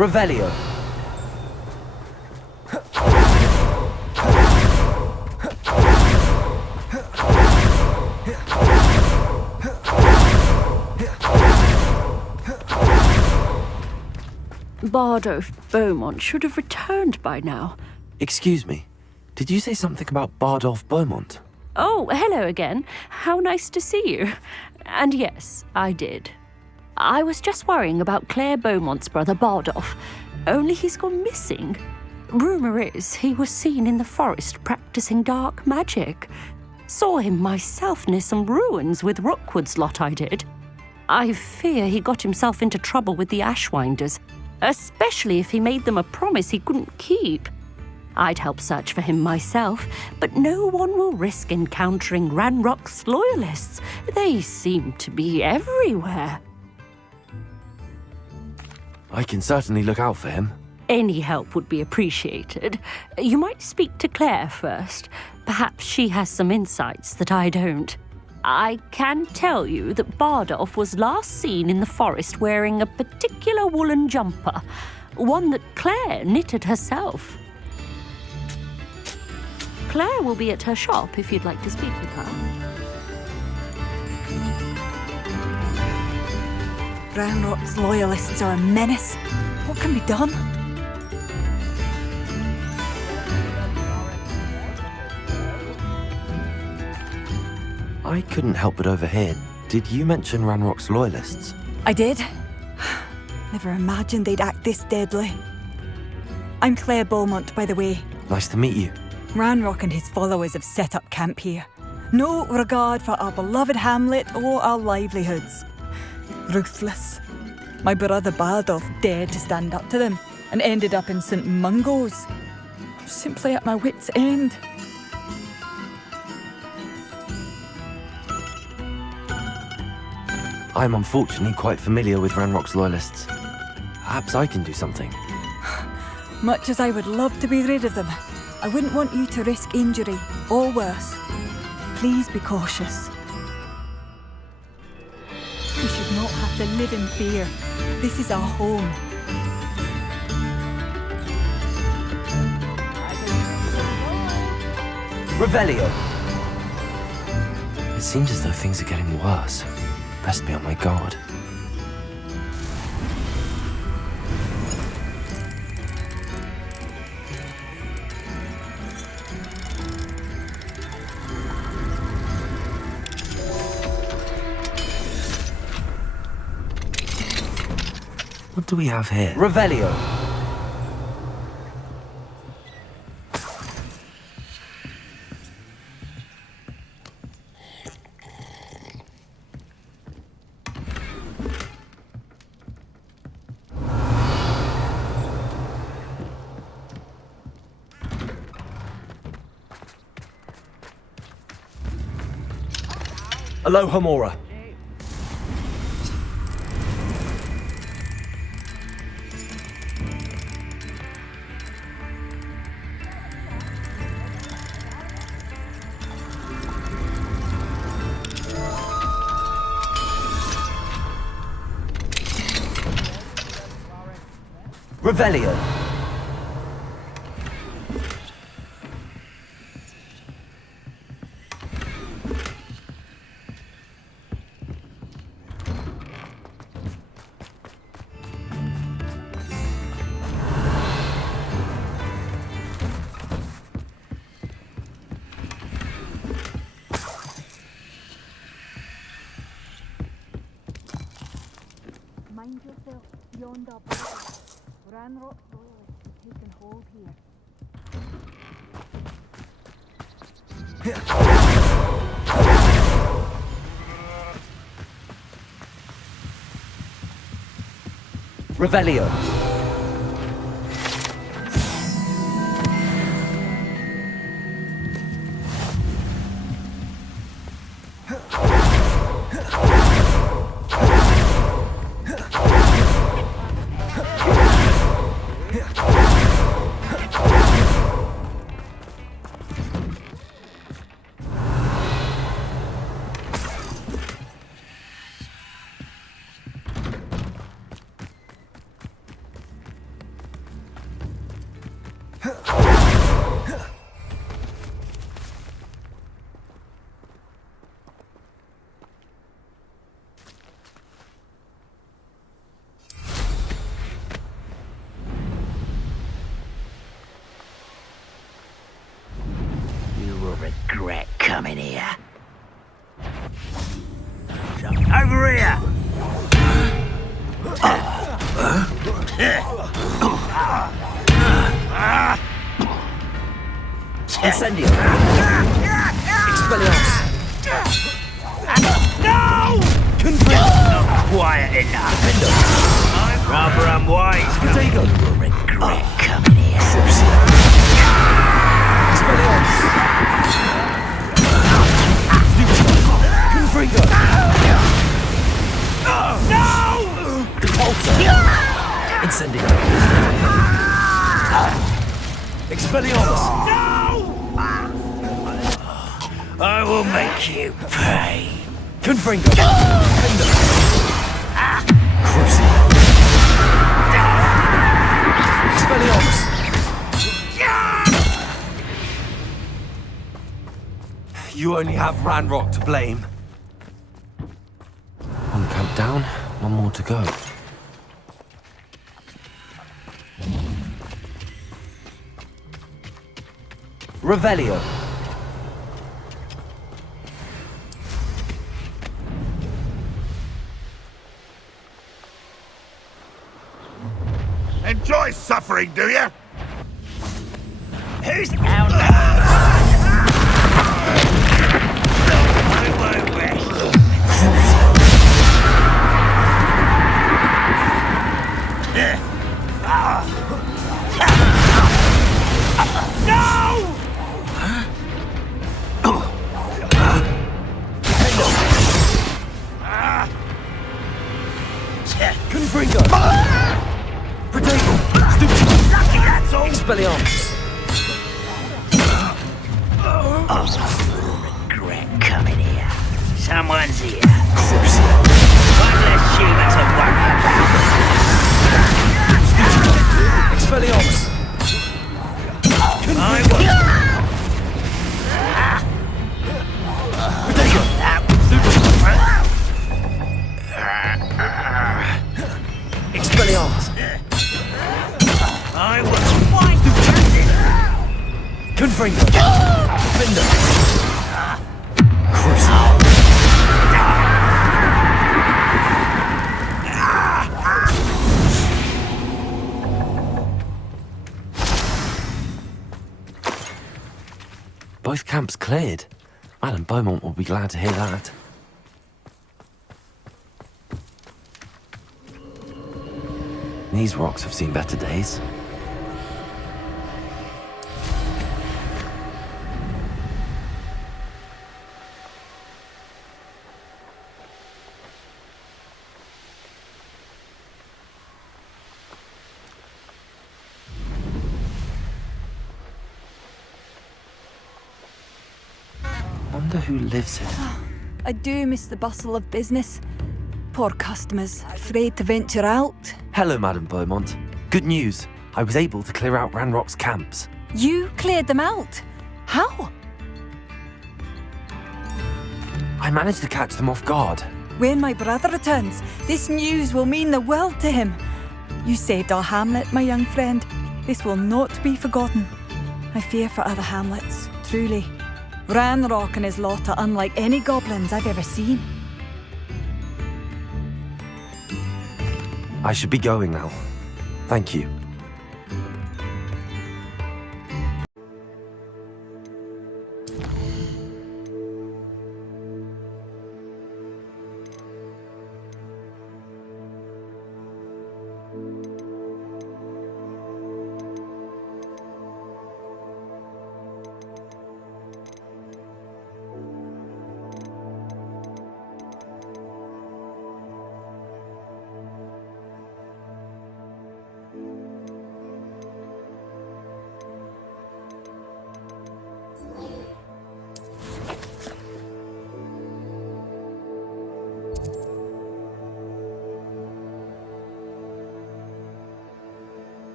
Revelio. Bardolph Beaumont should have returned by now. Excuse me. Did you say something about Bardolph Beaumont? Oh, hello again. How nice to see you. And yes, I did. I was just worrying about Claire Beaumont's brother Bardolph, only he's gone missing. Rumour is he was seen in the forest practicing dark magic. Saw him myself near some ruins with Rookwood's lot I did. I fear he got himself into trouble with the Ashwinders, especially if he made them a promise he couldn't keep. I'd help search for him myself, but no one will risk encountering Ranrock's loyalists. They seem to be everywhere. I can certainly look out for him. Any help would be appreciated. You might speak to Claire first. Perhaps she has some insights that I don't. I can tell you that Bardolph was last seen in the forest wearing a particular woolen jumper, one that Claire knitted herself. Claire will be at her shop if you'd like to speak with her. Ranrock's loyalists are a menace. What can be done? I couldn't help but overhear. Did you mention Ranrock's loyalists? I did. Never imagined they'd act this deadly. I'm Claire Beaumont, by the way. Nice to meet you. Ranrock and his followers have set up camp here. No regard for our beloved hamlet or our livelihoods. Ruthless. My brother Bardolph dared to stand up to them and ended up in St. Mungo's. Simply at my wit's end. I'm unfortunately quite familiar with Ranrock's loyalists. Perhaps I can do something. Much as I would love to be rid of them, I wouldn't want you to risk injury or worse. Please be cautious. We should not have to live in fear. This is our home. Revelio! It seems as though things are getting worse. Best be on my guard. What do we have here? Revelio! Aloha Mora. Revelio. Mind yourself beyond our borders. Ranrock's loyalists have taken hold here. Revelio. You will regret coming here. So, over here! Incendio. Expelliarmus. No! Not quiet enough. Rather unwise. Potato. You will regret coming here. Expelliarmus. Confringo. No! Repulsor. Incendio. Expelliarmus. No! I will make you pay. Confringo. Cruci. Expelliarmus. You only have Ranrock to blame. One camp down, one more to go. Revelio. Enjoy suffering, do you? Who's out there? I won't rest. No! Confringo. Potato. Stupid. Lucky that's all. Expelliarmus. Regret coming here. Someone's here. One less human to worry about. Expelliarmus. I will. Potato. Expelliarmus. I will find you. Confringo. Defender. Cruci. Both camps cleared. Madame Beaumont will be glad to hear that. These rocks have seen better days. Wonder who lives here. I do miss the bustle of business. Poor customers, afraid to venture out. Hello, Madame Beaumont. Good news. I was able to clear out Ranrock's camps. You cleared them out? How? I managed to catch them off guard. When my brother returns, this news will mean the world to him. You saved our hamlet, my young friend. This will not be forgotten. I fear for other hamlets, truly. Ranrock and his lot are unlike any goblins I've ever seen. I should be going now. Thank you.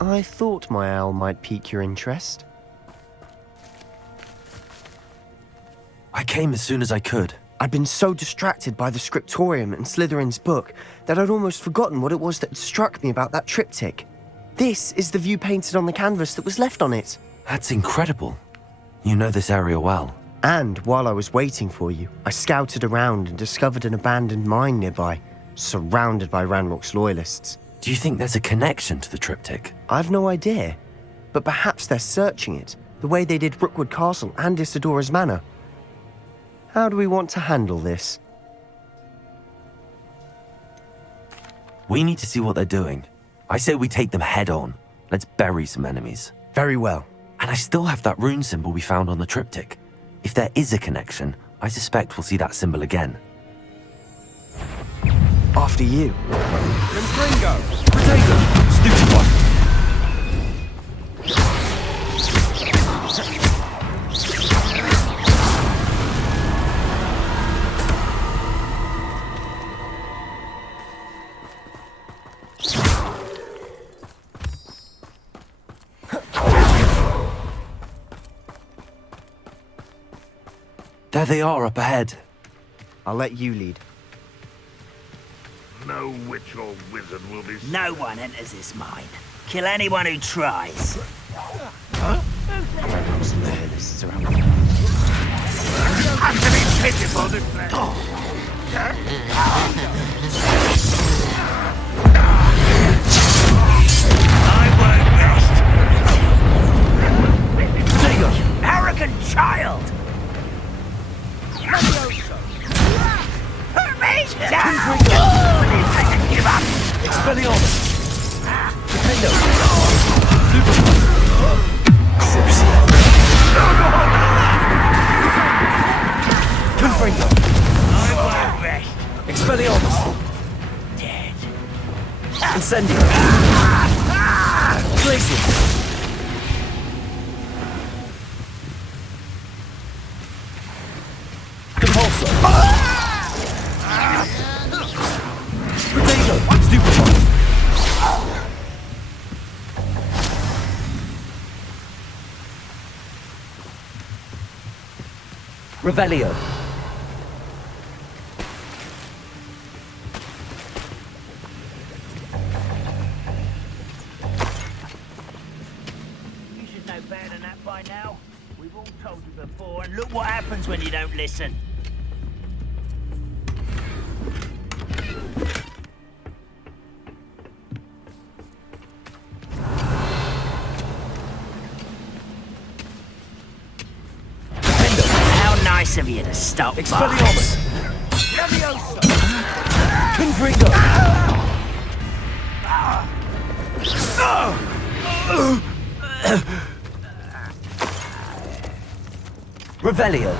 I thought my owl might pique your interest. I came as soon as I could. I'd been so distracted by the scriptorium and Slytherin's book that I'd almost forgotten what it was that struck me about that triptych. This is the view painted on the canvas that was left on it. That's incredible. You know this area well. And while I was waiting for you, I scouted around and discovered an abandoned mine nearby, surrounded by Ranrock's loyalists. Do you think there's a connection to the triptych? I've no idea, but perhaps they're searching it, the way they did Rookwood Castle and Isidora's Manor. How do we want to handle this? We need to see what they're doing. I say we take them head on. Let's bury some enemies. Very well. And I still have that rune symbol we found on the triptych. If there is a connection, I suspect we'll see that symbol again. After you. Confringo! Potato! Stupid one! There they are up ahead. I'll let you lead. No witch or wizard will be... No one enters this mine. Kill anyone who tries. Huh? Ranrock's loyalists around. Utterly pitiful, this place. You arrogant child! Hurt me! Give up! Expelliarmus! Potato! Confringo! I won't rest. Expelliarmus! Dead. Incendio! Glacier! Compulsor! Potato! Stupid one! Revelio! You should know better than that by now. We've all told you before, and look what happens when you don't listen. How nice of you to stop by. Expelliarmus! Leviosa! Confringo! Revelio!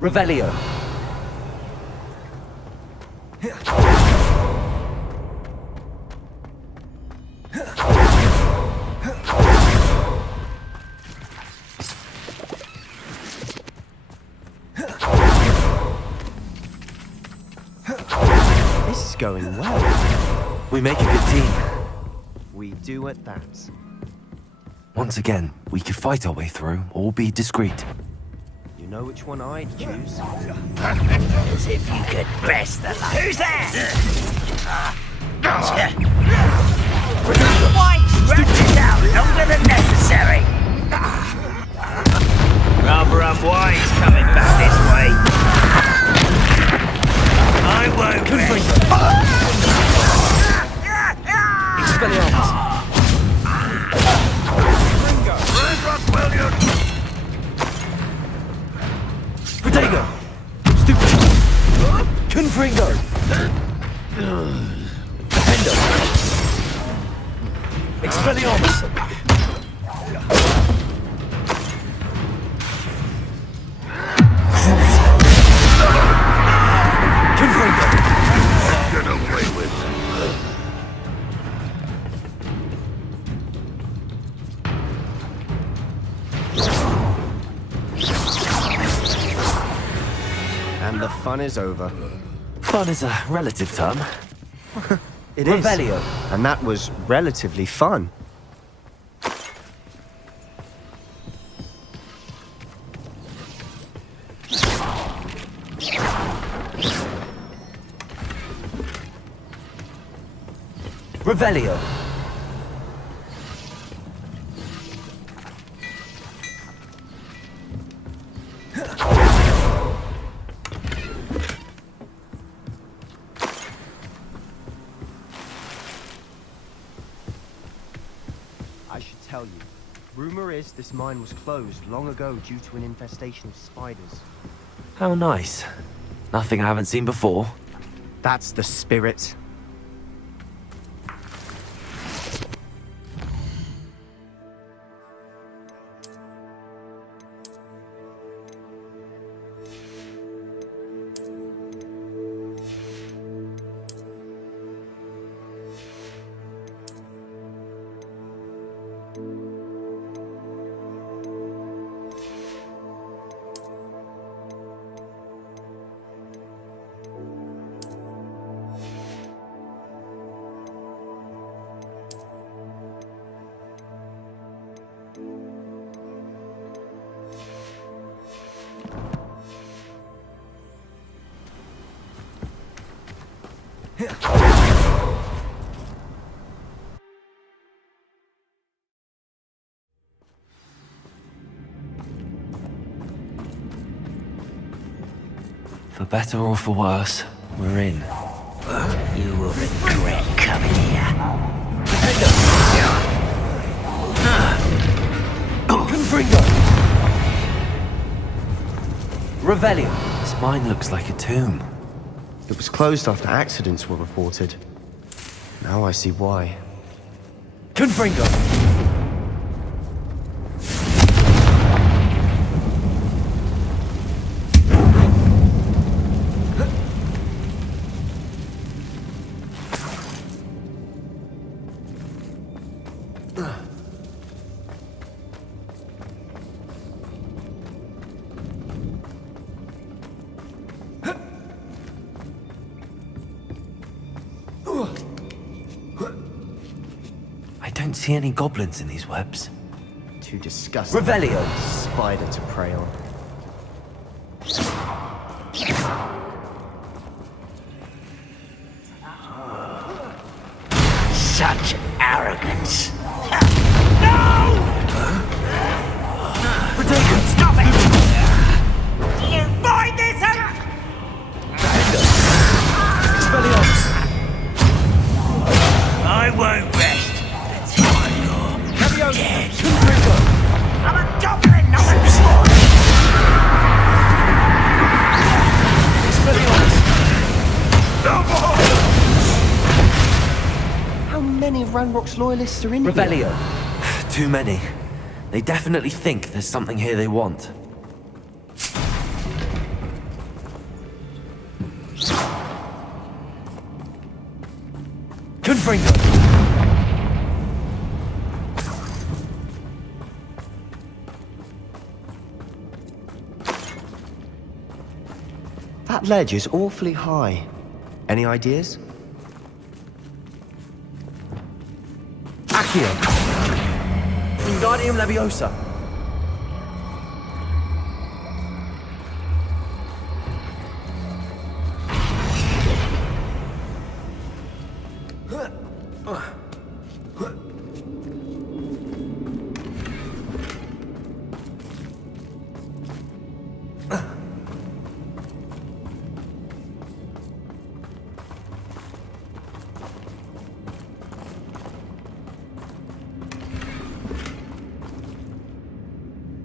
Revelio. This is going well. We make a good team. We do at that. Once again, we could fight our way through or be discreet. You know which one I'd choose? As if you could best the luck. Who's there? Why drag this out longer than necessary? Rather unwise coming back this way. I won't Expelliarmus. Protego. Stupid. Confringo. Defendo. Expelliarmus. Confringo. Get away with it. And the fun is over. Fun is a relative term. It is. Revelio. And that was relatively fun. Revelio. I should tell you. Rumor is this mine was closed long ago due to an infestation of spiders. How nice. Nothing I haven't seen before. That's the spirit. For better or for worse, we're in. You will regret coming here. Confringo! Revelio. This mine looks like a tomb. It was closed after accidents were reported. Now I see why. Confringo! I don't see any goblins in these webs. Too disgusting. Revelio. Spider to prey on. Such arrogance. Stop it! Do you find this out? Expelliarmus. I won't rest until you're dead. I'm a goblin, not a sword. Expelliarmus. How many of Ranrock's loyalists are in here? Revelio. Too many. They definitely think there's something here they want. Confringo! That ledge is awfully high. Any ideas? Accio! Wingardium Leviosa!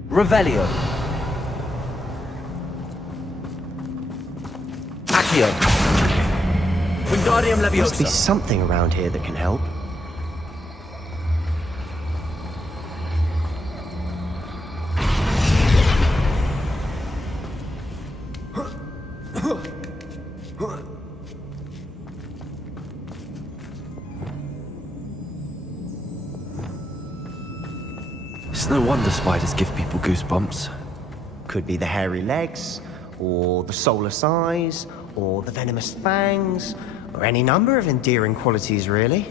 Revelio. Accio. Wingardium Leviosa. Must be something around here that can help. It's no wonder spiders give people goosebumps. Could be the hairy legs, or the soulless eyes, or the venomous fangs, or any number of endearing qualities, really.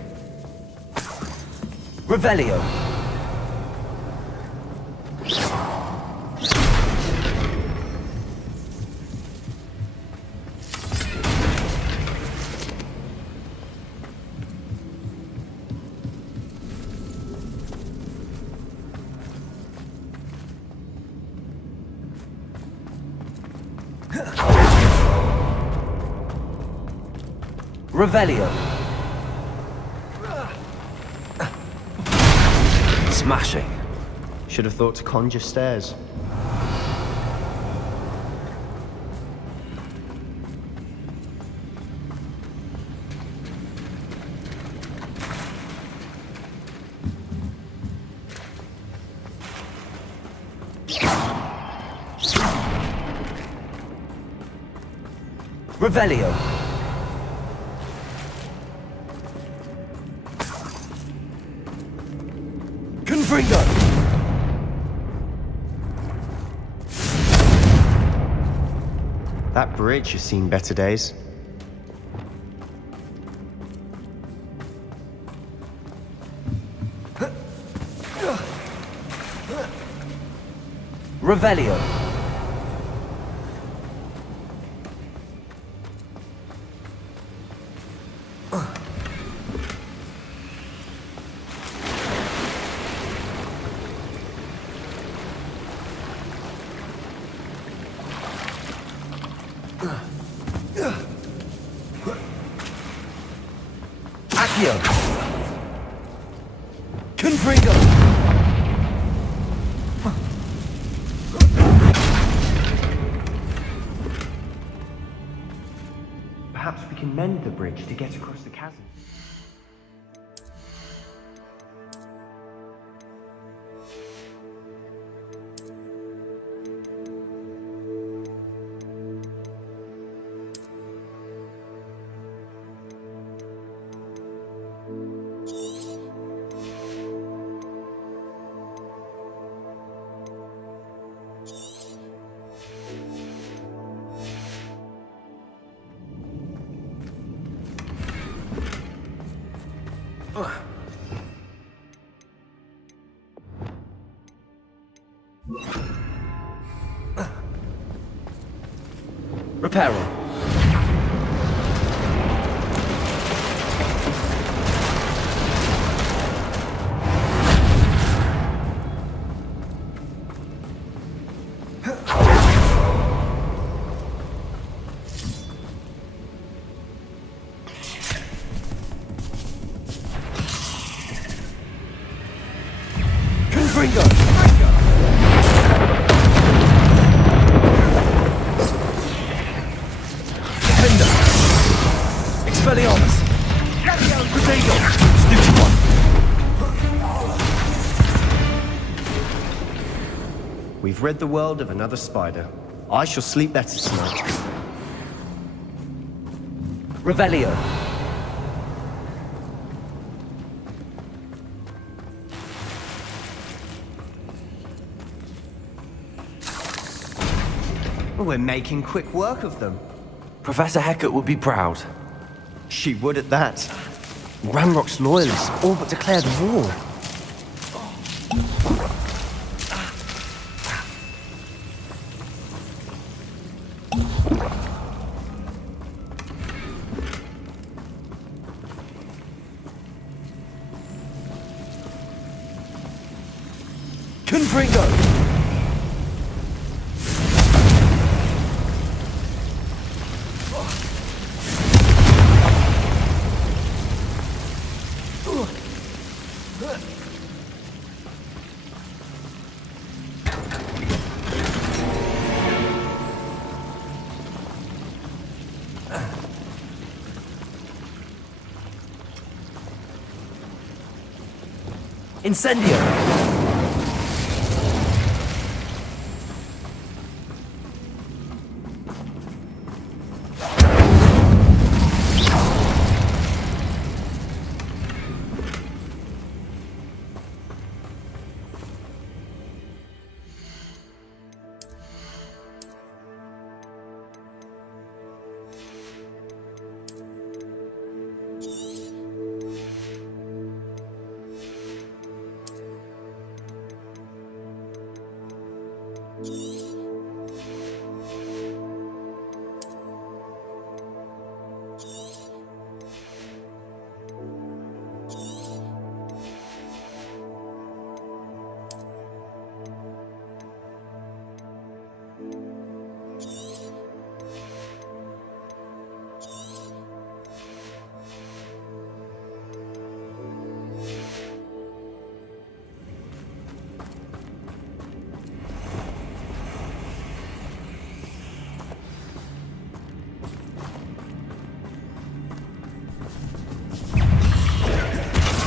Revelio. Revelio. Smashing. Should have thought to conjure stairs. Revelio. Confringo. That bridge has seen better days. Revelio. Accio. Confringo. Perhaps we can mend the bridge to get across the chasm. Reparo. Confringo. Expelliarmus! Protego! Stupid one! We've rid the world of another spider. I shall sleep better tonight. Revelio. We're making quick work of them. Professor Hecat would be proud. She would at that. Ranrock's loyalists all but declared war. Confringo! Incendio!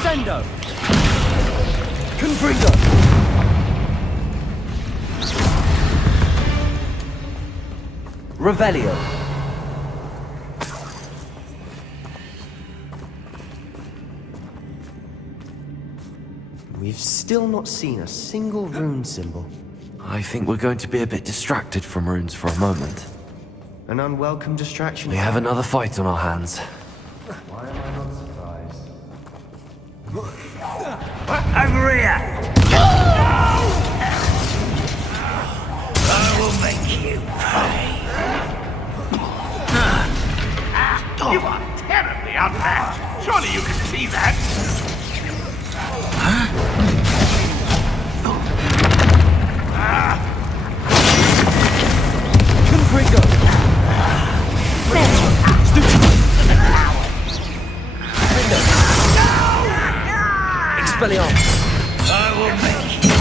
Sendo! Confringo! Revelio! We've still not seen a single rune symbol. I think we're going to be a bit distracted from runes for a moment. An unwelcome distraction. We have another fight on our hands. Why am I not surprised? Over here! I will make you pay. You are terribly outmatched. Surely you can see that. Confringo! Expelliarmus! I will make you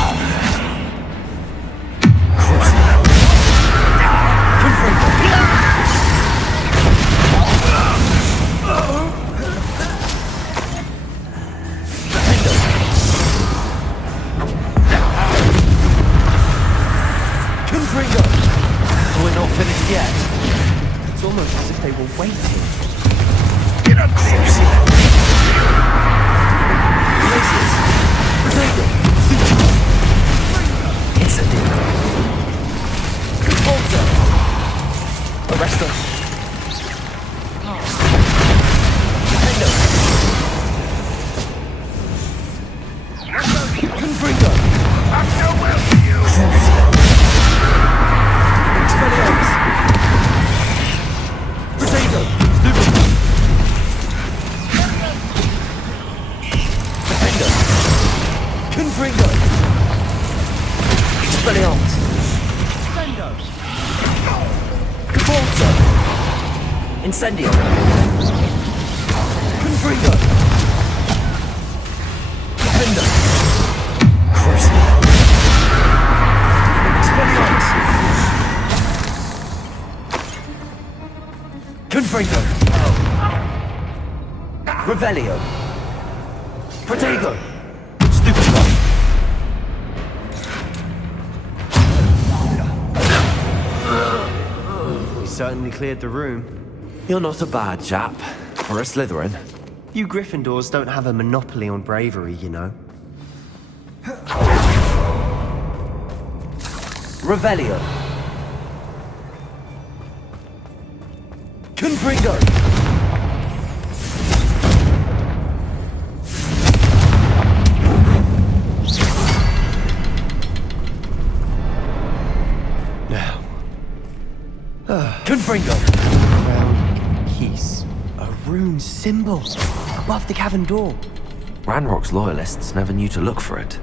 Confringo! We're not finished yet. It's almost as if they were waiting. Get up there! Incendio! Also! Arrest them! Defendo! Confringo! I'm nowhere for you! Expelliarmus! Potato! Defendo! Confringo! Expelliarmus! Sendo! Convulso! Incendio! Confringo! Defendo! Crucible! Expelliarmus! Confringo! Revelio! Protego! Stupefy! We certainly cleared the room. You're not a bad chap. For a Slytherin. You Gryffindors don't have a monopoly on bravery, you know. Revelio. Confringo. Now. Confringo. Crown piece. A rune symbol. Above the cavern door. Ranrock's loyalists never knew to look for it.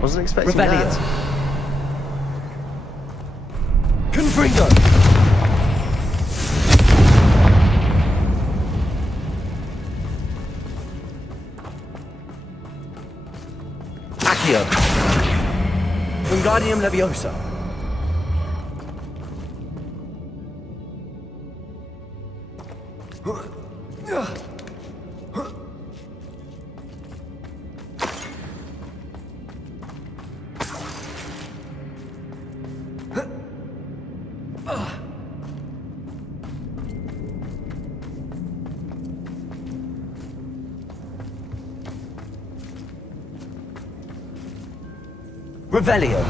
Wasn't expecting Revelio. that. Confringo. Accio. Wingardium Leviosa. Revelio.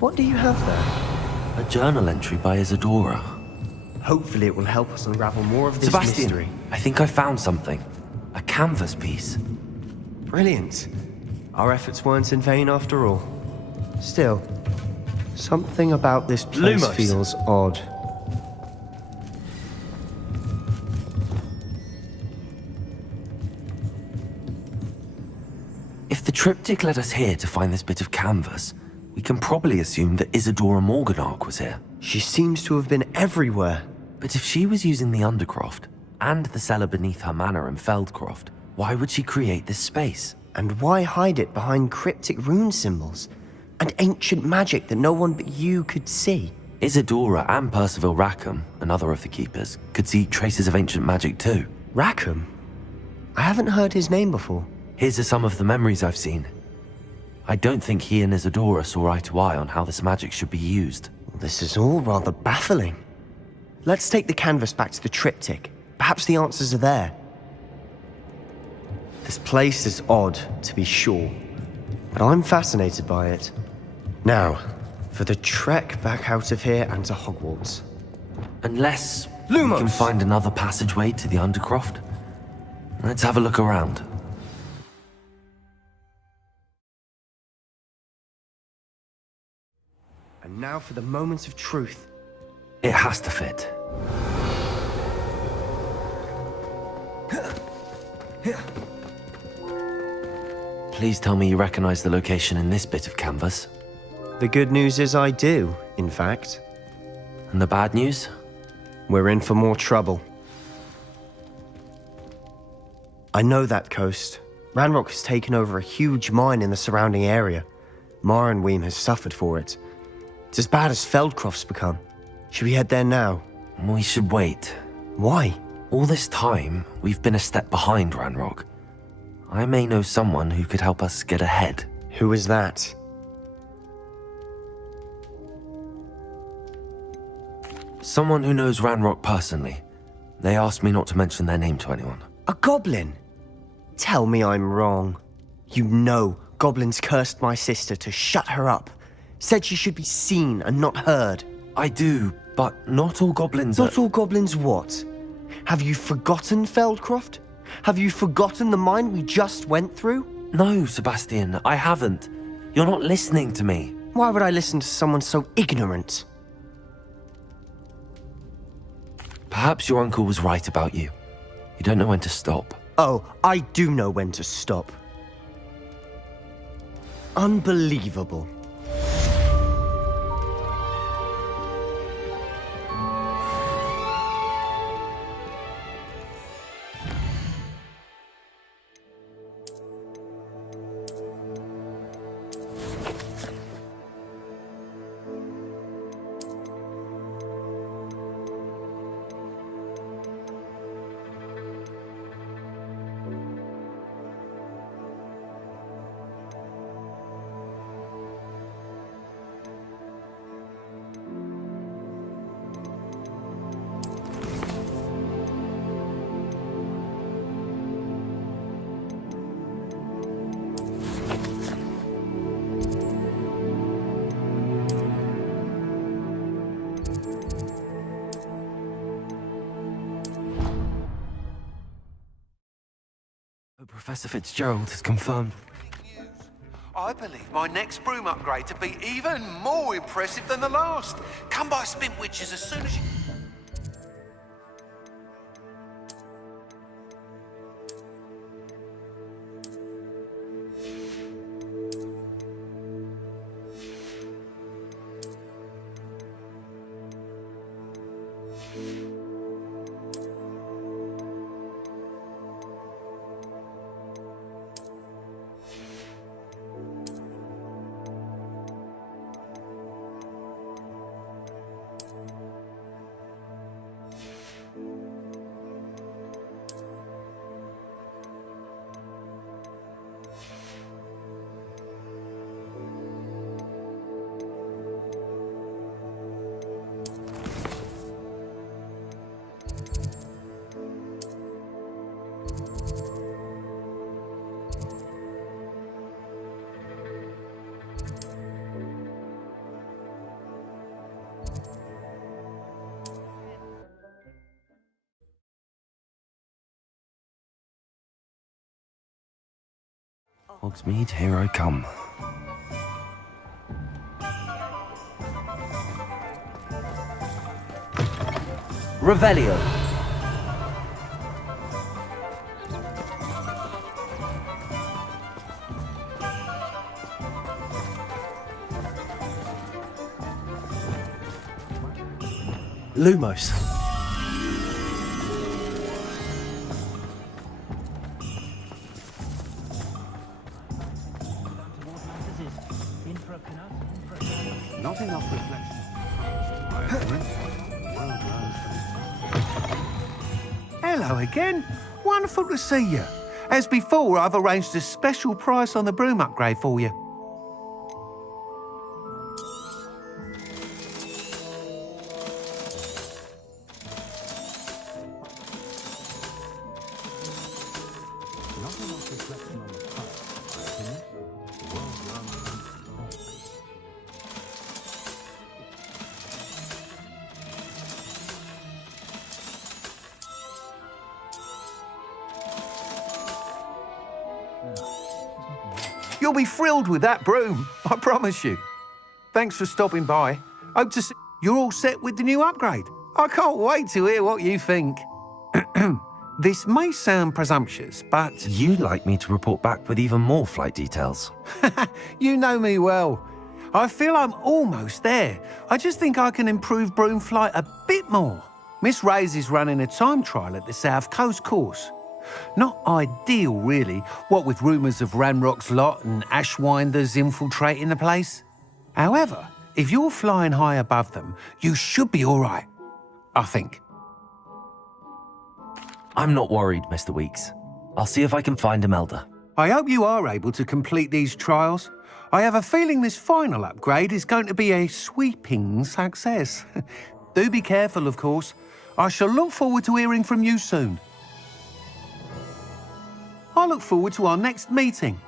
What do you have there? A journal entry by Isadora. Hopefully it will help us unravel more of this Sebastian, mystery. I think I found something. A canvas piece. Brilliant. Our efforts weren't in vain after all. Still, something about this place Lumos. feels odd. If the triptych led us here to find this bit of canvas, we can probably assume that Isadora Morganach was here. She seems to have been everywhere. But if she was using the Undercroft, and the cellar beneath her manor in Feldcroft, why would she create this space? And why hide it behind cryptic rune symbols? And ancient magic that no one but you could see? Isadora and Percival Rackham, another of the Keepers, could see traces of ancient magic too. Rackham? I haven't heard his name before. Here's some of the memories I've seen. I don't think he and Isadora saw eye to eye on how this magic should be used. This is all rather baffling. Let's take the canvas back to the triptych. Perhaps the answers are there. This place is odd, to be sure, but I'm fascinated by it. Now, for the trek back out of here and to Hogwarts. Unless we can find another passageway to the Undercroft. Let's have a look around. And now for the moment of truth. It has to fit. Please tell me you recognize the location in this bit of canvas. The good news is I do, in fact. And the bad news? We're in for more trouble. I know that coast. Ranrock has taken over a huge mine in the surrounding area. Marenweem has suffered for it. It's as bad as Feldcroft's become. Should we head there now? We should wait. Why? All this time, we've been a step behind Ranrock. I may know someone who could help us get ahead. Who is that? Someone who knows Ranrock personally. They asked me not to mention their name to anyone. A goblin? Tell me I'm wrong. You know goblins cursed my sister to shut her up. Said she should be seen and not heard. I do, but not all goblins Not all goblins what? Have you forgotten Feldcroft? Have you forgotten the mine we just went through? No, Sebastian, I haven't. You're not listening to me. Why would I listen to someone so ignorant? Perhaps your uncle was right about you. You don't know when to stop. Oh, I do know when to stop. Unbelievable. But Professor Fitzgerald has confirmed. I believe my next broom upgrade to be even more impressive than the last. Come by Spin Witches as soon as you... Hogsmeade, here I come. Revelio. Lumos. Not enough reflection. Hello again. Wonderful to see you. As before, I've arranged a special price on the broom upgrade for you. You'll be thrilled with that broom, I promise you. Thanks for stopping by. Hope to see you're all set with the new upgrade. I can't wait to hear what you think. This may sound presumptuous, but... You'd like me to report back with even more flight details. You know me well. I feel I'm almost there. I just think I can improve broom flight a bit more. Miss Ray's is running a time trial at the South Coast course. Not ideal, really, what with rumours of Ranrock's lot and Ashwinders infiltrating the place. However, if you're flying high above them, you should be all right, I think. I'm not worried, Mr. Weeks. I'll see if I can find Imelda. I hope you are able to complete these trials. I have a feeling this final upgrade is going to be a sweeping success. Do be careful, of course. I shall look forward to hearing from you soon. I look forward to our next meeting.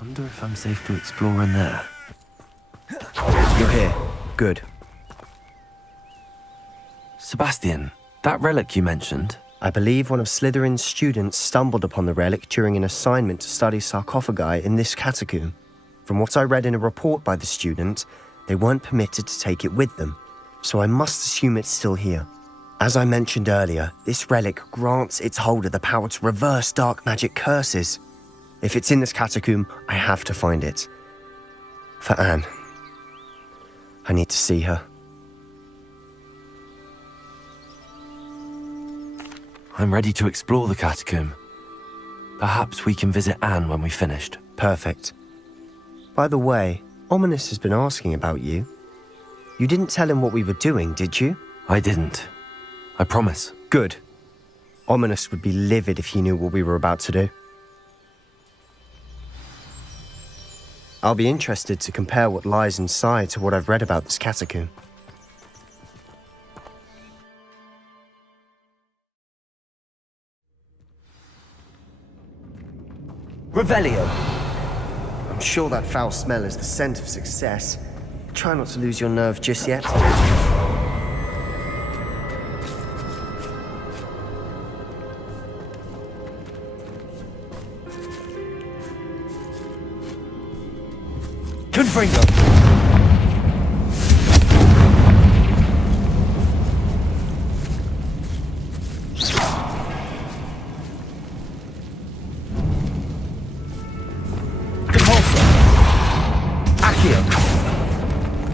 Wonder if I'm safe to explore in there. You're here. Good. Sebastian, that relic you mentioned. I believe one of Slytherin's students stumbled upon the relic during an assignment to study sarcophagi in this catacomb. From what I read in a report by the student, they weren't permitted to take it with them, so I must assume it's still here. As I mentioned earlier, this relic grants its holder the power to reverse dark magic curses. If it's in this catacomb, I have to find it. For Anne. I need to see her. I'm ready to explore the catacomb. Perhaps we can visit Anne when we've finished. Perfect. By the way, Ominous has been asking about you. You didn't tell him what we were doing, did you? I didn't. I promise. Good. Ominous would be livid if he knew what we were about to do. I'll be interested to compare what lies inside to what I've read about this catacomb. Revelio! I'm sure that foul smell is the scent of success. Try not to lose your nerve just yet. Confringo!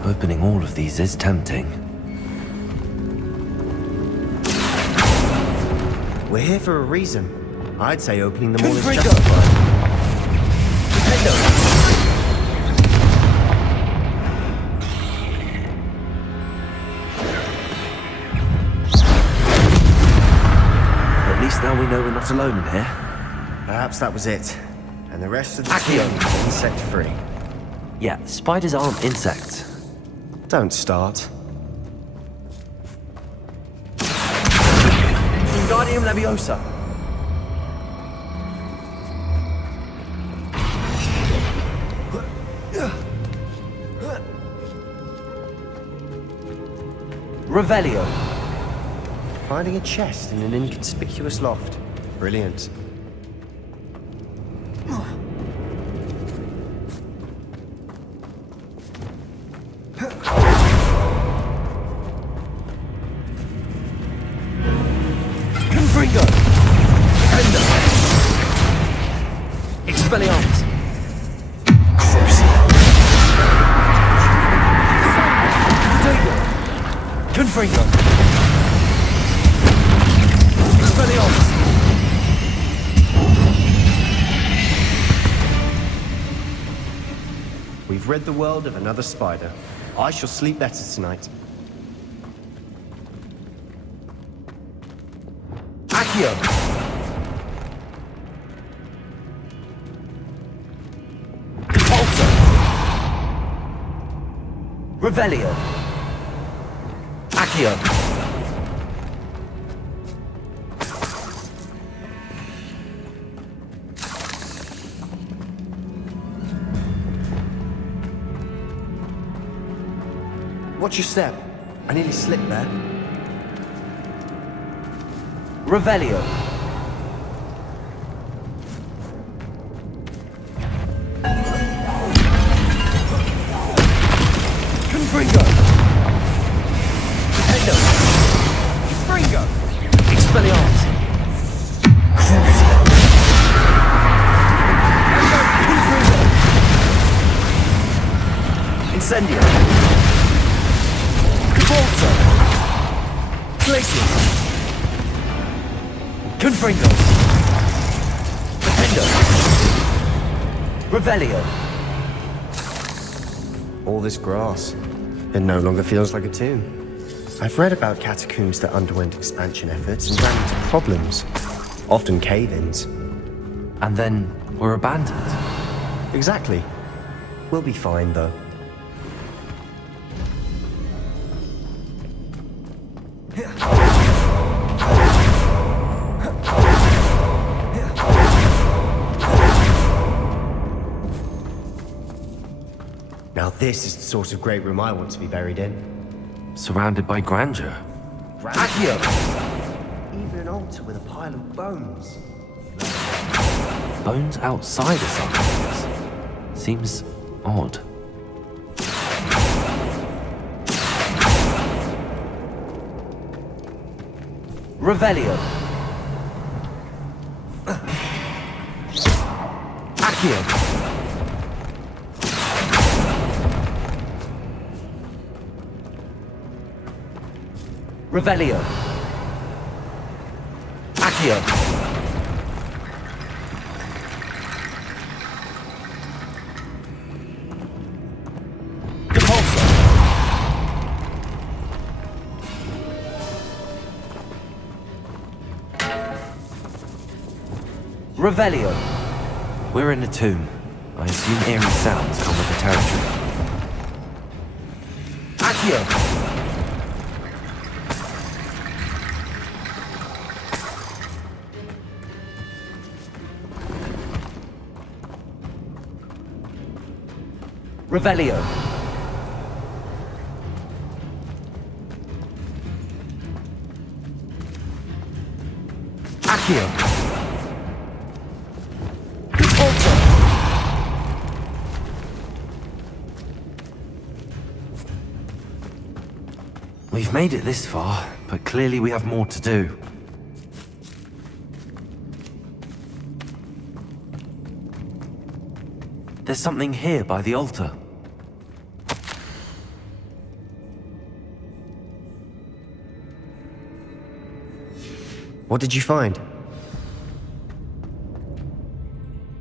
Opening all of these is tempting. We're here for a reason. I'd say opening them all is justified. At least now we know we're not alone in here. Perhaps that was it. And the rest of the team is insect-free. Yeah, spiders aren't insects. Don't start. Wingardium Leviosa. Revelio. Finding a chest in an inconspicuous loft. Brilliant. Confringo. Defender. Expelliarmus. Confringo. Expelliarmus. We've rid the world of another spider. I shall sleep better tonight. Accio. Repulsor. Revelio. Accio. Watch your step. I nearly slipped there. Revelio. Confringo. Defender. Confringo. Expelliarmus. Confringo. Incendio. Cavolso. Glacius. Confringo. Defender. Revelio. All this grass. It no longer feels like a tomb. I've read about catacombs that underwent expansion efforts and ran into problems. Often cave-ins. And then were abandoned. Exactly. We'll be fine, though. Now this is the sort of great room I want to be buried in. Surrounded by grandeur. Accio! Even an altar with a pile of bones. Bones outside a sarcophagus. Seems odd. Revelio. Accio. Revelio. Accio. Depulso. Revelio. We're in a tomb. I assume eerie sounds come with the territory. Accio. Revelio. Accio. Depulso. We've made it this far, but clearly we have more to do. There's something here by the altar. What did you find?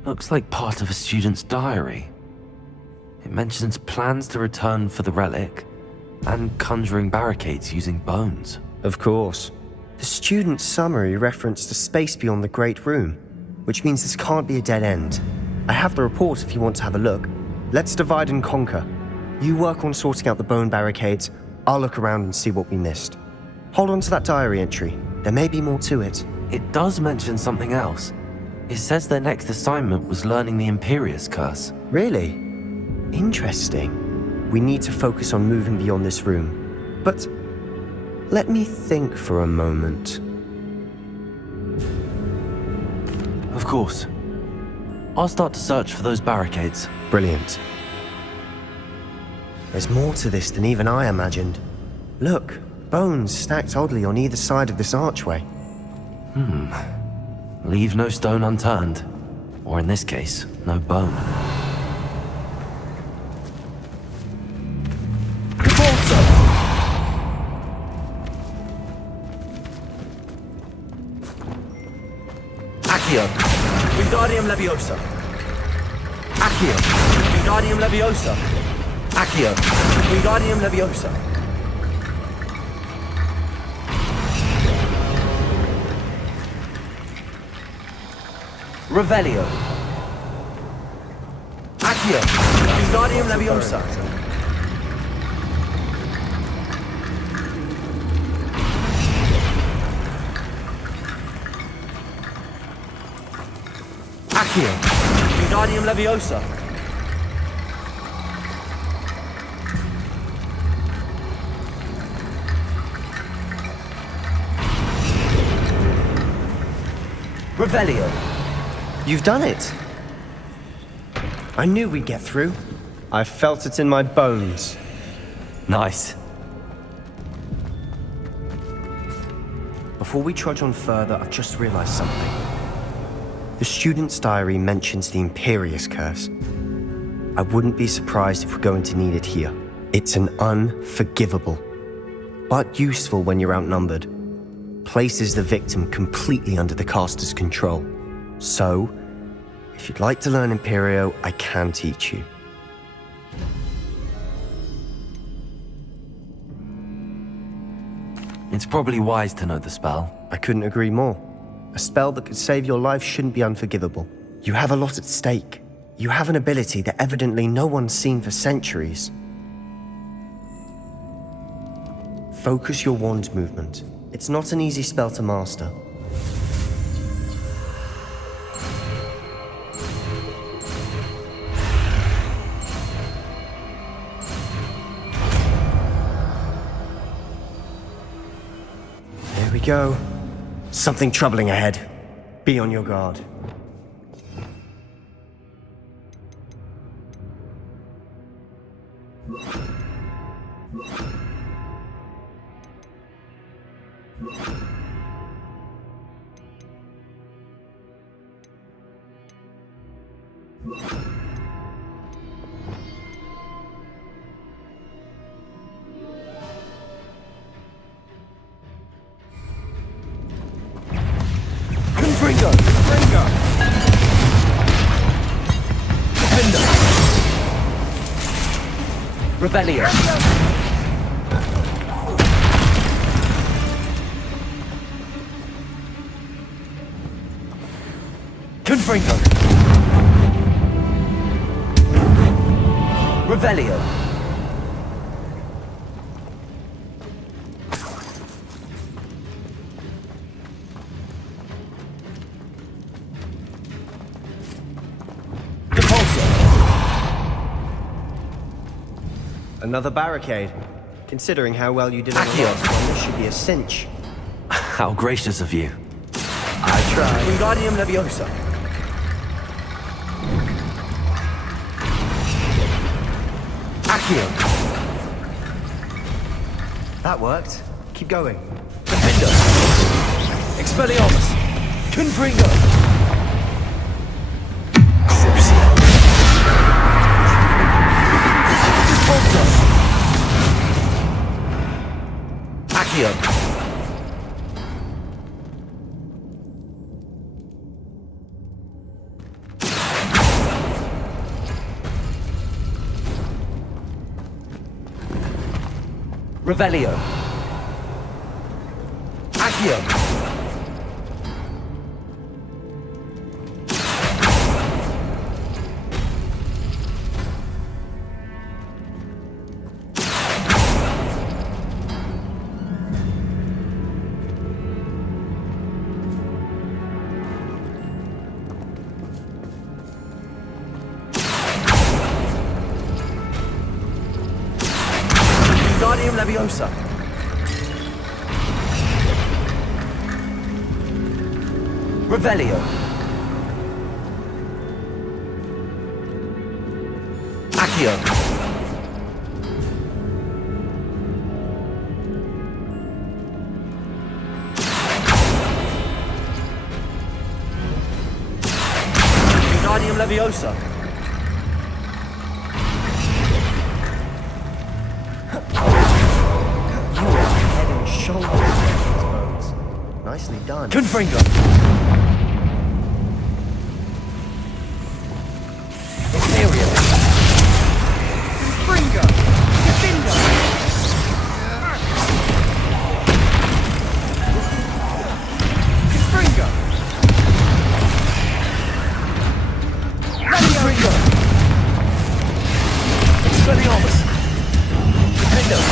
Looks like part of a student's diary. It mentions plans to return for the relic and conjuring barricades using bones. Of course. The student's summary referenced a space beyond the Great Room, which means this can't be a dead end. I have the report if you want to have a look. Let's divide and conquer. You work on sorting out the bone barricades, I'll look around and see what we missed. Hold on to that diary entry. There may be more to it. It does mention something else. It says their next assignment was learning the Imperius Curse. Really? Interesting. We need to focus on moving beyond this room. But let me think for a moment. Of course. I'll start to search for those barricades. Brilliant. There's more to this than even I imagined. Look, bones stacked oddly on either side of this archway. Leave no stone unturned. Or in this case, no bone. Depulso! Accio. Wingardium Leviosa. Accio. Wingardium Leviosa. Accio. Wingardium Leviosa. Revelio. Accio. Wingardium Leviosa. Accio. Wingardium Leviosa. Revelio. You've done it. I knew we'd get through. I felt it in my bones. Nice. Before we trudge on further, I've just realized something. The student's diary mentions the Imperius Curse. I wouldn't be surprised if we're going to need it here. It's an unforgivable, but useful when you're outnumbered. Places the victim completely under the caster's control. So, if you'd like to learn Imperio, I can teach you. It's probably wise to know the spell. I couldn't agree more. A spell that could save your life shouldn't be unforgivable. You have a lot at stake. You have an ability that evidently no one's seen for centuries. Focus your wand movement. It's not an easy spell to master. There we go. Something troubling ahead. Be on your guard. Confringo! Defender! Revelio! Confringo! Revelio! Another barricade. Considering how well you did on the last one, this should be a cinch. How gracious of you. I tried. Wingardium Leviosa! Accio! That worked. Keep going. Defender! Expelliarmus! Confringo! Accio! Revelio! Accio! Wingardium Leviosa! Revelio! Accio! Wingardium Leviosa! Shoulders against these bones. Nicely done. Confringo! Imperial! Confringo! Defender! Confringo! Confringo! Expelliarmus! Defender!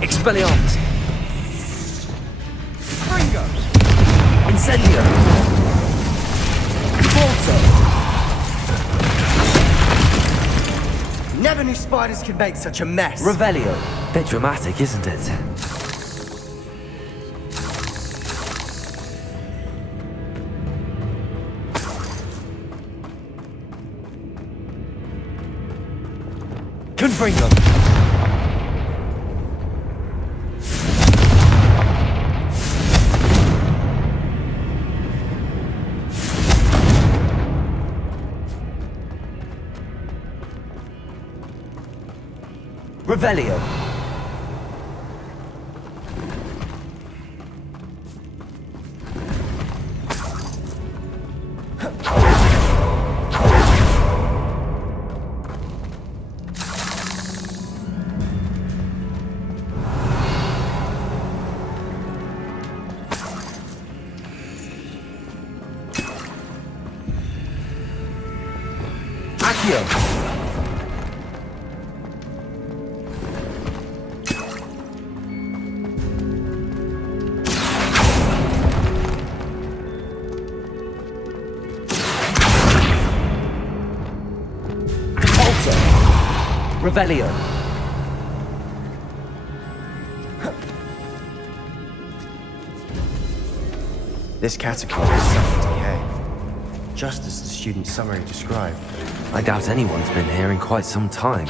Expelliarmus! Fringo! Incendio! Balso! Never knew spiders could make such a mess! Revelio! Bit dramatic, isn't it? Confringo! Revelio! Accio! Revelio! This catacomb is suffered decay. just as the student summary described. I doubt anyone's been here in quite some time.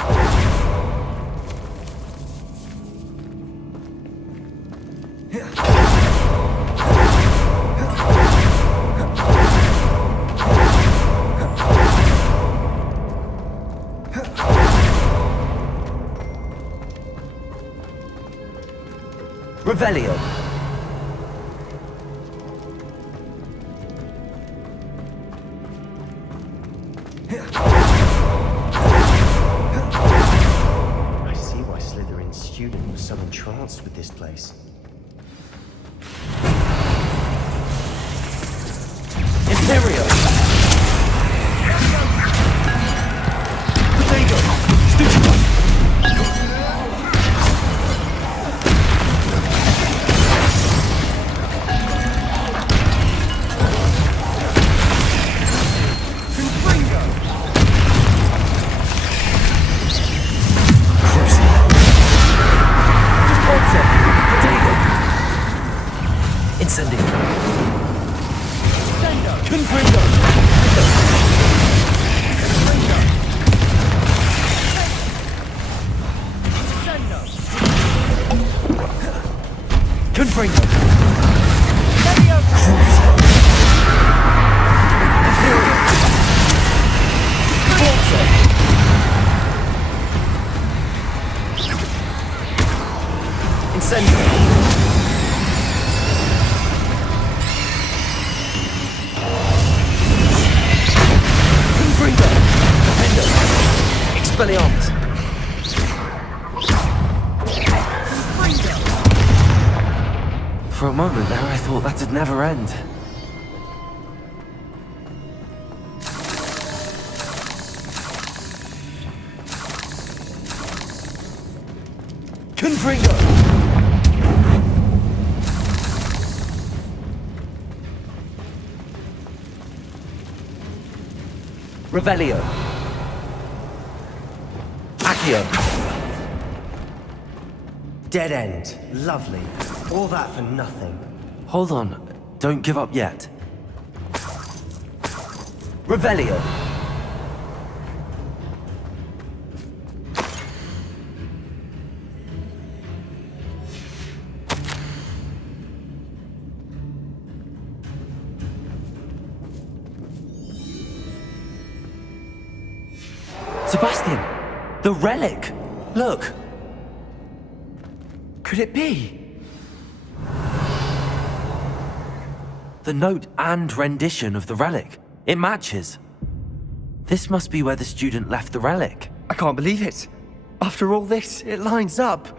Revelio. I see why Slytherin's student was so entranced with this place. Imperio! Potato! Stupid! Incendio. Confringo. Confringo. Incendio. Expelliarmus. For a moment there, I thought that'd never end. Confringo! Revelio. Accio. Dead end. Lovely. All that for nothing. Hold on. Don't give up yet. Revelio. Sebastian! The relic! Look! Could it be? The note and rendition of the relic. It matches. This must be where the student left the relic. I can't believe it. After all this, it lines up.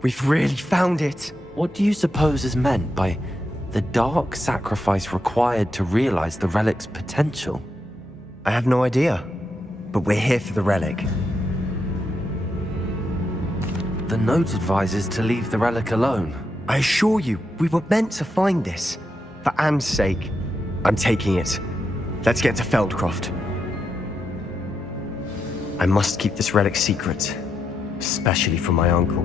We've really found it. What do you suppose is meant by the dark sacrifice required to realize the relic's potential? I have no idea, but we're here for the relic. The note advises to leave the relic alone. I assure you, we were meant to find this. For Anne's sake, I'm taking it. Let's get to Feldcroft. I must keep this relic secret, especially from my uncle.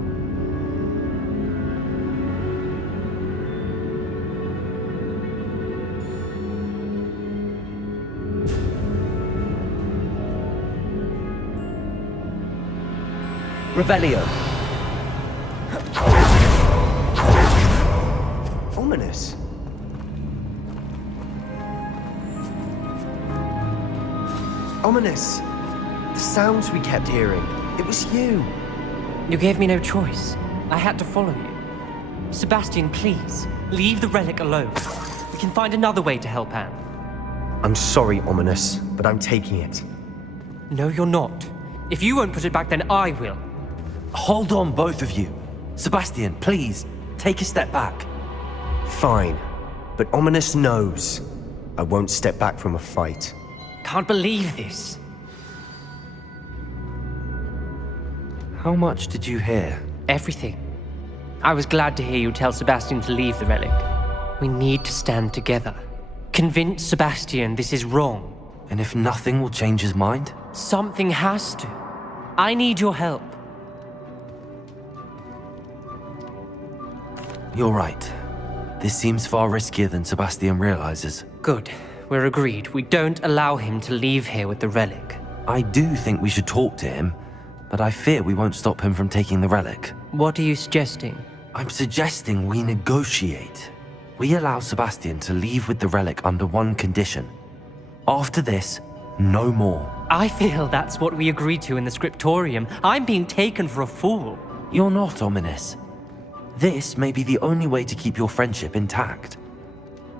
Revelio. Ominous. Ominous. The sounds we kept hearing. It was you. You gave me no choice. I had to follow you. Sebastian, please, leave the relic alone. We can find another way to help Anne. I'm sorry, Ominous, but I'm taking it. No, you're not. If you won't put it back, then I will. Hold on, both of you. Sebastian, please, take a step back. Fine, but Ominous knows I won't step back from a fight. Can't believe this. How much did you hear? Everything. I was glad to hear you tell Sebastian to leave the relic. We need to stand together. Convince Sebastian this is wrong. And if nothing will change his mind? Something has to. I need your help. You're right. This seems far riskier than Sebastian realizes. Good. we're agreed. We don't allow him to leave here with the relic. I do think we should talk to him, but I fear we won't stop him from taking the relic. What are you suggesting? I'm suggesting we negotiate. We allow Sebastian to leave with the relic under one condition. After this, no more. I feel that's what we agreed to in the scriptorium. I'm being taken for a fool. You're not, Ominous. This may be the only way to keep your friendship intact.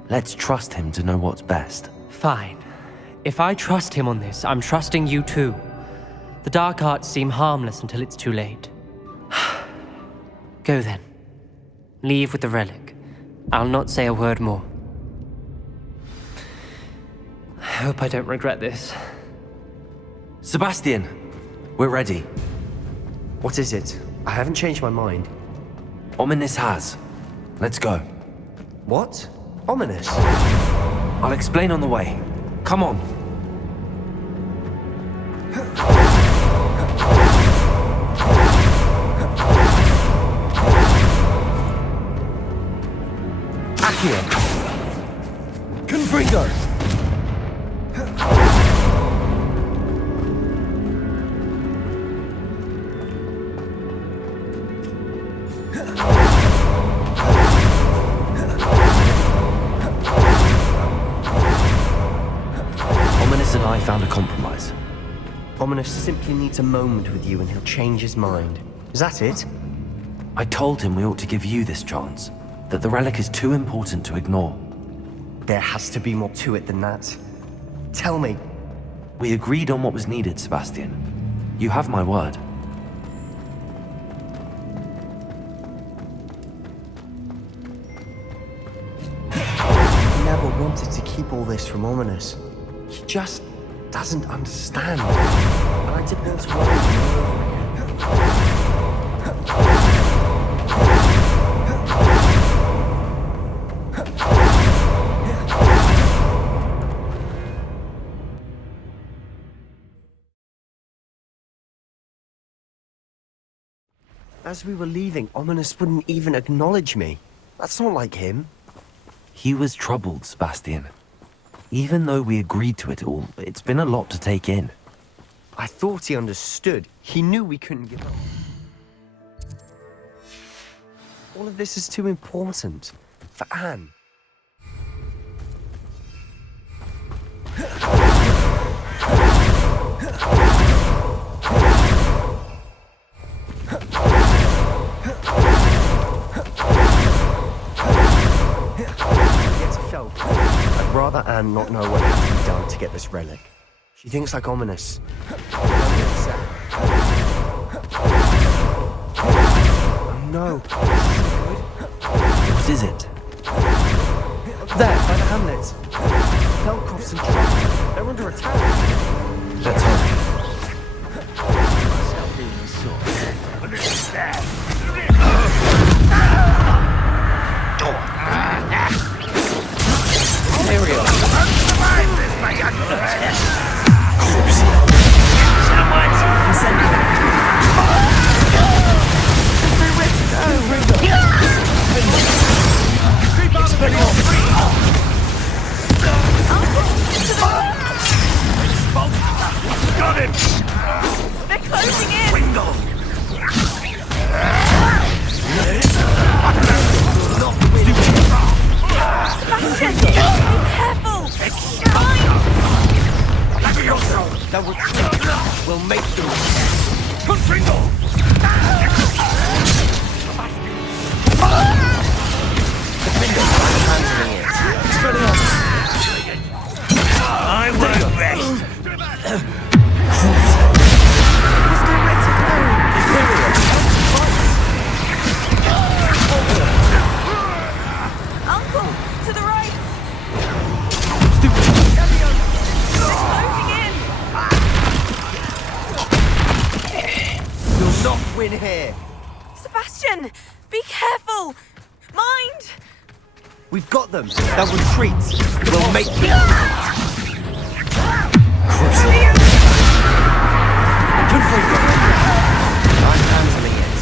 Let's trust him to know what's best. Fine. If I trust him on this, I'm trusting you too. The dark arts seem harmless until it's too late. Go then. Leave with the relic. I'll not say a word more. I hope I don't regret this. Sebastian, we're ready. What is it? I haven't changed my mind. Ominous has. Let's go. What? Ominous? I'll explain on the way. Come on. Accio! Confringo! Ominous and I found a compromise. Ominous simply needs a moment with you and he'll change his mind. Is that it? I told him we ought to give you this chance, that the relic is too important to ignore. There has to be more to it than that. Tell me. We agreed on what was needed, Sebastian. You have my word. I never wanted to keep all this from Ominous. He just doesn't understand. And I didn't want to worry him over again. As we were leaving, Ominous wouldn't even acknowledge me. That's not like him. He was troubled, Sebastian. Even though we agreed to it all, it's been a lot to take in. I thought he understood. He knew we couldn't give up. All of this is too important. For Anne. I'd rather Anne not know what has to be done to get this relic. She thinks like Ominous. Oh no. What is it? There, by the hamlet. Belcroft's in trouble. They're under attack. Let's hurry. Here we are. Got him! They're closing in! Sebastian, be careful! It's fine! That will we'll make through. Confringo! The window, I'm handling it. Spread it out. I won't rest. Uncle, to the right! You'll not win here. Sebastian, be careful! Mind! We've got them. They'll retreat. We'll make them. I'm handling it.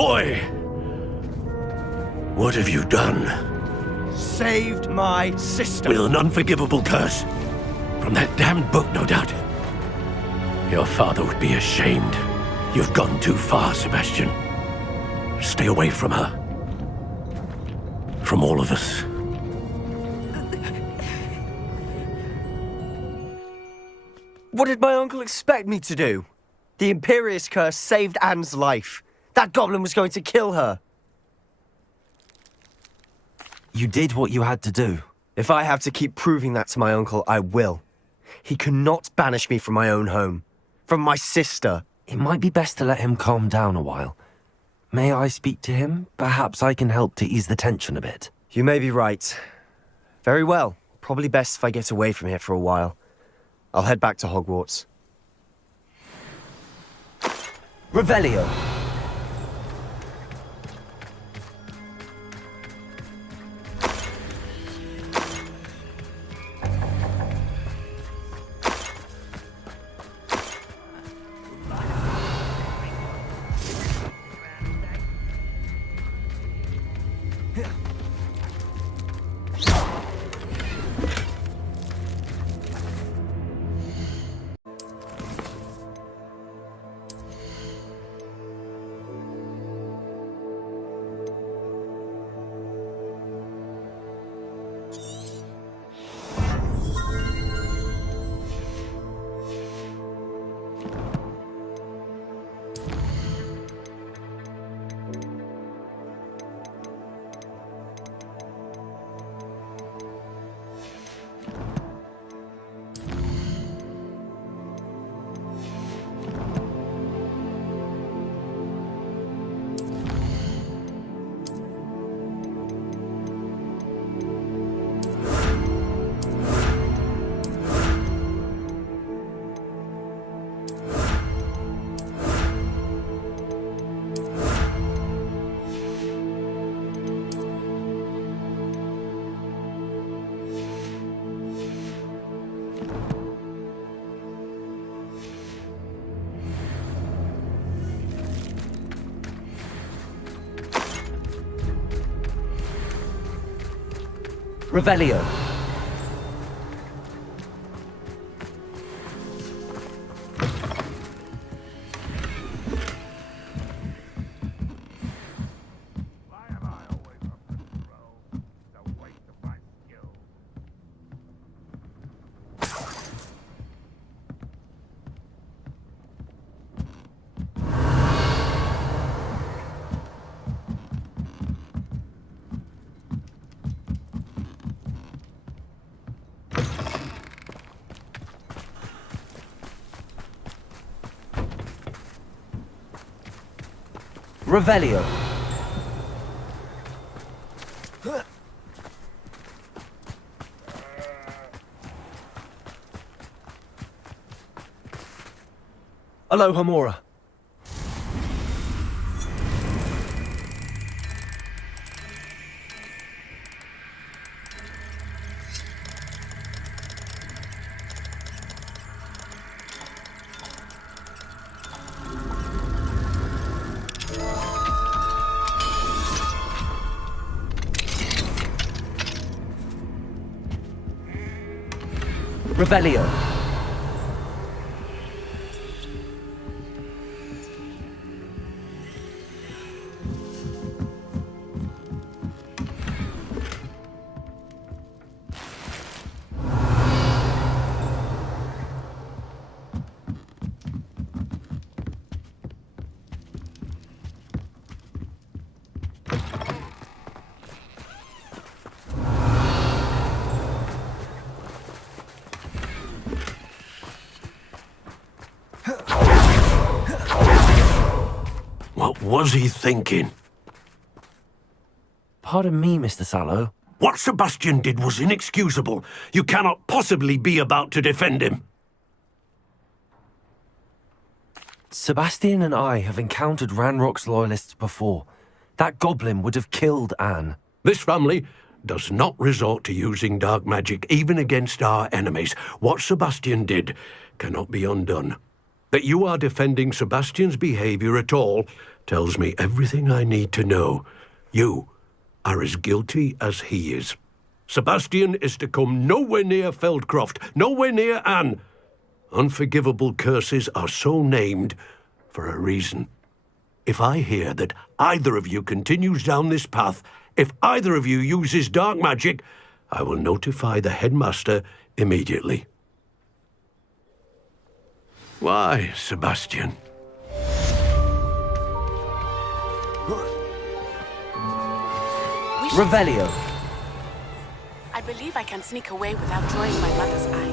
Boy! What have you done? Saved my sister. With an unforgivable curse. From that damned book, no doubt. Your father would be ashamed. You've gone too far, Sebastian. Stay away from her. From all of us. What did my uncle expect me to do? The Imperius curse saved Anne's life. That goblin was going to kill her. You did what you had to do. If I have to keep proving that to my uncle, I will. He cannot banish me from my own home. From my sister. It might be best to let him calm down a while. May I speak to him? Perhaps I can help to ease the tension a bit. You may be right. Very well. Probably best if I get away from here for a while. I'll head back to Hogwarts. Revelio. Revelio. Revelio. Alohomora. Revelio. was he thinking? Pardon me, Mr. Sallow. What Sebastian did was inexcusable. You cannot possibly be about to defend him. Sebastian and I have encountered Ranrock's loyalists before. That goblin would have killed Anne. This family does not resort to using dark magic even against our enemies. What Sebastian did cannot be undone. That you are defending Sebastian's behavior at all tells me everything I need to know. You are as guilty as he is. Sebastian is to come nowhere near Feldcroft, nowhere near Anne. Unforgivable curses are so named for a reason. If I hear that either of you continues down this path, if either of you uses dark magic, I will notify the headmaster immediately. Why, Sebastian? Revelio. I believe I can sneak away without drawing my mother's eye.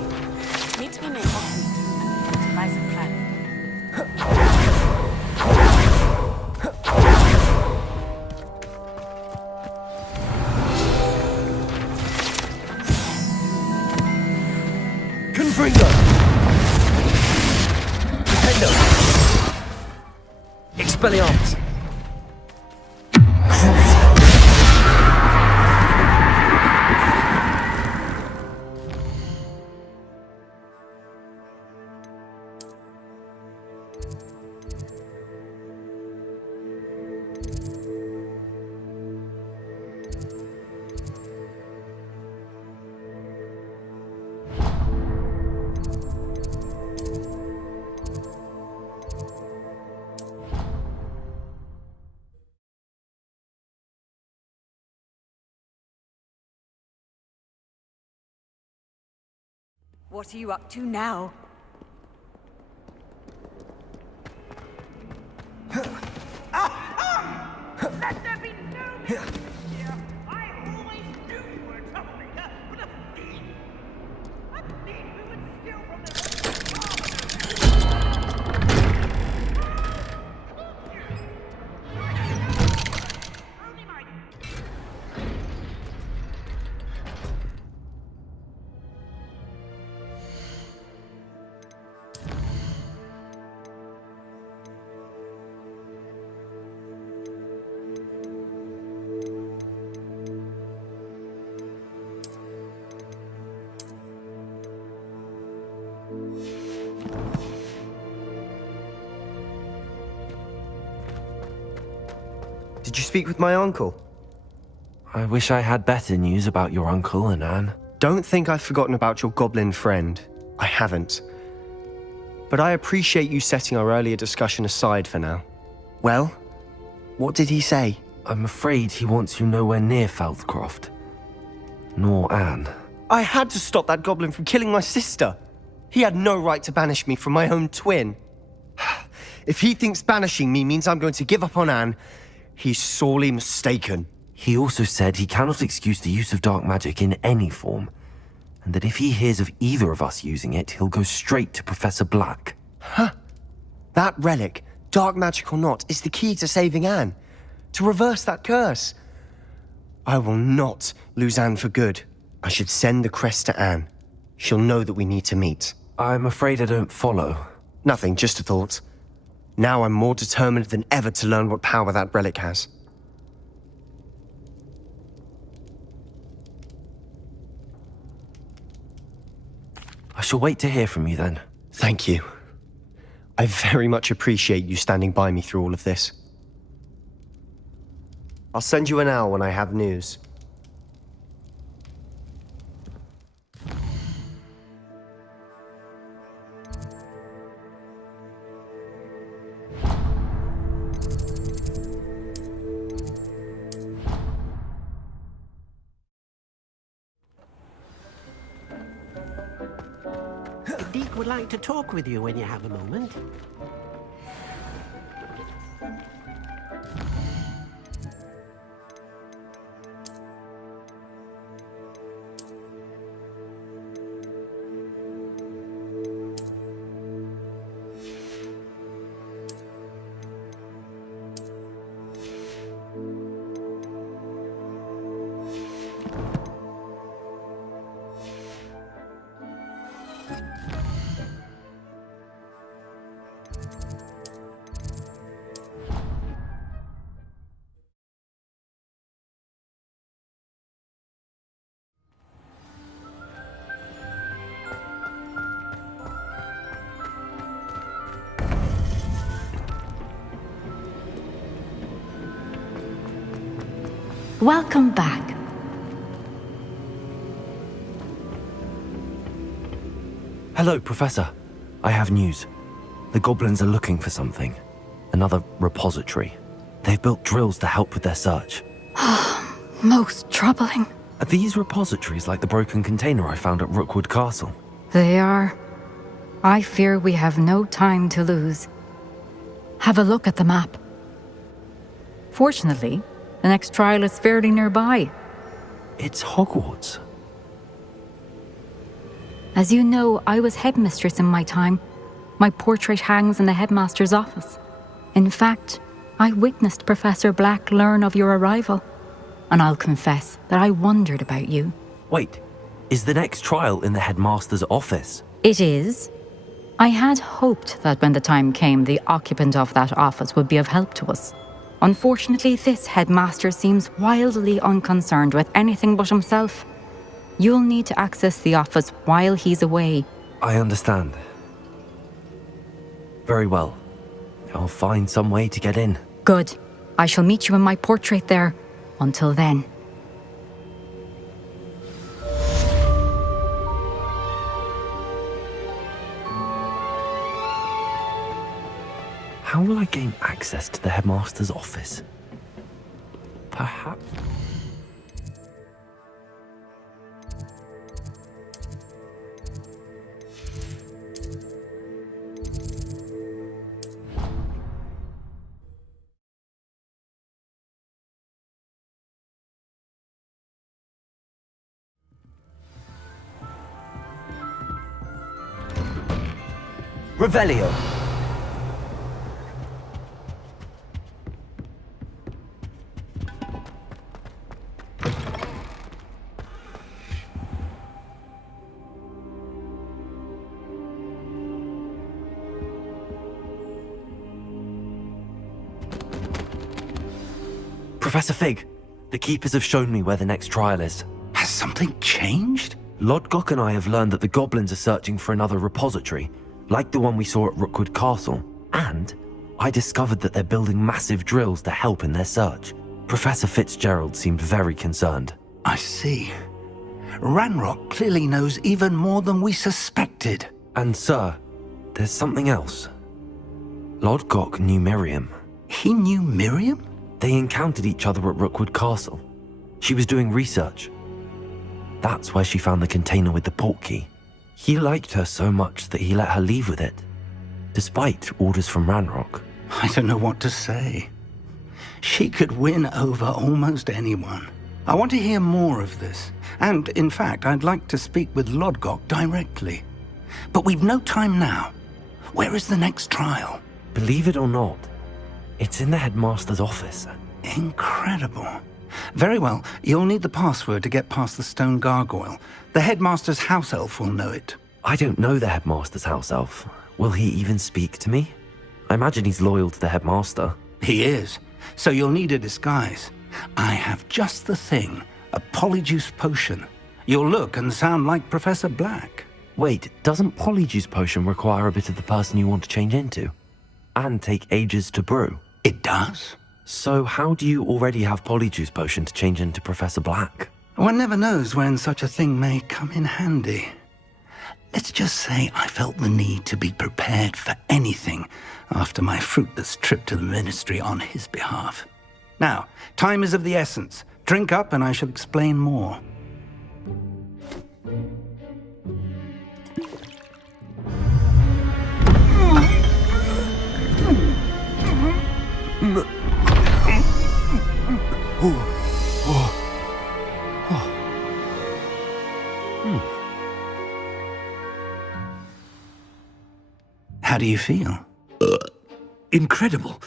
Meet me near Hogsmeade. Devise a plan. Confringo! Defendo! Expelliarmus! What are you up to now? Let there be no mystery here. I always knew you were a troublemaker, but a thief! A thief who would steal from the Did you speak with my uncle? I wish I had better news about your uncle and Anne. Don't think I've forgotten about your goblin friend. I haven't. But I appreciate you setting our earlier discussion aside for now. Well, what did he say? I'm afraid he wants you nowhere near Feldcroft. Nor Anne. I had to stop that goblin from killing my sister. He had no right to banish me from my own twin. If he thinks banishing me means I'm going to give up on Anne, he's sorely mistaken. He also said he cannot excuse the use of dark magic in any form, and that if he hears of either of us using it, he'll go straight to Professor Black. Huh? That relic, dark magic or not, is the key to saving Anne. To reverse that curse. I will not lose Anne for good. I should send the crest to Anne. She'll know that we need to meet. I'm afraid I don't follow. Nothing, just a thought. Now I'm more determined than ever to learn what power that relic has. I shall wait to hear from you then. Thank you. I very much appreciate you standing by me through all of this. I'll send you an owl when I have news. Deke would like to talk with you when you have a moment. Welcome back. Hello, Professor. I have news. The goblins are looking for something. Another repository. They've built drills to help with their search. Most troubling. Are these repositories like the broken container I found at Rookwood Castle? They are. I fear we have no time to lose. Have a look at the map. Fortunately, the next trial is fairly nearby. It's Hogwarts. As you know, I was headmistress in my time. My portrait hangs in the headmaster's office. In fact, I witnessed Professor Black learn of your arrival. And I'll confess that I wondered about you. Wait, is the next trial in the headmaster's office? It is. I had hoped that when the time came, the occupant of that office would be of help to us. Unfortunately, this headmaster seems wildly unconcerned with anything but himself. You'll need to access the office while he's away. I understand. Very well. I'll find some way to get in. Good. I shall meet you in my portrait there. Until then. How will I gain access to the headmaster's office? Perhaps... Revelio. Professor Fig, the Keepers have shown me where the next trial is. Has something changed? Lodgok and I have learned that the goblins are searching for another repository, like the one we saw at Rookwood Castle. And I discovered that they're building massive drills to help in their search. Professor Fitzgerald seemed very concerned. I see. Ranrock clearly knows even more than we suspected. And sir, there's something else. Lodgok knew Miriam. He knew Miriam? They encountered each other at Rookwood Castle. She was doing research. That's where she found the container with the portkey. He liked her so much that he let her leave with it, despite orders from Ranrock. I don't know what to say. She could win over almost anyone. I want to hear more of this. And, in fact, I'd like to speak with Lodgok directly. But we've no time now. Where is the next trial? Believe it or not, it's in the headmaster's office. Incredible. Very well, you'll need the password to get past the stone gargoyle. The headmaster's house elf will know it. I don't know the headmaster's house elf. Will he even speak to me? I imagine he's loyal to the headmaster. He is. So you'll need a disguise. I have just the thing. A polyjuice potion. You'll look and sound like Professor Black. Wait, doesn't polyjuice potion require a bit of the person you want to change into? And take ages to brew? It does. So how do you already have polyjuice potion to change into Professor Black? One never knows when such a thing may come in handy. Let's just say I felt the need to be prepared for anything after my fruitless trip to the ministry on his behalf. Now, time is of the essence. Drink up and I shall explain more. How do you feel? Incredible.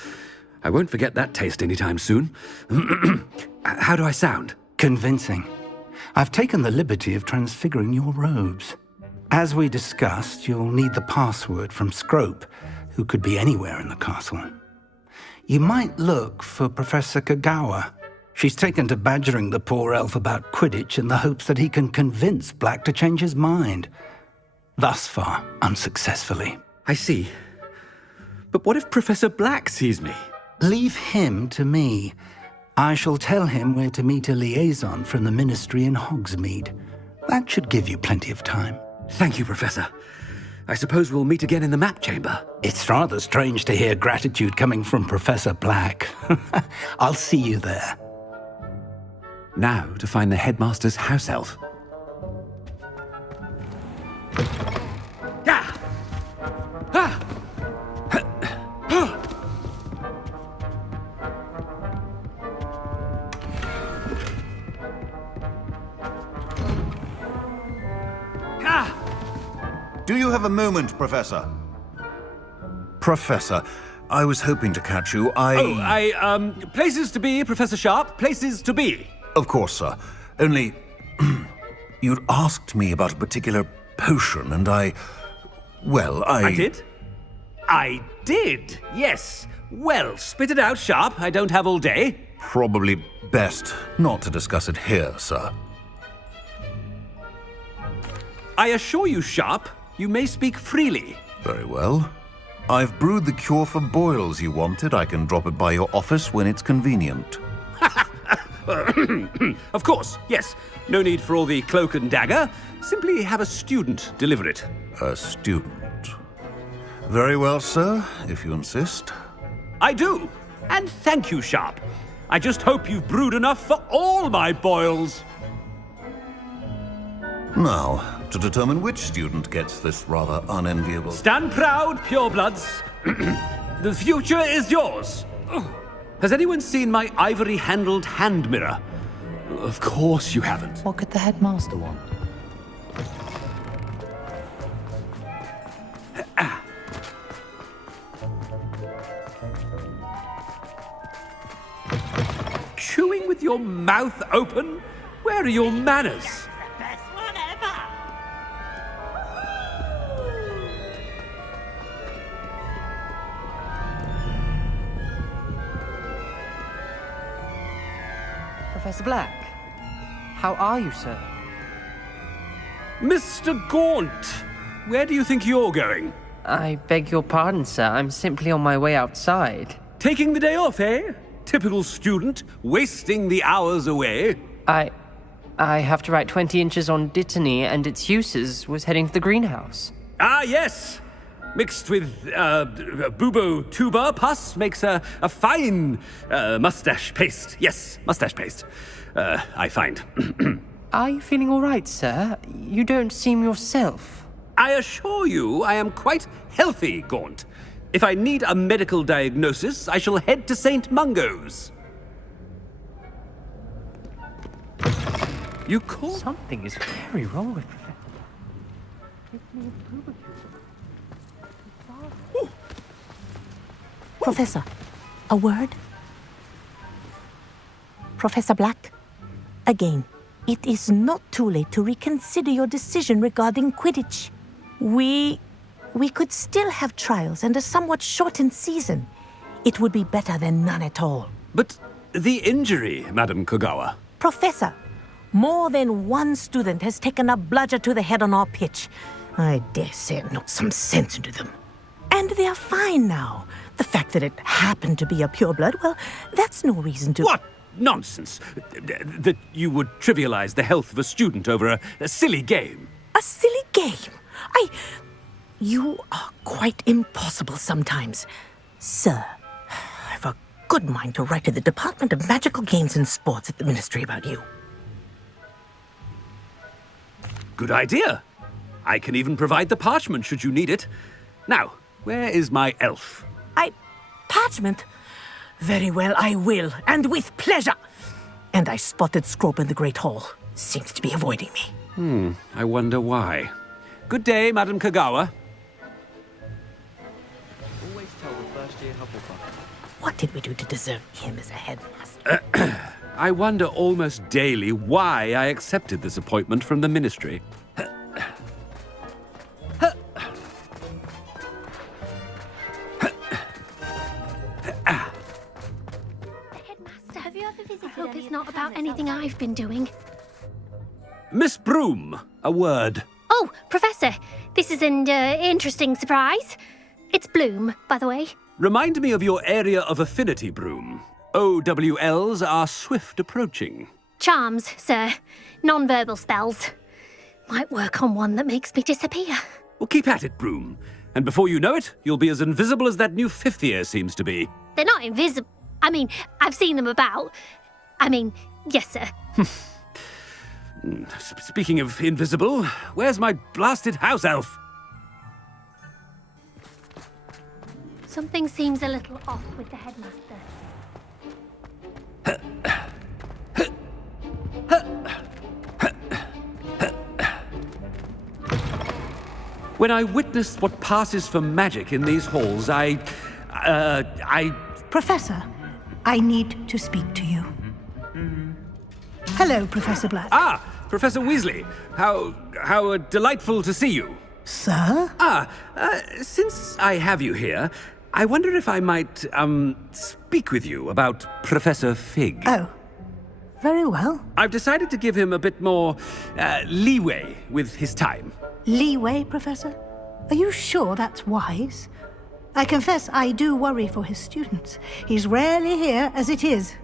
I won't forget that taste anytime soon. How do I sound? Convincing. I've taken the liberty of transfiguring your robes. As we discussed, you'll need the password from Scrope, who could be anywhere in the castle. You might look for Professor Kagawa. She's taken to badgering the poor elf about Quidditch in the hopes that he can convince Black to change his mind. Thus far, unsuccessfully. I see. But what if Professor Black sees me? Leave him to me. I shall tell him where to meet a liaison from the Ministry in Hogsmeade. That should give you plenty of time. Thank you, Professor. I suppose we'll meet again in the map chamber. It's rather strange to hear gratitude coming from Professor Black. I'll see you there. Now to find the headmaster's house elf. Yeah! Ah! Do you have a moment, Professor? Professor, I was hoping to catch you. Places to be, Professor Sharp, places to be. Of course, sir. Only, you'd asked me about a particular potion, and I did? I did, yes. Well, spit it out, Sharp. I don't have all day. Probably best not to discuss it here, sir. I assure you, Sharp, you may speak freely. Very well. I've brewed the cure for boils you wanted. I can drop it by your office when it's convenient. Of course, yes. No need for all the cloak and dagger. Simply have a student deliver it. A student? Very well, sir, if you insist. I do. And thank you, Sharp. I just hope you've brewed enough for all my boils. Now, to determine which student gets this rather unenviable... Stand proud, purebloods. The future is yours. Has anyone seen my ivory-handled hand mirror? Of course you haven't. What could the headmaster want? Chewing with your mouth open? Where are your manners? Professor Black, how are you, sir? Mr. Gaunt, where do you think you're going? I beg your pardon, sir. I'm simply on my way outside. Taking the day off, eh? Typical student, wasting the hours away. I have to write 20 inches on Dittany and its uses. Was heading to the greenhouse. Ah, yes. Mixed with bubo tuber pus makes a fine mustache paste. Yes, mustache paste. I find. Are you feeling all right, sir? You don't seem yourself. I assure you I am quite healthy, Gaunt. If I need a medical diagnosis, I shall head to St. Mungo's. You call? Something is very wrong with Professor, a word? Professor Black, again, it is not too late to reconsider your decision regarding Quidditch. We could still have trials and a somewhat shortened season. It would be better than none at all. But the injury, Madam Kagawa. Professor, more than one student has taken a bludger to the head on our pitch. I dare say it knocked some sense into them. And they are fine now. The fact that it happened to be a pureblood, well, that's no reason to... What nonsense! That you would trivialize the health of a student over a silly game. A silly game? You are quite impossible sometimes. Sir, I've a good mind to write to the Department of Magical Games and Sports at the Ministry about you. Good idea. I can even provide the parchment should you need it. Now, where is my elf? Parchment? Very well, I will, and with pleasure. And I spotted Scrope in the Great Hall. Seems to be avoiding me. I wonder why. Good day, Madam Kagawa. Always tell the first-year Hufflepuff. What did we do to deserve him as a headmaster? I wonder almost daily why I accepted this appointment from the Ministry. not about anything I've been doing. Miss Broom, a word. Oh, Professor, this is an interesting surprise. It's Bloom, by the way. Remind me of your area of affinity, Broom. OWLs are swift approaching. Charms, sir. Non-verbal spells. Might work on one that makes me disappear. Well, keep at it, Broom. And before you know it, you'll be as invisible as that new fifth year seems to be. They're not invisible. I mean, I've seen them about. I mean, yes, sir. Speaking of invisible, where's my blasted house elf? Something seems a little off with the headmaster. When I witness what passes for magic in these halls, I... Professor, I need to speak to you. Hello, Professor Black. Ah, Professor Weasley. How delightful to see you. Sir? Since I have you here, I wonder if I might, speak with you about Professor Fig. Oh, very well. I've decided to give him a bit more, leeway with his time. Leeway, Professor? Are you sure that's wise? I confess I do worry for his students. He's rarely here as it is.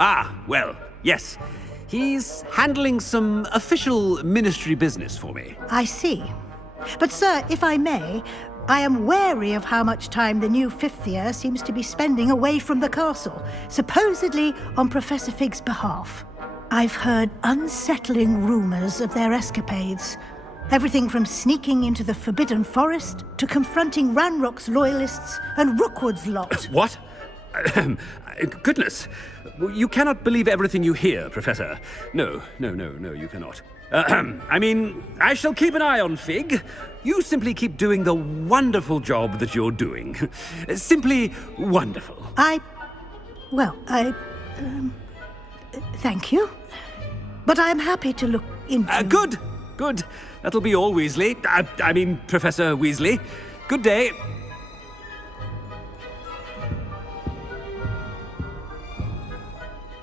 Ah, well, yes. He's handling some official ministry business for me. I see. But, sir, if I may, I am wary of how much time the new fifth year seems to be spending away from the castle, supposedly on Professor Fig's behalf. I've heard unsettling rumors of their escapades. Everything from sneaking into the Forbidden Forest to confronting Ranrock's loyalists and Rookwood's lot. What? Goodness. You cannot believe everything you hear, Professor. No, you cannot. I mean, I shall keep an eye on Fig. You simply keep doing the wonderful job that you're doing. Simply wonderful. Thank you. But I'm happy to look into... Good. That'll be all, Weasley. I mean, Professor Weasley. Good day.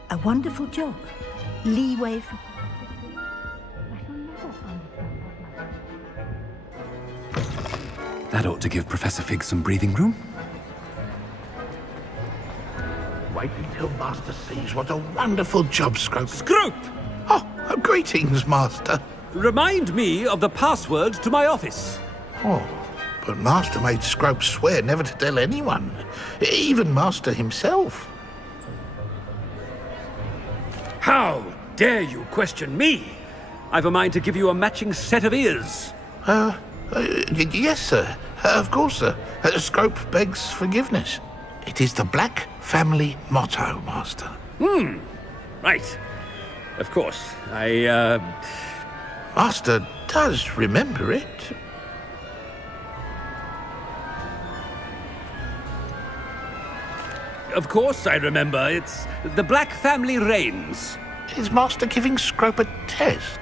A wonderful job. Leeway from... That ought to give Professor Fig some breathing room. Wait until Master sees what a wonderful job Scrope... Scrope! Oh, greetings, Master. Remind me of the password to my office. Oh, but Master made Scrope swear never to tell anyone, even Master himself. How dare you question me? I've a mind to give you a matching set of ears. Yes, sir. Of course, sir. Scrope begs forgiveness. It is the Black family motto, Master. Right. Of course. Master does remember it. Of course I remember. It's the Black family reigns. Is Master giving Scrope a test?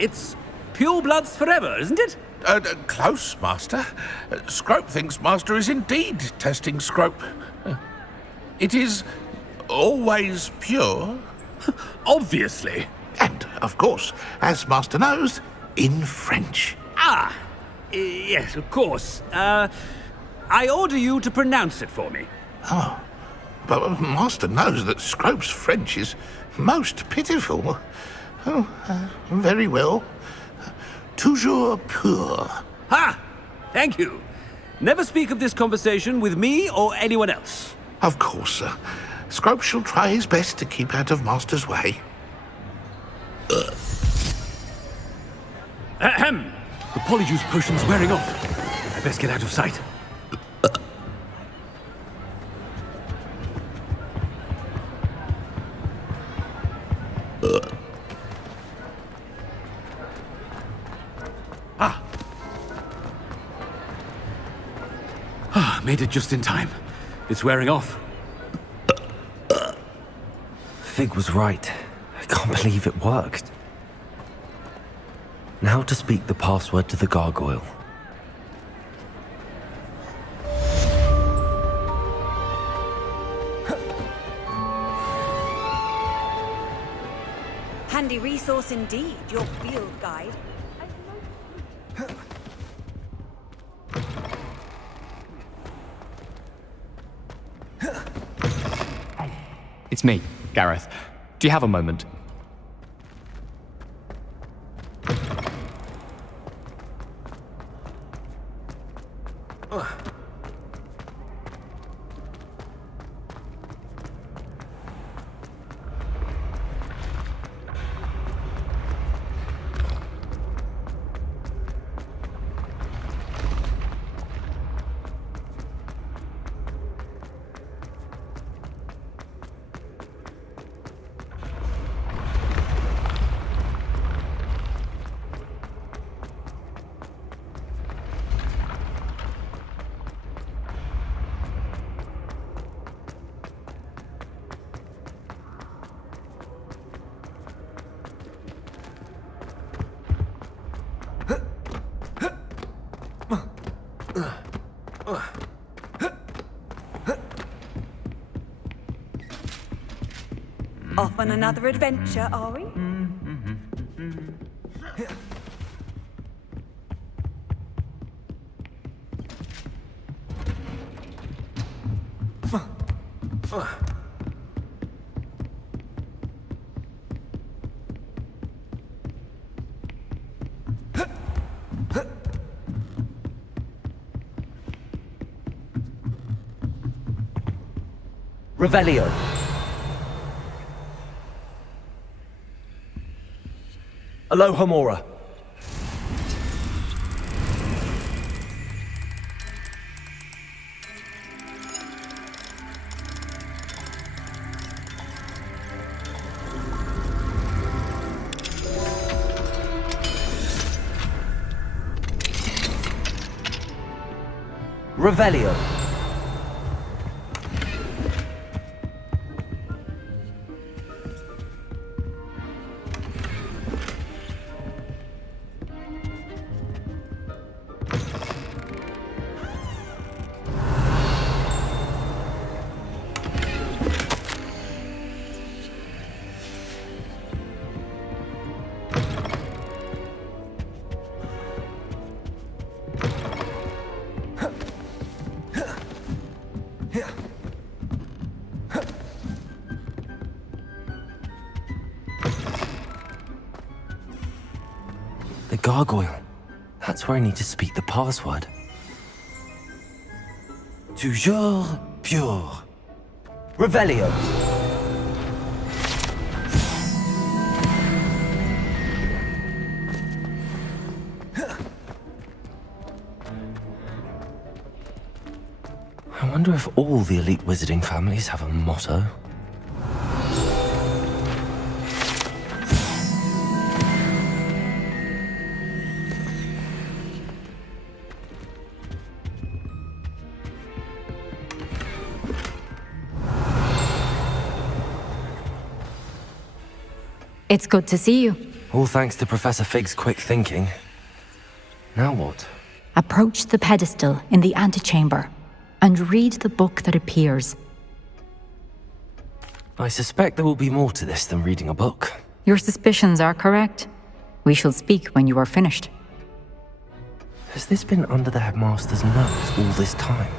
It's pure bloods forever, isn't it? Close, Master. Scrope thinks Master is indeed testing Scrope. It is always pure. Obviously. And, of course, as Master knows, in French. Yes, of course. I order you to pronounce it for me. Oh, but Master knows that Scrope's French is most pitiful. Very well. Toujours pur. Ha! Thank you. Never speak of this conversation with me or anyone else. Of course, sir. Scrope shall try his best to keep out of Master's way. Ahem. The polyjuice potion's wearing off. I best get out of sight. Made it just in time. It's wearing off. Fig was right. I can't believe it worked. Now to speak the password to the gargoyle. handy resource indeed, your field guide. It's me, Gareth. Do you have a moment? Off on another adventure, are we? Revelio. Alohomora. Revelio. The gargoyle. That's where I need to speak the password. Toujours pure. Revelio. I wonder if all the elite wizarding families have a motto. It's good to see you. All thanks to Professor Fig's quick thinking. Now what? Approach the pedestal in the antechamber and read the book that appears. I suspect there will be more to this than reading a book. Your suspicions are correct. We shall speak when you are finished. Has this been under the headmaster's nose all this time?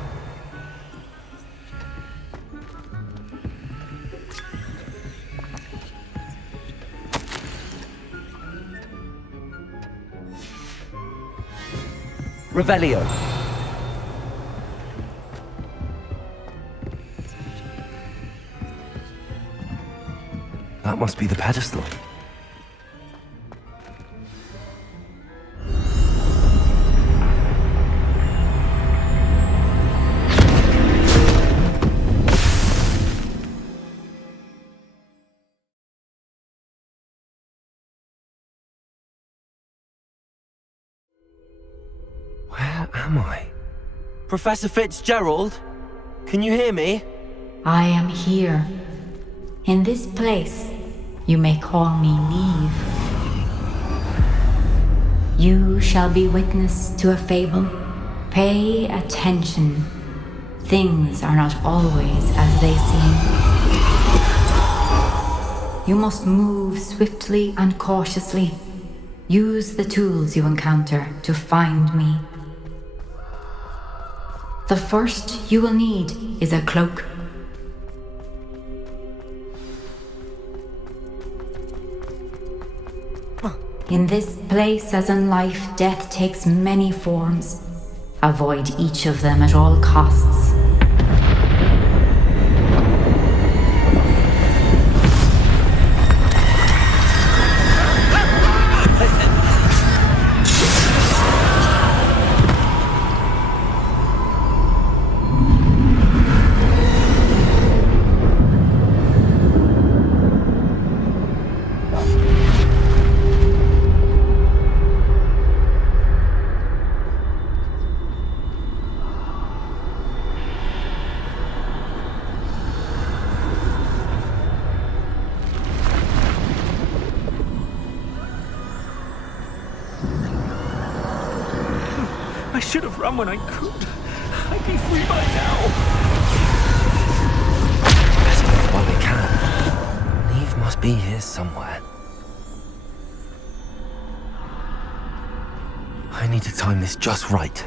Revelio. That must be the pedestal. Where am I? Professor Fitzgerald? Can you hear me? I am here. In this place, you may call me Neve. You shall be witness to a fable. Pay attention. Things are not always as they seem. you must move swiftly and cautiously. Use the tools you encounter to find me. The first you will need is a cloak. In this place, as in life, death takes many forms. Avoid each of them at all costs. I should have run when I could. I'd be free by now. Let's move while we can. Neve must be here somewhere. I need to time this just right.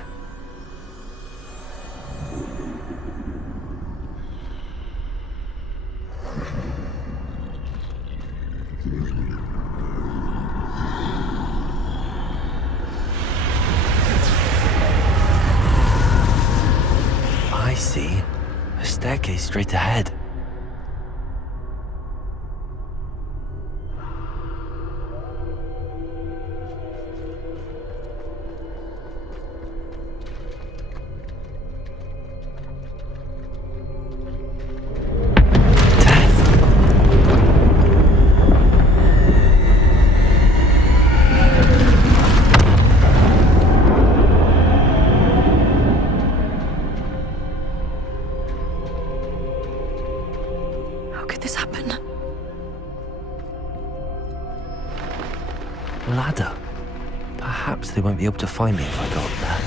I see. A staircase straight ahead. Ladder. Perhaps they won't be able to find me if I go up there.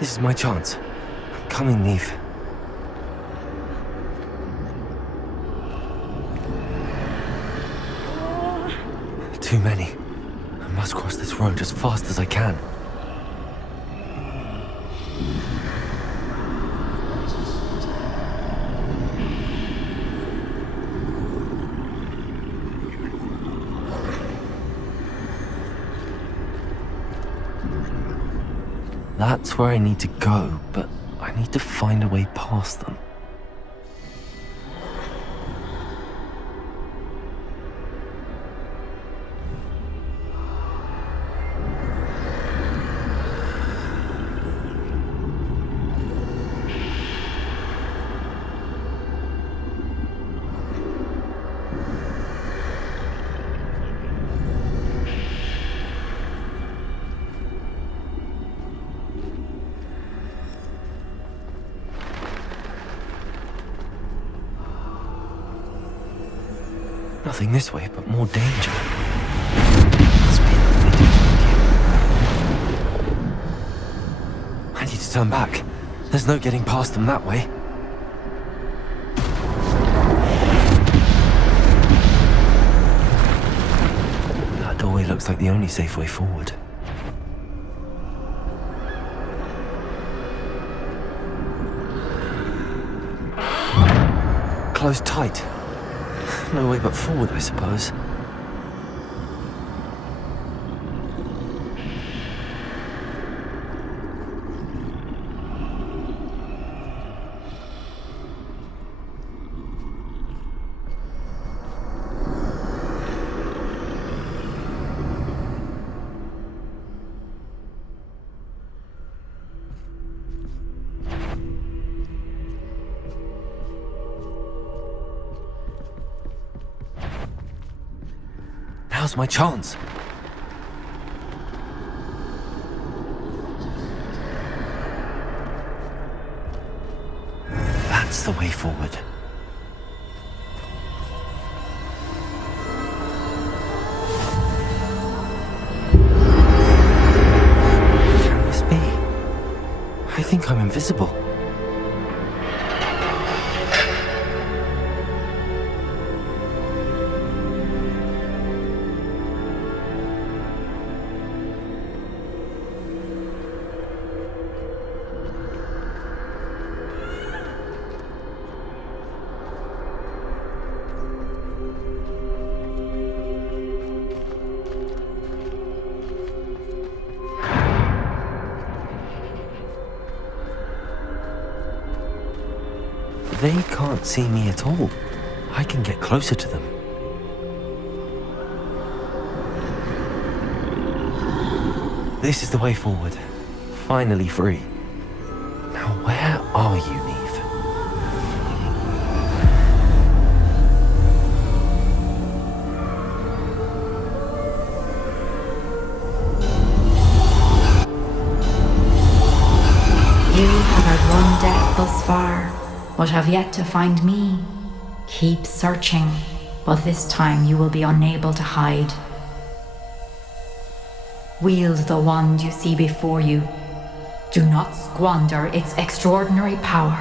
This is my chance. I'm coming, Neve. Too many. I must cross this road as fast as I can. That's where I need to go, but I need to find a way past them. Nothing this way, but more danger. Must be another way to find you. I need to turn back. There's no getting past them that way. That doorway looks like the only safe way forward. Closed tight. No way but forward, I suppose. Now's my chance. That's the way forward. Can this be? I think I'm invisible. They can't see me at all. I can get closer to them. This is the way forward. Finally free. Now where are you, Neve? You have outrun death thus far, but have yet to find me. Keep searching, but this time you will be unable to hide. Wield the wand you see before you. Do not squander its extraordinary power.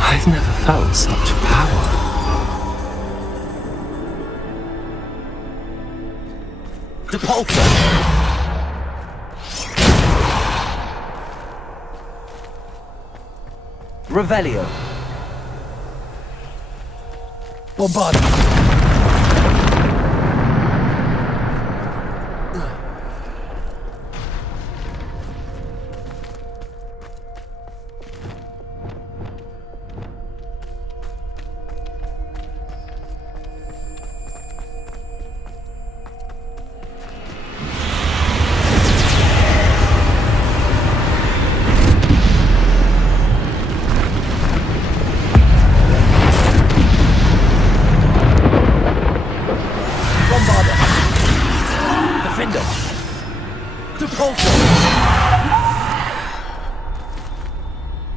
I've never felt such power. Depulsor! Revelio! Bombardment!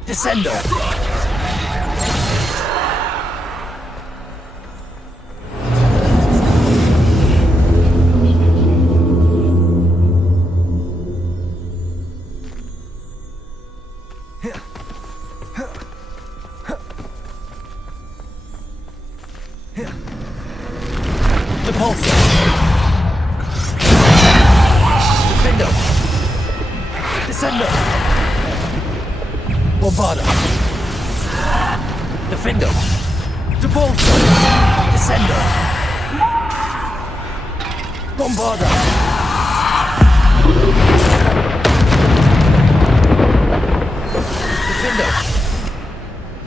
Descender! Depulsor! Defender! Descender! Bombarda! Defender! Depulsor! Descender! Bombarda! Defender!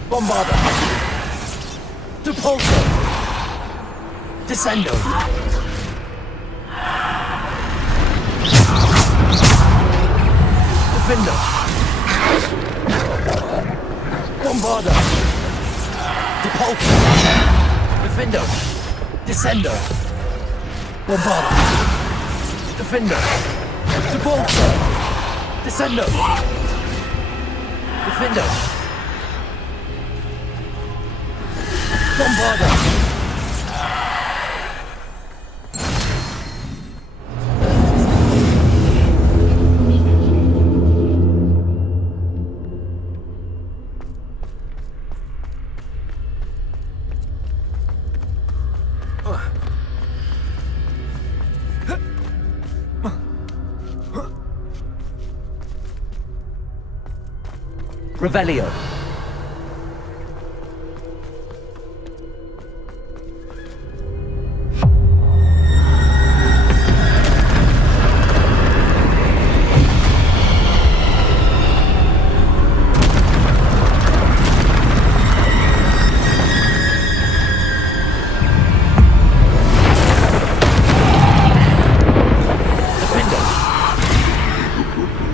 Bombarda! Depulsor! Descender! Defender! Bombarda! Depulsor! Defender! Descender! Bombarda! Defender! Depulsor! Descender! Defender! Bombarda! Revelio. Defender.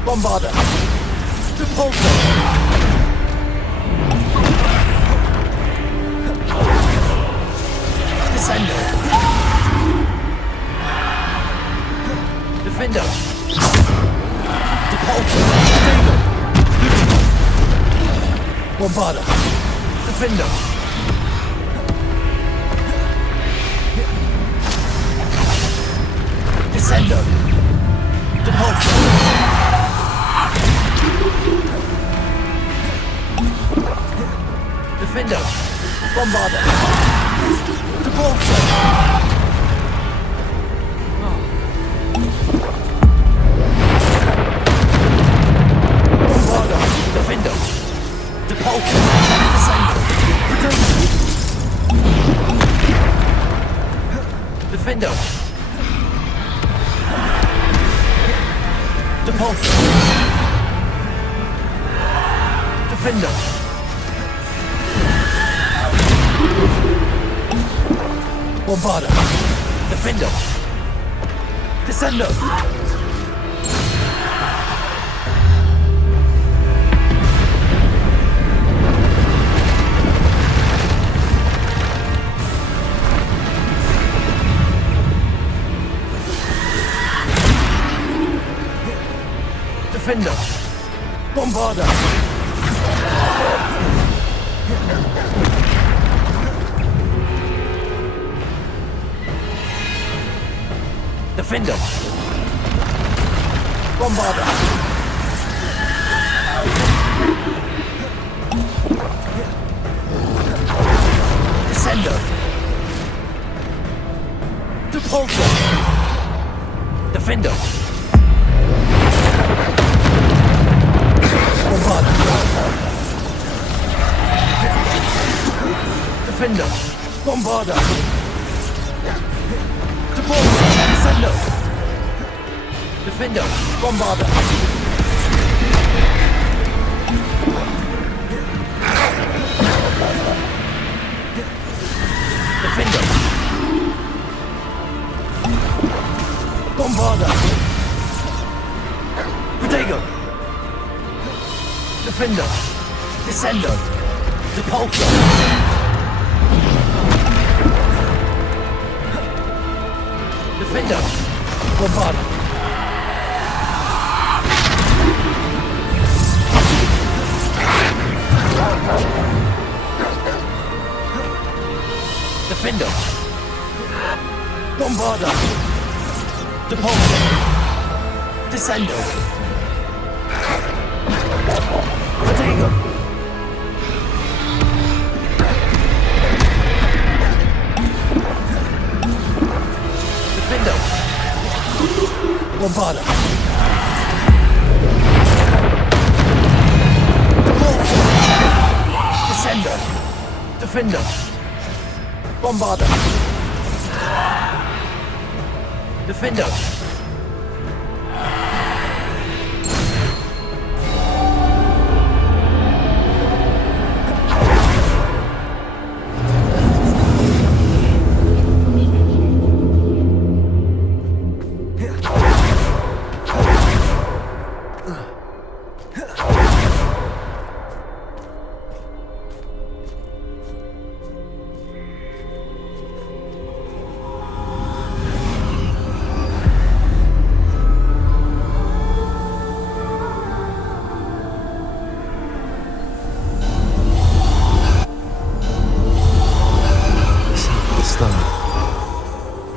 Bombarda. Depulsor. Descendo. Defender. Depulso. Stego. Bombarda. Defender. Descendo. Depulso. Defender. Bombarda. Depulso. Bombarda. Defender. Depulso. Descendo. Defender. Depulso. Defender. Bombarda. Defender. Descendo. Defender. Bombarda. Defender. Bombarda. Descendo. Depulso. Defender. Bombarda. Defender. Bombarda. Depulso. Descendo. Defender. Bombarda. Defender. Bombarda. Protego. Defender. Descendo. Depulso. Defender. Bombarda. Defender. Bombarda. Depulso. Descendo. Protego. Defender. Bombarda. Depulso. Descendo. Defender. Bombarda. Defender.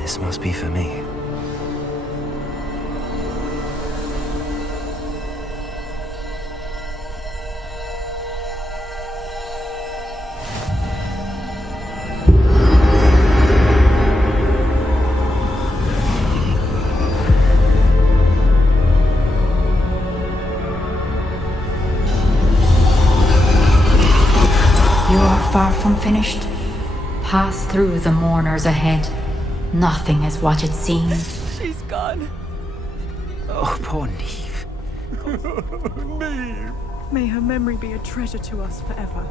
This must be for me. You are far from finished. Pass through the mourners ahead. Nothing is what it seems. She's gone. Oh, poor Neve. Neve. May her memory be a treasure to us forever.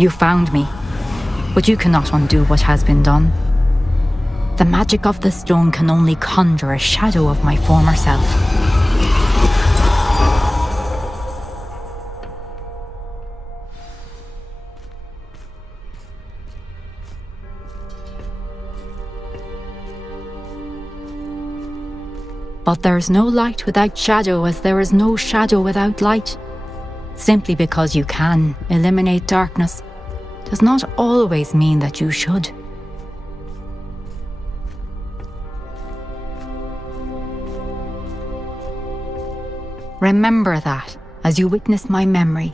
You found me, but you cannot undo what has been done. The magic of the stone can only conjure a shadow of my former self. But there is no light without shadow, as there is no shadow without light. Simply because you can eliminate darkness does not always mean that you should. Remember that as you witness my memory.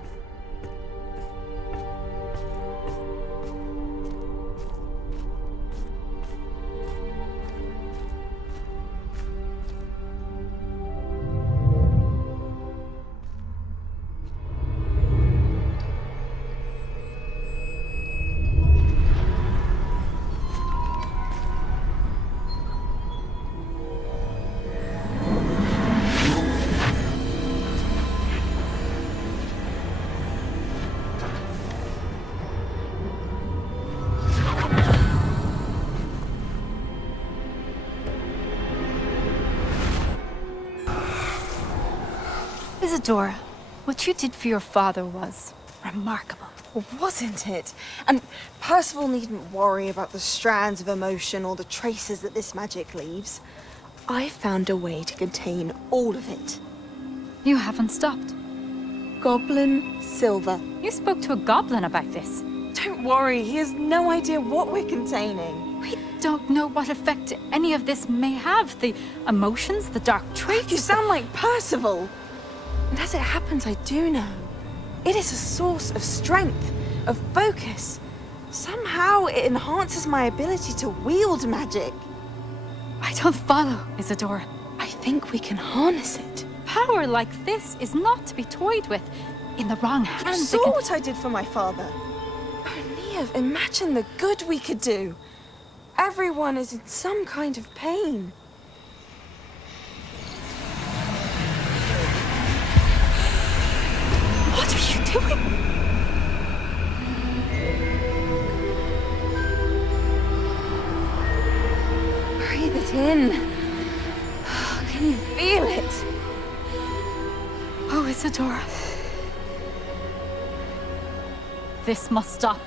Isadora, what you did for your father was remarkable. Wasn't it? And Percival needn't worry about the strands of emotion or the traces that this magic leaves. I found a way to contain all of it. You haven't stopped. Goblin Silver. You spoke to a goblin about this. Don't worry, he has no idea what we're containing. We don't know what effect any of this may have. The emotions, the dark traits. You sound like Percival. And as it happens, I do know. It is a source of strength, of focus. Somehow it enhances my ability to wield magic. I don't follow, Isadora. I think we can harness it. Power like this is not to be toyed with. In the wrong hands, You saw what I did for my father. Oh, Neve, imagine the good we could do. Everyone is in some kind of pain. What are you doing? Breathe it in. Can you feel it? Oh, Isadora. This must stop.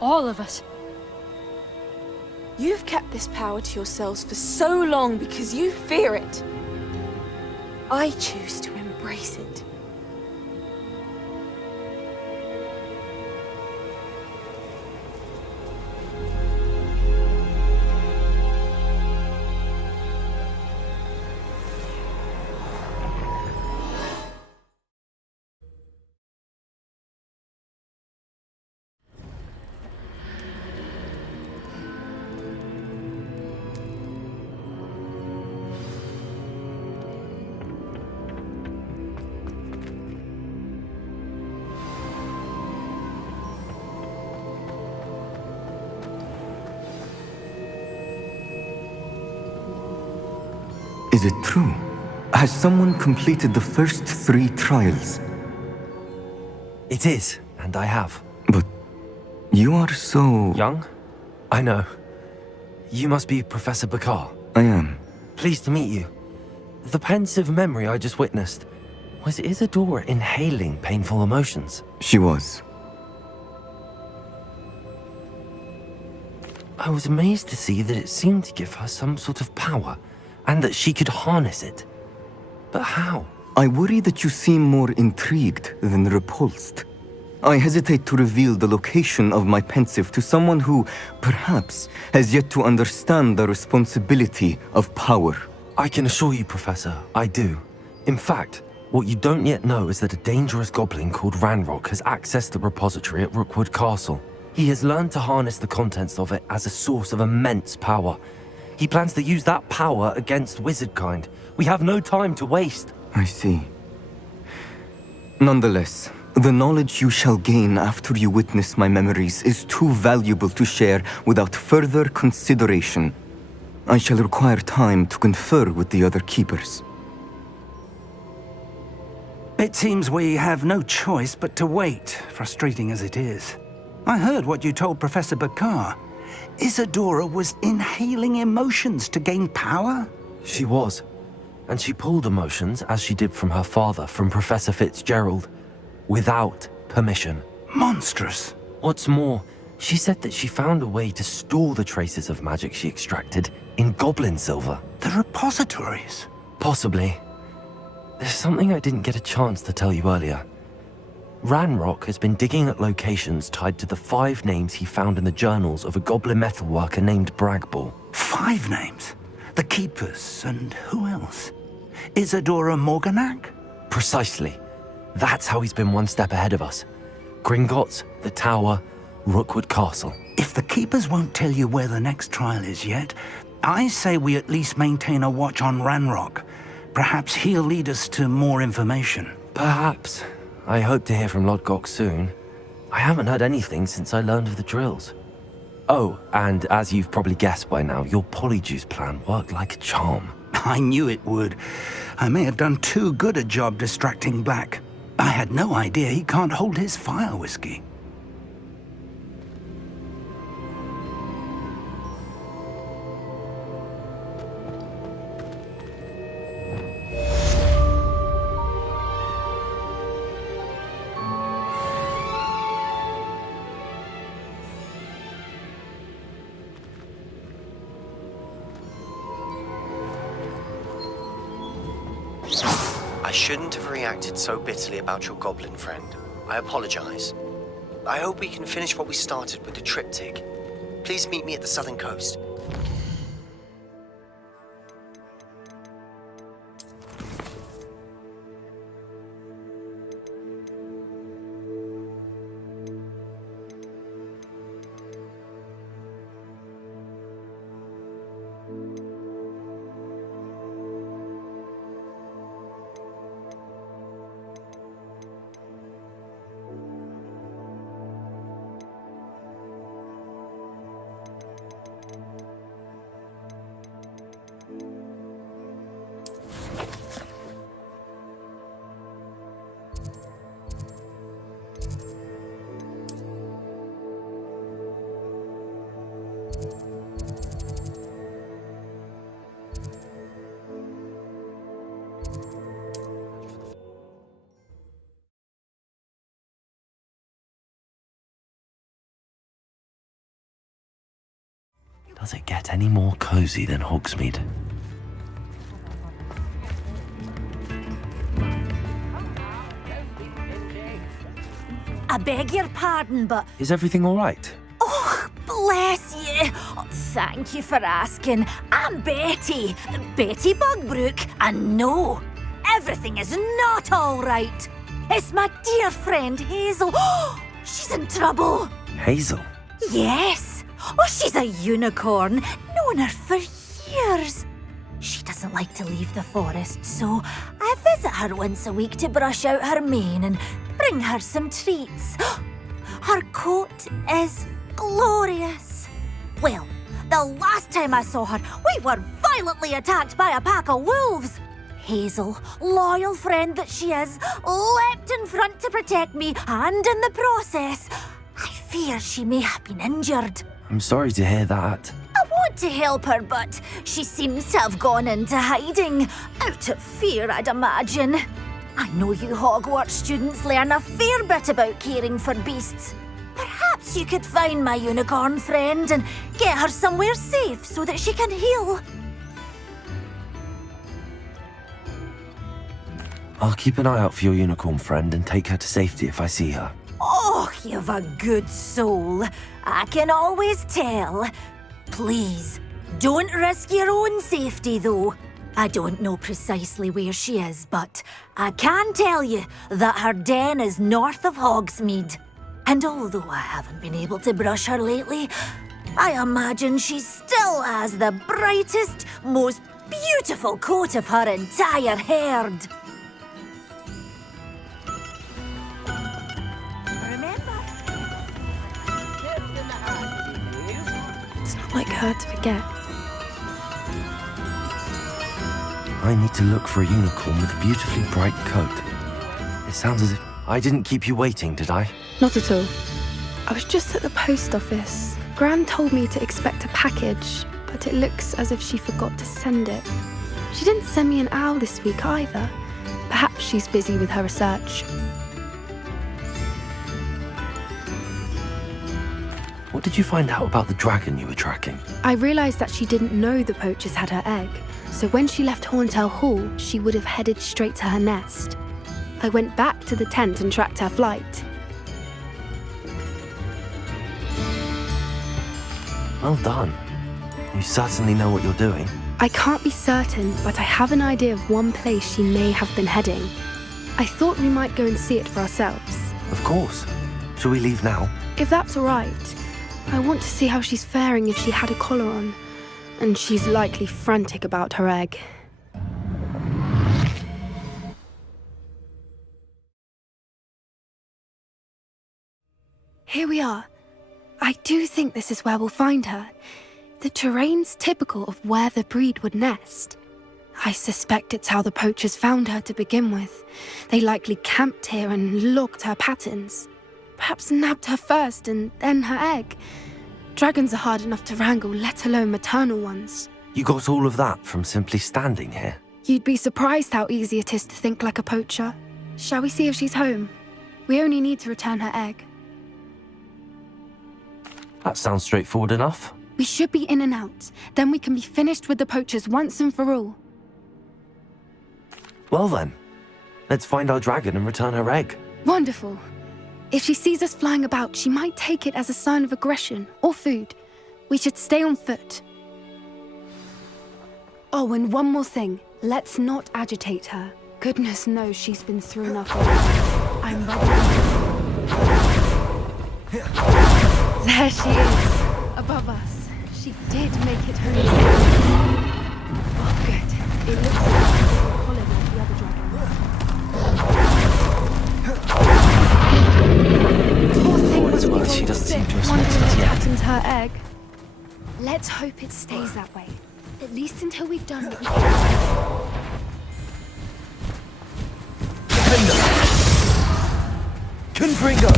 All of it. You've kept this power to yourselves for so long because you fear it. I choose to embrace it. Is it true? Has someone completed the first 3 trials? It is, and I have. But you are so... Young? I know. You must be Professor Bakar. I am. Pleased to meet you. The pensive memory I just witnessed, was Isadora inhaling painful emotions? She was. I was amazed to see that it seemed to give her some sort of power, and that she could harness it. But how? I worry that you seem more intrigued than repulsed. I hesitate to reveal the location of my pensive to someone who, perhaps, has yet to understand the responsibility of power. I can assure you, Professor, I do. In fact, what you don't yet know is that a dangerous goblin called Ranrock has accessed the repository at Rookwood Castle. He has learned to harness the contents of it as a source of immense power. He plans to use that power against wizardkind. We have no time to waste. I see. Nonetheless, the knowledge you shall gain after you witness my memories is too valuable to share without further consideration. I shall require time to confer with the other keepers. It seems we have no choice but to wait, frustrating as it is. I heard what you told Professor Bakar. Isadora was inhaling emotions to gain power? She was. And she pulled emotions, as she did from her father, from Professor Fitzgerald, without permission. Monstrous. What's more, she said that she found a way to store the traces of magic she extracted in goblin silver. The repositories? Possibly. There's something I didn't get a chance to tell you earlier. Ranrock has been digging at locations tied to the 5 names he found in the journals of a goblin metalworker named Bragball. 5 names? The Keepers, and who else? Isadora Morganac? Precisely. That's how he's been one step ahead of us. Gringotts, the Tower, Rookwood Castle. If the Keepers won't tell you where the next trial is yet, I say we at least maintain a watch on Ranrock. Perhaps he'll lead us to more information. Perhaps. I hope to hear from Lodgok soon. I haven't heard anything since I learned of the drills. Oh, and as you've probably guessed by now, your polyjuice plan worked like a charm. I knew it would. I may have done too good a job distracting Black. I had no idea he can't hold his fire whiskey. I shouldn't have reacted so bitterly about your goblin friend. I apologize. I hope we can finish what we started with the triptych. Please meet me at the southern coast. Does it get any more cozy than Hogsmeade? I beg your pardon, but... Is everything all right? Oh, bless you. Oh, thank you for asking. I'm Betty. Betty Bugbrook. And no, everything is not all right. It's my dear friend Hazel. Oh, she's in trouble. Hazel? Yes. Oh, she's a unicorn. Known her for years. She doesn't like to leave the forest, so I visit her once a week to brush out her mane and bring her some treats. Her coat is glorious. Well, the last time I saw her, we were violently attacked by a pack of wolves. Hazel, loyal friend that she is, leapt in front to protect me, and in the process, I fear she may have been injured. I'm sorry to hear that. I want to help her, but she seems to have gone into hiding. Out of fear, I'd imagine. I know you Hogwarts students learn a fair bit about caring for beasts. Perhaps you could find my unicorn friend and get her somewhere safe so that she can heal. I'll keep an eye out for your unicorn friend and take her to safety if I see her. Oh, you've a good soul. I can always tell. Please, don't risk your own safety, though. I don't know precisely where she is, but I can tell you that her den is north of Hogsmeade. And although I haven't been able to brush her lately, I imagine she still has the brightest, most beautiful coat of her entire herd. It's not like her to forget. I need to look for a unicorn with a beautifully bright coat. It sounds as if I didn't keep you waiting, did I? Not at all. I was just at the post office. Gran told me to expect a package, but it looks as if she forgot to send it. She didn't send me an owl this week either. Perhaps she's busy with her research. What did you find out about the dragon you were tracking? I realized that she didn't know the poachers had her egg, so when she left Horntail Hall, she would have headed straight to her nest. I went back to the tent and tracked her flight. Well done. You certainly know what you're doing. I can't be certain, but I have an idea of one place she may have been heading. I thought we might go and see it for ourselves. Of course. Shall we leave now? If that's all right. I want to see how she's faring if she had a collar on. And she's likely frantic about her egg. Here we are. I do think this is where we'll find her. The terrain's typical of where the breed would nest. I suspect it's how the poachers found her to begin with. They likely camped here and logged her patterns. Perhaps nabbed her first and then her egg. Dragons are hard enough to wrangle, let alone maternal ones. You got all of that from simply standing here? You'd be surprised how easy it is to think like a poacher. Shall we see if she's home? We only need to return her egg. That sounds straightforward enough. We should be in and out. Then we can be finished with the poachers once and for all. Well then, let's find our dragon and return her egg. Wonderful. If she sees us flying about, she might take it as a sign of aggression or food. We should stay on foot. Oh, and one more thing. Let's not agitate her. Goodness knows she's been through enough. I'm ready. There she is, above us. She did make it home. Oh, good. It looks like she's a collar like the other dragon. Poor thing was worse, she doesn't seem to respect wondering us what yet. happened to her egg. Let's hope it stays that way. At least until we've done what we can. Confringo!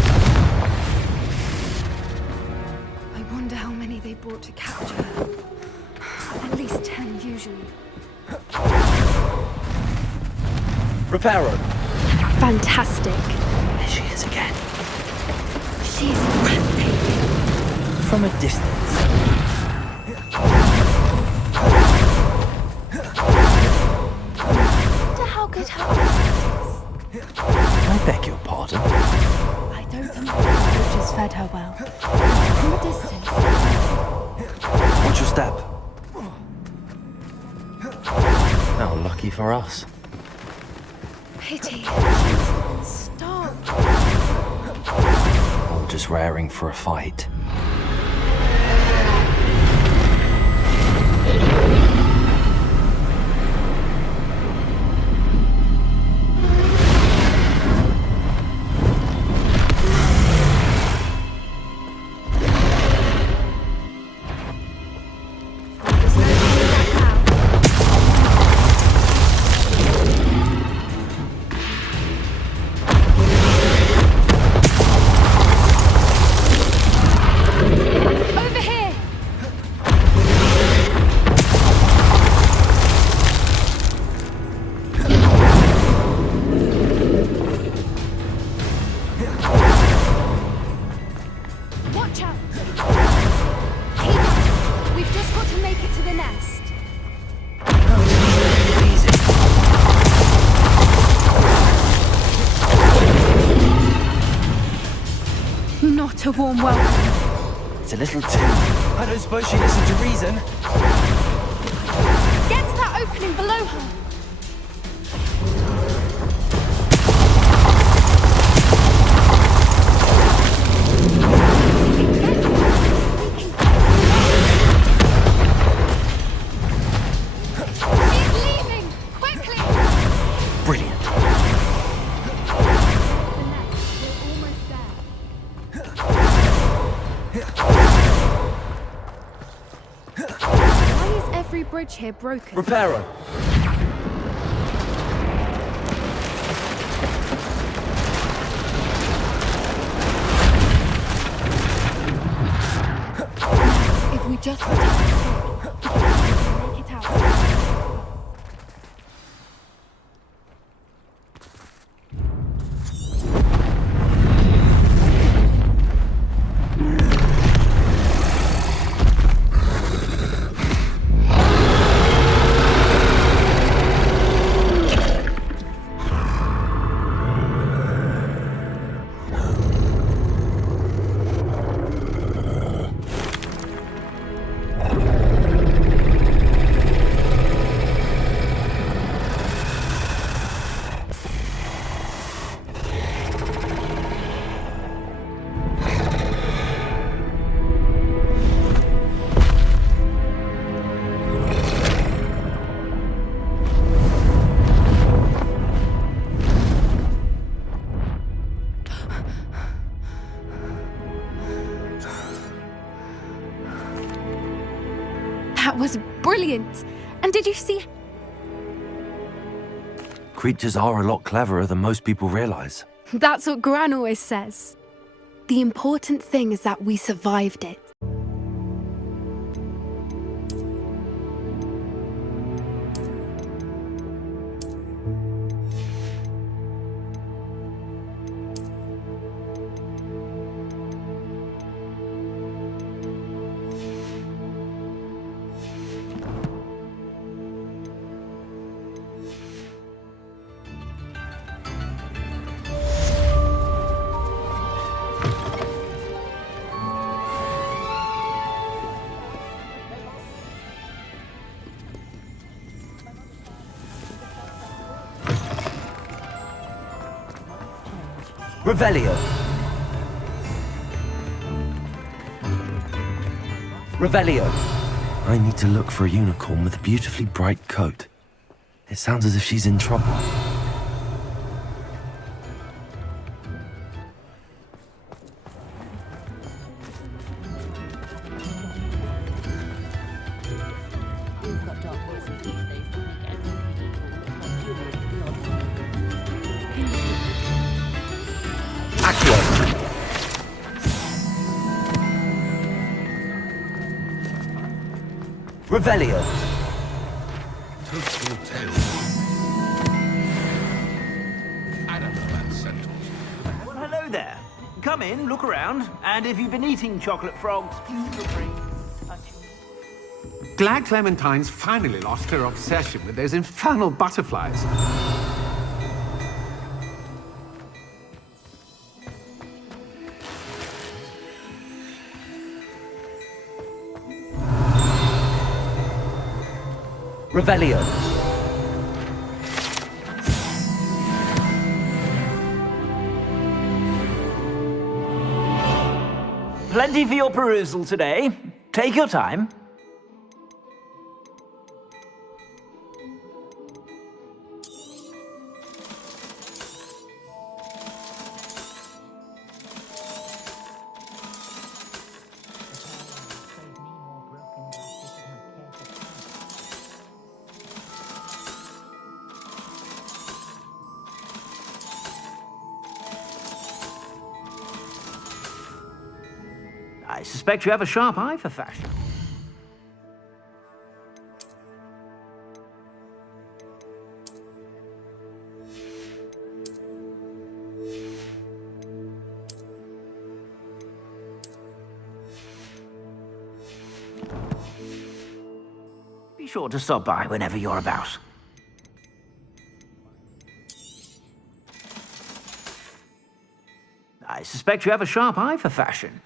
I wonder how many they brought to capture her. At least 10 usually. Reparo! Fantastic. There she is again. She's breathtaking. From a distance. I wonder how good her eyes is. I beg your pardon. I don't think the poachers fed her well. From a distance. Watch your step. How lucky for us. Pity. She must have been starved. Or just raring for a fight. A warm welcome. It's a little too... I don't suppose she listened to reason. Get to that opening below her. She's leaving! Quickly! Brilliant. Why is every bridge here broken? Reparo. Just make it out. That was brilliant! And did you see? Creatures are a lot cleverer than most people realize. That's what Gran always says. The important thing is that we survived it. Revelio. Revelio. I need to look for a unicorn with a beautifully bright coat. It sounds as if she's in trouble. Revelio. Toadstool tail. I don't know that sentence. Well, hello there. Come in, look around, and if you've been eating chocolate frogs, please feel free. Glad Clementine's finally lost her obsession with those infernal butterflies. Revelio. Plenty for your perusal today. Take your time. I suspect you have a sharp eye for fashion. Be sure to stop by whenever you're about. I suspect you have a sharp eye for fashion.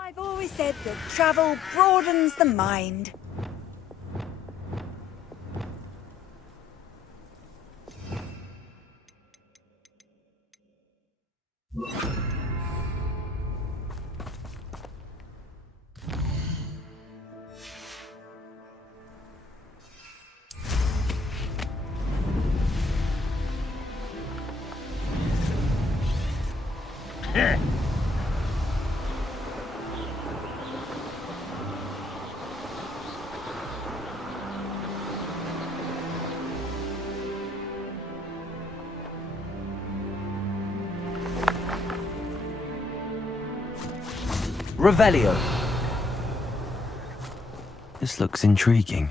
I've always said that travel broadens the mind. Revelio. This looks intriguing.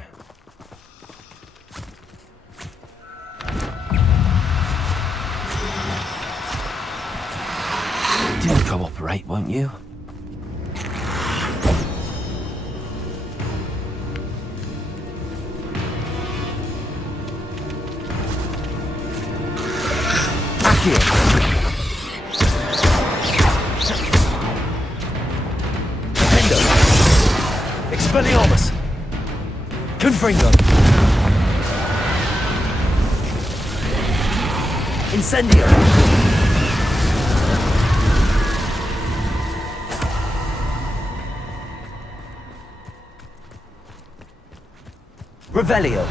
Do cooperate, won't you? Accio. Defendo. Expelliarmus. Confringo. Incendio. Revelio.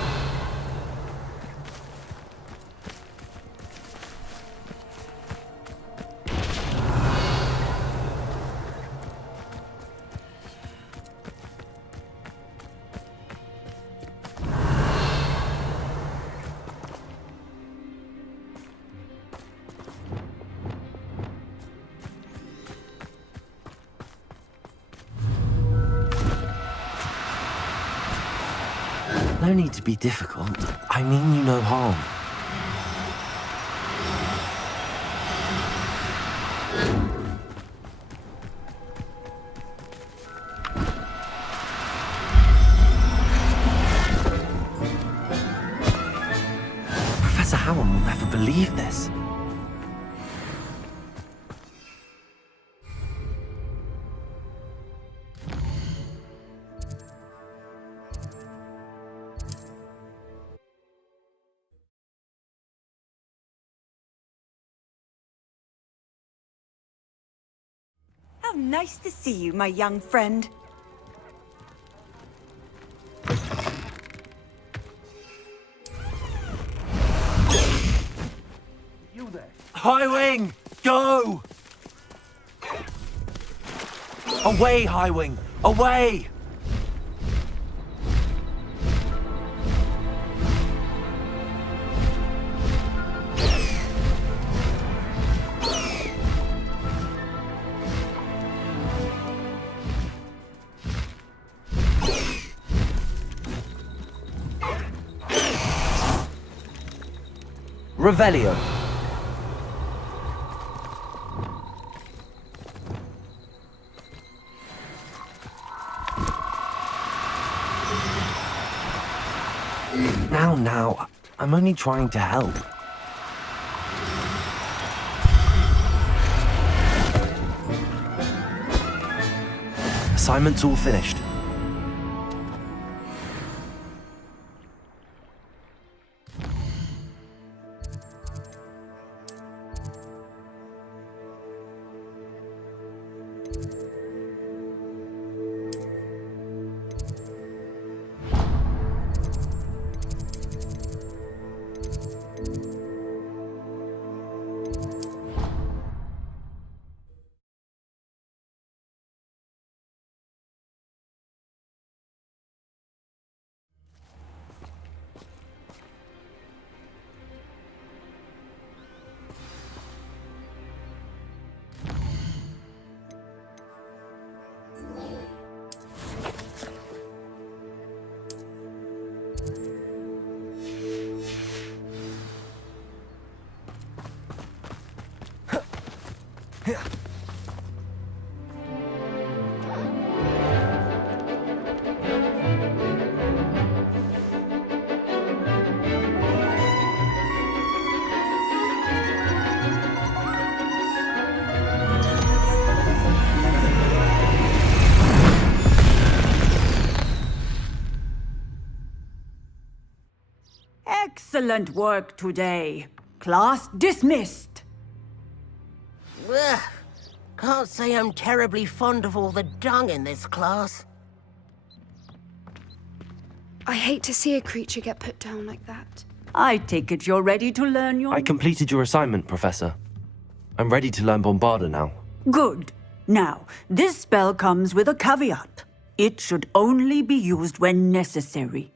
No need to be difficult. I mean you no harm. Professor Howard will never believe this. How nice to see you, my young friend. You there? High Wing! Go! Away, High Wing! Away! Revelio. Now, I'm only trying to help. Assignment's all finished. Excellent work today. Class dismissed. Ugh. Can't say I'm terribly fond of all the dung in this class. I hate to see a creature get put down like that. I take it you're ready to learn your... I completed your assignment, Professor. I'm ready to learn Bombarda now. Good. Now, this spell comes with a caveat. It should only be used when necessary.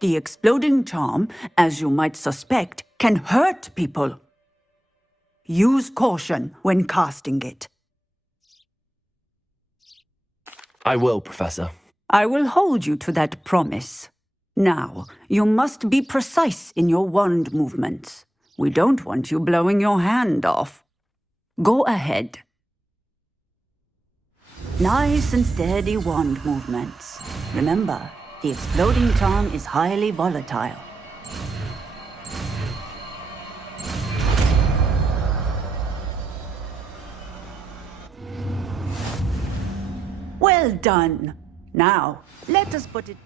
The exploding charm, as you might suspect, can hurt people. Use caution when casting it. I will, Professor. I will hold you to that promise. Now, you must be precise in your wand movements. We don't want you blowing your hand off. Go ahead. Nice and steady wand movements. Remember, the exploding tongue is highly volatile. Well done. Now, let us put it...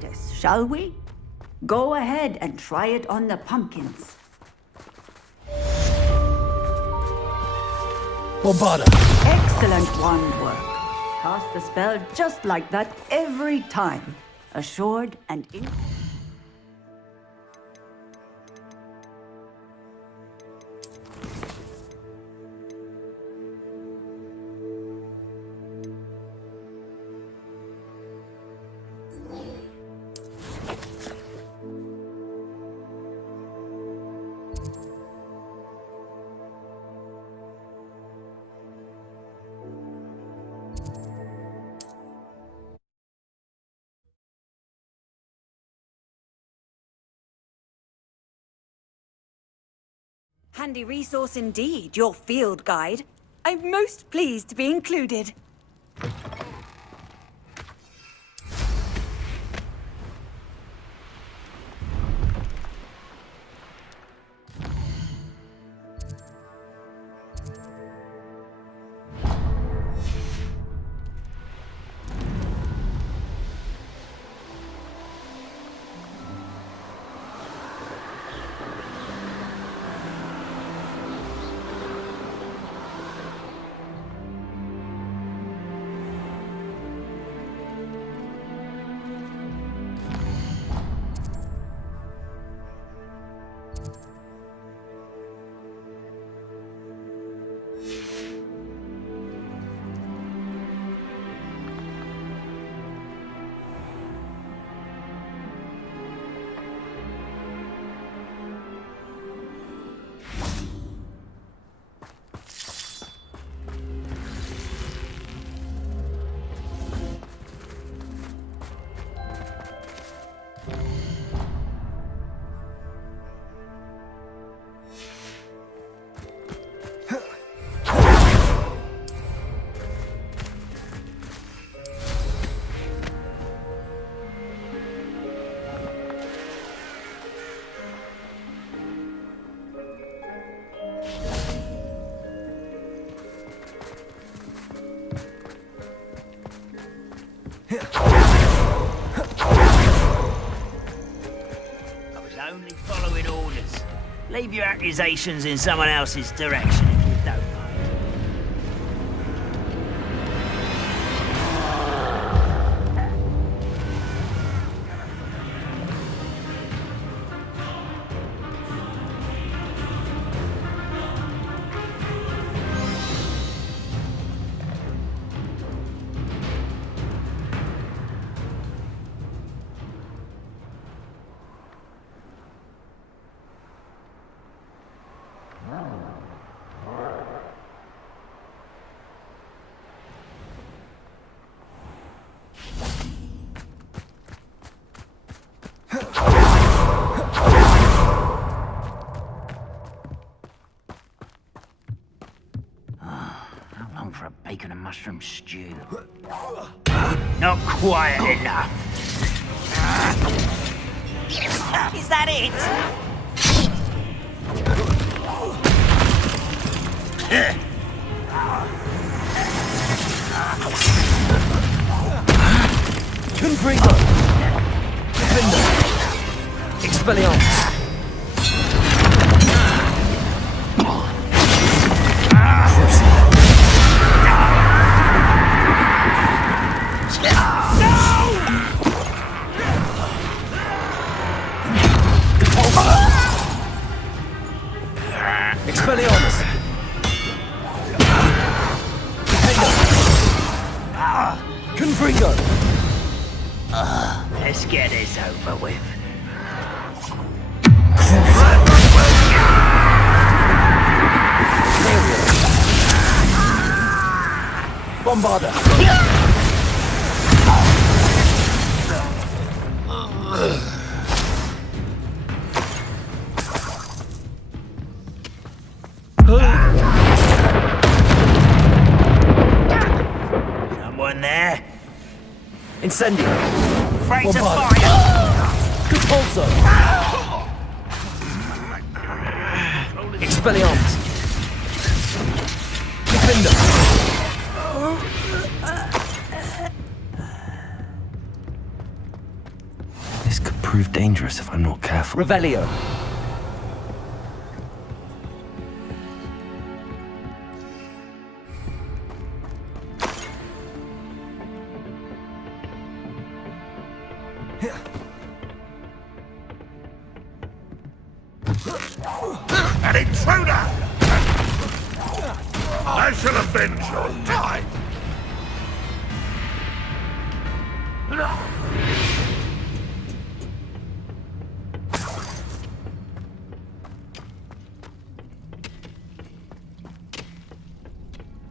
Practice, shall we? Go ahead and try it on the pumpkins. Bombada. Excellent wand work. Cast the spell just like that every time. Assured and in... Handy resource indeed, your field guide. I'm most pleased to be included. Only following orders. Leave your accusations in someone else's direction if you don't mind. For a bacon and mushroom stew. Not quiet enough. Is that it? Confringo. Defender. Expelliarmus. Expelliarmus! Confringo! Let's get this over with. Bombarda! Someone there? Incendio! Afraid to Bombarda. fire! Repulso! Expelliarmus! Defender! This could prove dangerous if I'm not careful. Revelio! An intruder! I shall avenge your time!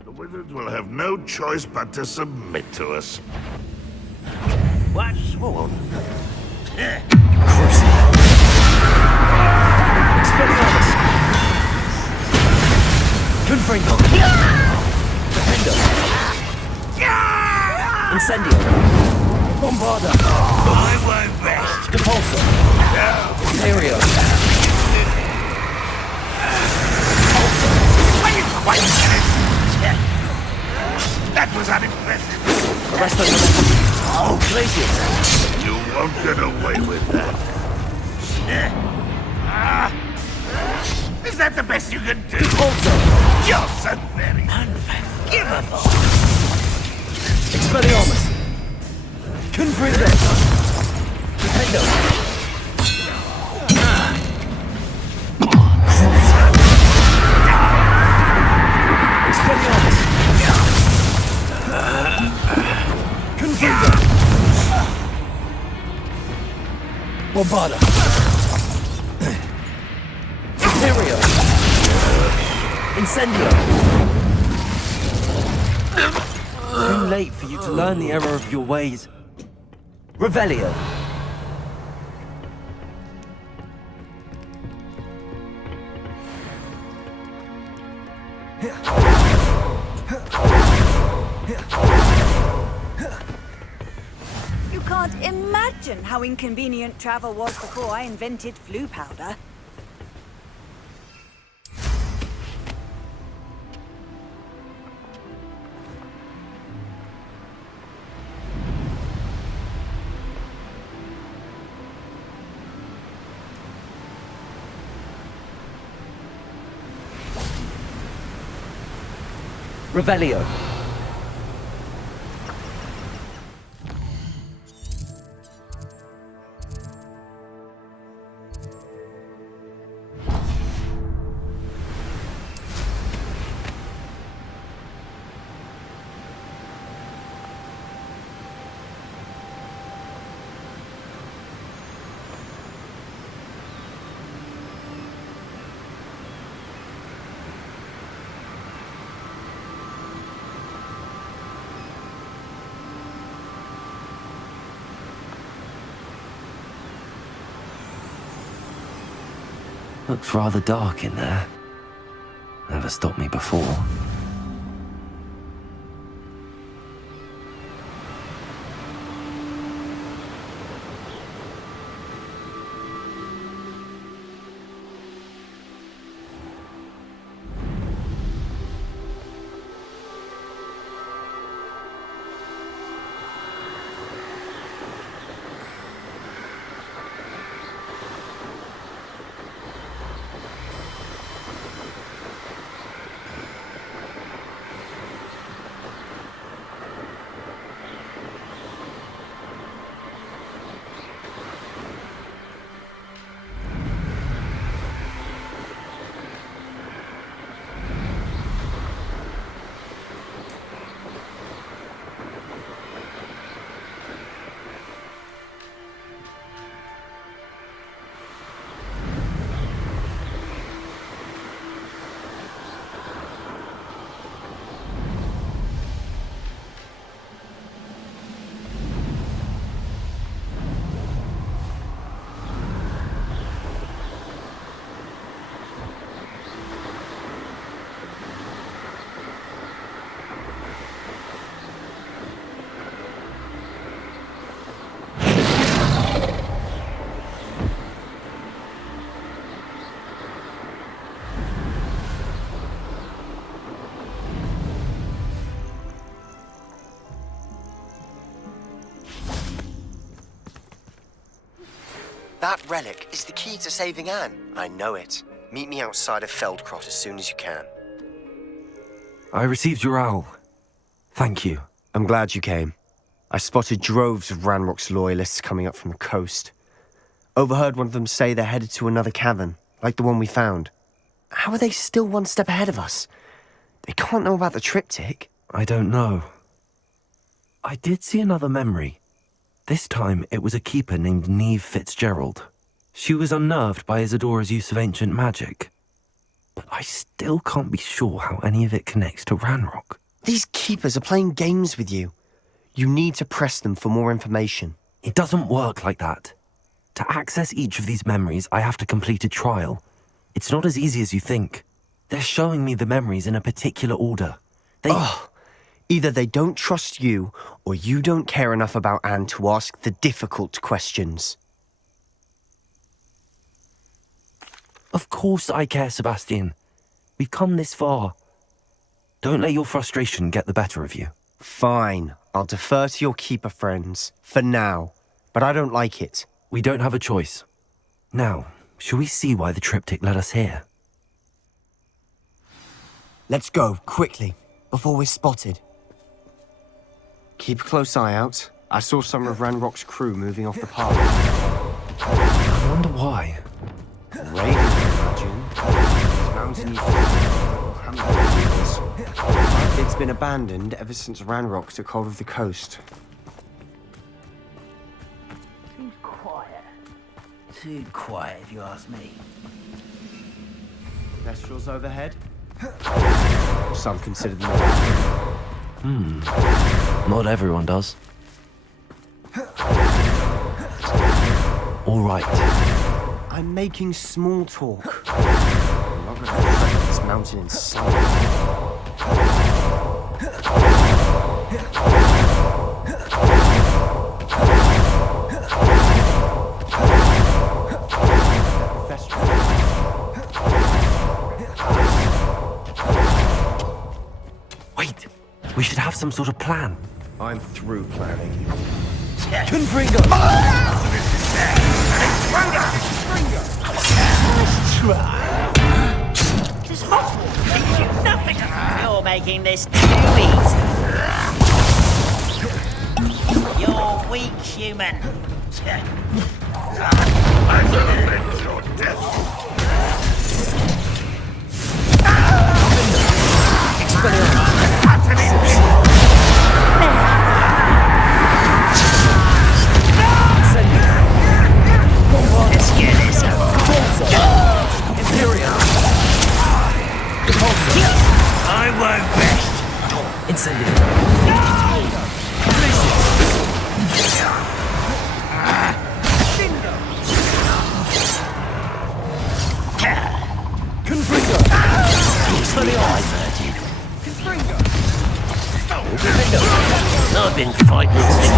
The wizards will have no choice but to submit to us. What's sworn? Expelliarmus! Confringo! Defender! Incendio! Bombarda! I won't rest. Depulso! Imperio! Wait a minute! That was unimpressive. Arresto! Oh, Glacius! You won't get away with that. Is that the best you can do? Also, you're so very unforgivable. Expelliarmus! Confringo! Defendo! Expelliarmus! Confringo! Bombarda! Imperio! Incendio! Too late for you to learn the error of your ways. Revelio! You can't imagine how inconvenient travel was before I invented flu powder. Revelio! Looks rather dark in there. Never stopped me before. That relic is the key to saving Anne. I know it. Meet me outside of Feldcroft as soon as you can. I received your owl. Thank you. I'm glad you came. I spotted droves of Ranrock's loyalists coming up from the coast. Overheard one of them say they're headed to another cavern, like the one we found. How are they still one step ahead of us? They can't know about the triptych. I don't know. I did see another memory. This time it was a keeper named Neve Fitzgerald. She was unnerved by Isadora's use of ancient magic. But I still can't be sure how any of it connects to Ranrock. These keepers are playing games with you. You need to press them for more information. It doesn't work like that. To access each of these memories, I have to complete a trial. It's not as easy as you think. They're showing me the memories in a particular order. Either they don't trust you, or you don't care enough about Anne to ask the difficult questions. Of course I care, Sebastian. We've come this far. Don't let your frustration get the better of you. Fine. I'll defer to your keeper friends, for now. But I don't like it. We don't have a choice. Now, shall we see why the triptych led us here? Let's go, quickly, before we're spotted. Keep a close eye out. I saw some of Ranrock's crew moving off the path. I wonder why. Raiders, I imagine. It's been abandoned ever since Ranrock took hold of the coast. Seems quiet. Too quiet, if you ask me. Kestrels overhead? Some consider them. Not everyone does. All right. I'm making small talk. I'm not going to trek this mountain in silence. Wait, we should have some sort of plan. I'm through planning. Confringo! Nice try. Does Hogwarts teach you nothing? You're making this too easy. You're weak, human. I will avenge your death. Let's get this I won't rest. Incendiary. Confringo. I've been fighting since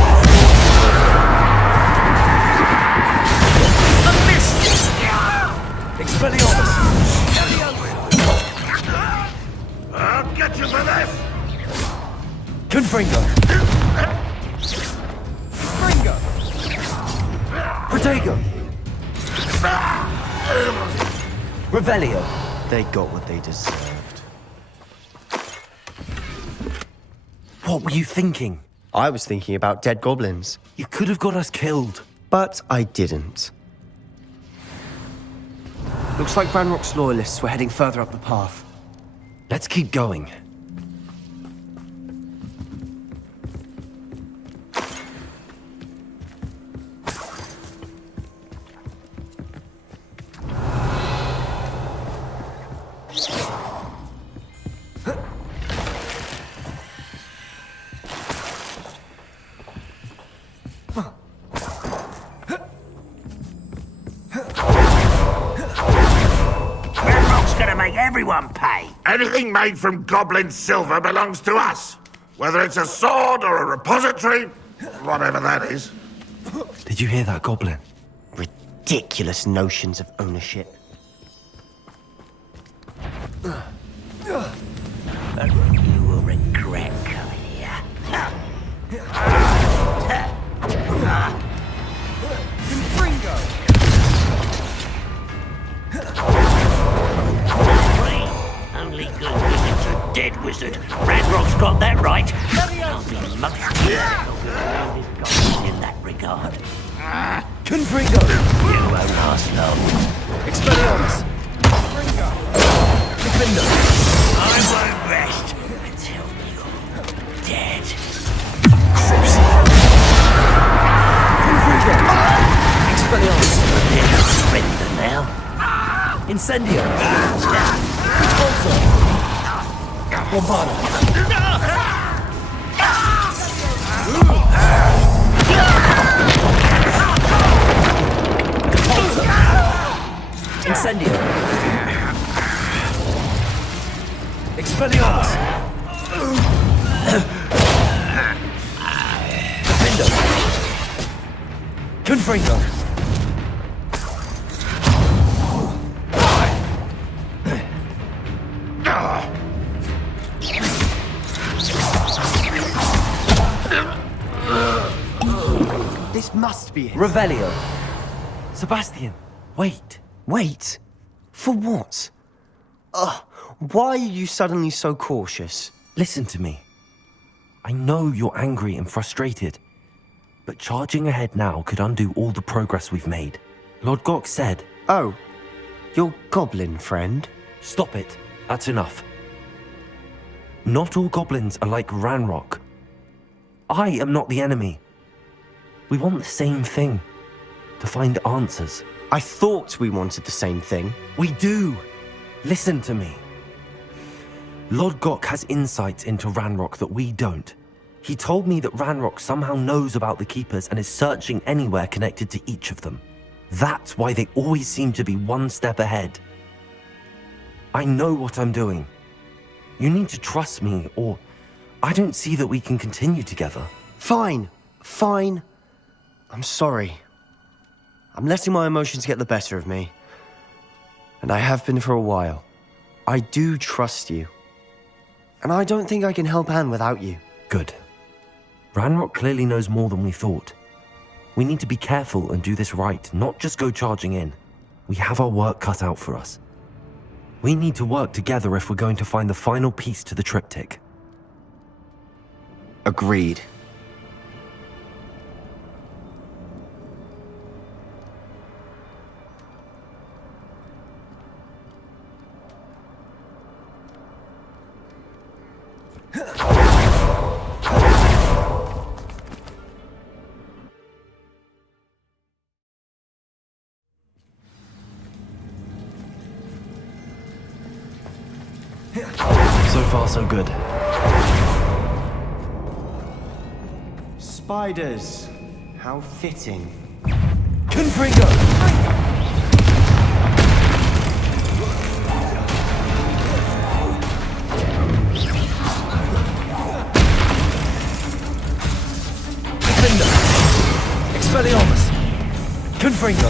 I missed. Expelliarmus. I'll get you for this! Confringo. Confringo. Protego. Revelio. They got what they deserved. What were you thinking? I was thinking about dead goblins. You could have got us killed. But I didn't. Looks like Ranrock's loyalists were heading further up the path. Let's keep going. Everyone pay. Anything made from goblin silver belongs to us. Whether it's a sword or a repository, whatever that is. Did you hear that, Goblin? Ridiculous notions of ownership. You will regret coming here. Confringo! only good wizard's a dead wizard. Ranrock's got that right. I'll be much more in that regard. Confringo! You won't last long. Expelliarmus! Defender! I won't rest until you're dead. Confringo! Expelliarmus! Surrender now. Incendio! Also! Bombarda! Incendio! Expelliarmus! Defender! Confringo! This must be it. Revelio! Sebastian, wait. Wait? For what? Why are you suddenly so cautious? Listen to me. I know you're angry and frustrated, but charging ahead now could undo all the progress we've made. Lord Gok said... Oh, your goblin friend? Stop it. That's enough. Not all goblins are like Ranrock. I am not the enemy. We want the same thing. To find answers. I thought we wanted the same thing. We do. Listen to me. Lord Gok has insights into Ranrock that we don't. He told me that Ranrock somehow knows about the Keepers and is searching anywhere connected to each of them. That's why they always seem to be one step ahead. I know what I'm doing. You need to trust me, or I don't see that we can continue together. Fine. I'm sorry. I'm letting my emotions get the better of me. And I have been for a while. I do trust you. And I don't think I can help Anne without you. Good. Ranrock clearly knows more than we thought. We need to be careful and do this right, not just go charging in. We have our work cut out for us. We need to work together if we're going to find the final piece to the triptych. Agreed. So far, so good. Spiders. How fitting. Confringo! Defender! Expelliarmus! Confringo!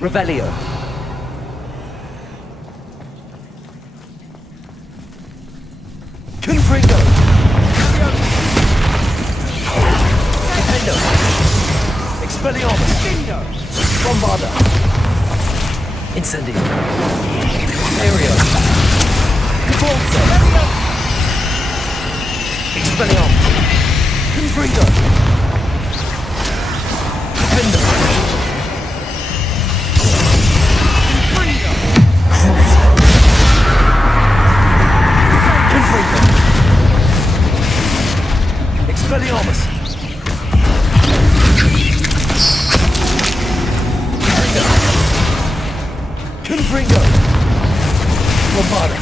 Revelio! Confringo! Defender! Expelliarmus! Bombarda! Incendio! Aereo! Convulso! Expelliarmus! Confringo! Defender! Expelliarmus! Confringo! Bombarda!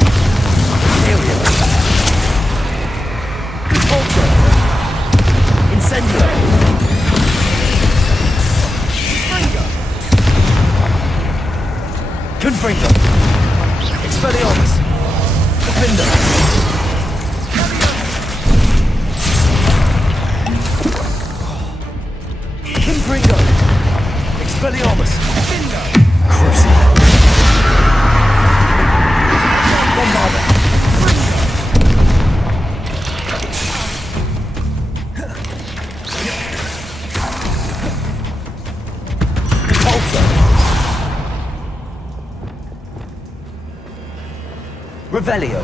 Aereo! Convulso! Incendio! Confringo! Expelliarmus! Defender! Confringo! Expelliarmus! Crucible! Bombarda! Revelio.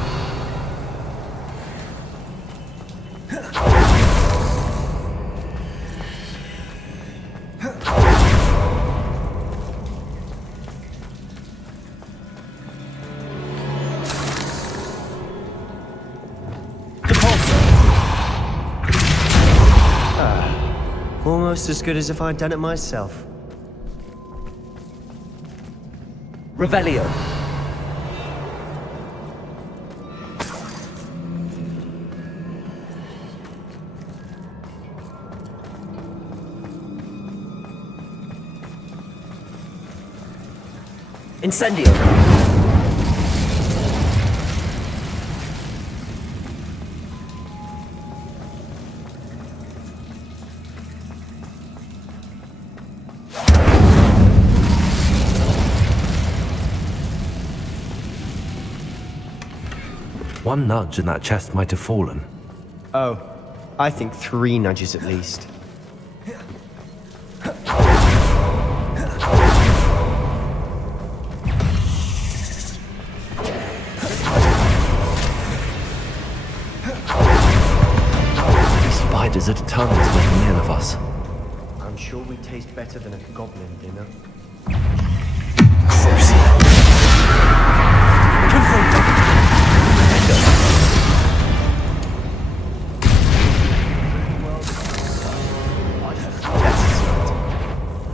Almost as good as if I'd done it myself. Revelio. Incendio. One nudge and that chest might have fallen. Oh, I think 3 nudges at least. These spiders are determined to make a meal of us. I'm sure we taste better than a goblin dinner.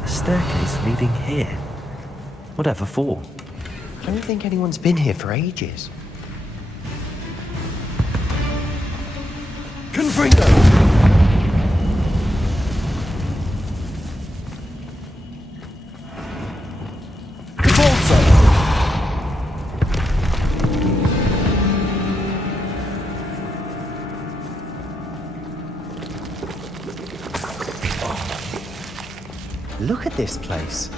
A staircase leading here. Whatever for? I don't think anyone's been here for ages. Confringo! Look at this place.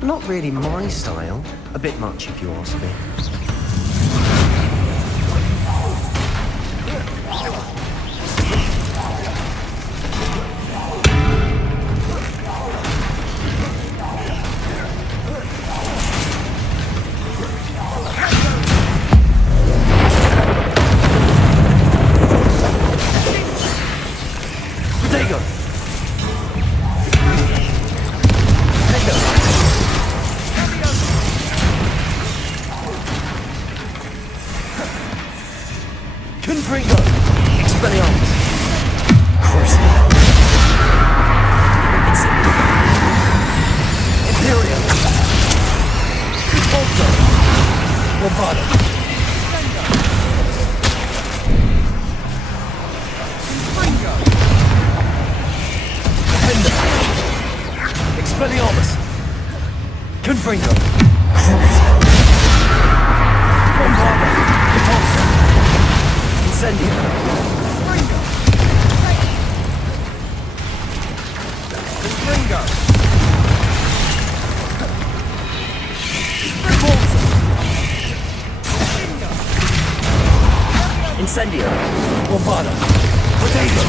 Not really my style. A bit much if you ask me. Incendio. Bombada. Potato.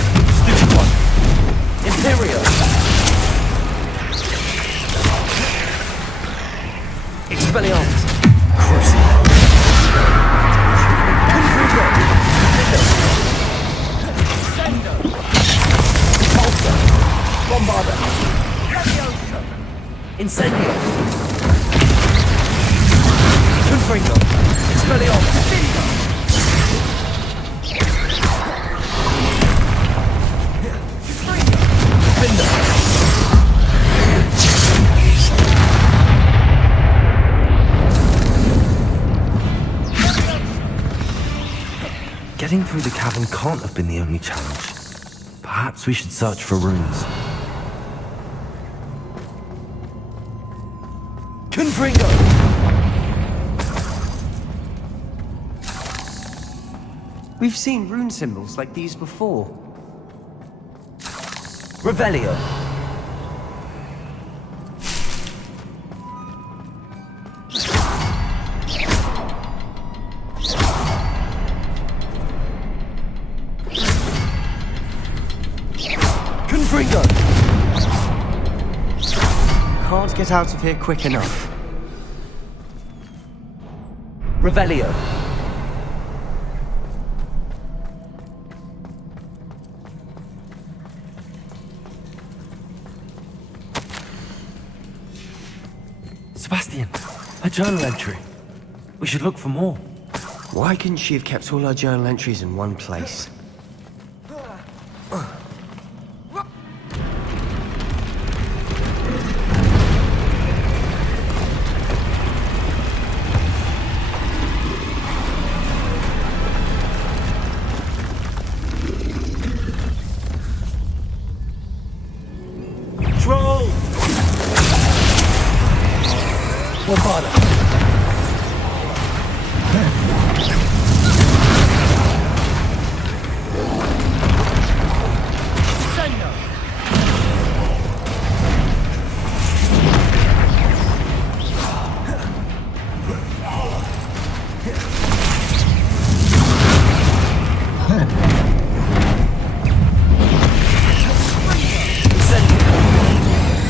Stupid one. Imperio. Expelliarmus. Crucible. Confringo. Sendo. Repulsor. Bombada. Incendio. Confringo. Expelliarmus. Getting through the cavern can't have been the only challenge. Perhaps we should search for runes. Confringo! We've seen rune symbols like these before. Revelio. Confringo. Can't get out of here quick enough. Revelio. Sebastian, a journal entry. We should look for more. Why couldn't she have kept all her journal entries in one place? Troll! Bombarda!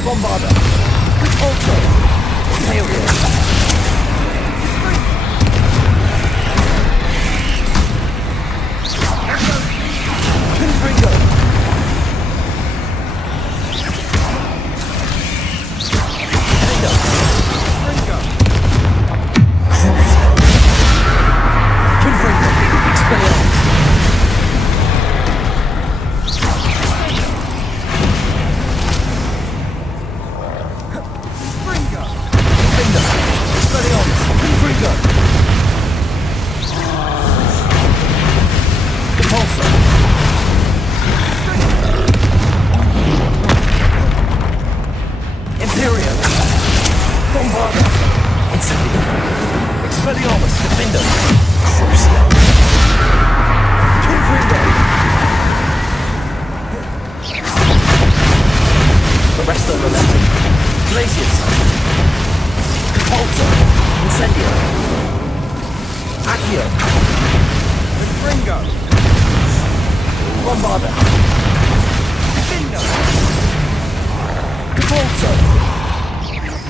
Bombarda! Also! Imperial! Confringo! Confringo! Expelliarmus!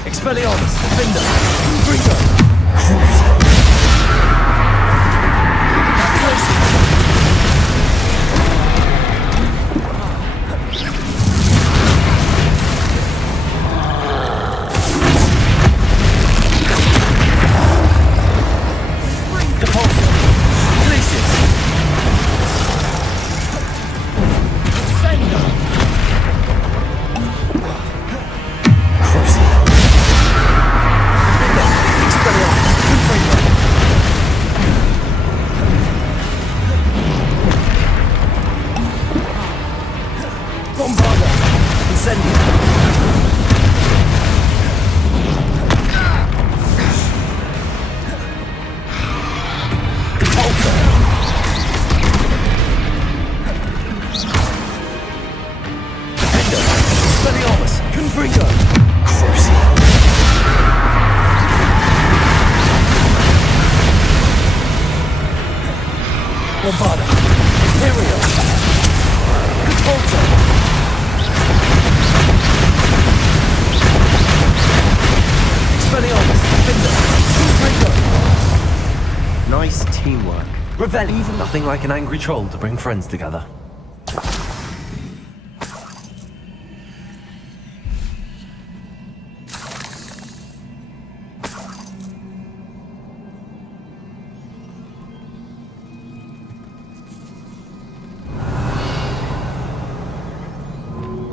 Expelliarmus, Defender, Confringo, Crucial. Bombarda, Imperial, Catapulta, Expelliarmus, Defender, Confringo. Nice teamwork. Revelli, nothing like an angry troll to bring friends together.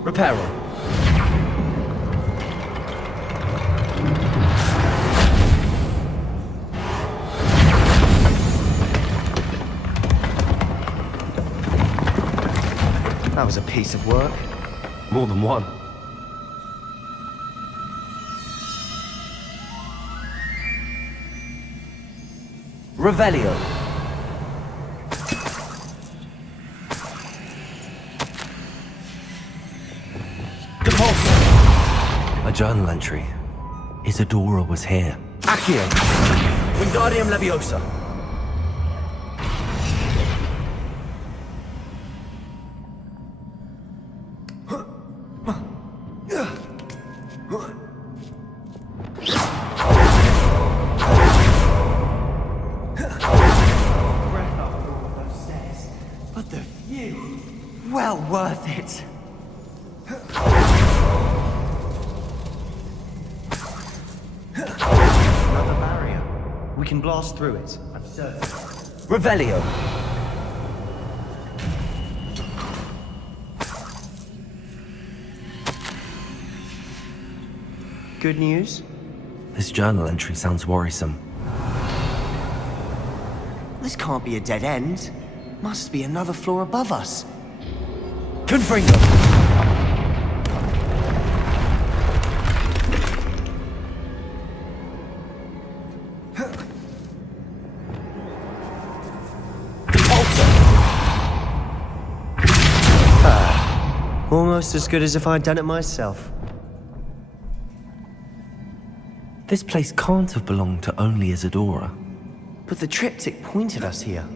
Reparo. That was a piece of work. More than one. Revelio. A journal entry. Isadora was here. Accio. Wingardium Leviosa. But the view, well worth it. can blast through it. I'm certain. Revelio. Good news? This journal entry sounds worrisome. This can't be a dead end. Must be another floor above us. Confringo! Almost as good as if I'd done it myself. This place can't have belonged to only Isadora. But the triptych pointed us here.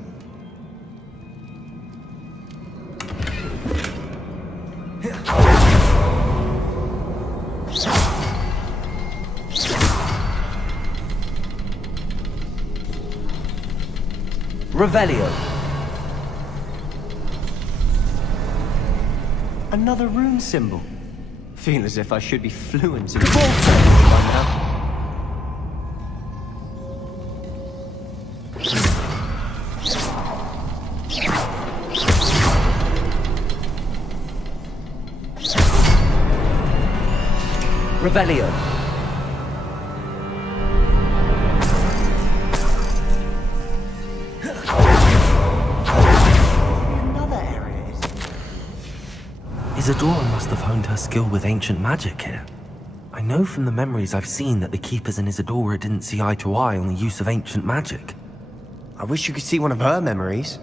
Revelio. Another rune symbol. Feel as if I should be fluent in by now. Revelio. Isadora must have honed her skill with ancient magic here. I know from the memories I've seen that the Keepers and Isadora didn't see eye to eye on the use of ancient magic. I wish you could see one of her memories.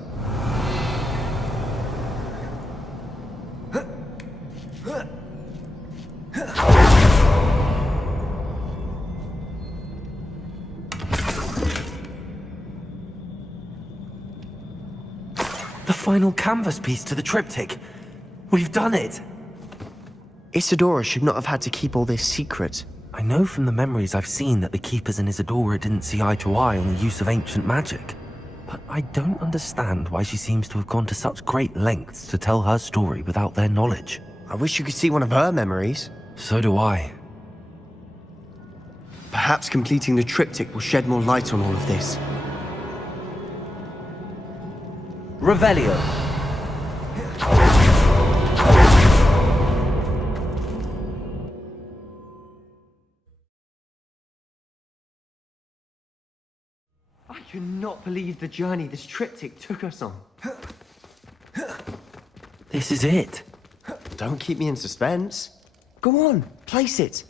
The final canvas piece to the triptych. We've done it! Isadora should not have had to keep all this secret. I know from the memories I've seen that the Keepers and Isadora didn't see eye to eye on the use of ancient magic. But I don't understand why she seems to have gone to such great lengths to tell her story without their knowledge. I wish you could see one of her memories. So do I. Perhaps completing the triptych will shed more light on all of this. Revelio. I cannot believe the journey this triptych took us on. This is it. Don't keep me in suspense. Go on, place it.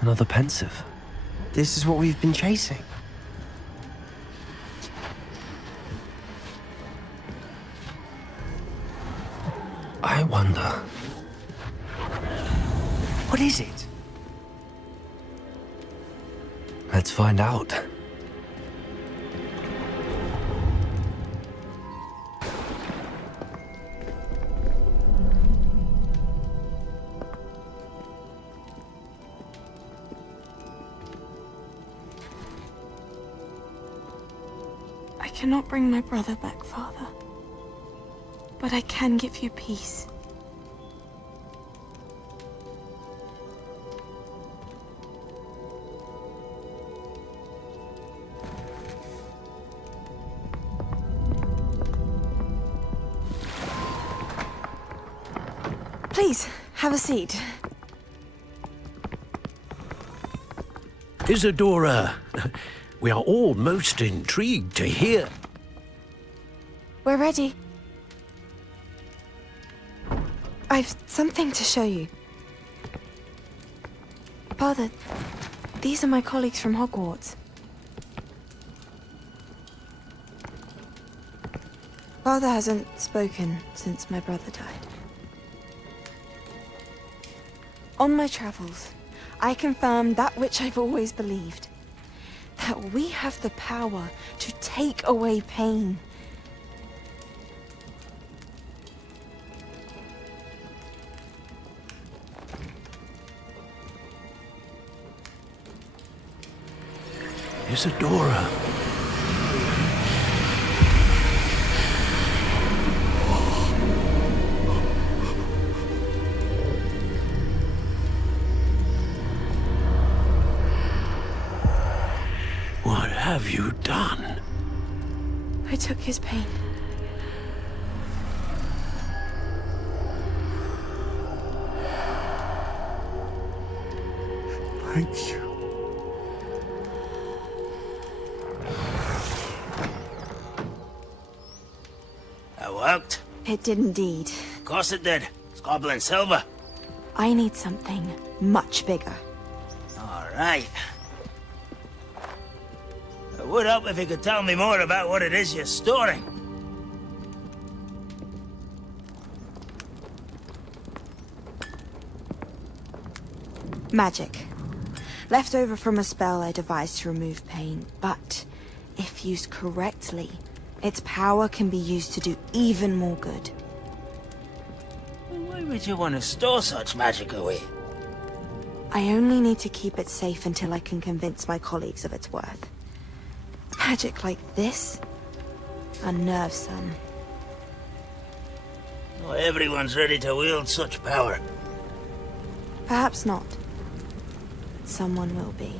Another pensive. This is what we've been chasing. I wonder. What is it? Let's find out. I cannot bring my brother back, Father. But I can give you peace. Please, have a seat. Isadora, we are all most intrigued to hear. We're ready. I've something to show you. Father, these are my colleagues from Hogwarts. Father hasn't spoken since my brother died. On my travels, I confirmed that which I've always believed. That we have the power to take away pain. Isadora. have you done? I took his pain. Thank you. That worked? It did indeed. Of course it did. It's goblin silver. I need something much bigger. All right. It would help if you could tell me more about what it is you're storing. Magic. Left over from a spell I devised to remove pain, but if used correctly, its power can be used to do even more good. Why would you want to store such magic away? I only need to keep it safe until I can convince my colleagues of its worth. Magic like this unnerves some. Not everyone's ready to wield such power. Perhaps not. But someone will be.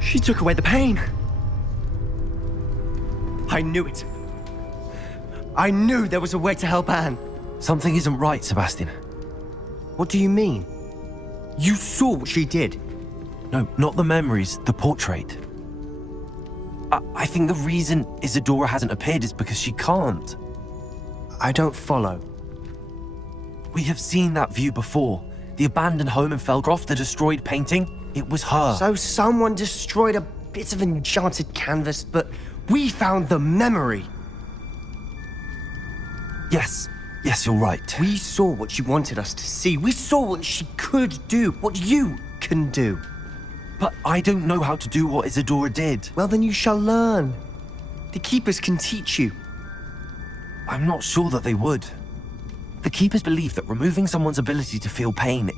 She took away the pain. I knew it. I knew there was a way to help Anne. Something isn't right, Sebastian. What do you mean? You saw what she did. No, not the memories, the portrait. I think the reason Isadora hasn't appeared is because she can't. I don't follow. We have seen that view before. The abandoned home in Felcroft, the destroyed painting. It was her. So someone destroyed a bit of enchanted canvas, but we found the memory. Yes, you're right. We saw what she wanted us to see. We saw what she could do, what you can do. But I don't know how to do what Isadora did. Well, then you shall learn. The Keepers can teach you. I'm not sure that they would. The Keepers believe that removing someone's ability to feel pain,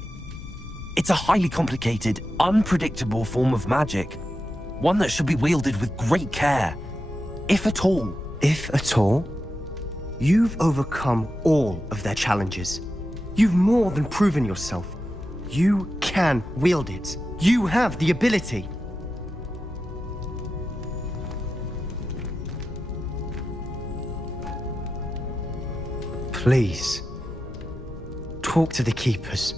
it's a highly complicated, unpredictable form of magic. One that should be wielded with great care. If at all. If at all? You've overcome all of their challenges. You've more than proven yourself. You can wield it. You have the ability. Please, talk to the Keepers.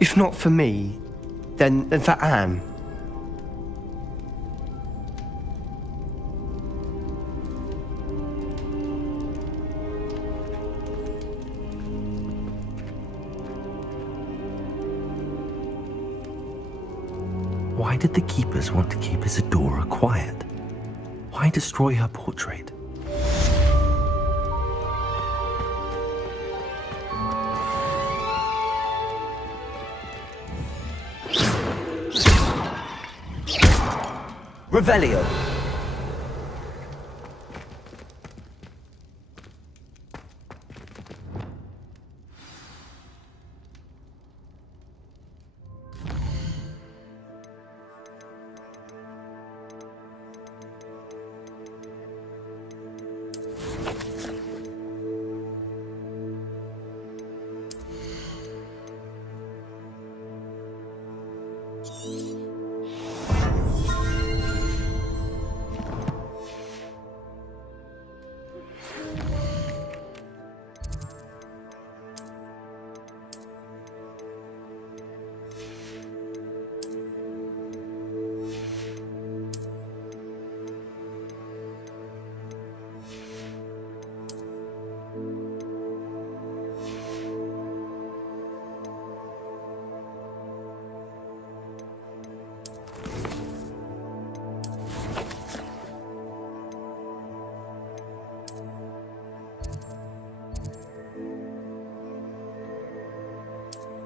If not for me, then for Anne. Why did the Keepers want to keep Isadora quiet? Why destroy her portrait? Revelio.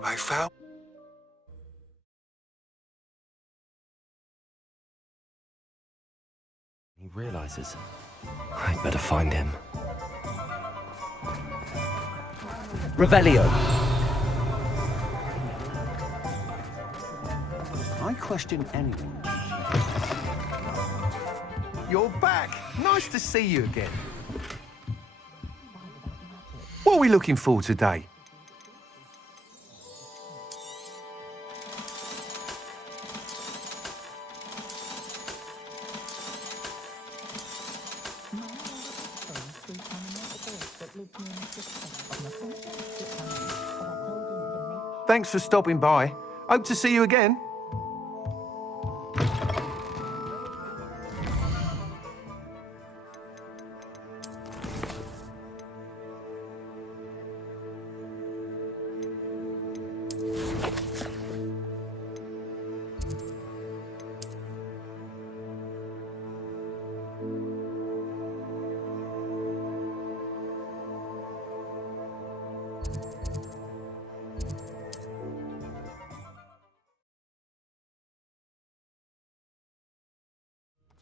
I found... He realizes. I better find him. Revelio. I question anyone. You're back. Nice to see you again. What are we looking for today? Thanks for stopping by. Hope to see you again.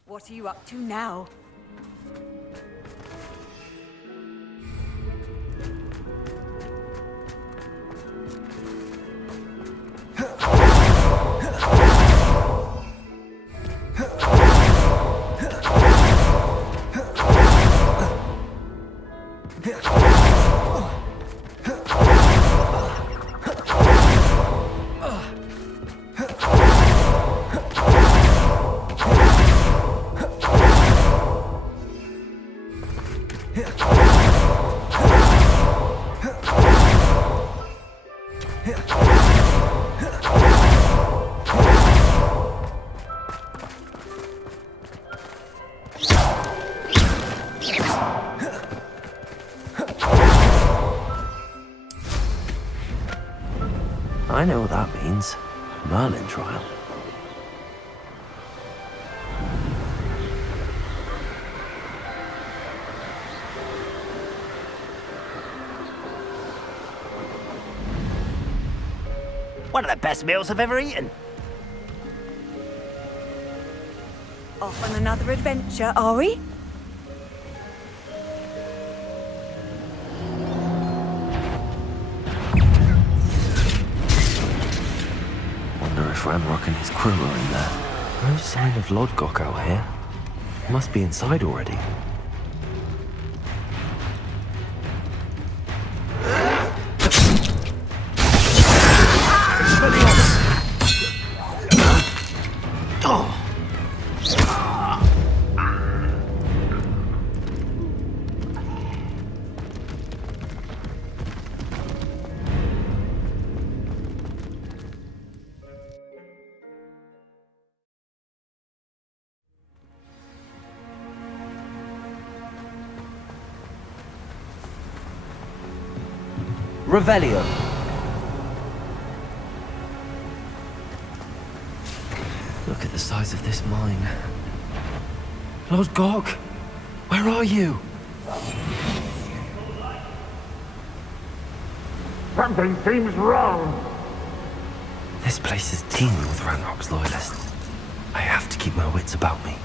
What are you up to now? I know what that means. Merlin trial. One of the best meals I've ever eaten. Off on another adventure, are we? Wonder if Ranrock and his crew are in there. No sign of Lodgok out here. Must be inside already. Revelio. Look at the size of this mine. Lodgok, where are you? Something seems wrong. This place is teeming with Ranrock's loyalists. I have to keep my wits about me.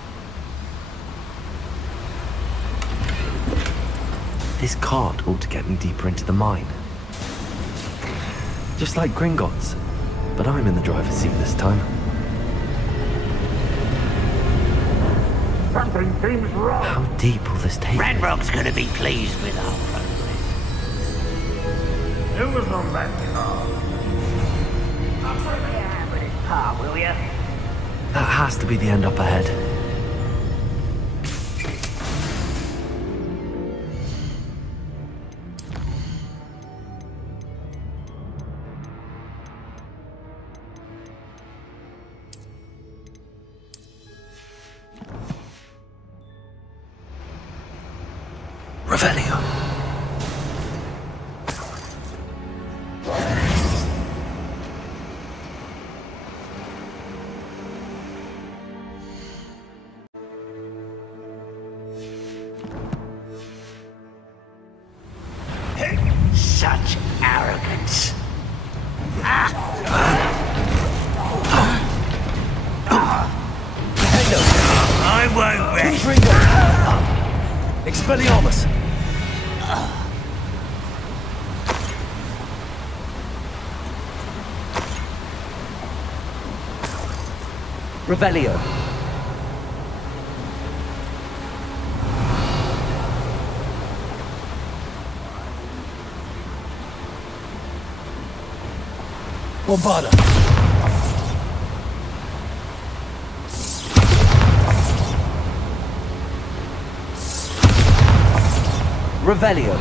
This cart ought to get me deeper into the mine. Just like Gringotts, but I'm in the driver's seat this time. Something seems wrong. How deep will this take me? Ranrock's gonna be pleased with our progress. Who was on that car? I'll put my hand with his car, will you? That has to be the end up ahead. Revelio. Such arrogance. I won't rest. Expelliarmus. Revelio. Bombarda. Revelio.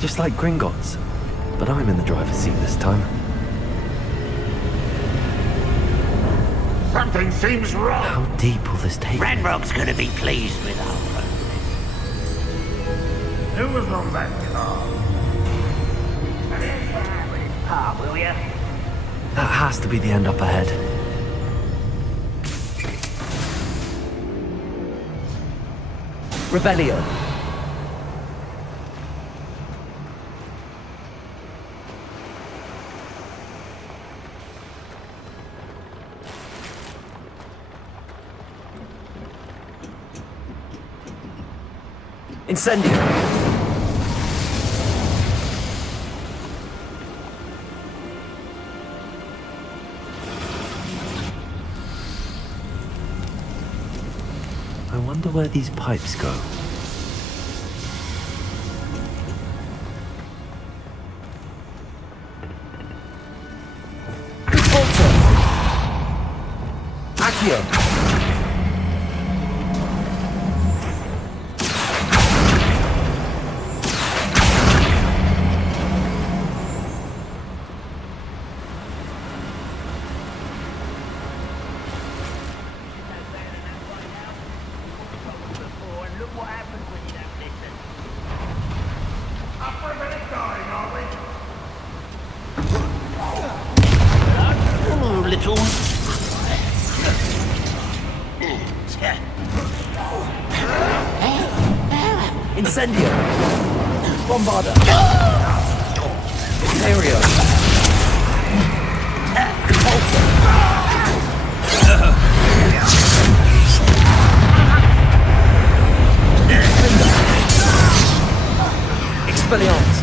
just like Gringotts. But I'm in the driver's seat this time. Something seems wrong. How deep will this take? Ranrock's gonna be pleased with our Who was on that car? part, will ya? That has to be the end up ahead. Revelio. Incendio. I wonder where these pipes go. Accio. Incendio. Bombarda. Imperio. Repulsor. Expelliarmus.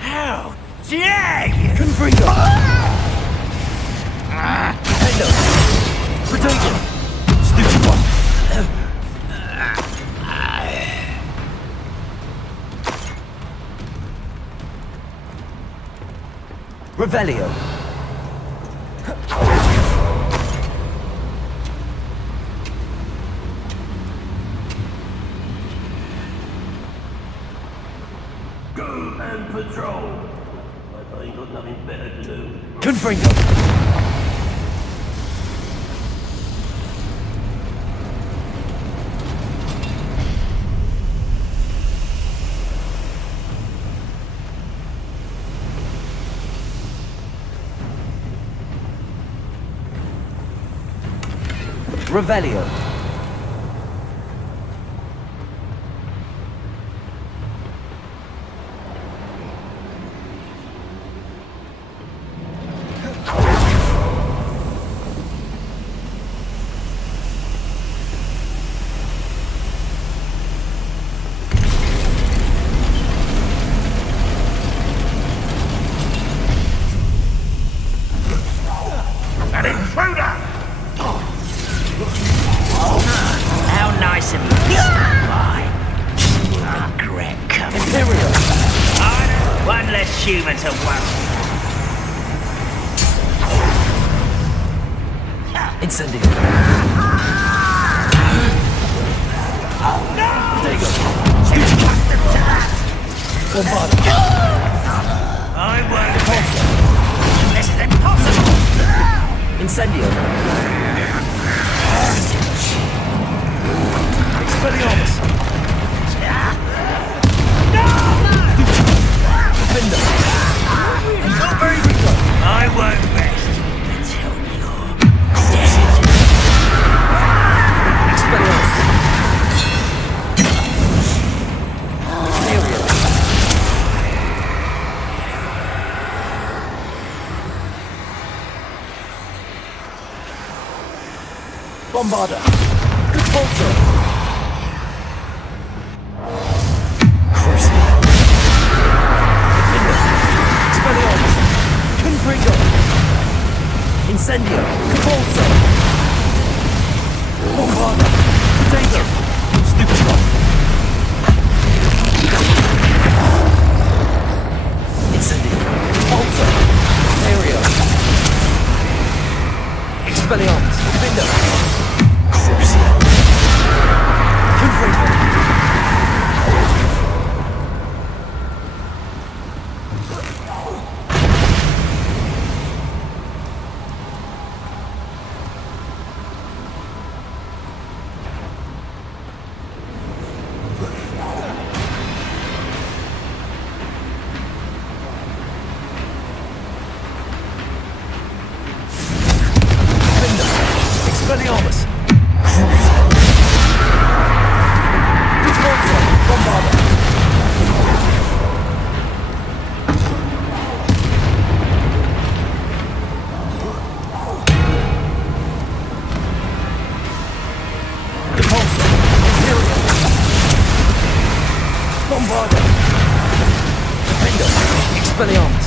How dare you! Confringo. Hendo. Potato. Stupid one. Revelio. Go and patrol. I ain't got nothing better to do. Confringo. Revelio. An intruder! How nice of you, Mr. Fine. Regret coming. Imperial. One less human to worry. Incendio. No! Potato. Stupid. Bombarda. I won't. This is impossible. Incendio. Expelliarmus. Defender. I won't rest until you're dead. Expelliarmus. Imperial. Bombarda. Repulsor. Crucible. Expelliarmus. Confringo. Incendio. Repulsor. Bombarda. Potato. Stupid one. Incendio. Repulsor. Aerial. Expelliarmus. Defender. Expelliarmus! Bombarda! Defender! Expelliarmus!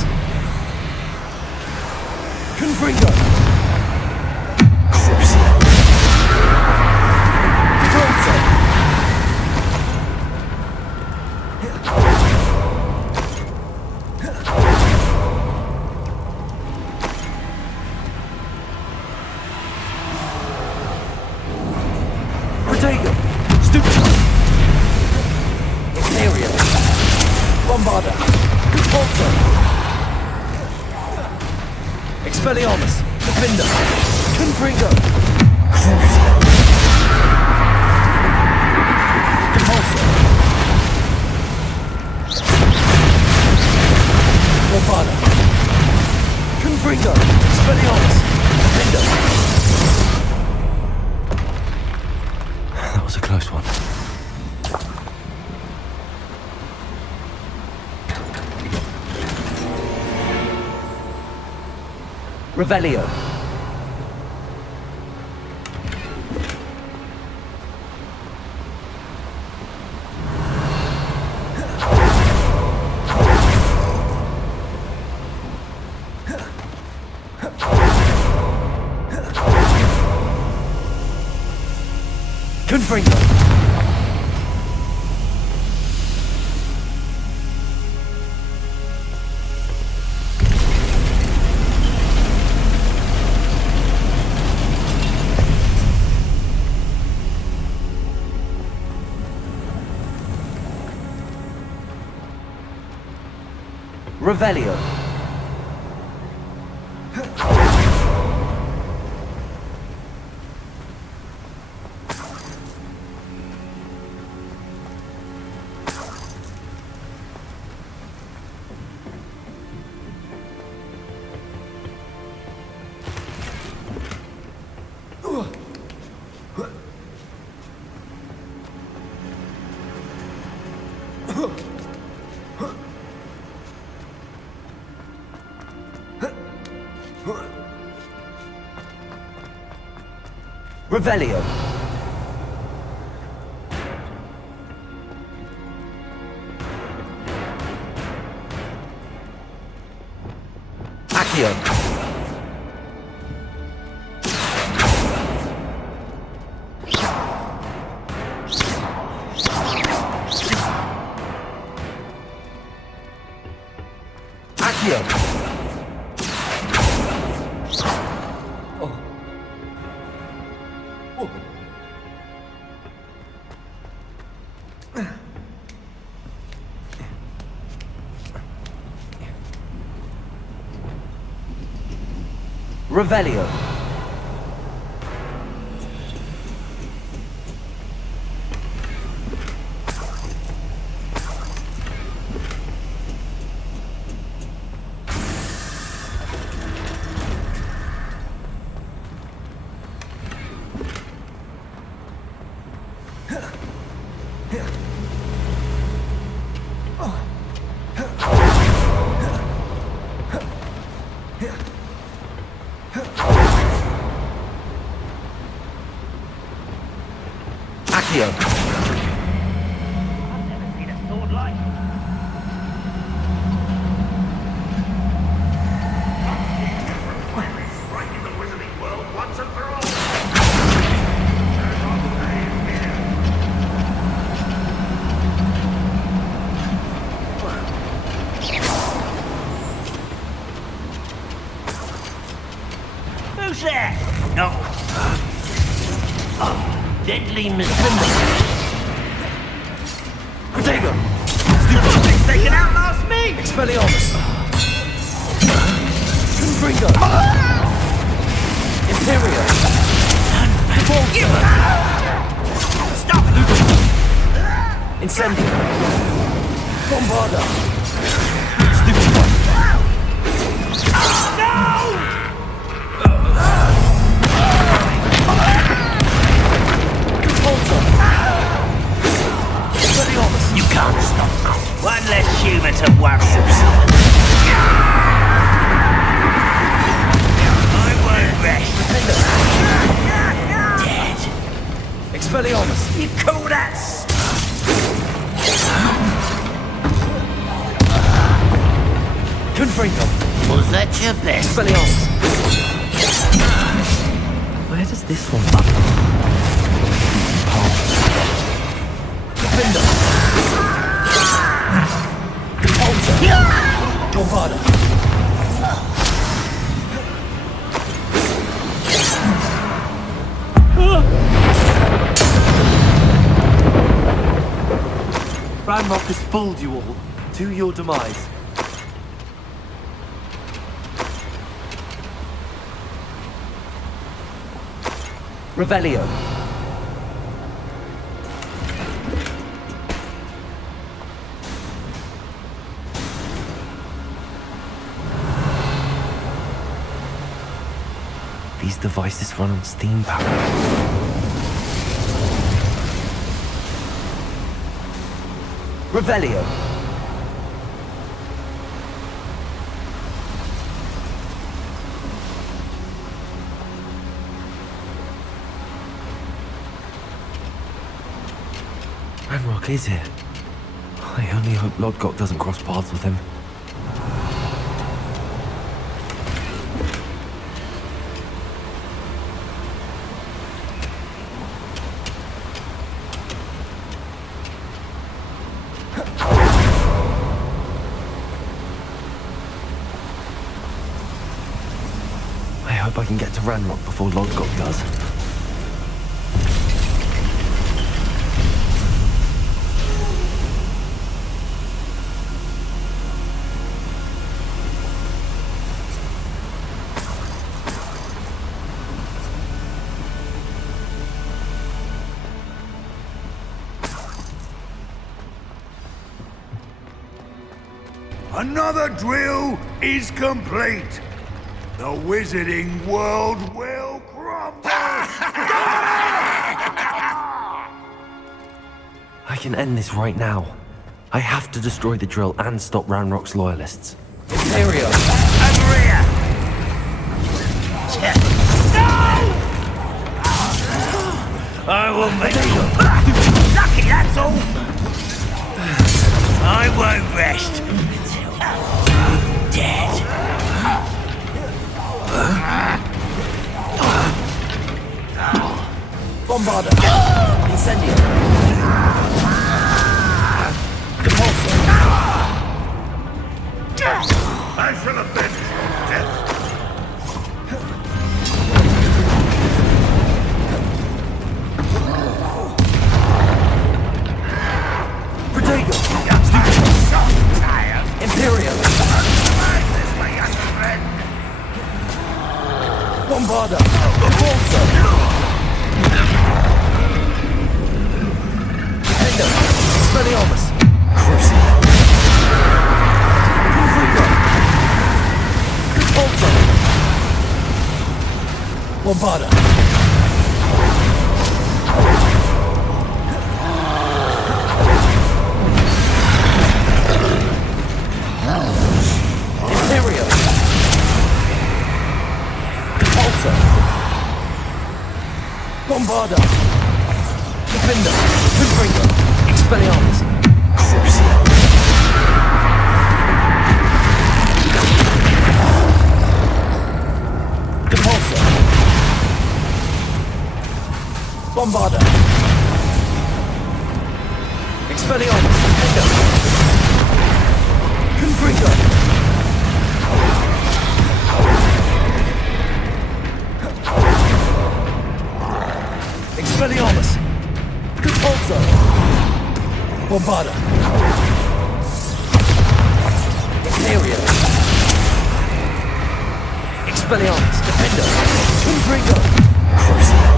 Confringo! Crucia! Repulsor! Protego! Stupid! Area. Bombarda. Repulsor. Expelliarmus. Defender. Confringo. Crucia. Repulsor. Bombarda. Confringo. Expelliarmus. Defender. That was a close one. Revelio. Confringo. Revelio. Revelio. Accio. Accio. Revelio. Accio. I've never seen a sword like it. Right in the wizarding world once and for all. Who's there? Oh. Deadly misfit. Protego! They can outlast me! Expelliarmus! Confringo! Imperio! Stop! Incendio! Bombarda! Stupid one! You can't stop me. One less human to worry about. I won't rest. Dead. Expelliarmus! You call that? Confringo! Was that your best? Expelliarmus! Where does this one come from? Defender! Repulsor! Bombarda! Ranrock has fooled you all, to your demise. Revelio. These devices run on steam power. Revelio. Ranrock is here. I only hope Lodgok doesn't cross paths with him. I hope I can get to Ranrock before Lodgok does. Another drill is complete. The wizarding world will crumble. I can end this right now. I have to destroy the drill and stop Ranrock's loyalists. Imperio! Maria! No! I will make you lucky, that's all. I won't rest until I'm dead. Bombarda! Incendio! Repulsor! I shall avenge your death. Protego! So tired. Imperio! This my young friend. Bombarda! Repulsor! Defender! Expelliarmus! Crucible! Confringo! Repulsor! Bombarda! Imperio! Repulsor! Bombarda! Defender! Confringo! Expelliarmus! Crucible! Repulsor! Bombarda! Expelliarmus! Defender! Confringo! Expelliarmus! Repulsor! Bombarda! Expelliarmus! Defender! Confringo! Crusader!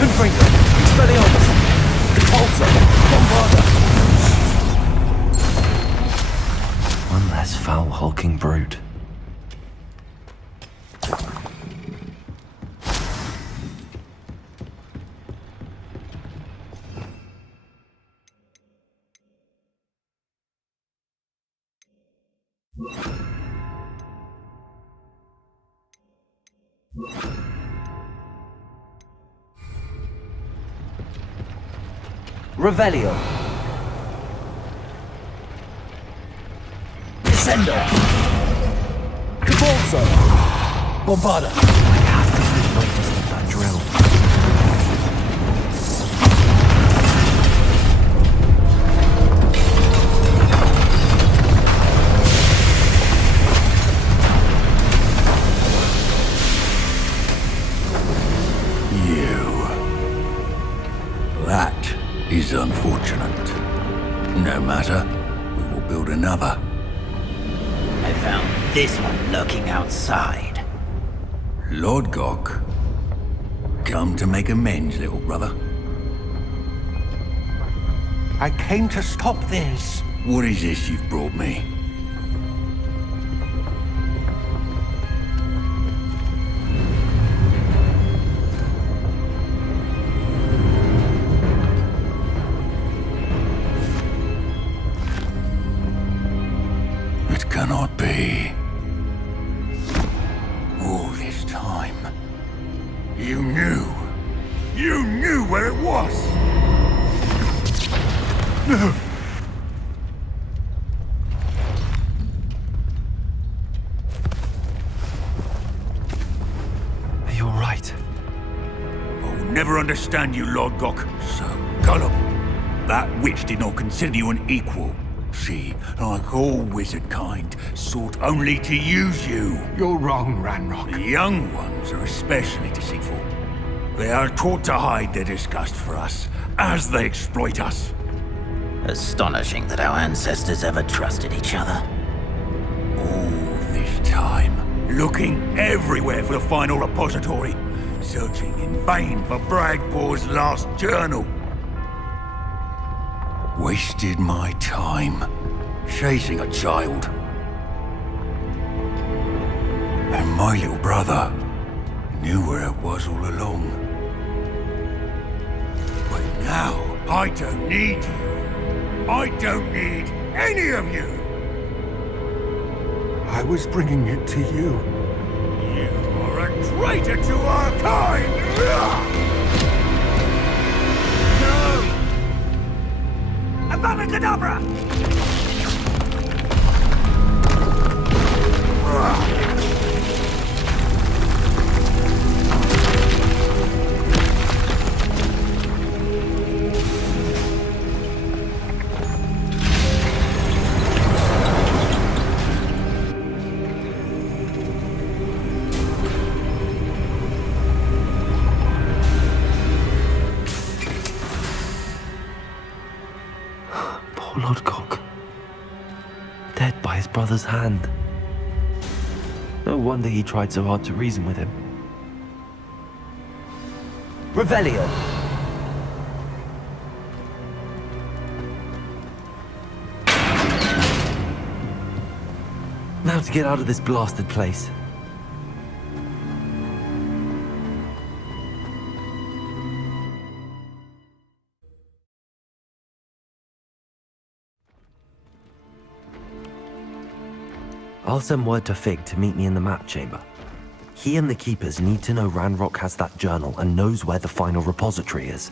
Confringo! Expelliarmus! Repulsor! Bombarda! One less foul hulking brute. Revelio. Descendo. Cabalso. Bombarda. I have to make notice of that drill. That is unfortunate. No matter, we will build another. I found this one lurking outside. Lord Gok, come to make amends, little brother. I came to stop this. What is this you've brought me? Cannot be. All this time, you knew where it was. No. Are you all right? I'll never understand you, Lord Gok. So gullible. That witch did not consider you an equal. She, like all wizard kind, sought only to use you. You're wrong, Ranrock. The young ones are especially deceitful. They are taught to hide their disgust for us, as they exploit us. Astonishing that our ancestors ever trusted each other. All this time, looking everywhere for the final repository, searching in vain for Bragpor's last journal. Wasted my time chasing a child. And my little brother knew where it was all along. But now, I don't need you. I don't need any of you. I was bringing it to you. You are a traitor to our kind! Avada Kedavra! Lord Gok. Dead by his brother's hand. No wonder he tried so hard to reason with him. Revelio! Now to get out of this blasted place. I'll send word to Fig to meet me in the map chamber. He and the Keepers need to know Ranrock has that journal and knows where the final repository is.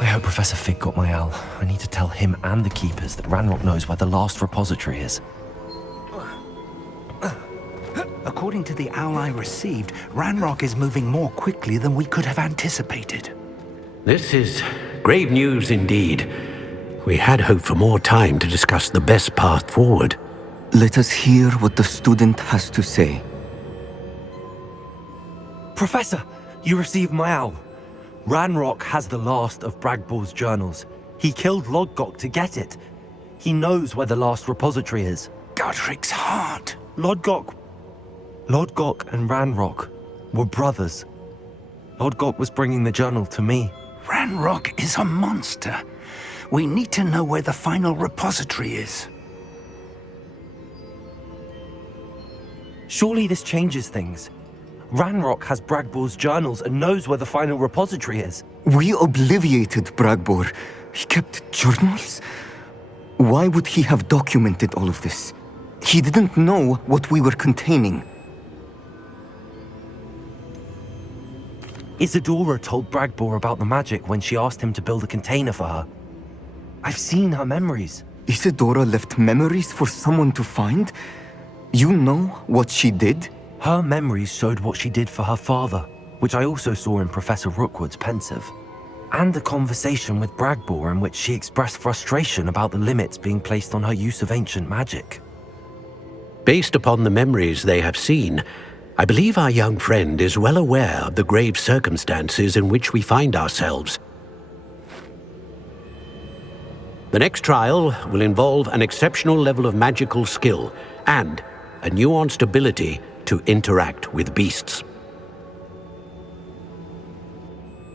I hope Professor Fig got my owl. I need to tell him and the Keepers that Ranrock knows where the last repository is. According to the owl I received, Ranrock is moving more quickly than we could have anticipated. This is grave news indeed. We had hoped for more time to discuss the best path forward. Let us hear what the student has to say. Professor, you received my owl. Ranrock has the last of Bragbor's journals. He killed Lodgok to get it. He knows where the last repository is. Godric's heart. Lodgok and Ranrock were brothers. Lodgok was bringing the journal to me. Ranrock is a monster. We need to know where the final repository is. Surely this changes things. Ranrock has Bragbor's journals and knows where the final repository is. We obliviated Bragbor. He kept journals? Why would he have documented all of this? He didn't know what we were containing. Isadora told Bragbor about the magic when she asked him to build a container for her. I've seen her memories. Isadora left memories for someone to find? You know what she did? Her memories showed what she did for her father, which I also saw in Professor Rookwood's pensive. And a conversation with Bragbor in which she expressed frustration about the limits being placed on her use of ancient magic. Based upon the memories they have seen, I believe our young friend is well aware of the grave circumstances in which we find ourselves. The next trial will involve an exceptional level of magical skill and a nuanced ability to interact with beasts.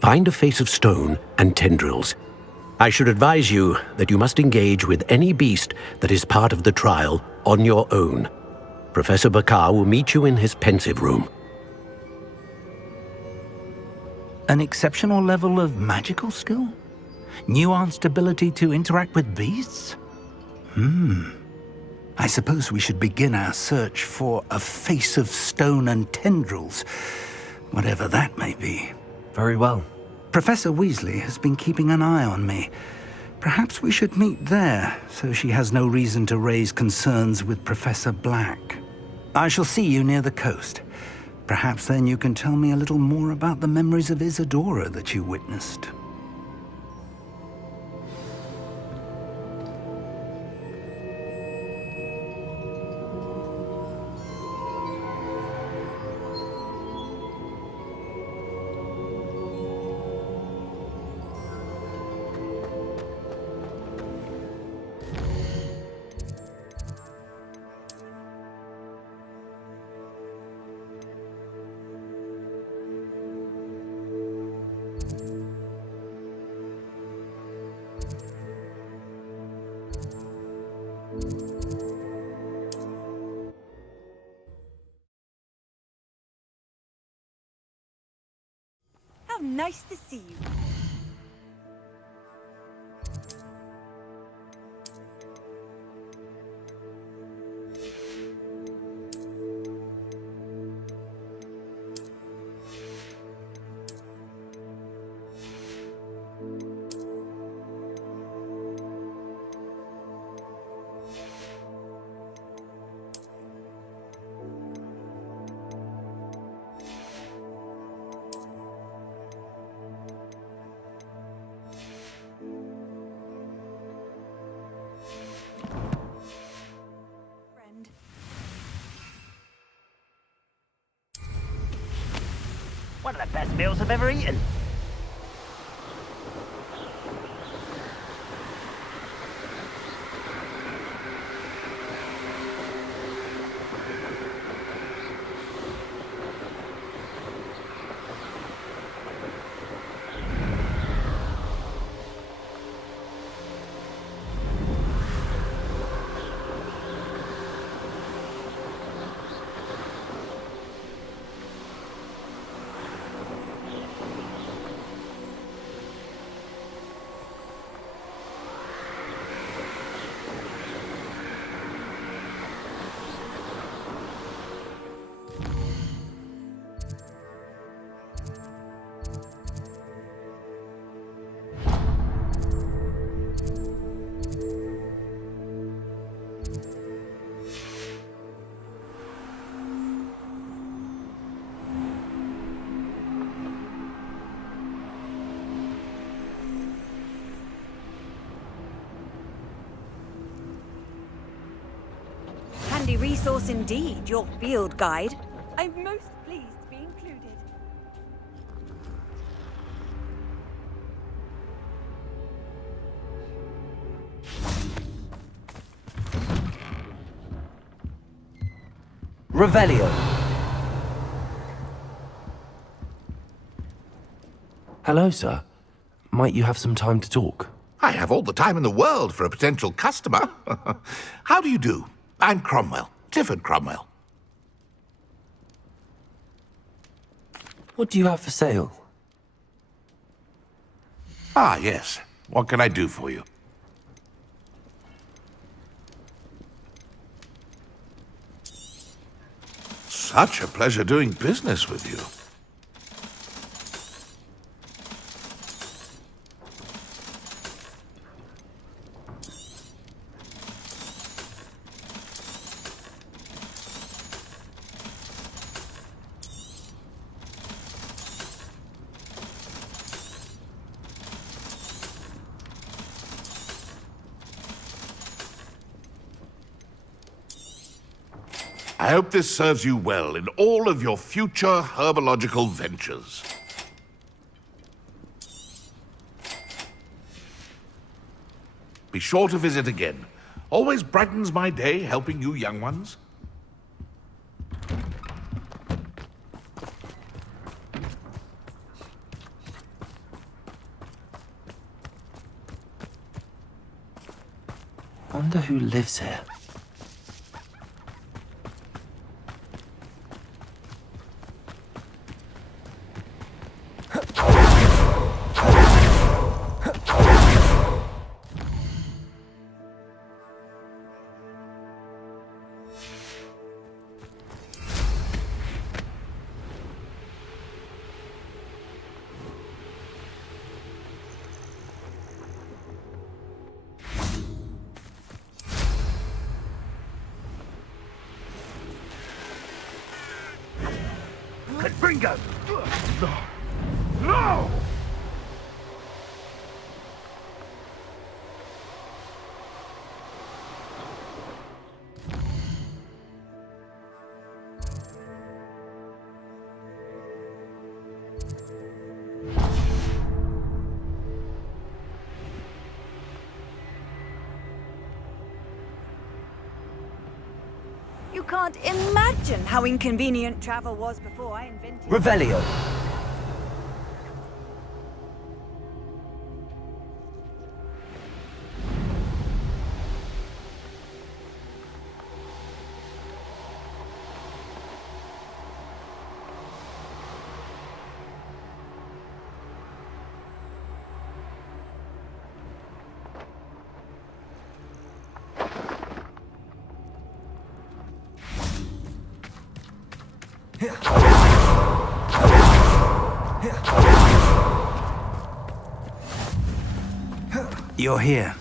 Find a face of stone and tendrils. I should advise you that you must engage with any beast that is part of the trial on your own. Professor Bakar will meet you in his pensive room. An exceptional level of magical skill? Nuanced ability to interact with beasts? I suppose we should begin our search for a face of stone and tendrils, whatever that may be. Very well. Professor Weasley has been keeping an eye on me. Perhaps we should meet there, so she has no reason to raise concerns with Professor Black. I shall see you near the coast. Perhaps then you can tell me a little more about the memories of Isadora that you witnessed. How nice to see you. One of the best meals I've ever eaten. handy resource indeed, your field guide. I'm most pleased to be included. Revelio. Hello, sir. Might you have some time to talk? I have all the time in the world for a potential customer. How do you do? I'm Cromwell, Clifford Cromwell. What do you have for sale? Ah, yes. What can I do for you? Such a pleasure doing business with you. I hope this serves you well in all of your future herbological ventures. Be sure to visit again. Always brightens my day helping you young ones. Wonder who lives here. Bingo! No! You can't imagine how inconvenient travel was before I invented Revelio. You're here.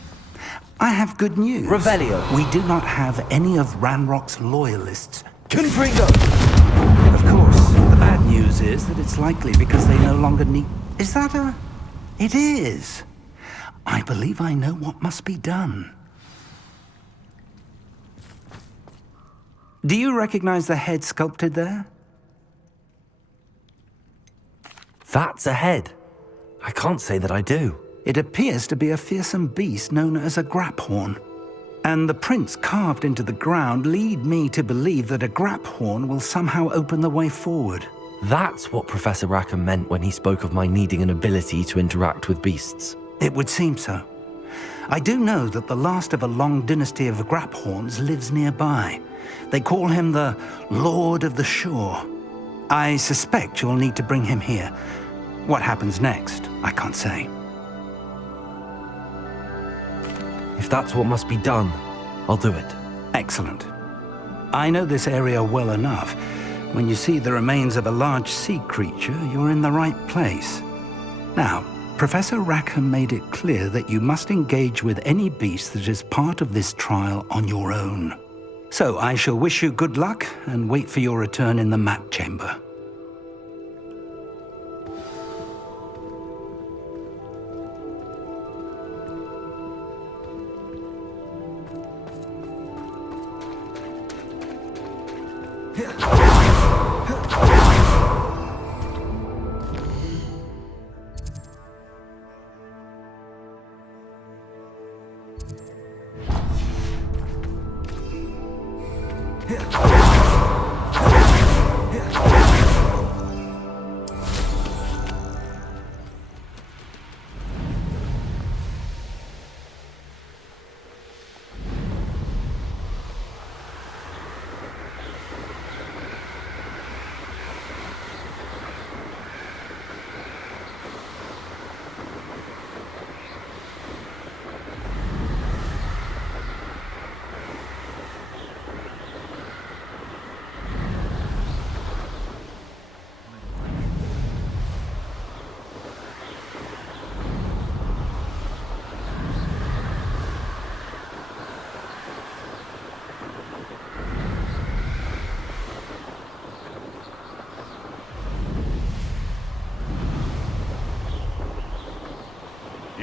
I have good news. Revelio. We do not have any of Ranrock's loyalists. Confringo! Of course, the bad news is that it's likely because they no longer need... Is that a... It is. I believe I know what must be done. Do you recognize the head sculpted there? That's a head. I can't say that I do. It appears to be a fearsome beast known as a graphorn. And the prints carved into the ground lead me to believe that a graphorn will somehow open the way forward. That's what Professor Rackham meant when he spoke of my needing an ability to interact with beasts. It would seem so. I do know that the last of a long dynasty of graphorns lives nearby. They call him the Lord of the Shore. I suspect you'll need to bring him here. What happens next, I can't say. If that's what must be done, I'll do it. Excellent. I know this area well enough. When you see the remains of a large sea creature, you're in the right place. Now, Professor Rackham made it clear that you must engage with any beast that is part of this trial on your own. So I shall wish you good luck and wait for your return in the map chamber. You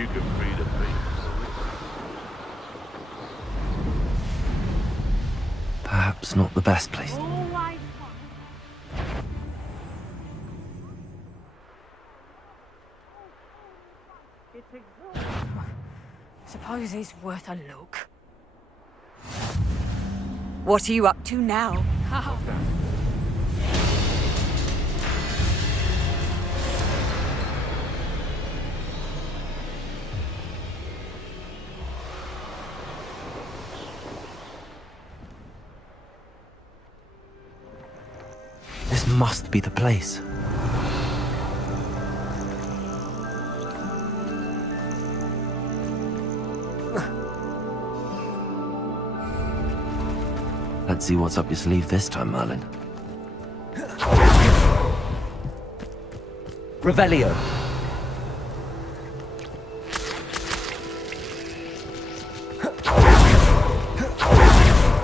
can free the beast. Perhaps not the best place. Suppose it's worth a look. What are you up to now? This must be the place. Let's see what's up your sleeve this time, Merlin. Revelio.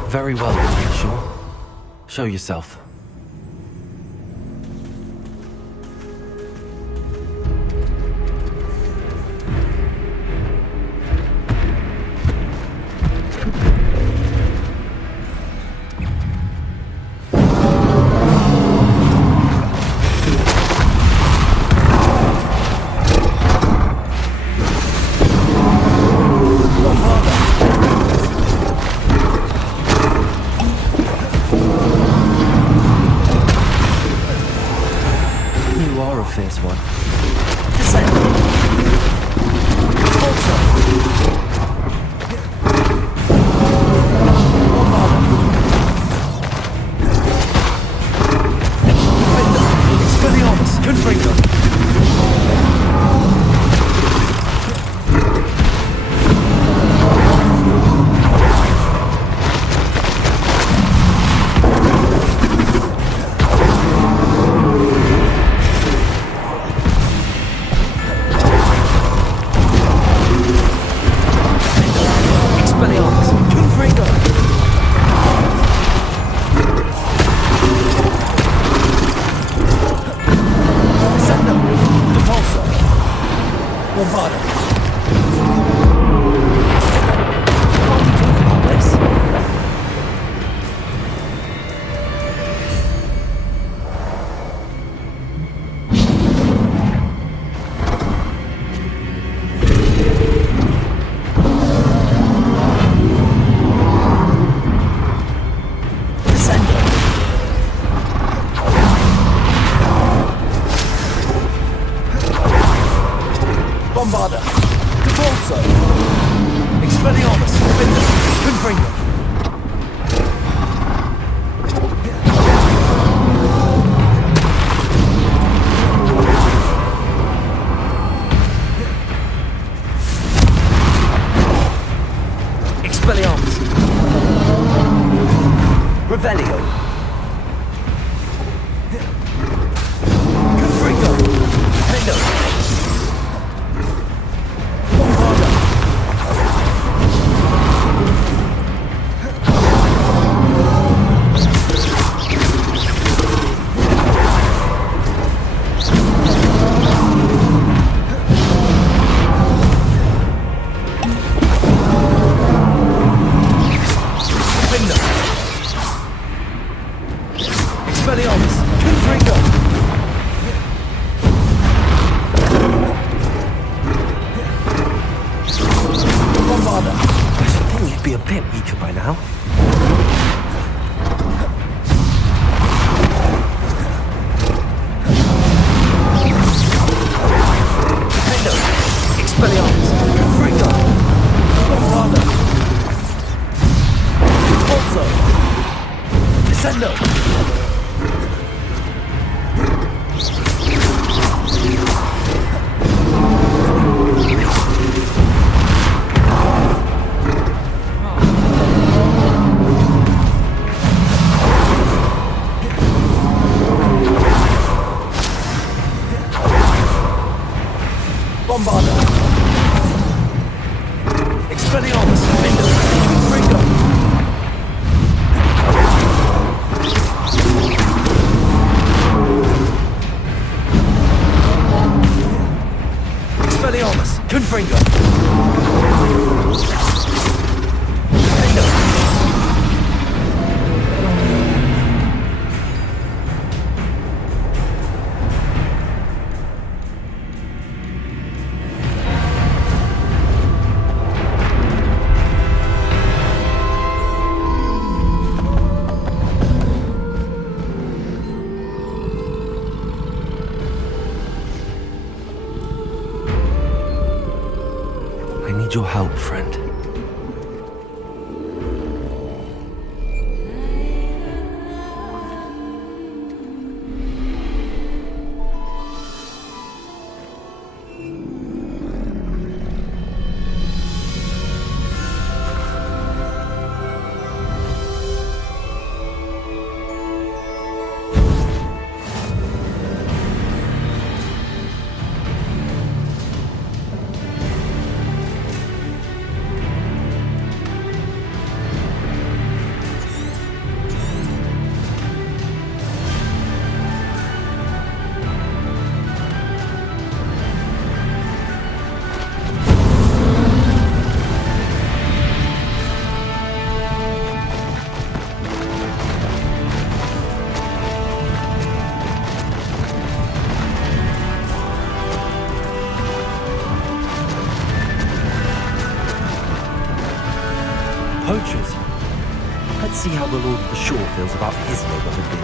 Very well, Shaw. Show yourself. Fierce one. Bombarda! Devolso! Expelliarmus! Defender! Confringo! Expelliarmus! Revelio! Confringo! Defender! a bit weaker by now. Expelliarmus! Confringo! Bombarda! Also! Descendo! Bombarda! Expelliarmus! Ringo! Expelliarmus! Confringo! I need your help, friend. Poachers. Let's see how the Lord of the Shore feels about his neighborhood being...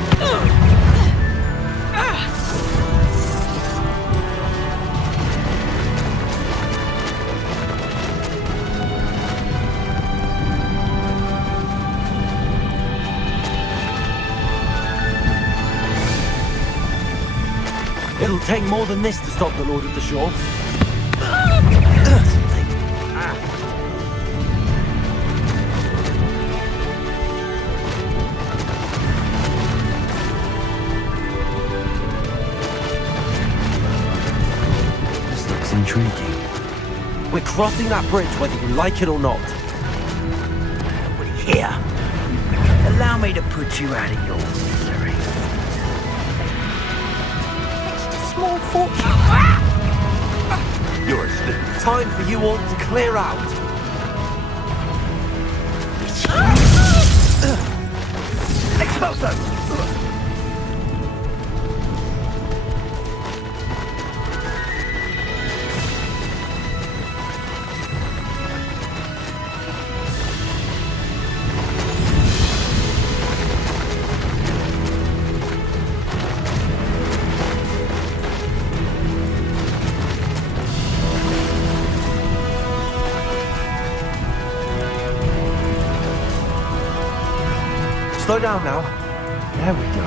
It'll take more than this to stop the Lord of the Shore. This looks intriguing. We're crossing that bridge whether you like it or not. Here, allow me to put you out of your misery. Small fortune. You're asleep. Time for you all to clear out. Expulso! Slow down now. There we go.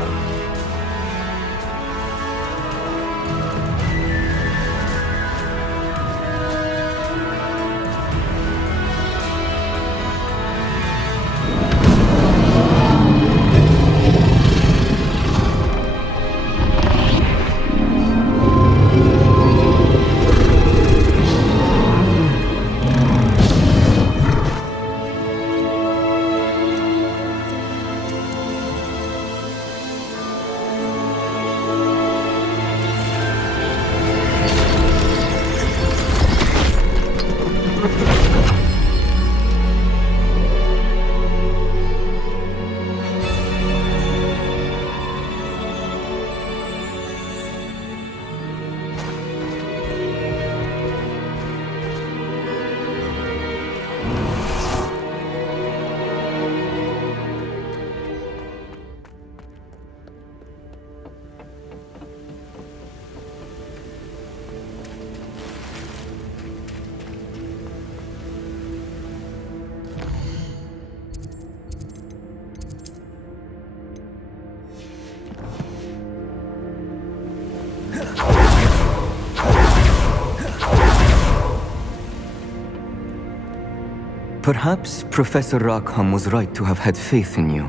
Perhaps Professor Rackham was right to have had faith in you.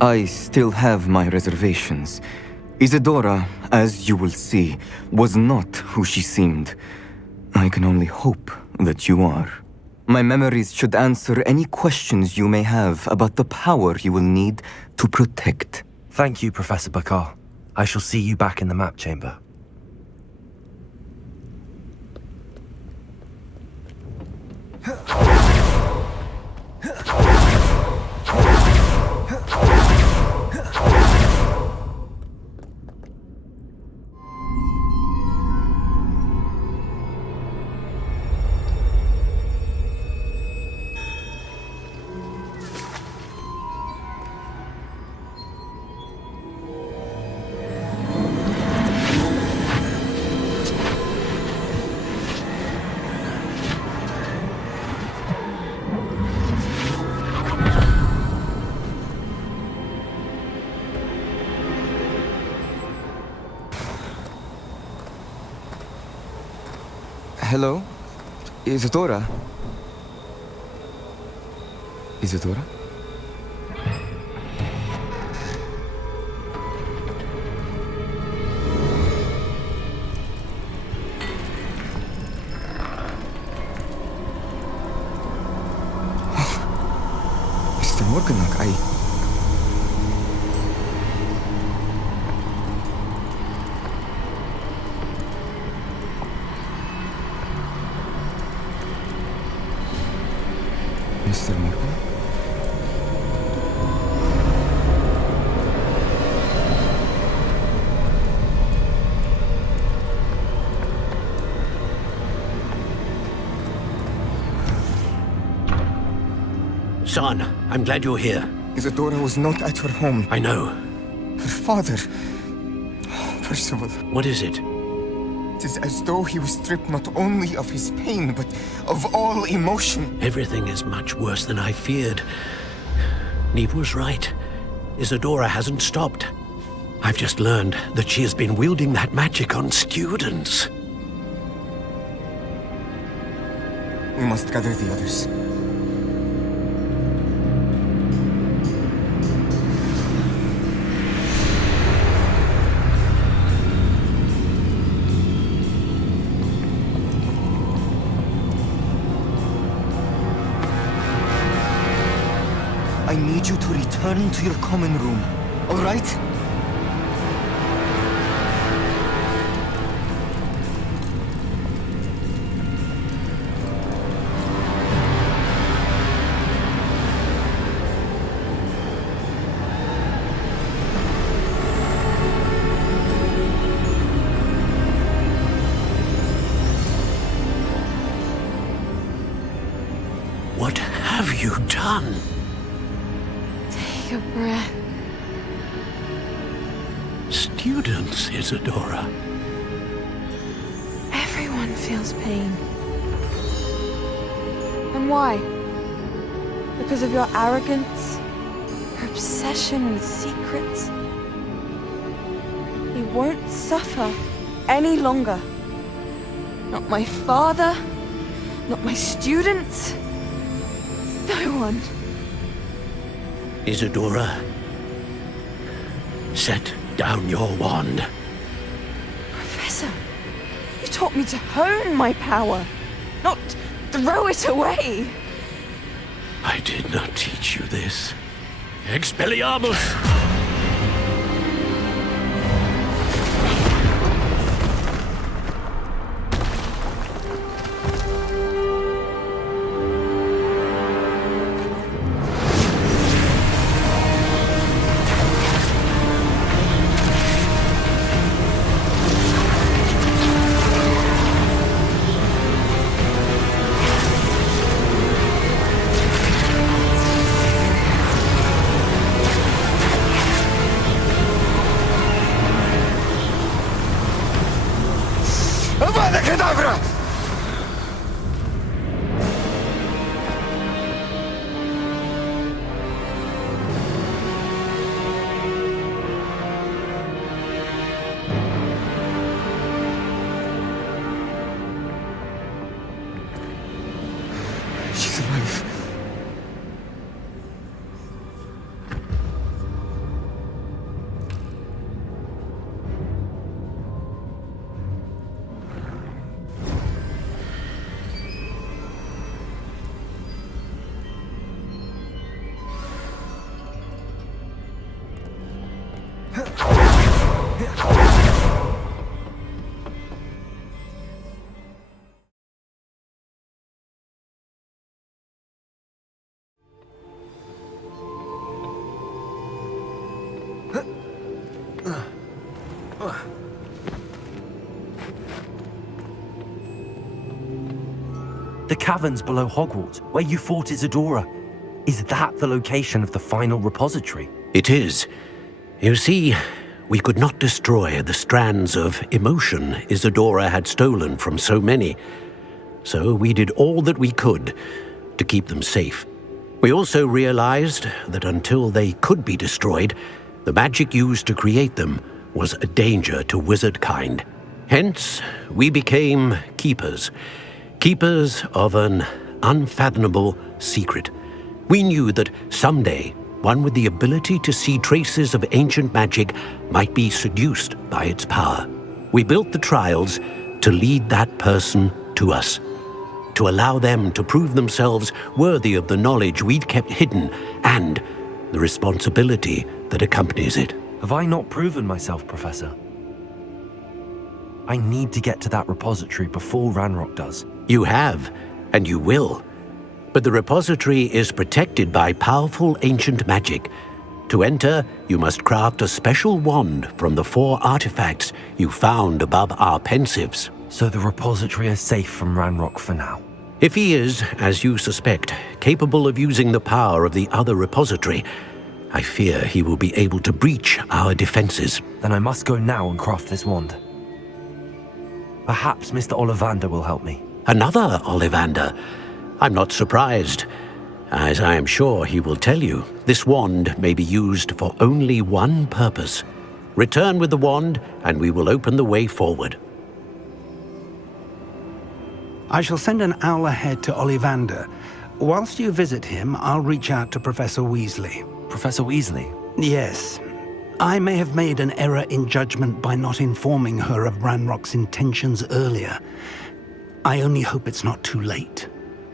I still have my reservations. Isadora, as you will see, was not who she seemed. I can only hope that you are. My memories should answer any questions you may have about the power you will need to protect. Thank you, Professor Bakar. I shall see you back in the map chamber. Hello? Isadora? Isadora? Mr. Morganach, Mr. Morgan? Son, I'm glad you're here. Isadora was not at her home. I know. Her father... Percival. What is it? It is as though he was stripped not only of his pain, but of all emotion. Everything is much worse than I feared. Neve was right. Isadora hasn't stopped. I've just learned that she has been wielding that magic on students. We must gather the others. I need you to return to your common room, all right? What have you done? Take a breath. Students, Isadora. Everyone feels pain. And why? Because of your arrogance? Your obsession with secrets? He won't suffer any longer. Not my father, not my students, no one. Isadora, set down your wand. Professor, you taught me to hone my power, not throw it away. I did not teach you this. Expelliarmus! The caverns below Hogwarts, where you fought Isadora. Is that the location of the final repository? It is. You see, we could not destroy the strands of emotion Isadora had stolen from so many. So we did all that we could to keep them safe. We also realized that until they could be destroyed, the magic used to create them was a danger to wizard kind. Hence, we became keepers. Keepers of an unfathomable secret. We knew that someday, one with the ability to see traces of ancient magic might be seduced by its power. We built the trials to lead that person to us, to allow them to prove themselves worthy of the knowledge we'd kept hidden and the responsibility that accompanies it. Have I not proven myself, Professor? I need to get to that repository before Ranrock does. You have, and you will. But the repository is protected by powerful ancient magic. To enter, you must craft a special wand from the 4 artifacts you found above our pensives. So the repository is safe from Ranrock for now? If he is, as you suspect, capable of using the power of the other repository, I fear he will be able to breach our defenses. Then I must go now and craft this wand. Perhaps Mr. Ollivander will help me. Another Ollivander? I'm not surprised. As I am sure he will tell you, this wand may be used for only one purpose. Return with the wand, and we will open the way forward. I shall send an owl ahead to Ollivander. Whilst you visit him, I'll reach out to Professor Weasley. Professor Weasley? Yes. I may have made an error in judgment by not informing her of Ranrock's intentions earlier. I only hope it's not too late.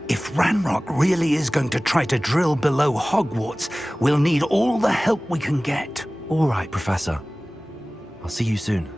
If Ranrock really is going to try to drill below Hogwarts, we'll need all the help we can get. All right, Professor. I'll see you soon.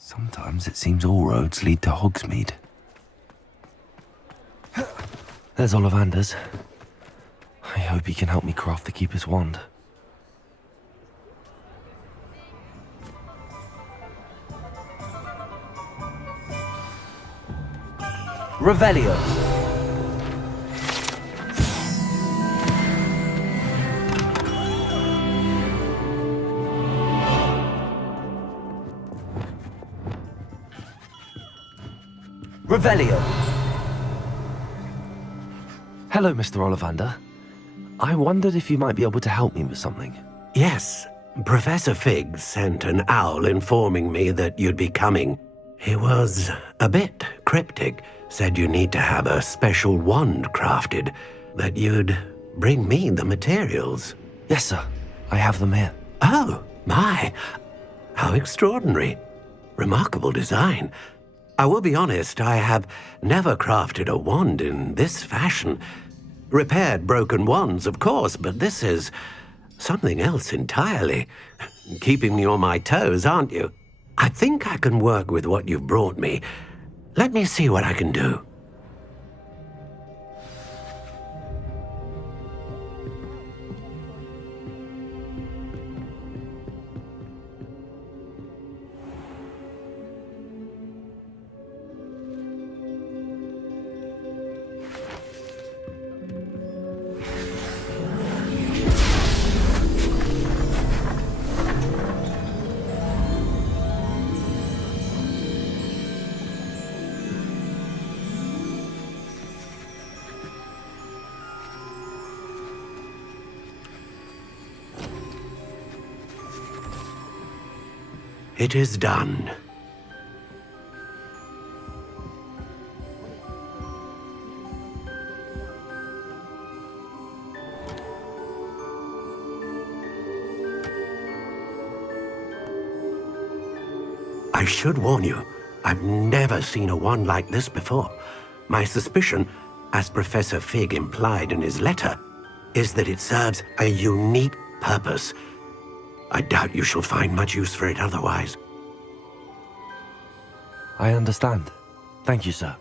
Sometimes it seems all roads lead to Hogsmeade. There's Ollivander's. I hope he can help me craft the Keeper's wand. Revelio. Revelio. Hello, Mr. Ollivander. I wondered if you might be able to help me with something. Yes, Professor Fig sent an owl informing me that you'd be coming. He was a bit cryptic, said you need to have a special wand crafted, that you'd bring me the materials. Yes, sir. I have them here. Oh, my. How extraordinary. Remarkable design. I will be honest, I have never crafted a wand in this fashion. Repaired broken wands, of course, but this is something else entirely. Keeping me on my toes, aren't you? I think I can work with what you've brought me. Let me see what I can do. It is done. I should warn you, I've never seen a wand like this before. My suspicion, as Professor Fig implied in his letter, is that it serves a unique purpose. I doubt you shall find much use for it otherwise. I understand. Thank you, sir.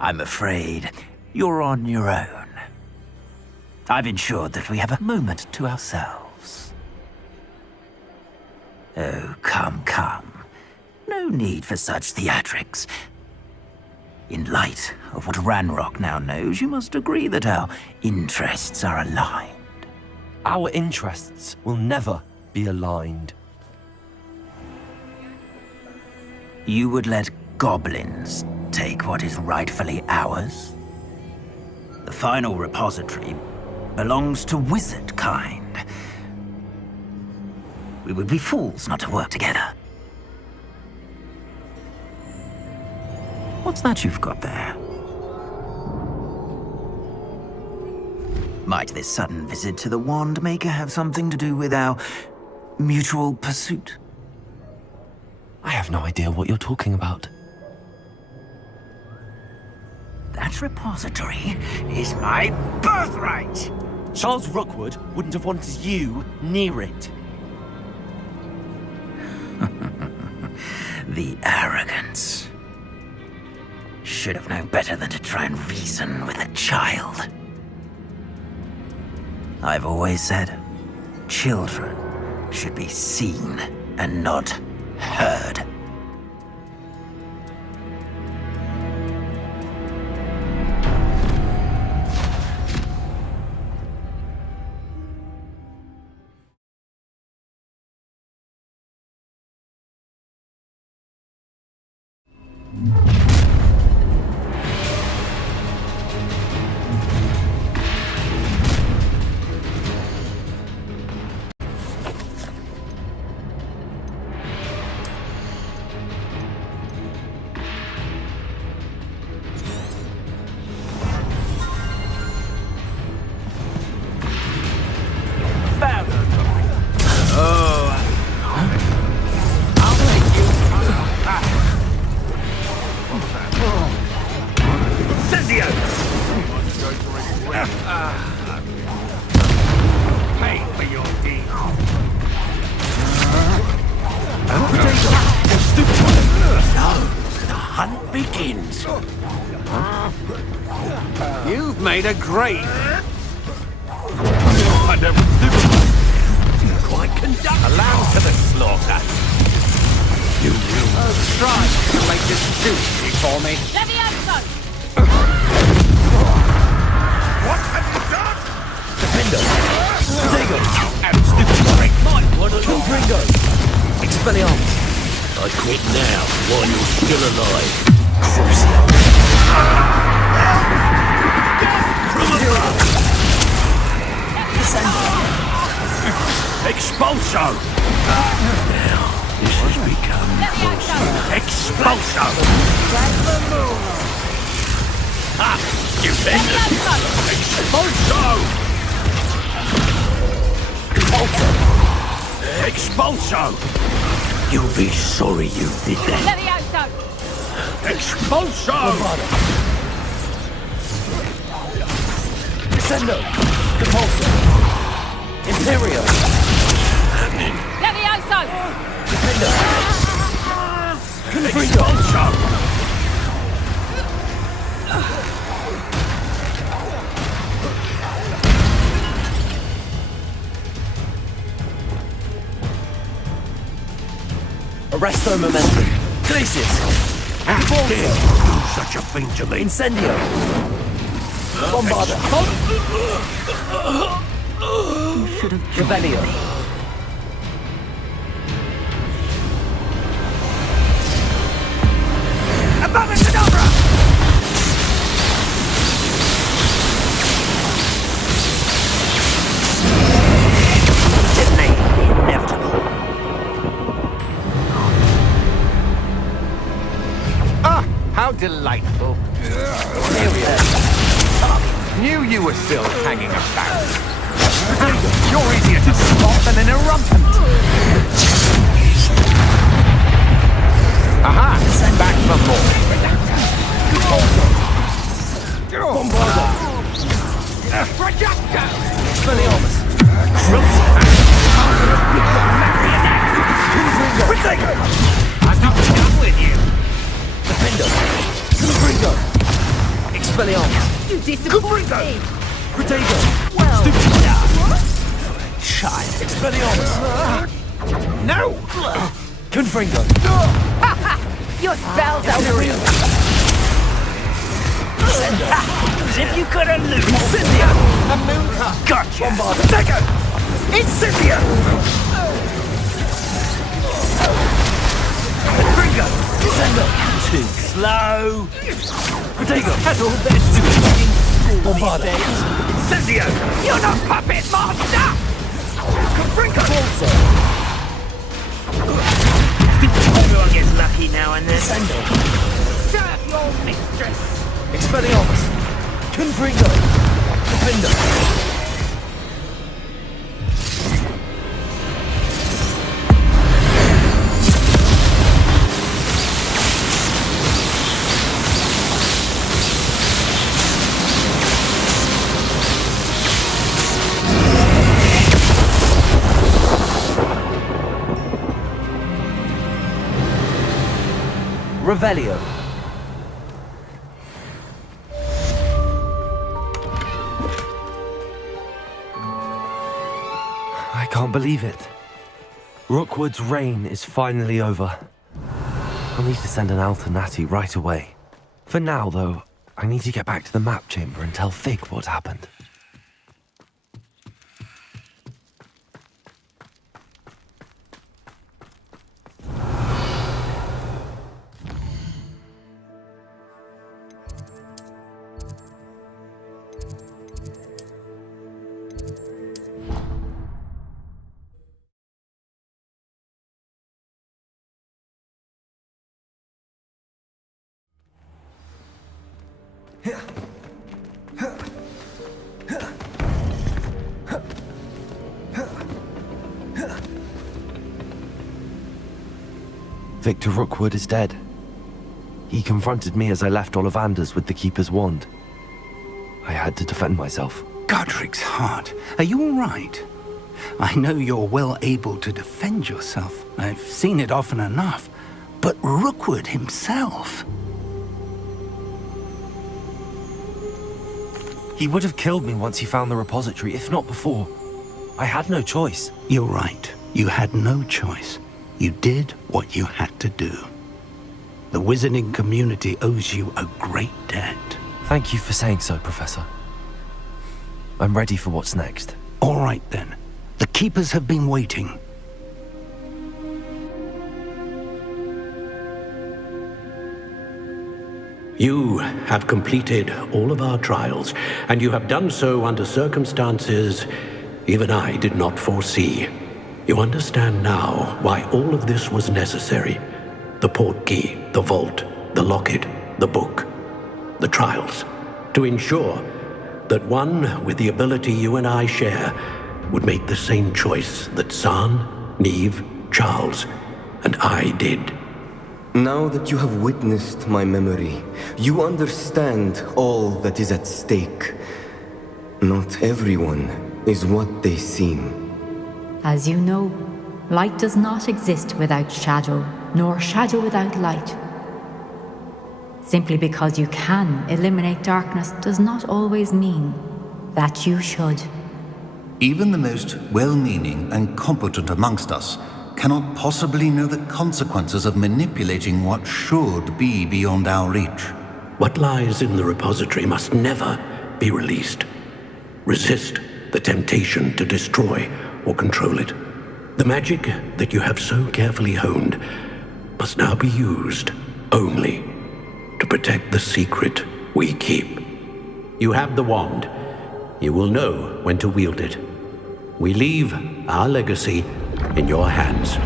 I'm afraid you're on your own. I've ensured that we have a moment to ourselves. Oh, come, come. No need for such theatrics. In light of what Ranrock now knows, you must agree that our interests are aligned. Our interests will never be aligned. You would let goblins take what is rightfully ours? The final repository belongs to wizard kind. We would be fools not to work together. What's that you've got there? Might this sudden visit to the Wand Maker have something to do with our mutual pursuit? I have no idea what you're talking about. That repository is my birthright! Charles Rookwood wouldn't have wanted you near it. The arrogance. Should have known better than to try and reason with a child. I've always said, children should be seen and not heard. You've made a great... Quite conducted. A lamb to the slaughter. You will strive to make this juicy for me. What have you done? Defender! Potato! Stupid prick! Kill Gringo! Expelliarmus! I quit now, while you're still alive. Crucio! Expulso! Now, this has become Expulso! Ha! Defender! Expulso! Expulso! You'll be sorry you did that. Expulso! Descendo! Compulso! Imperio! Defender! Confringo! Expulso! Arresto Momentum! Glacius! How dare you do such a thing to me? Incendio! Bombarda! You should have Revelio! Above-and-Cadabra! Detonate the inevitable. Ah, how delightful. Here we are. Knew you were still hanging about. You're easier to spot than an irrumpent. Aha! Back for more. Bombardo! Projecto! Expelliarmus! Protego! I'm not done with you! Defender! Confringo! Expelliarmus! You disappoint me! Protego! Well, Child. Expelliarmus! No! Confringo! your spells are real! As if you could elude Incendia! a mooncut! Gotcha! Bombardo! Protego! Incendia! Confringo! Descendo! Too slow! Protego! Settle their stupid Bombardo! Incendio! You're not puppet master! Confringo! Also! Everyone gets lucky now and then. Descendo! Serve your mistress! Expelliarmus! Confringo! Defender! Revelio. I can't believe it. Rookwood's reign is finally over. I'll need to send an Alternati right away. For now, though, I need to get back to the map chamber and tell Fig what happened. Victor Rookwood is dead. He confronted me as I left Ollivander's with the Keeper's wand. I had to defend myself. Godric's heart. Are you all right? I know you're well able to defend yourself. I've seen it often enough. But Rookwood himself... He would have killed me once he found the repository, if not before. I had no choice. You're right. You had no choice. You did what you had to do. The wizarding community owes you a great debt. Thank you for saying so, Professor. I'm ready for what's next. All right, then. The Keepers have been waiting. You have completed all of our trials, and you have done so under circumstances even I did not foresee. You understand now why all of this was necessary. The portkey, the vault, the locket, the book, the trials. To ensure that one with the ability you and I share would make the same choice that San, Neve, Charles, and I did. Now that you have witnessed my memory, you understand all that is at stake. Not everyone is what they seem. As you know, light does not exist without shadow, nor shadow without light. Simply because you can eliminate darkness does not always mean that you should. Even the most well-meaning and competent amongst us cannot possibly know the consequences of manipulating what should be beyond our reach. What lies in the repository must never be released. Resist the temptation to destroy or control it. The magic that you have so carefully honed must now be used only to protect the secret we keep. You have the wand. You will know when to wield it. We leave our legacy in your hands.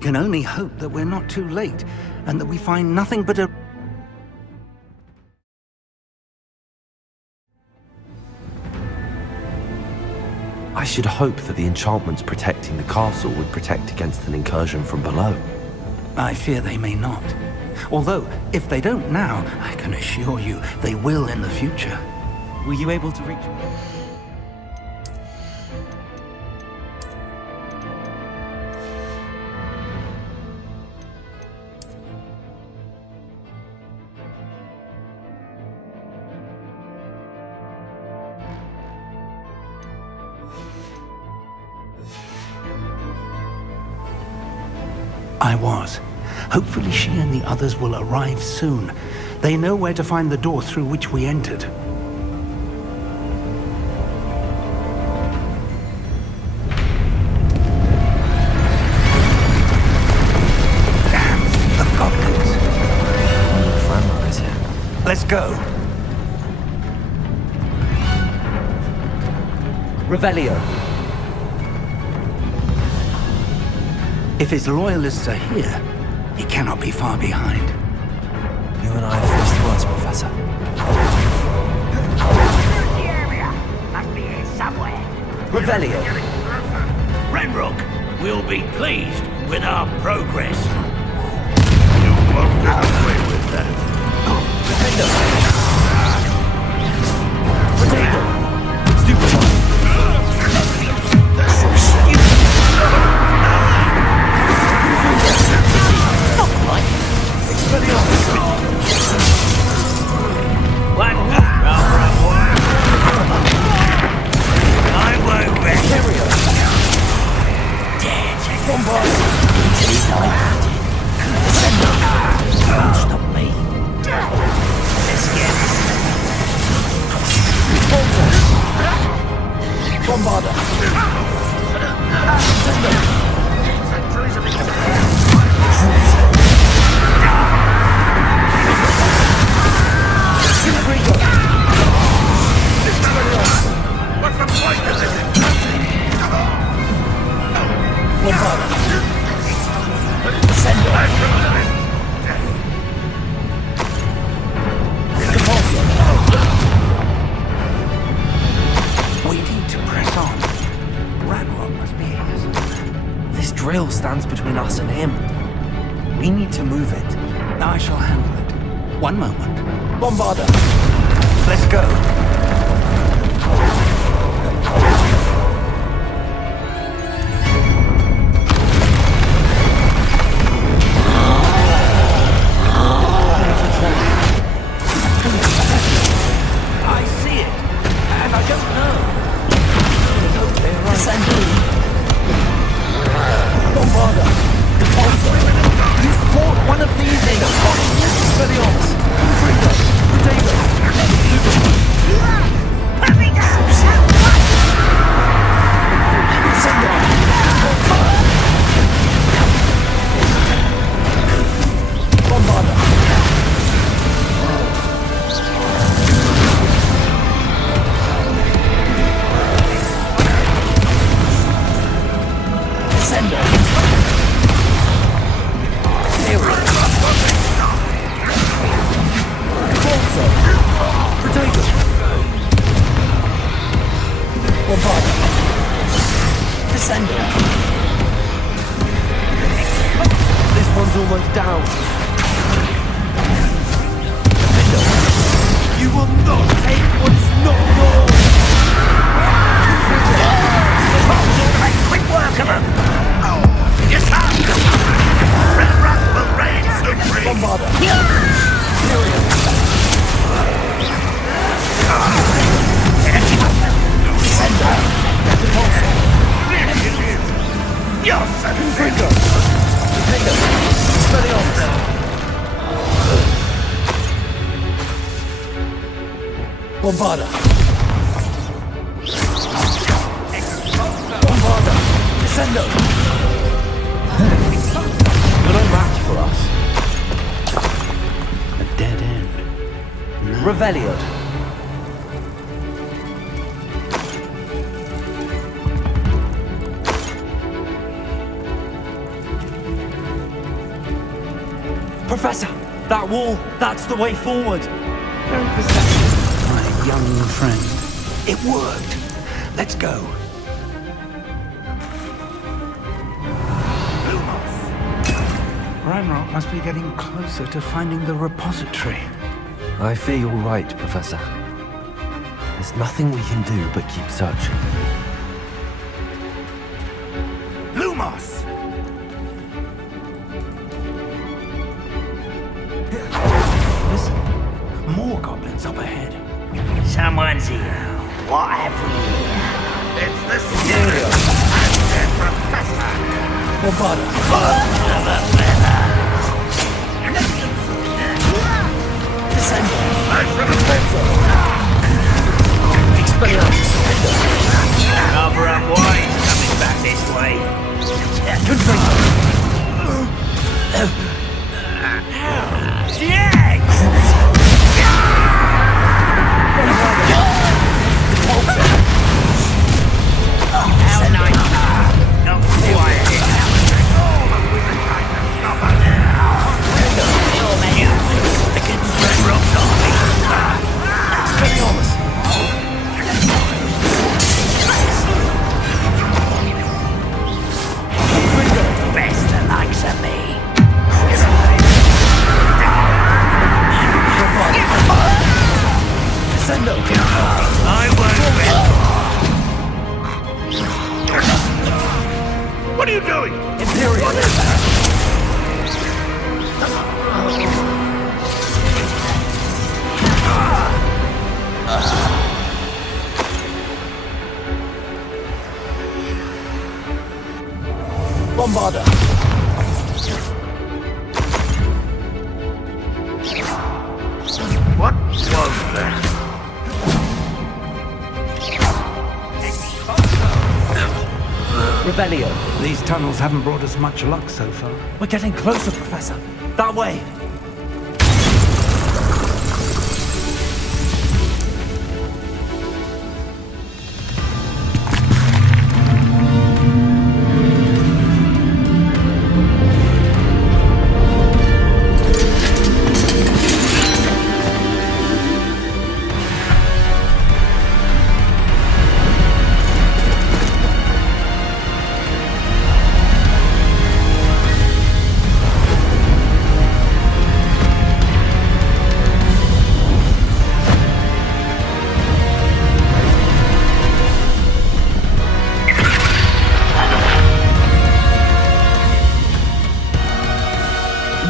can only hope that we're not too late, and that we find nothing but a... I should hope that the enchantments protecting the castle would protect against an incursion from below. I fear they may not. Although, if they don't now, I can assure you they will in the future. Were you able to reach me? I was. Hopefully she and the others will arrive soon. They know where to find the door through which we entered. Damn, the goblins. Wonder if Ranrock is here. Let's go. Revelio. If his loyalists are here, he cannot be far behind. You and I have faced worse, Professor. The area must be here somewhere. Revelio. Ranrock will be pleased with our progress. You won't get away with that. Potato. Stupefy. We need to press on. Ranrock must be here somewhere. This drill stands between us and him. We need to move it. I shall handle it. One moment. Bombarder. Let's go. I see it, and I don't know. Bombarder. Repulsor. You fought one of these in Expelliarmus. Freedom. Potato. Put me down! Bombarder. Descender. Repulsor. Potato. Bombarder. Descender. This one's almost down. You will not take what is not yours! Make quick work of him! Yes, sir! Ranrock will reign supreme! Bombarder. Sender! Repulsor. You're so Freedom. Potato. Expelliarmus. Bombarder. Bombarder. Descendo. You're no match for us. A dead end. No. Revelio. Professor, that wall, that's the way forward. Very perceptive, my young friend. It worked. Let's go. Ranrock must be getting closer to finding the repository. I fear you're right, Professor. There's nothing we can do but keep searching. Lumos! Listen, more goblins up ahead. Someone's here. What have we here? It's the student! And Professor! Cover up wide coming back this way. What are you doing? Imperial! Bombarder! What was that? Revelio. These tunnels haven't brought us much luck so far. We're getting closer, Professor. That way.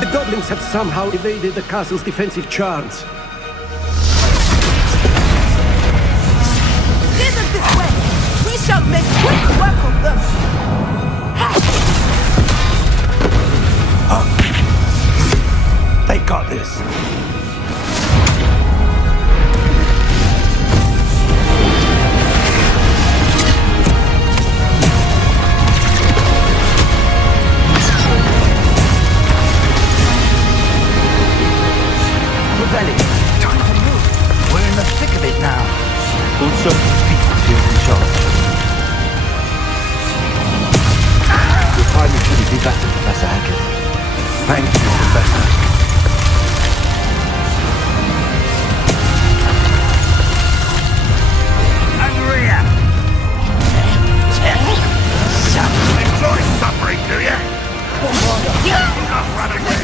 The goblins have somehow evaded the castle's defensive charms. Steer them this way! We shall make quick work of them! They got this. Time to move. We're in the thick of it now. Also, speaks to in charge. Your timing couldn't be better, Professor Hackett. Thank you, Professor. Angria! Enjoy suffering, do you? Not run away.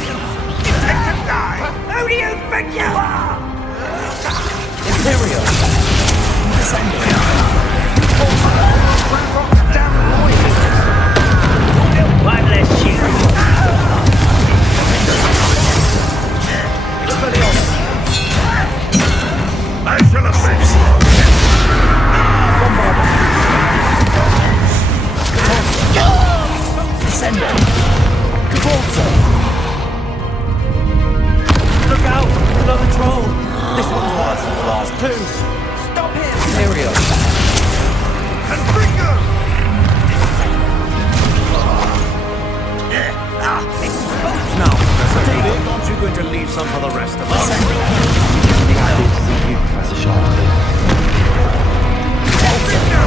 You take to die. Who do you think you are? Imperial! One less you. I shall avenge Descendo! Cavalso! Look out! Another troll! This one's worse than the last two! Stop him! Imperial! Confringo! Now, Aren't you going to leave some for the rest of us? happy to see you, Professor Sharp. Confringo!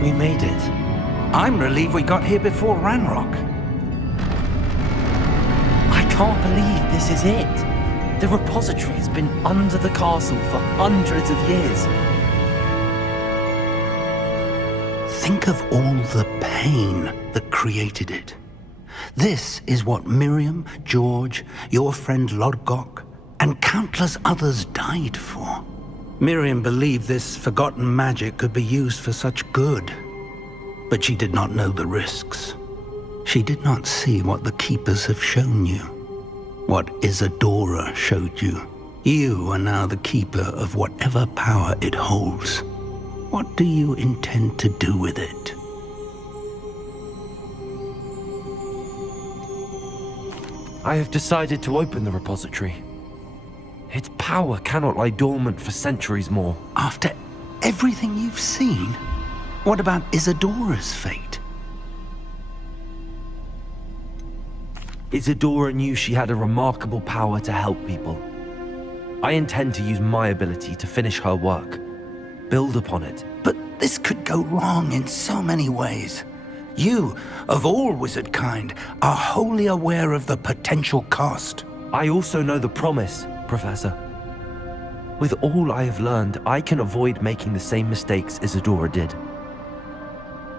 We made it. I'm relieved we got here before Ranrock. I can't believe this is it. The repository has been under the castle for hundreds of years. Think of all the pain that created it. This is what Miriam, George, your friend Lodgok, and countless others died for. Miriam believed this forgotten magic could be used for such good, but she did not know the risks. She did not see what the Keepers have shown you, what Isadora showed you. You are now the Keeper of whatever power it holds. What do you intend to do with it? I have decided to open the repository. Its power cannot lie dormant for centuries more. After everything you've seen, what about Isadora's fate? Isadora knew she had a remarkable power to help people. I intend to use my ability to finish her work, build upon it. But this could go wrong in so many ways. You, of all wizard kind, are wholly aware of the potential cost. I also know the promise, Professor. With all I have learned, I can avoid making the same mistakes Isadora did.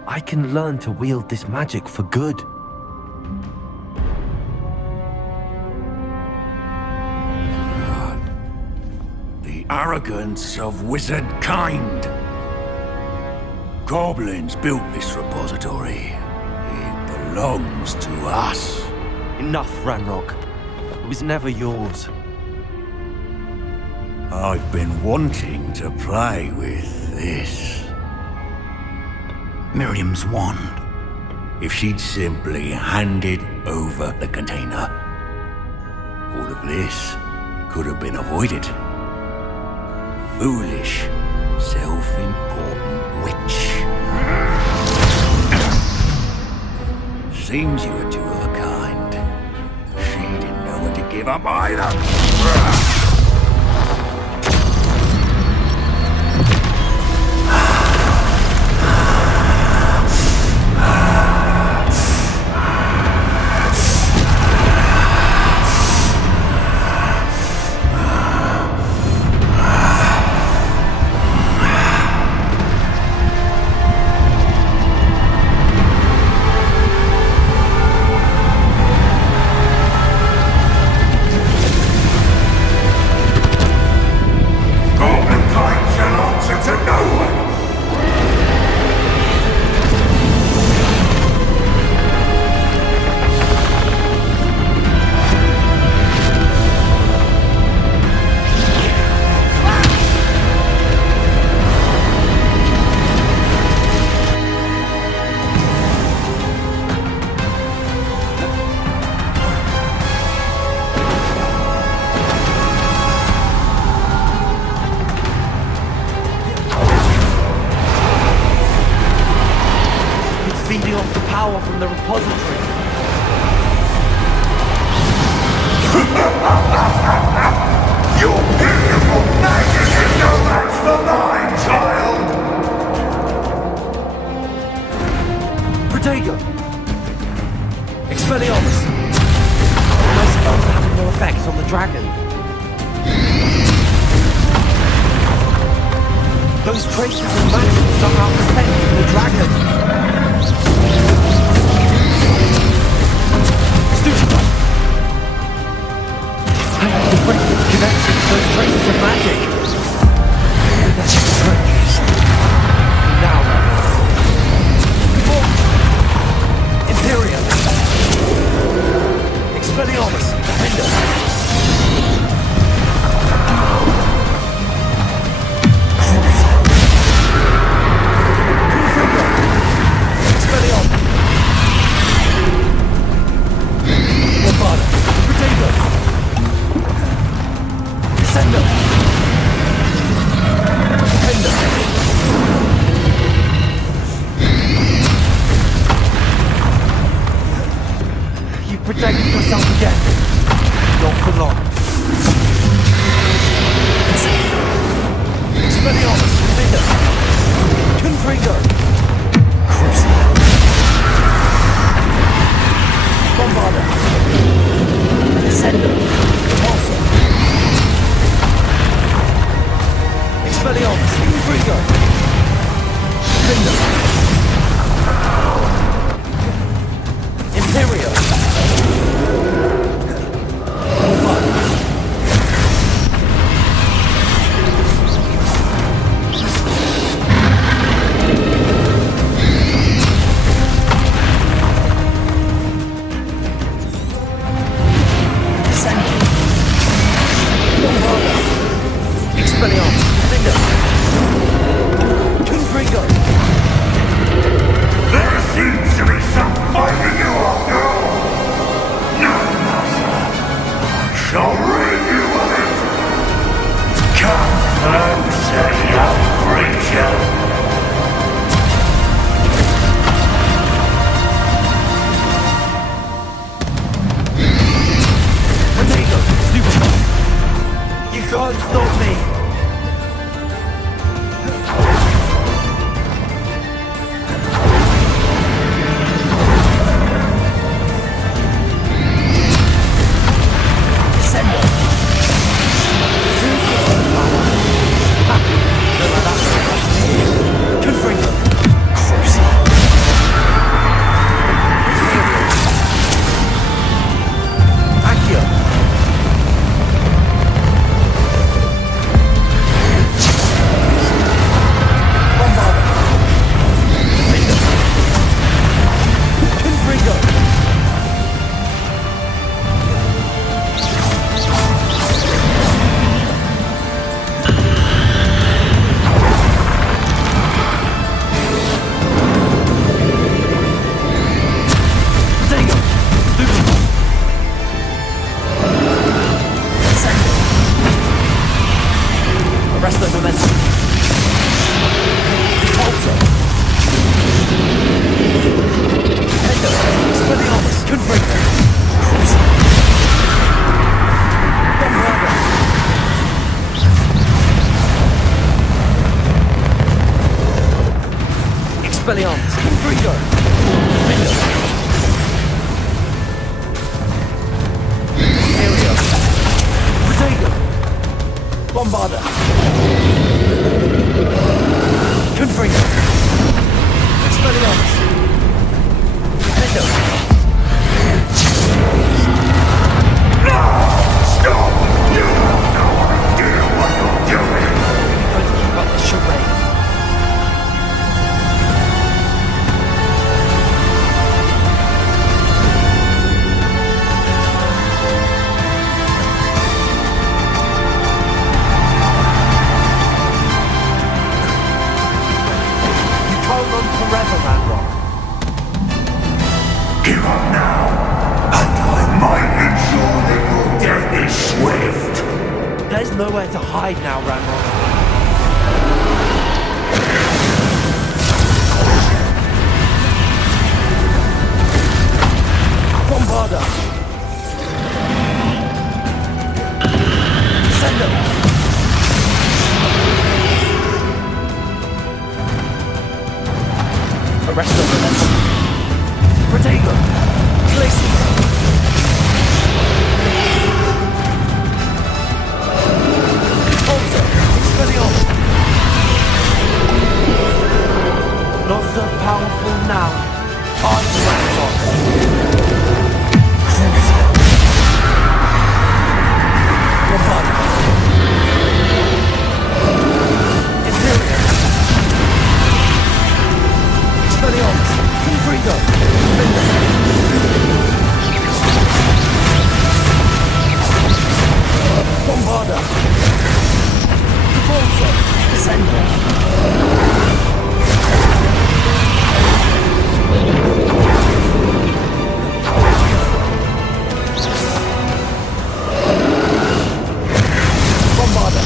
I can learn to wield this magic for good. The arrogance of wizard kind. Goblins built this repository. It belongs to us. Enough, Ranrock. It was never yours. I've been wanting to play with this. Miriam's wand. If she'd simply handed over the container, all of this could have been avoided. Foolish, self-important witch. Seems you were two of a kind. She didn't know when to give up either. Feeding off the power from the repository. Your beautiful magic is no match for mine, child! Protego! Expelliarmus! My spells are having no effect on the dragon. Those traces of magic somehow protecting the dragon. I have to break its connection to those traces of magic. That's the trick. Now. Before. Imperium. Expelliarmus. Defend us. Expelliarmus. Bombarda. Protego. Descender. Defender. You protected yourself again. Not for long. Expelliarmus. Defender. Confringo. Bombarder. Descender. Repulsor. Expelliarmus. Intrigo. Defender. Imperio. Bombarder. Expelliarmus, Defender. Confringo. There seems to be some fighting you after all. No matter. I shall rid you of it. Come closer, young creature. Potato, stupefy. You can't stop me. Descender. Confringo. Accio. Bombarder. Defender. Confringo. Potato. Stupefy. Descender. Arrest the momentum. Repulsor. Defender. Expelliarmus. Confringo. Bombarder. Expelliarmus. Confringo. Defender. Imperio. Potato. Bombarder. Confringo. Expelliarmus. Defender. Stop! You have no idea what you're doing. You're going to keep up the charade. You can't run forever, Ranrock. Give up now, and I might ensure that your death is swift. There's nowhere to hide now, Ranrock. Bombarder. Descender. Arrest the momentum. Protego. Glacier. Also, Expelliarmus. Not so powerful now. I'm Ranrock. Bombarder. Imperio. Expelliarmus. Confringo. Defender. Bombarder. Repulsor. Descender. Bombarder.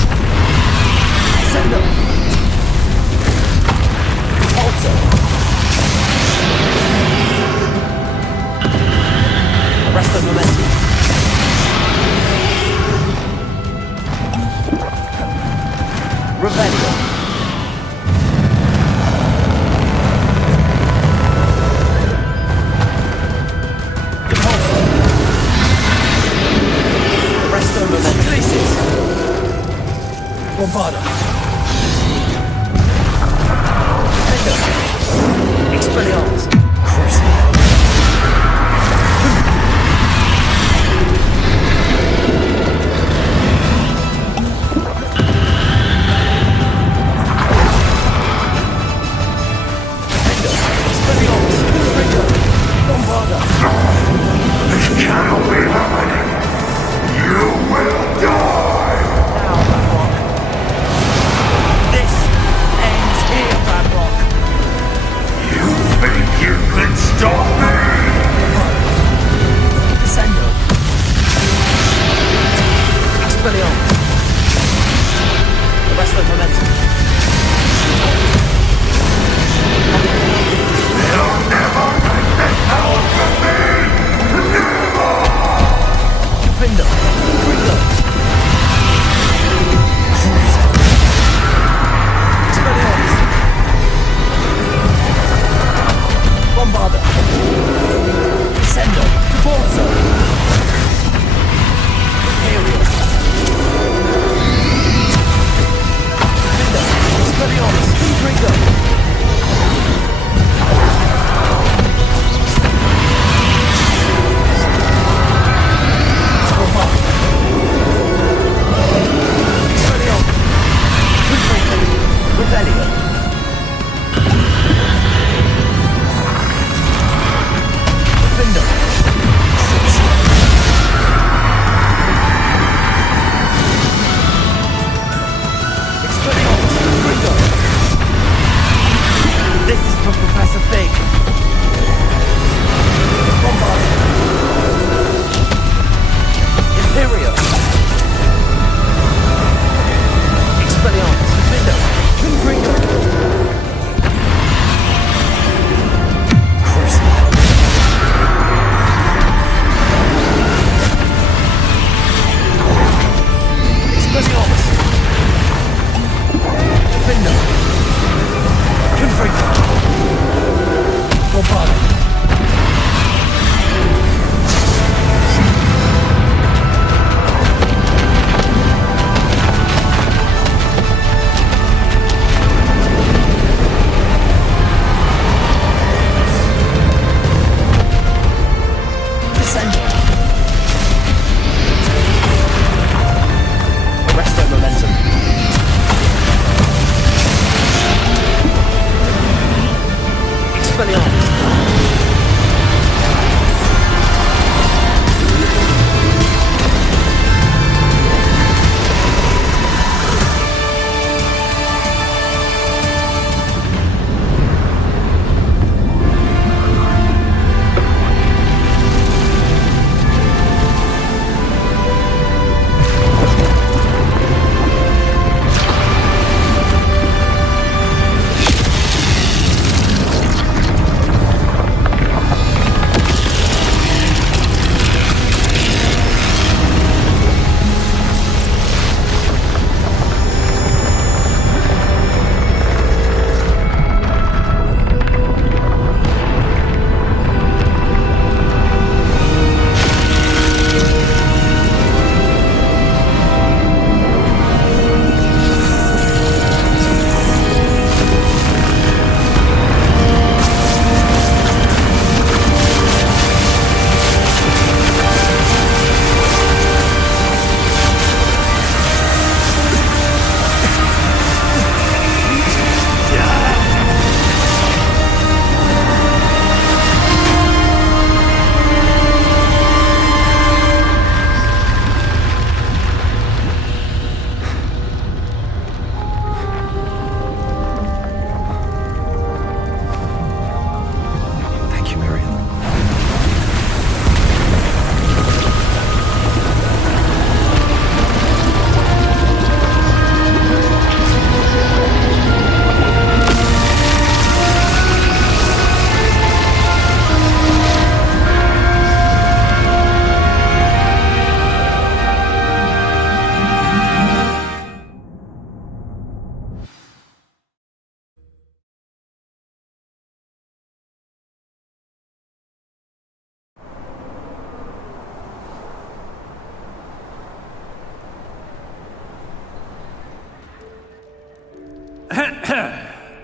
Descender. Repulsor. Arrest the momentum. Revelio. Bombarda. Expelliarmus. Crucible. This cannot be happening. You will die. Now, Ranrock. This ends here, Ranrock. You think you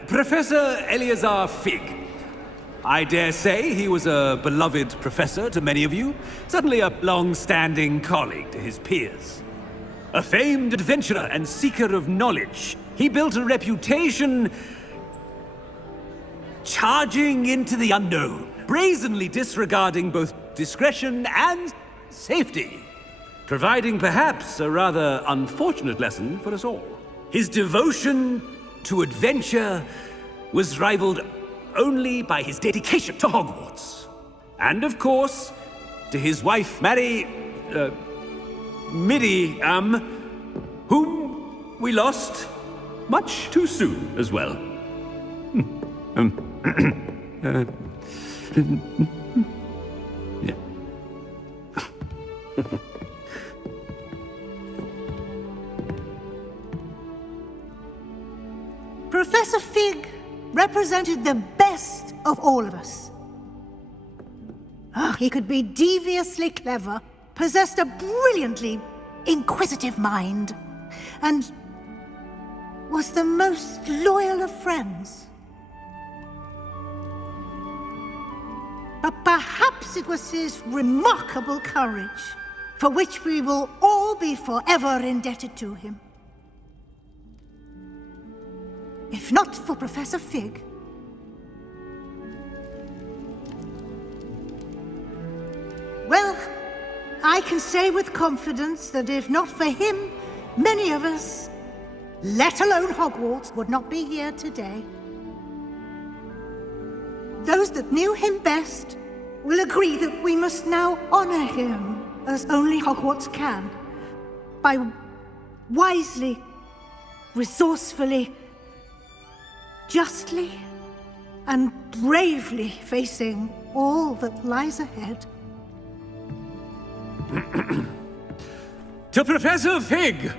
Professor Eleazar Fig. I dare say he was a beloved professor to many of you, certainly a long-standing colleague to his peers. A famed adventurer and seeker of knowledge, he built a reputation charging into the unknown, brazenly disregarding both discretion and safety, providing perhaps a rather unfortunate lesson for us all. His devotion to adventure was rivaled only by his dedication to Hogwarts. And of course, to his wife, Midi, whom we lost much too soon as well. Yeah. Professor Fig represented the best of all of us. He could be deviously clever, possessed a brilliantly inquisitive mind, and was the most loyal of friends. But perhaps it was his remarkable courage, for which we will all be forever indebted to him. If not for Professor Fig, well, I can say with confidence that if not for him, many of us, let alone Hogwarts, would not be here today. Those that knew him best will agree that we must now honor him as only Hogwarts can, by wisely, resourcefully, justly, and bravely facing all that lies ahead. To Professor Fig!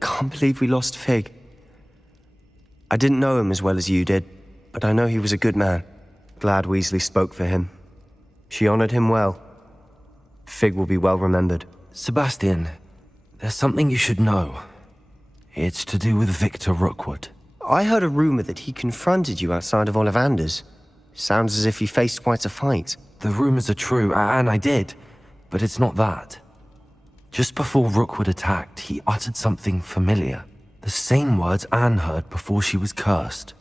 Can't believe we lost Fig. I didn't know him as well as you did, but I know he was a good man. Glad Weasley spoke for him. She honored him well. Fig will be well remembered. Sebastian, there's something you should know. It's to do with Victor Rookwood. I heard a rumor that he confronted you outside of Ollivander's. Sounds as if he faced quite a fight. The rumors are true, and I did, but it's not that. Just before Rookwood attacked, he uttered something familiar. The same words Anne heard before she was cursed.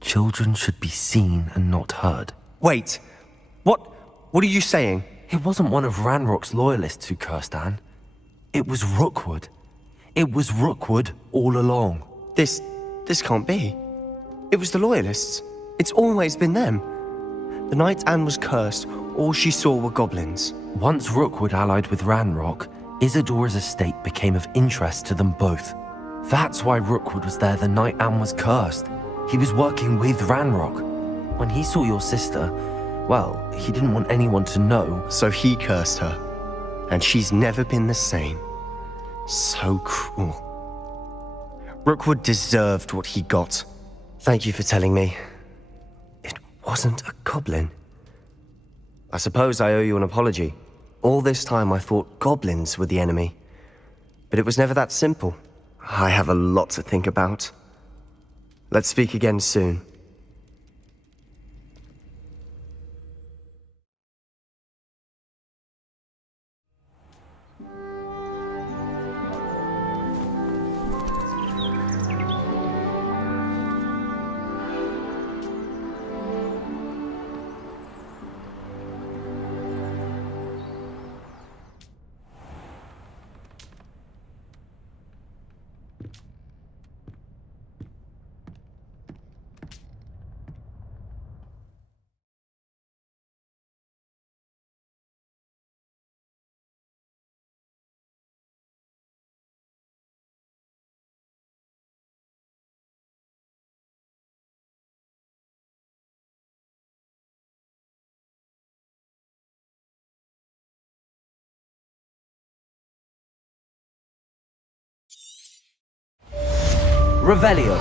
Children should be seen and not heard. Wait, what are you saying? It wasn't one of Ranrock's loyalists who cursed Anne. It was Rookwood. It was Rookwood all along. This can't be. It was the loyalists. It's always been them. The night Anne was cursed, all she saw were goblins. Once Rookwood allied with Ranrock, Isadora's estate became of interest to them both. That's why Rookwood was there the night Anne was cursed. He was working with Ranrock. When he saw your sister, well, he didn't want anyone to know. So he cursed her. And she's never been the same. So cruel. Rookwood deserved what he got. Thank you for telling me. It wasn't a goblin. I suppose I owe you an apology. All this time I thought goblins were the enemy. But it was never that simple. I have a lot to think about. Let's speak again soon. Revelio.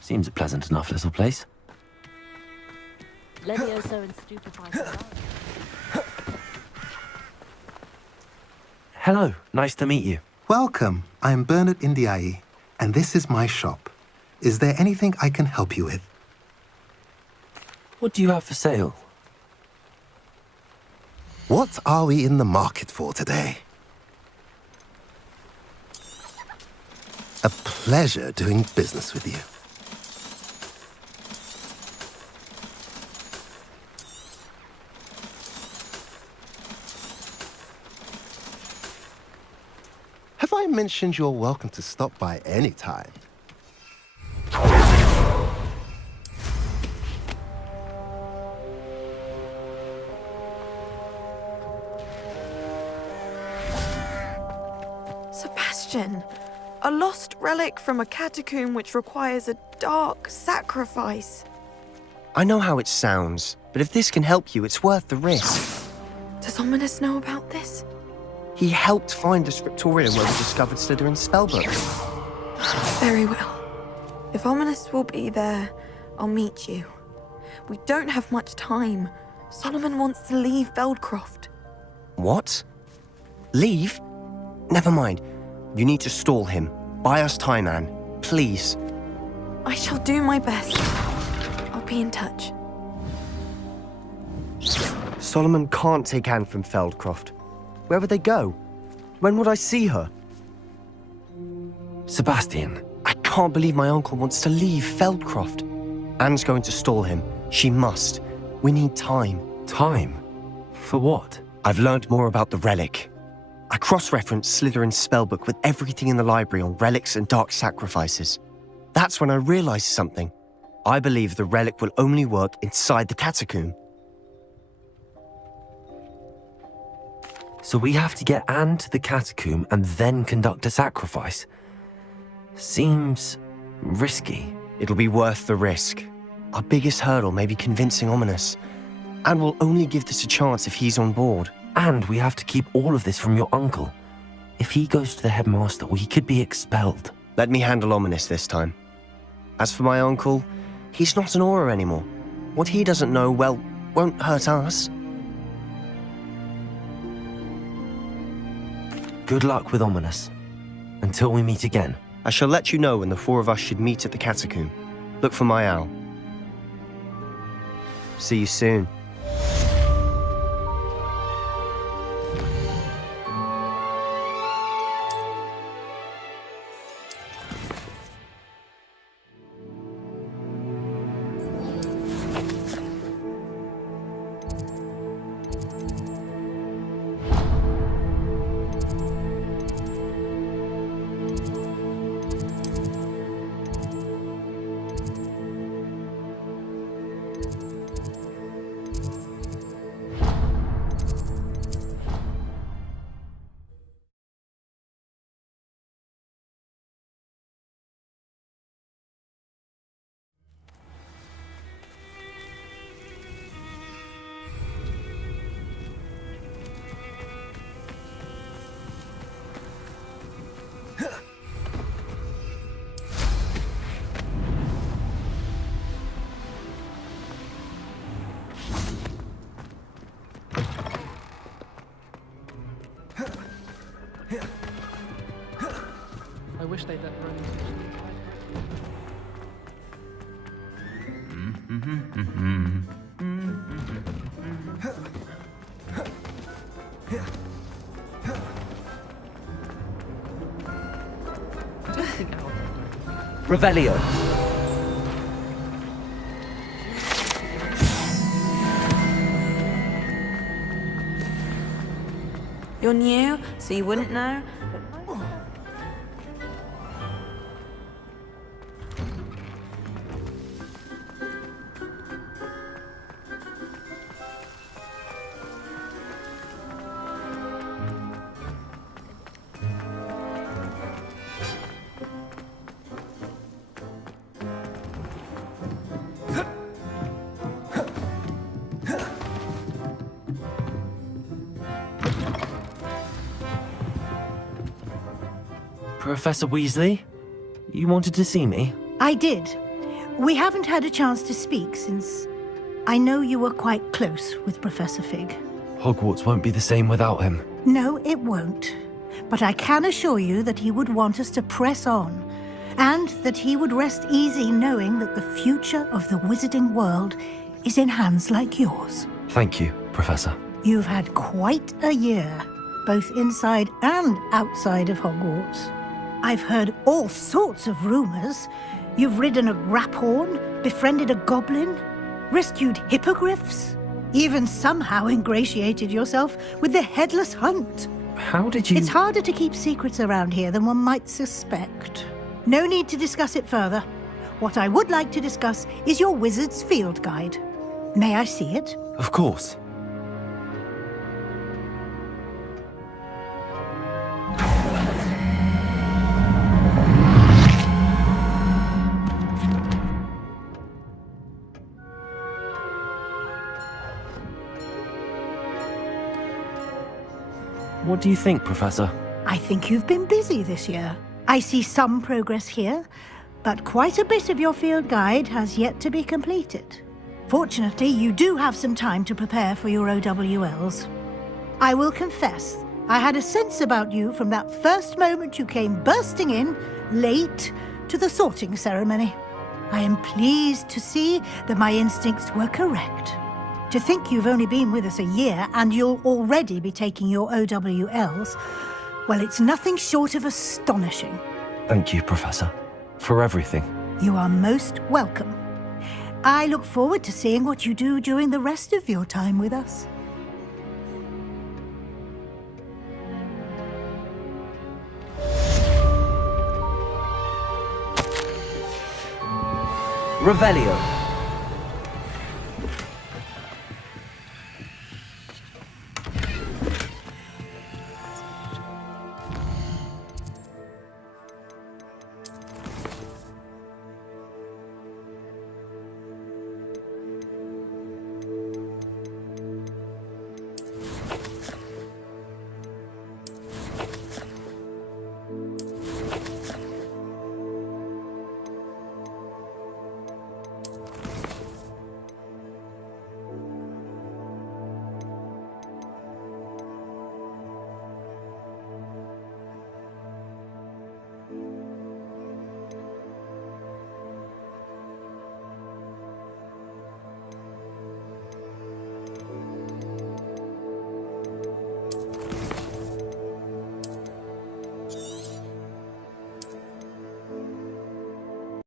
Seems a pleasant enough little place. Levioso and stupefied. Hello, nice to meet you. Welcome. I'm Bernard Indiaye, and this is my shop. Is there anything I can help you with? What do you have for sale? What are we in the market for today? A pleasure doing business with you. Have I mentioned you're welcome to stop by any time? Sebastian, a lost relic from a catacomb which requires a dark sacrifice. I know how it sounds, but if this can help you, it's worth the risk. Does Ominous know about this? He helped find the scriptorium where we discovered Slytherin's spellbook. Very well. If Ominous will be there, I'll meet you. We don't have much time. Solomon wants to leave Feldcroft. What? Leave? Never mind. You need to stall him. Buy us time, Anne. Please. I shall do my best. I'll be in touch. Solomon can't take Anne from Feldcroft. Where would they go? When would I see her? Sebastian. I can't believe my uncle wants to leave Feldcroft. Anne's going to stall him. She must. We need time. Time? For what? I've learned more about the relic. I cross-referenced Slytherin's spellbook with everything in the library on relics and dark sacrifices. That's when I realized something. I believe the relic will only work inside the catacomb. So we have to get Anne to the catacomb and then conduct a sacrifice. Seems risky. It'll be worth the risk. Our biggest hurdle may be convincing Ominous. And we'll only give this a chance if he's on board. And we have to keep all of this from your uncle. If he goes to the headmaster, we could be expelled. Let me handle Ominous this time. As for my uncle, he's not an Auror anymore. What he doesn't know, well, won't hurt us. Good luck with Ominous. Until we meet again. I shall let you know when the four of us should meet at the catacomb. Look for my owl. See you soon. they don't run Revelio. You're new, so you wouldn't know. Professor Weasley? You wanted to see me? I did. We haven't had a chance to speak since I know you were quite close with Professor Fig. Hogwarts won't be the same without him. No, it won't. But I can assure you that he would want us to press on, and that he would rest easy knowing that the future of the wizarding world is in hands like yours. Thank you, Professor. You've had quite a year, both inside and outside of Hogwarts. I've heard all sorts of rumors. You've ridden a graphorn, befriended a goblin, rescued hippogriffs, even somehow ingratiated yourself with the Headless Hunt. How did you... It's harder to keep secrets around here than one might suspect. No need to discuss it further. What I would like to discuss is your wizard's field guide. May I see it? Of course. What do you think, Professor? I think you've been busy this year. I see some progress here, but quite a bit of your field guide has yet to be completed. Fortunately, you do have some time to prepare for your OWLs. I will confess, I had a sense about you from that first moment you came bursting in, late, to the sorting ceremony. I am pleased to see that my instincts were correct. To think you've only been with us a year and you'll already be taking your OWLs, well, it's nothing short of astonishing. Thank you, Professor, for everything. You are most welcome. I look forward to seeing what you do during the rest of your time with us. Revelio.